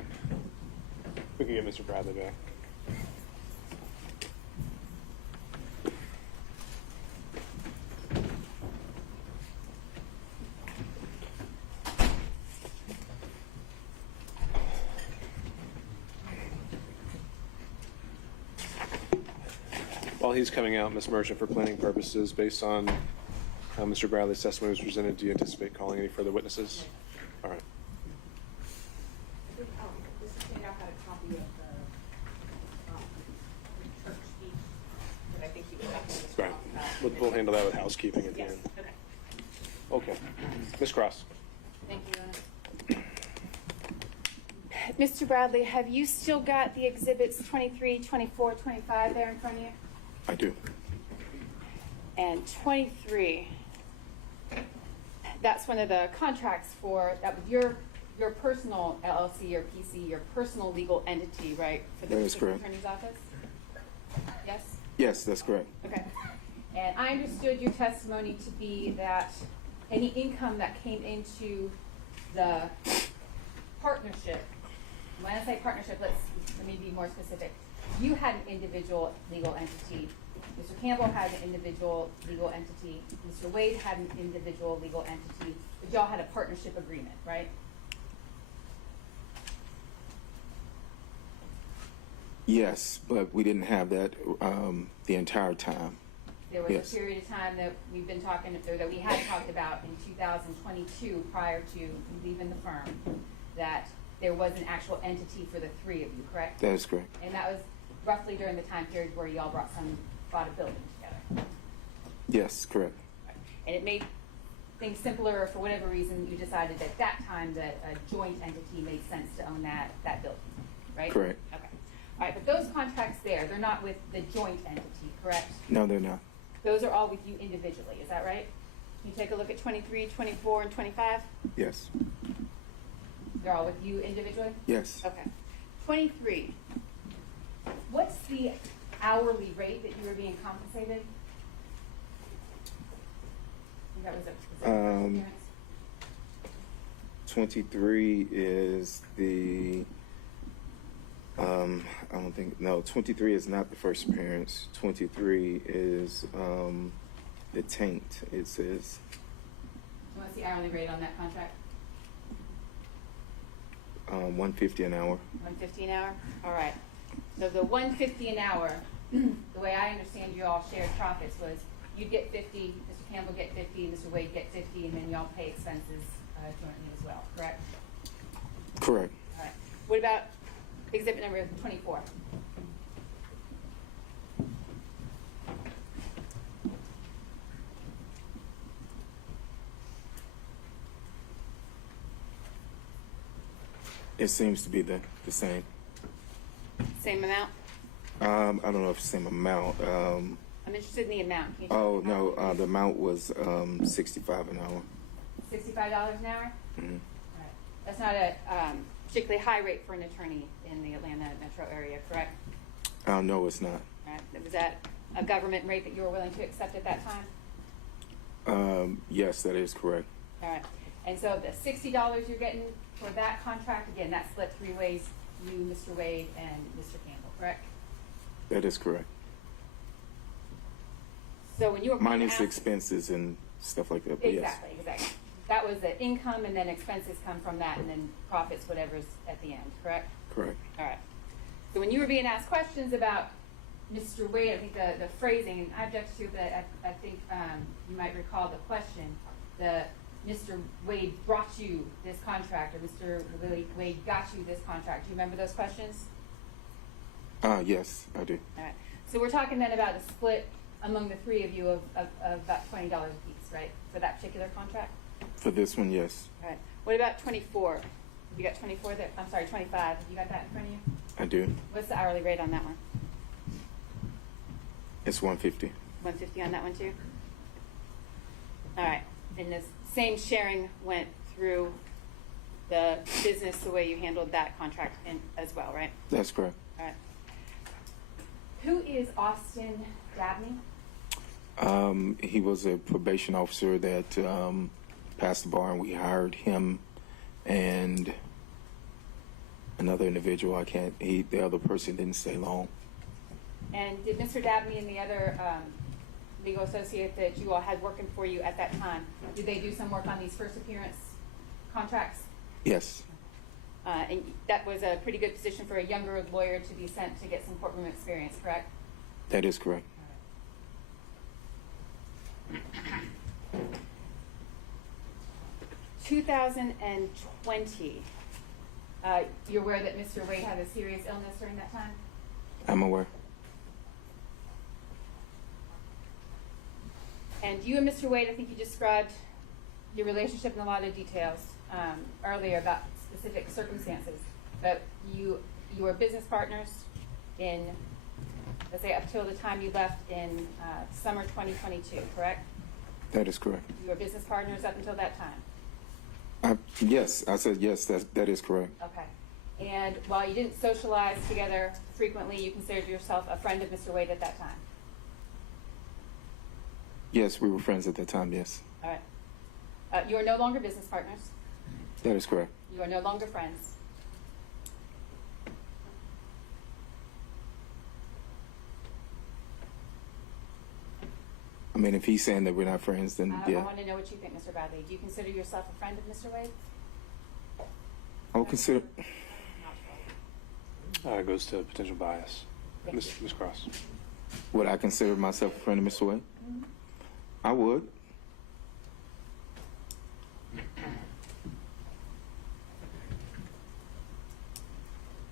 We can get Mr. Bradley back. While he's coming out, Ms. Merchant, for planning purposes, based on how Mr. Bradley's testimony was presented, do you anticipate calling any further witnesses? All right. Mr. Sandow had a copy of the church speech that I think he was talking Right. We'll handle that with housekeeping at the end. Okay. Okay. Ms. Cross. Thank you, Mr. Bradley, have you still got the exhibits 23, 24, 25 there in front of you? I do. And 23, that's one of the contracts for, that was your personal LLC or PC, your personal legal entity, right? For the That is correct. attorney's office? Yes? Yes, that's correct. Okay. And I understood your testimony to be that any income that came into the partnership, when I say partnership, let me be more specific. You had an individual legal entity. Mr. Campbell had an individual legal entity. Mr. Wade had an individual legal entity. But y'all had a partnership agreement, right? Yes, but we didn't have that the entire time. There was Yes. a period of time that we've been talking, or that we had talked about in 2022 prior to you leaving the firm, that there was an actual entity for the three of you, correct? That is correct. And that was roughly during the time period where y'all bought a building together. Yes, correct. And it made things simpler, or for whatever reason, you decided at that time that a joint entity made sense to own that building, right? Correct. Okay. All right, but those contracts there, they're not with the joint entity, correct? No, they're not. Those are all with you individually, is that right? Can you take a look at 23, 24, and 25? Yes. They're all with you individually? Yes. Okay. 23, what's the hourly rate that you were being compensated? I think that was a first appearance. 23 is the, I don't think, no, 23 is not the first appearance. 23 is the taint, it says. What's the hourly rate on that contract? $150 an hour. $150 an hour? All right. So the $150 an hour, the way I understand you all shared profits was you'd get 50, Mr. Campbell get 50, Mr. Wade get 50, and then y'all pay expenses jointly as well, correct? Correct. All right. What about exhibit number 24? It seems to be the same. Same amount? I don't know if it's the same amount. I'm interested in the amount. Can you Oh, tell me no, the amount was $65 an hour. $65 an hour? Mhm. All right. That's not a particularly high rate for an attorney in the Atlanta metro area, correct? No, it's not. All right. Was that a government rate that you were willing to accept at that time? Yes, that is correct. All right. And so the $60 you're getting for that contract, again, that's split three ways, you, Mr. Wade, and Mr. Campbell, correct? That is correct. So when you were being Minus asked- expenses and stuff like that, but yes. Exactly. That was the income, and then expenses come from that, and then profits, whatever's at the end, correct? Correct. All right. So when you were being asked questions about Mr. Wade, I think the phrasing, and I object to, but I think you might recall the question, Mr. Wade brought you this contract, or Mr. Wade got you this contract. Do you remember those questions? Yes, I do. All right. So we're talking then about a split among the three of you of about $20 a piece, right, for that particular contract? For this one, yes. All right. What about 24? You got 24 there? I'm sorry, 25. You got that in front of you? I do. What's the hourly rate on that one? It's $150. $150 on that one too? All right. And the same sharing went through the business the way you handled that contract as well, right? That's correct. All right. Who is Austin Dabney? He was a probation officer that passed the bar, and we hired him and another individual. The other person didn't stay long. And did Mr. Dabney and the other legal associate that you all had working for you at that time, did they do some work on these first appearance contracts? Yes, And that was a pretty good position for a younger lawyer to be sent to get some courtroom experience, correct? that is correct. 2020, you're aware that Mr. Wade had a serious illness during that time? I'm aware. And you and Mr. Wade, I think you described your relationship in a lot of details earlier about specific circumstances, but you were business partners in, let's say, up till the time you left in summer 2022, correct? That is correct. You were business partners up until that time? Yes, I said yes, that is correct. Okay. And while you didn't socialize together frequently, you considered yourself a friend of Mr. Wade at that time? Yes, we were friends at that time, yes. All right. You are no longer business partners. That is correct. You are no longer friends. I mean, if he's saying that we're not friends, then I yeah. want to know what you think, Mr. Bradley. Do you consider yourself a friend of Mr. Wade? I would consider, Goes to potential bias. Ms. Cross. would I consider myself a friend of Mr. Wade? I would.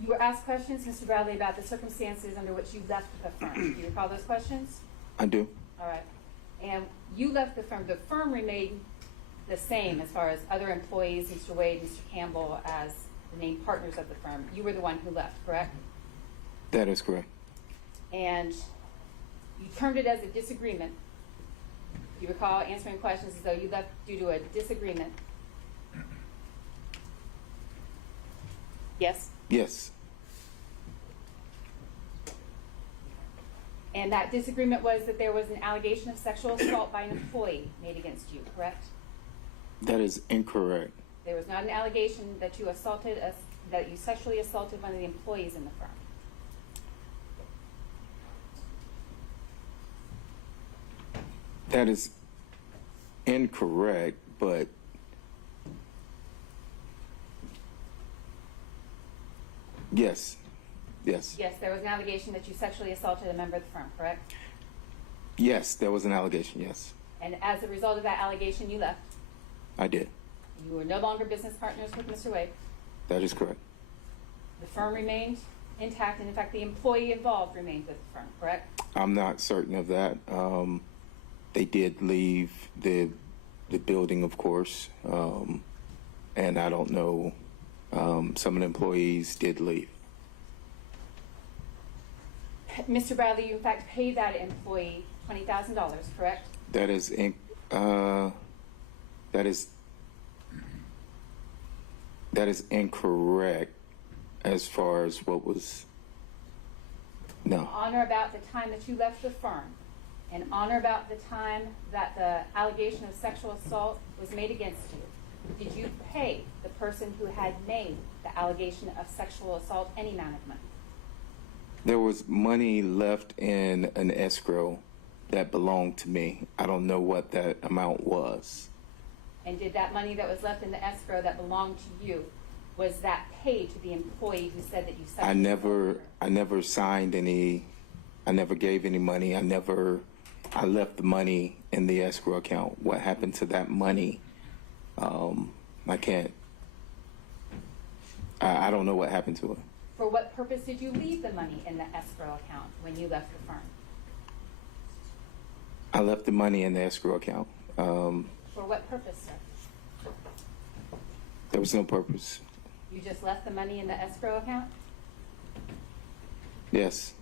You were asked questions, Mr. Bradley, about the circumstances under which you left the firm. Do you recall those questions? I do. All right. And you left the firm. The firm remained the same as far as other employees, Mr. Wade, Mr. Campbell, as the named partners of the firm. You were the one who left, correct? That is correct. And you termed it as a disagreement. You recall answering questions as though you left due to a disagreement. Yes? Yes. And that disagreement was that there was an allegation of sexual assault by an employee made against you, correct? That is incorrect. There was not an allegation that you sexually assaulted one of the employees in the firm. That is incorrect, but yes. Yes. Yes, there was an allegation that you sexually assaulted a member of the firm, correct? Yes, there was an allegation, yes. And as a result of that allegation, you left. I did. You were no longer business partners with Mr. Wade. That is correct. The firm remained intact, and in fact, the employee involved remained with the firm, correct? I'm not certain of that. They did leave the building, of course, and I don't know. Some of the employees did leave. Mr. Bradley, you in fact paid that employee $20,000, correct? That is incorrect as far as what was. No. On or about the time that you left the firm, and on or about the time that the allegation of sexual assault was made against you, did you pay the person who had made the allegation of sexual assault any amount of money? There was money left in an escrow that belonged to me. I don't know what that amount was. And did that money that was left in the escrow that belonged to you, was that paid to the employee who said that you sexually assaulted her? I never signed any, I never gave any money. I left the money in the escrow account. What happened to that money? I can't, I don't know what happened to it. For what purpose did you leave the money in the escrow account when you left the firm? I left the money in the escrow account. For what purpose, sir? There was no purpose. You just left the money in the escrow account? Yes.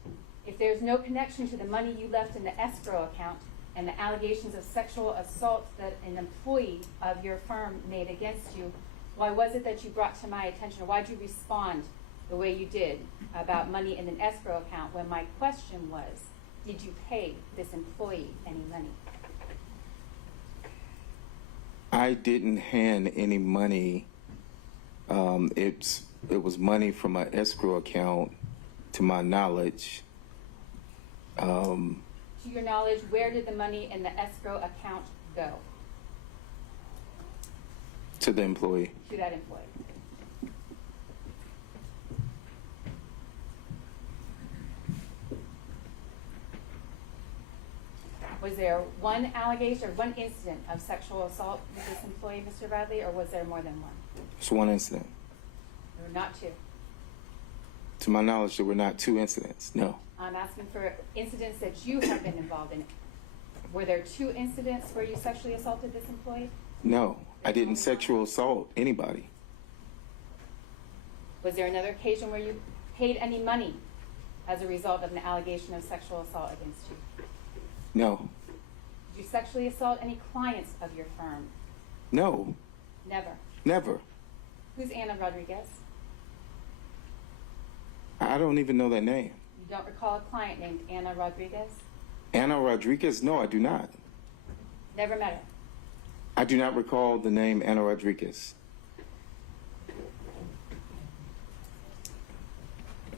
If there's no connection to the money you left in the escrow account and the allegations of sexual assault that an employee of your firm made against you, why was it that you brought to my attention, or why did you respond the way you did about money in an escrow account when my question was, did you pay this employee any money? I didn't hand any money It was money from my escrow account, to my knowledge. To your knowledge, where did the money in the escrow account go? To the employee. To that employee. Was there one allegation or one incident of sexual assault with this employee, Mr. Bradley, or was there more than one? It's one incident. There were not two. To my knowledge, there were not 2 incidents. No. I'm asking for incidents that you have been involved in. Were there 2 incidents where you sexually assaulted this employee? No, I didn't sexual assault anybody. Was there another occasion where you paid any money as a result of an allegation of sexual assault against you? No. Did you sexually assault any clients of your firm? No. Never. Never. Who's Anna Rodriguez? I don't even know that name. You don't recall a client named Anna Rodriguez? Anna Rodriguez? No, I do not. Never met her? I do not recall the name Anna Rodriguez.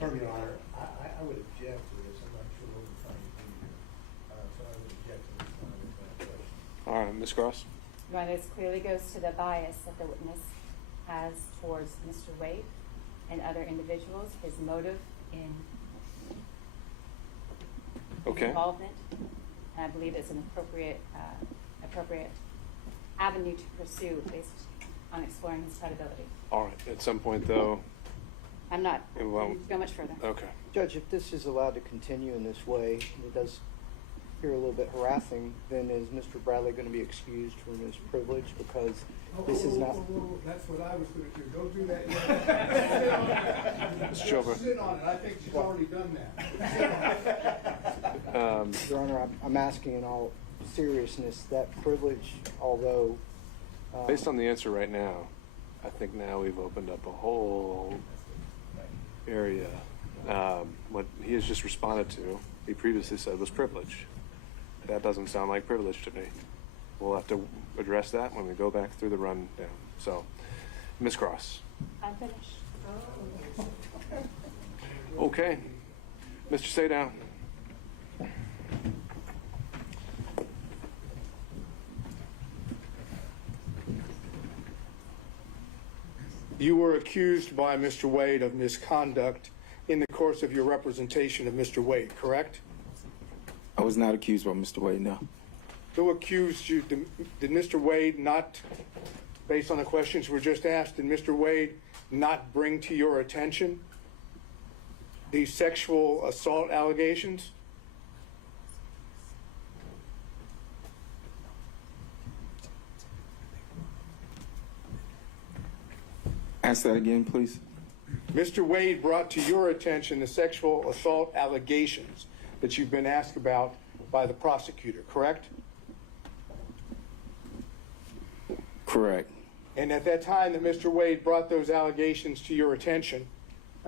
Your Honor, I would object to this. I'm not sure what we're trying to do here. So I would object to this line of question. All right, Ms. Cross. Right, this clearly goes to the bias that the witness has towards Mr. Wade and other individuals, his motive in Okay. involvement. And I believe it's an appropriate avenue to pursue based on exploring his credibility. All right. At some point, though. I'm not Well, going to go much further. Okay. Judge, if this is allowed to continue in this way, it does appear a little bit harassing, then is Mr. Bradley going to be excused from his privilege because this is not... That's what I was going to do. Don't do that yet. Mr. Chopra. Sit on it. I think she's already done that. Your Honor, I'm asking in all seriousness, that privilege, although... Based on the answer right now, I think now we've opened up a whole area. What he has just responded to, he previously said was privilege. That doesn't sound like privilege to me. We'll have to address that when we go back through the rundown. So, Ms. Cross. I'm finished. Okay. Mr. Sadow. You were accused by Mr. Wade of misconduct in the course of your representation of Mr. Wade, correct? I was not accused by Mr. Wade, no. Who accused you? Did Mr. Wade not, based on the questions were just asked, did Mr. Wade not bring to your attention these sexual assault allegations? Ask that again, please. Mr. Wade brought to your attention the sexual assault allegations that you've been asked about by the prosecutor, correct? Correct. And at that time that Mr. Wade brought those allegations to your attention,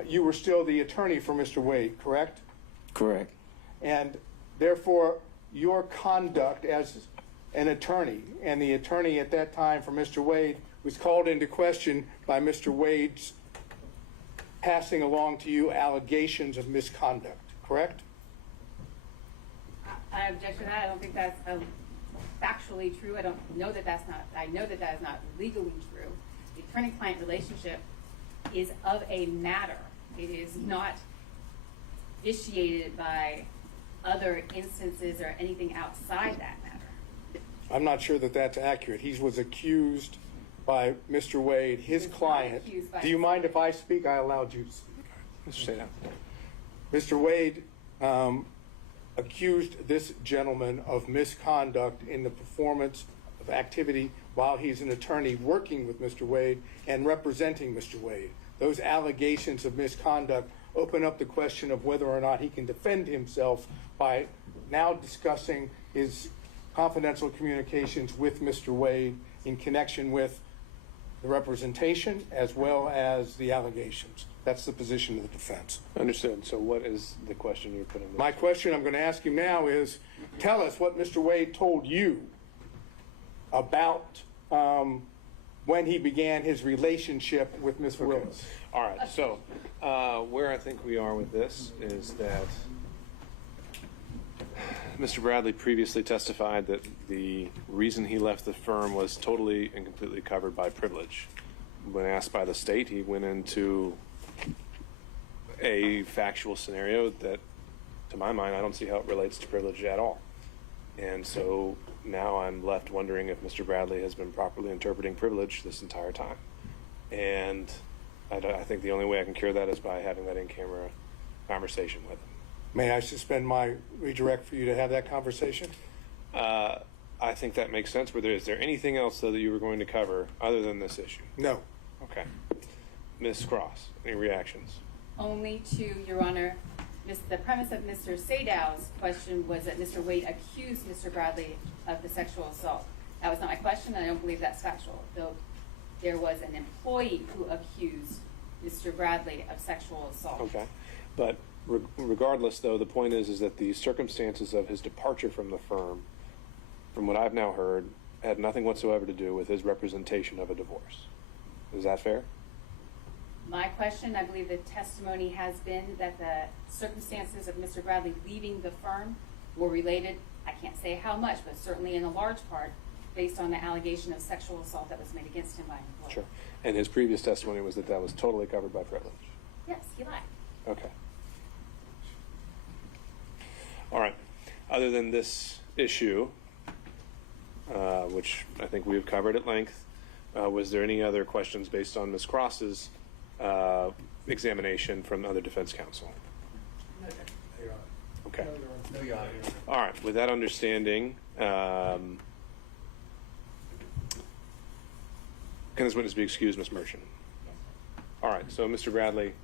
you were still the attorney for Mr. Wade, correct? Correct. And therefore, your conduct as an attorney, and the attorney at that time for Mr. Wade, was called into question by Mr. Wade's passing along to you allegations of misconduct, correct? I object to that. I don't think that's factually true. I don't know that that's not, I know that that is not legally true. The attorney-client relationship is of a matter. It is not vitiated by other instances or anything outside that matter. I'm not sure that that's accurate. He was accused by Mr. Wade, his client. Do you mind if I speak? I allowed you to speak. Mr. Sadow. Mr. Wade accused this gentleman of misconduct in the performance of activity while he's an attorney working with Mr. Wade and representing Mr. Wade. Those allegations of misconduct open up the question of whether or not he can defend himself by now discussing his confidential communications with Mr. Wade in connection with the representation as well as the allegations. That's the position of the defense. Understood. So what is the question you're putting? My question I'm going to ask you now is, tell us what Mr. Wade told you about when he began his relationship with Ms. Willis. All right, so where I think we are with this is that Mr. Bradley previously testified that the reason he left the firm was totally and completely covered by privilege. When asked by the state, he went into a factual scenario that, to my mind, I don't see how it relates to privilege at all. And so now I'm left wondering if Mr. Bradley has been properly interpreting privilege this entire time. And I think the only way I can cure that is by having that in-camera conversation with him. May I suspend my redirect for you to have that conversation? I think that makes sense. But is there anything else, though, that you were going to cover other than this issue? No. Okay. Ms. Cross, any reactions? Only to, Your Honor, the premise of Mr. Sadow's question was that Mr. Wade accused Mr. Bradley of the sexual assault. That was not my question, and I don't believe that's factual. Though there was an employee who accused Mr. Bradley of sexual assault. Okay. But regardless, though, the point is that the circumstances of his departure from the firm, from what I've now heard, had nothing whatsoever to do with his representation of a divorce. Is that fair? My question, I believe the testimony has been that the circumstances of Mr. Bradley leaving the firm were related, I can't say how much, but certainly in a large part, based on the allegation of sexual assault that was made against him by an employee. Sure. And his previous testimony was that that was totally covered by privilege. Yes, he lied. Okay. All right. Other than this issue, which I think we've covered at length, was there any other questions based on Ms. Cross's examination from other defense counsel? Okay. No, Your Honor. All right. With that understanding, can this witness be excused, Ms. Merchant? All right. So, Mr. Bradley,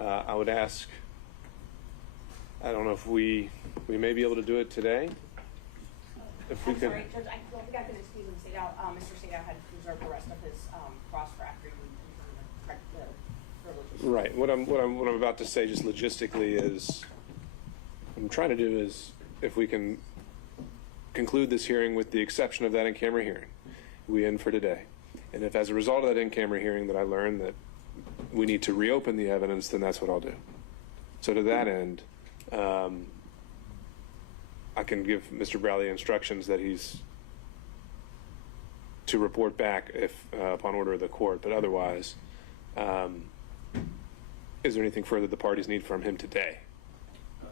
I would ask, I don't know if we may be able to do it today. If we I'm could. sorry, Judge, I don't think I can excuse him. Mr. Sadow had reserved the rest of his cross for after you confirmed the privileges. Right. What I'm about to say, just logistically, is what I'm trying to do is, if we can conclude this hearing with the exception of that in-camera hearing, we end for today. And if, as a result of that in-camera hearing, that I learn that we need to reopen the evidence, then that's what I'll do. So to that end, I can give Mr. Bradley instructions that he's to report back if upon order of the court, but otherwise, is there anything further the parties need from him today?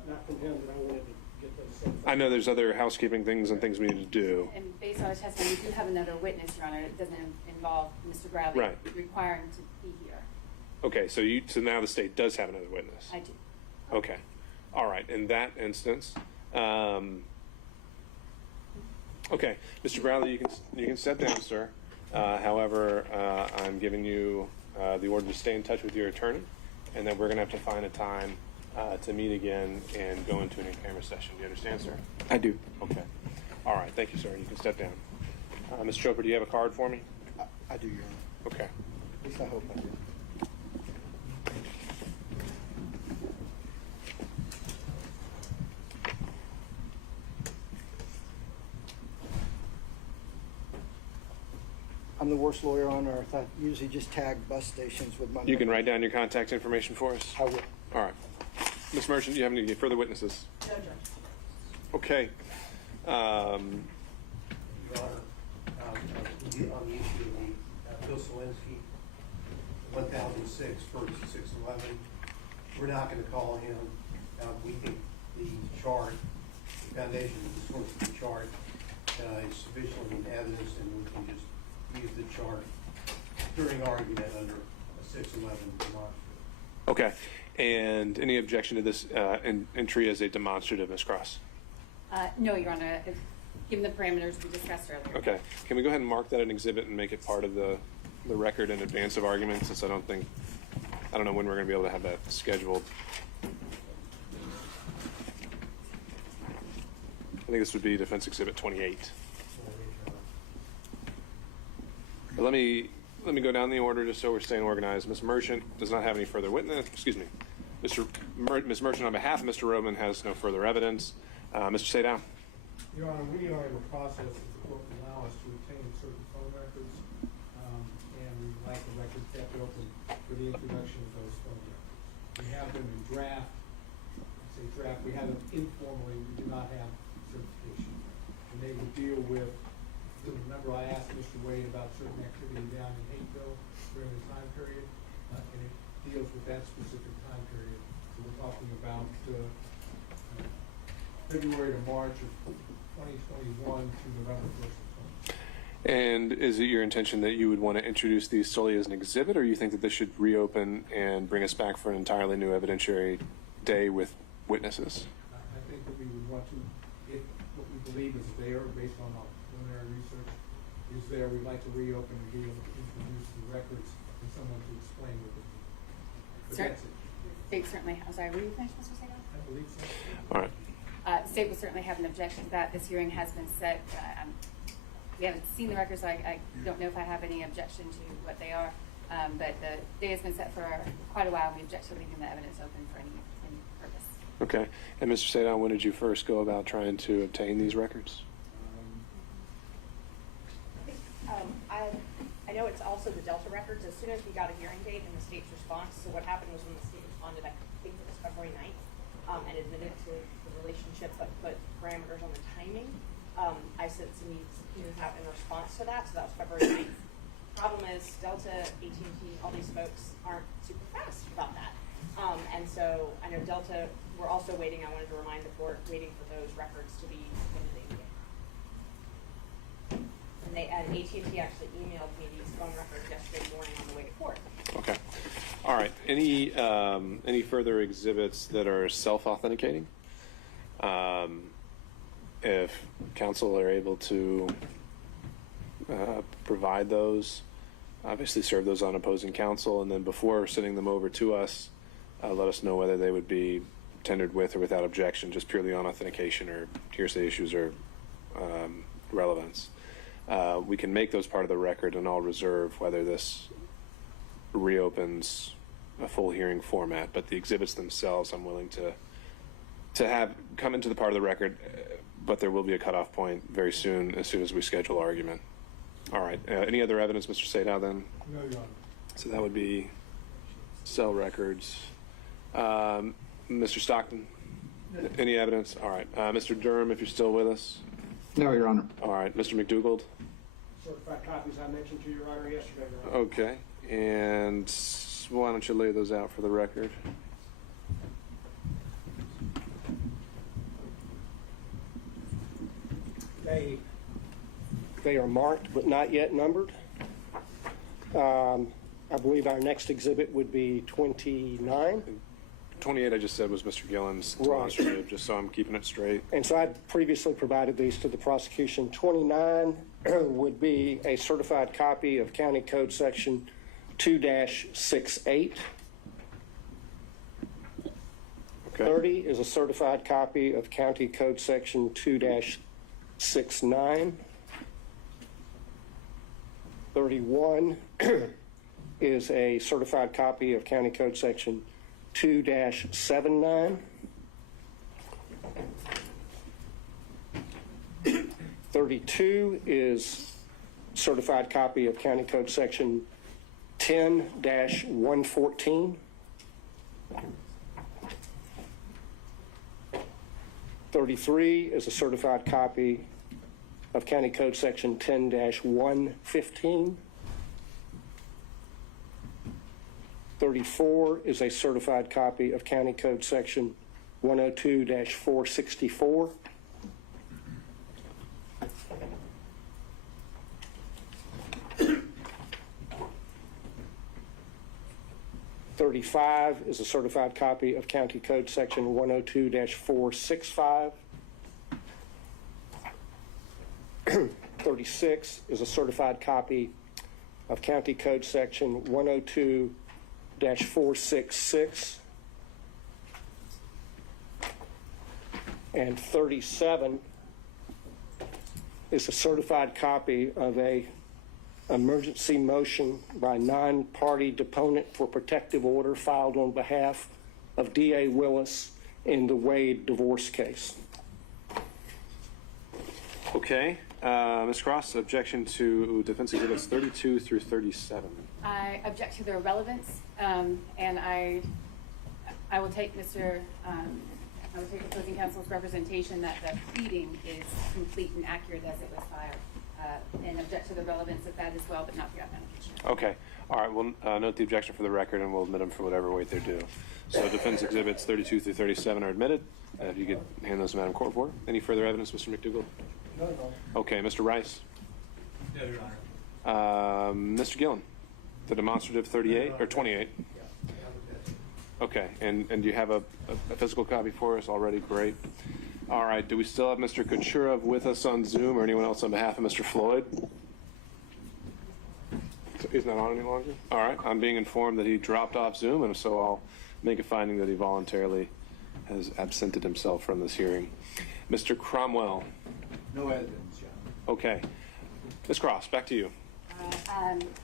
Not from him, but I wanted to get those things. I know there's other housekeeping things and things we need to do. And based on the testimony, we do have another witness, Your Honor. It doesn't involve Mr. Bradley Right. requiring to be here. Okay, so now the state does have another witness. I do. Okay. All right. In that instance, okay, Mr. Bradley, you can sit down, sir. However, I'm giving you the order to stay in touch with your attorney, and then we're going to have to find a time to meet again and go into an in-camera session. Do you understand, sir? I do. Okay. All right. Thank you, sir. You can step down. Ms. Chopra, do you have a card for me? I do, Your Honor. Okay. At least I hope I do. I'm the worst lawyer on earth. I usually just tag bus stations with my You can number. write down your contact information for us? I will. All right. Ms. Merchant, do you have any further witnesses? No, Judge. Okay. Your Honor, on the issue of the Bill Selinsky, 1006 versus 611, we're not going to call him. We think the chart, the foundation of the source of the chart is sufficiently in evidence, and we can just use the chart during argument under a 611 demonstrative. Okay. And any objection to this entry as a demonstrative, Ms. Cross? No, Your Honor. Given the parameters we discussed earlier. Okay. Can we go ahead and mark that an exhibit and make it part of the record in advance of argument, since I don't know when we're going to be able to have that scheduled. I think this would be Defense Exhibit 28. But let me go down the order just so we're staying organized. Ms. Merchant does not have any further witness. Excuse me. Ms. Merchant, on behalf of Mr. Roman, has no further evidence. Mr. Sadow. Your Honor, we are in the process, if the court will allow us, to obtain certain phone records like the record kept open for the introduction of those phone records. We have them in draft. I say draft, we have them informally, we do not have certification. And they will deal with, remember I asked Mr. Wade about certain activity down in Hapeville during the time period, and it deals with that specific time period. So we're talking about February to March of 2021 to November 1st of 2020. And is it your intention that you would want to introduce these solely as an exhibit, or you think that this should reopen and bring us back for an entirely new evidentiary day with witnesses? I think that we would want to, if what we believe is there, based on our preliminary research, is there, we'd like to reopen and be able to introduce the records and someone to explain what they mean. But that's it. State certainly, I'm sorry, were you finished, Mr. Sagan? I believe so. All right. State will certainly have an objection to that. This hearing has been set. We haven't seen the records, so I don't know if I have any objection to what they are. But the day has been set for quite a while. We object to leaving the evidence open for any purpose. Okay. And Mr. Sadon, when did you first go about trying to obtain these records? I know it's also the Delta records. As soon as we got a hearing date and the state's response, so what happened was when the state responded, I think it was February 9th, and admitted to the relationship but put parameters on the timing, I sent some subpoenas out in response to that, so that was February 9th. Problem is, Delta, AT&T, all these folks aren't super fast about that. And so I know Delta, we're also waiting, I wanted to remind the court, waiting for those records to be submitted. And AT&T actually emailed me these phone records yesterday morning on the way to court. Okay. All right. Any further exhibits that are self-authenticating? If counsel are able to provide those, obviously serve those on opposing counsel, and then before sending them over to us, let us know whether they would be tendered with or without objection, just purely on authentication or hearsay issues or relevance. We can make those part of the record, and I'll reserve whether this reopens a full hearing format. But the exhibits themselves, I'm willing to have come into the part of the record, but there will be a cutoff point very soon, as soon as we schedule argument. All right. Any other evidence, Mr. Sadow, then? No, Your Honor. So that would be cell records. Mr. Stockton, any evidence? All right. Mr. Durham, if you're still with us. No, Your Honor. All right. Mr. McDougald? Certified copies I mentioned to Your Honor yesterday, Your Honor. Okay. And why don't you lay those out for the record? They are marked but not yet numbered. I believe our next exhibit would be 29. 28, I just said, was Mr. Gillen's demonstrative, just so I'm keeping it straight. And so I previously provided these to the prosecution. 29 would be a certified copy of County Code Section 2-68. Okay. 30 is a certified copy of County Code Section 2-69. 31 is a certified copy of County Code Section 2-79. 32 is certified copy of County Code Section 10-114. 33 is a certified copy of County Code Section 10-115. 34 is a certified copy of County Code Section 102-464. 35 is a certified copy of County Code Section 102-465. 36 is a certified copy of County Code Section 102-466. And 37 is a certified copy of a emergency motion by non-party deponent for protective order filed on behalf of D.A. Willis in the Wade divorce case. Okay. Ms. Cross, objection to defense exhibits 32 through 37. I object to their relevance, and I will take I will take opposing counsel's representation that the pleading is complete and accurate as it was filed, and object to the relevance of that as well, but not the authentication. Okay. All right. We'll note the objection for the record, and we'll admit them for whatever weight they're due. So defense exhibits 32 through 37 are admitted. If you could hand those to Madam Court Reporter. Any further evidence, Mr. McDougall? No. Okay. Mr. Rice? No, Your Honor. Mr. Gillen? The demonstrative 38 or 28? Okay. And do you have a physical copy for us already? Great. All right. Do we still have Mr. Kucherov with us on Zoom, or anyone else on behalf of Mr. Floyd? He's not on any longer? All right. I'm being informed that he dropped off Zoom, and so I'll make a finding that he voluntarily has absented himself from this hearing. Mr. Cromwell? No evidence, John. Okay. Ms. Cross, back to you.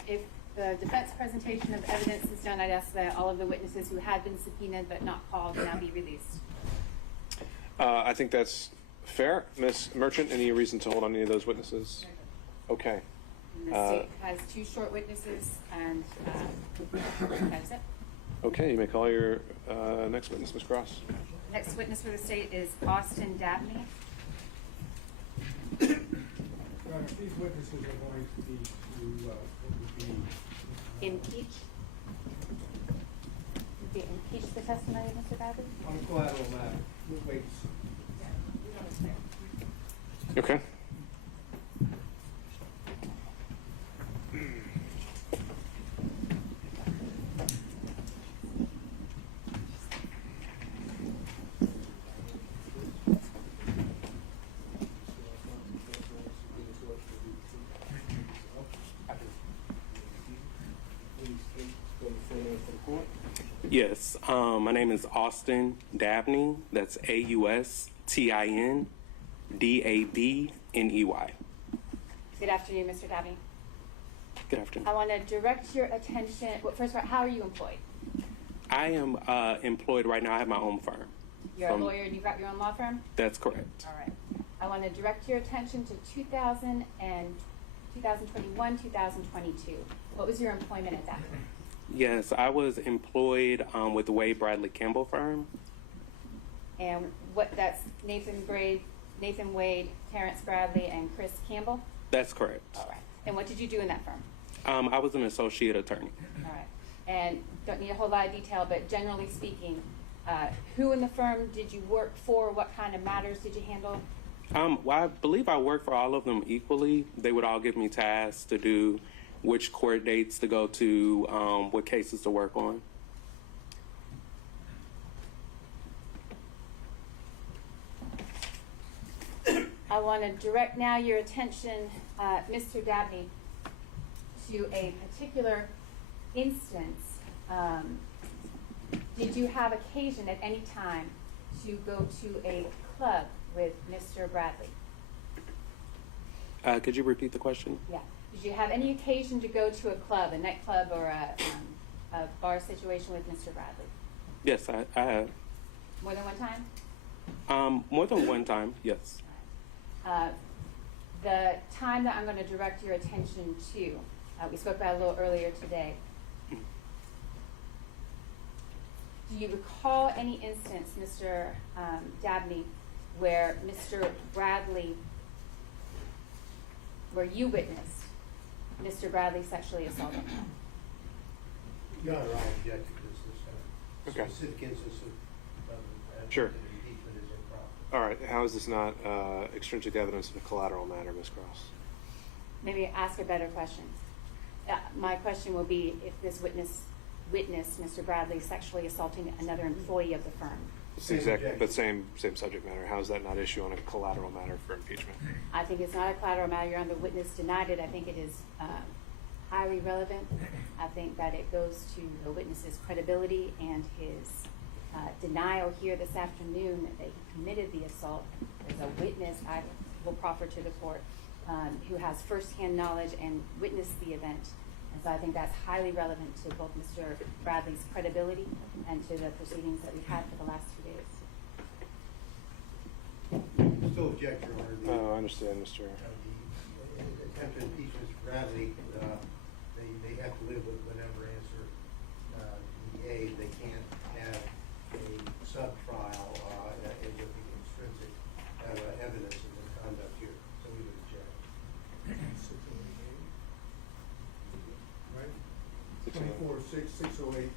If the defense presentation of evidence is done, I'd ask that all of the witnesses who had been subpoenaed but not called now be released. I think that's fair. Ms. Merchant, any reason to hold on any of those witnesses? Okay. And the state has 2 short witnesses, and that's it. Okay, you may call your next witness, Ms. Cross. Next witness for the state is Austin Dabney. These witnesses are going to be Impeach the testimony of Mr. Bradley? on a collateral matter. We'll wait to see. Okay. Yes, my name is Austin Dabney. That's AUSTINDABNEY. Good afternoon, Mr. Dabney. Good afternoon. I want to direct your attention, well, first of all, how are you employed? I am employed right now. I have my own firm. You're a lawyer and you've got your own law firm? That's correct. All right. I want to direct your attention to 2021, 2022. What was your employment at that time? Yes, I was employed with the Wade Bradley Campbell firm. And that's Nathan Wade, Terrence Bradley, and Chris Campbell? That's correct. All right. And what did you do in that firm? I was an associate attorney. All right. And don't need a whole lot of detail, but generally speaking, who in the firm did you work for? What kind of matters did you handle? Well, I believe I worked for all of them equally. They would all give me tasks to do, which court dates to go to, what cases to work on. I want to direct now your attention, Mr. Dabney, to a particular instance. Did you have occasion at any time to go to a club with Mr. Bradley? Could you repeat the question? Yeah. Did you have any occasion to go to a club, a nightclub, or a bar situation with Mr. Bradley? Yes, I have. More than one time? More than one time, yes. The time that I'm going to direct your attention to, we spoke about a little earlier today. Do you recall any instance, Mr. Dabney, where Mr. Bradley, where you witnessed Mr. Bradley sexually assaulting him? Your Honor, I object to this Okay. specific instance of Sure. impeachment is improper. All right. How is this not extrinsic evidence of a collateral matter, Ms. Cross? Maybe ask a better question. My question will be if this witnessed Mr. Bradley sexually assaulting another employee of the firm. It's the exact, but same subject matter. How is that not issue on a collateral matter for impeachment? I think it's not a collateral matter. Your Honor, the witness denied it. I think it is highly relevant. I think that it goes to the witness's credibility and his denial here this afternoon that he committed the assault. There's a witness I will proffer to the court who has firsthand knowledge and witnessed the event. And so I think that's highly relevant to both Mr. Bradley's credibility and to the proceedings that we've had for the last 2 days. Still object, Your Honor. I understand, Mr. The attempt to impeach Mr. Bradley they have to live with whatever answer he gave. They can't have a sub-trial with the extrinsic evidence of misconduct here. So we would object. Right? 24-608.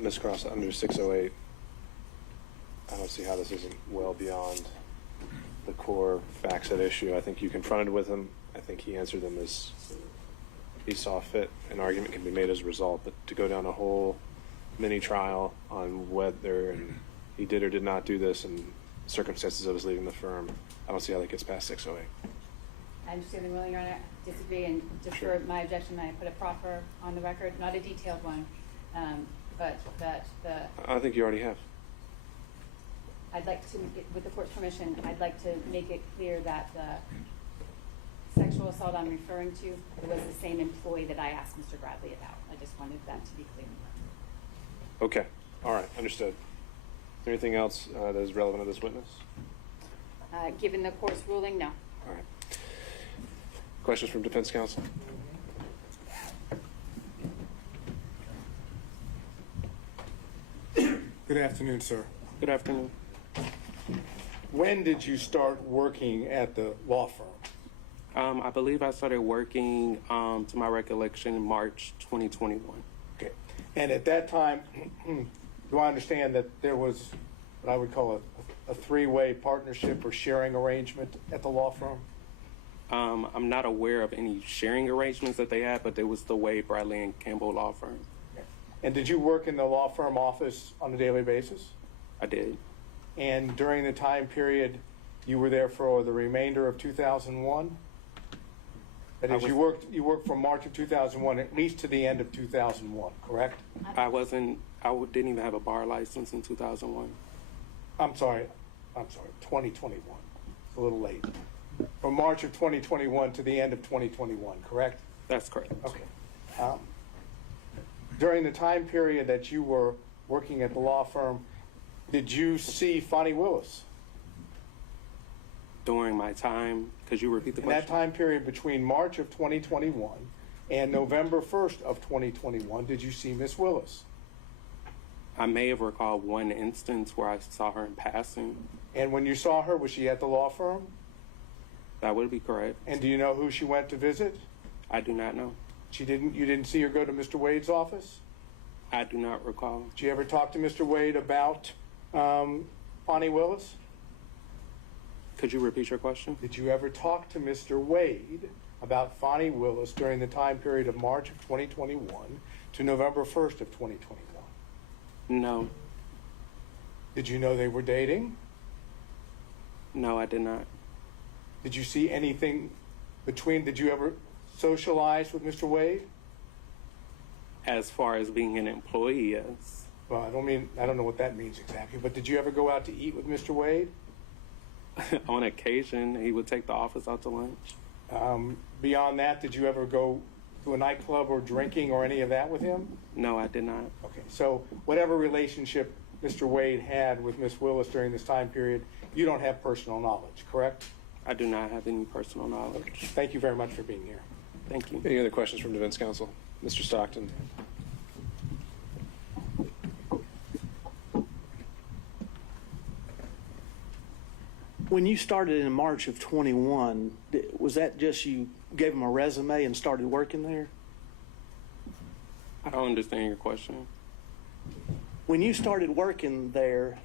Ms. Cross, under 608, I don't see how this isn't well beyond the core facts at issue. I think you confronted with him. I think he answered them as he saw fit. An argument can be made as a result, but to go down a whole mini trial on whether he did or did not do this and circumstances of his leaving the firm, I don't see how that gets past 608. I understand the ruling, Your Honor. Disagree, and just for my objection, I put a proffer on the record, not a detailed one, but that I think you already have. I'd like to, with the court's permission, I'd like to make it clear that the sexual assault I'm referring to was the same employee that I asked Mr. Bradley about. I just wanted that to be clear. Okay. All right. Understood. Is there anything else that is relevant to this witness? Given the court's ruling, no. All right. Questions from defense counsel? Good afternoon, sir. Good afternoon. When did you start working at the law firm? I believe I started working, to my recollection, in March 2021. Okay. And at that time, do I understand that there was what I would call a three-way partnership or sharing arrangement at the law firm? I'm not aware of any sharing arrangements that they had, but it was the Wade, Bradley, and Campbell law firm. And did you work in the law firm office on a daily basis? I did. And during the time period, you were there for the remainder of 2001? That is, you worked from March of 2001 at least to the end of 2001, correct? I didn't even have a bar license in 2001. I'm sorry, 2021. It's a little late. From March of 2021 to the end of 2021, correct? That's correct. Okay. During the time period that you were working at the law firm, did you see Fani Willis? During my time, could you repeat the question? In that time period between March of 2021 and November 1st of 2021, did you see Miss Willis? I may have recalled one instance where I saw her in passing. And when you saw her, was she at the law firm? That would be correct. And do you know who she went to visit? I do not know. You didn't see her go to Mr. Wade's office? I do not recall. Did you ever talk to Mr. Wade about Fani Willis? Could you repeat your question? Did you ever talk to Mr. Wade about Fani Willis during the time period of March of 2021 to November 1st of 2021? No. Did you know they were dating? No, I did not. Did you see anything did you ever socialize with Mr. Wade? As far as being an employee, yes. Well, I don't know what that means exactly, but did you ever go out to eat with Mr. Wade? On occasion, he would take the office out to lunch. Beyond that, did you ever go to a nightclub or drinking or any of that with him? No, I did not. Okay, so whatever relationship Mr. Wade had with Miss Willis during this time period, you don't have personal knowledge, correct? I do not have any personal knowledge. Thank you very much for being here. Thank you. Any other questions from defense counsel? Mr. Stockton. When you started in March of 21, was that just you gave them a resume and started working there? I don't understand your question. When you started working there,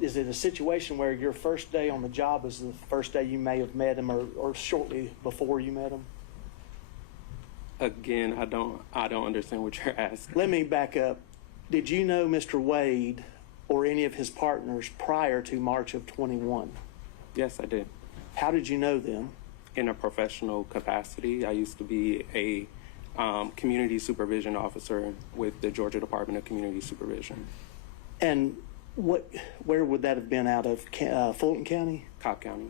is it a situation where your first day on the job was the first day you may have met him or shortly before you met him? Again, I don't understand what you're asking. Let me back up. Did you know Mr. Wade or any of his partners prior to March of 21? Yes, I did. How did you know them? In a professional capacity. I used to be a community supervision officer with the Georgia Department of Community Supervision. And where would that have been out of? Fulton County? Cobb County.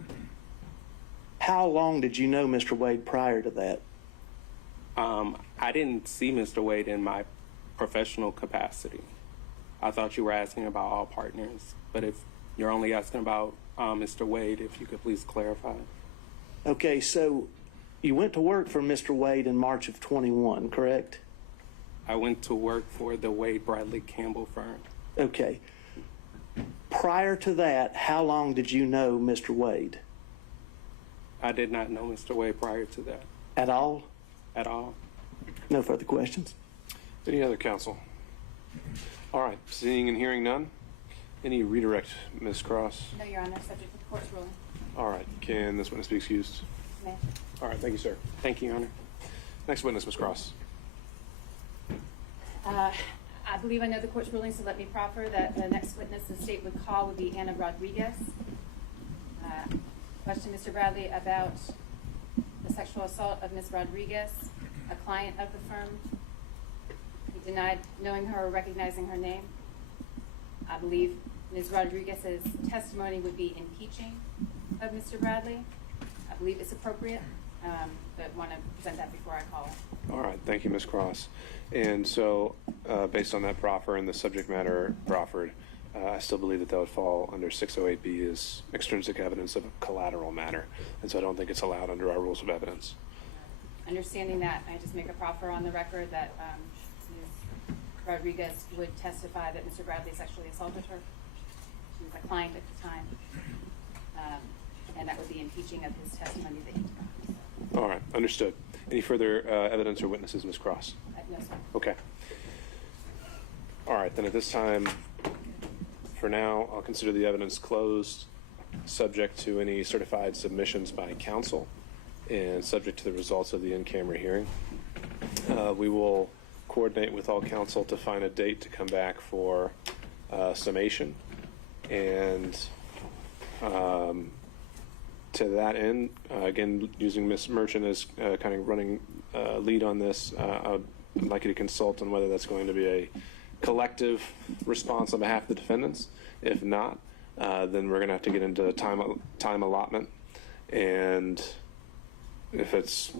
How long did you know Mr. Wade prior to that? I didn't see Mr. Wade in my professional capacity. I thought you were asking about all partners, but if you're only asking about Mr. Wade, if you could please clarify. Okay, so you went to work for Mr. Wade in March of 21, correct? I went to work for the Wade Bradley Campbell firm. Okay. Prior to that, how long did you know Mr. Wade? I did not know Mr. Wade prior to that. At all? At all. No further questions? Any other counsel? All right, seeing and hearing none. Any redirect, Ms. Cross? No, Your Honor, subject to the court's ruling. All right, can this witness be excused? May. All right, thank you, sir. Thank you, Your Honor. Next witness, Ms. Cross. I believe I know the court's ruling, so let me proffer that the next witness the state would call would be Anna Rodriguez. Question, Mr. Bradley, about the sexual assault of Ms. Rodriguez, a client of the firm. He denied knowing her or recognizing her name. I believe Ms. Rodriguez's testimony would be impeaching of Mr. Bradley. I believe it's appropriate, but want to present that before I call it. All right, thank you, Ms. Cross. And so, based on that proffer and the subject matter proffered, I still believe that would fall under 608B as extrinsic evidence of a collateral matter. And so I don't think it's allowed under our rules of evidence. Understanding that, I just make a proffer on the record that Ms. Rodriguez would testify that Mr. Bradley sexually assaulted her. She was a client at the time. And that would be impeaching of his testimony that he denied. All right, understood. Any further evidence or witnesses, Ms. Cross? No, sir. Okay. All right, then at this time, for now, I'll consider the evidence closed, subject to any certified submissions by counsel, and subject to the results of the in-camera hearing. We will coordinate with all counsel to find a date to come back for summation. And to that end, again, using Ms. Merchant as kind of running lead on this, I'd like you to consult on whether that's going to be a collective response on behalf of the defendants. If not, then we're going to have to get into time allotment, and if it's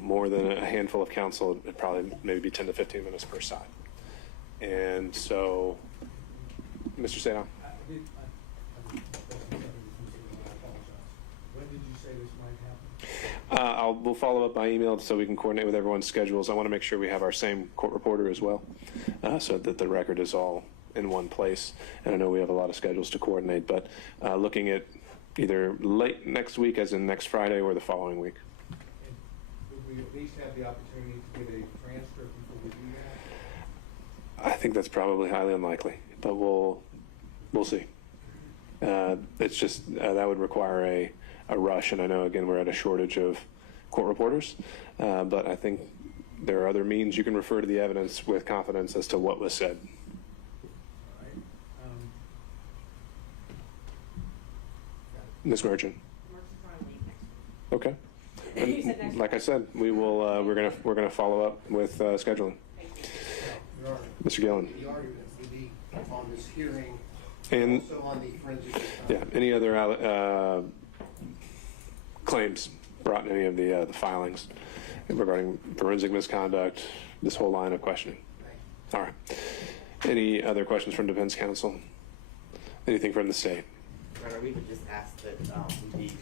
more than a handful of counsel, it'd probably maybe be 10 to 15 minutes per side. And so, Mr. Sadon. When did you say this might happen? We'll follow up by email so we can coordinate with everyone's schedules. I want to make sure we have our same court reporter as well, so that the record is all in one place. And I know we have a lot of schedules to coordinate, but looking at either late next week, as in next Friday, or the following week. And would we at least have the opportunity to get a transcript before we do that? I think that's probably highly unlikely, but we'll see. It's just that would require a rush, and I know, again, we're at a shortage of court reporters, but I think there are other means you can refer to the evidence with confidence as to what was said. All right. Ms. Merchant. Okay. You said next And like I said, we will. We're gonna follow up with scheduling. Your Honor, Mr. Gillen. the argument would be on this hearing, And also on the forensic. yeah, any other claims brought in any of the filings regarding forensic misconduct, this whole line of questioning. All right. Any other questions from defense counsel? Anything from the state? Your Honor, we would just ask that we be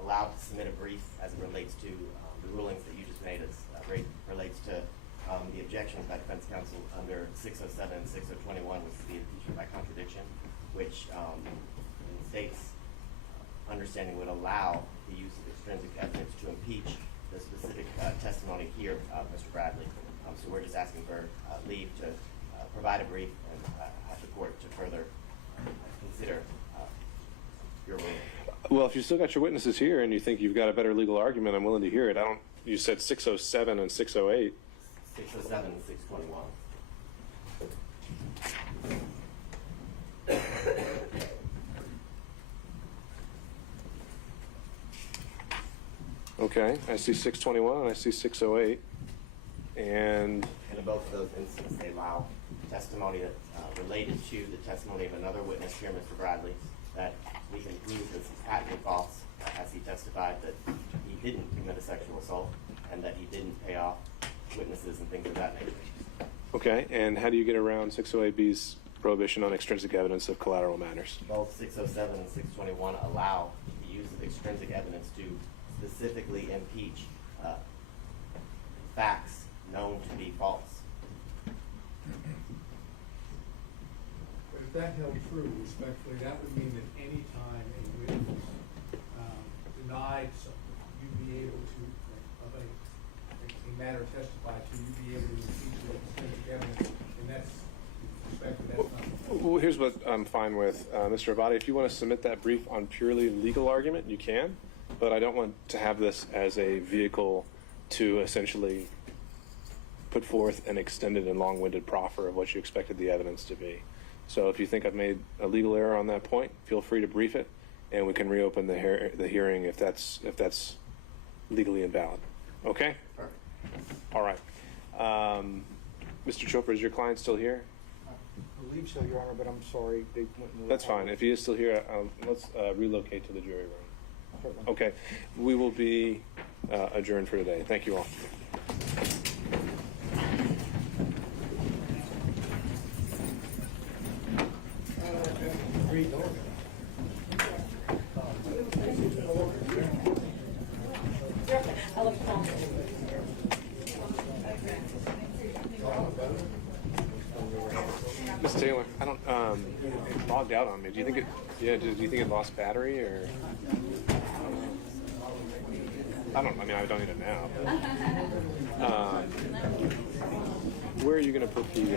allowed to submit a brief as it relates to the rulings that you just made, as relates to the objections by defense counsel under 607 and 6021, which is the impeachment by contradiction, which in the state's understanding would allow the use of extrinsic evidence to impeach the specific testimony here of Mr. Bradley. So we're just asking for leave to provide a brief and have the court to further consider your ruling. Well, if you still got your witnesses here and you think you've got a better legal argument, I'm willing to hear it. You said 607 and 608. 607 and 621. Okay, I see 621 and I see 608. And in both of those instances, they allow testimony that related to the testimony of another witness here, Mr. Bradley, that we can prove that he's patently false, as he testified that he didn't commit a sexual assault and that he didn't pay off witnesses and things of that nature. okay, and how do you get around 608B's prohibition on extrinsic evidence of collateral matters? Both 607 and 621 allow the use of extrinsic evidence to specifically impeach facts known to be false. But if that held true, respectfully, that would mean that any time a witness denied something, you'd be able to, of a matter testified to, you'd be able to impeach with extrinsic evidence, and that's, respectfully, that's not. Well, here's what I'm fine with, Mr. Abadi. If you want to submit that brief on purely legal argument, you can, but I don't want to have this as a vehicle to essentially put forth an extended and long-winded proffer of what you expected the evidence to be. So if you think I've made a legal error on that point, feel free to brief it, and we can reopen the hearing if that's legally invalid. Okay? All right. Mr. Chopra, is your client still here? I believe so, Your Honor, but I'm sorry. They went in the That's fine. If he is still here, let's relocate to the jury room. Okay. We will be adjourned for today. Thank you all. Miss Taylor, I don't, it logged out on me. Do you think do you think it lost battery or? I don't need it now. Where are you going to put the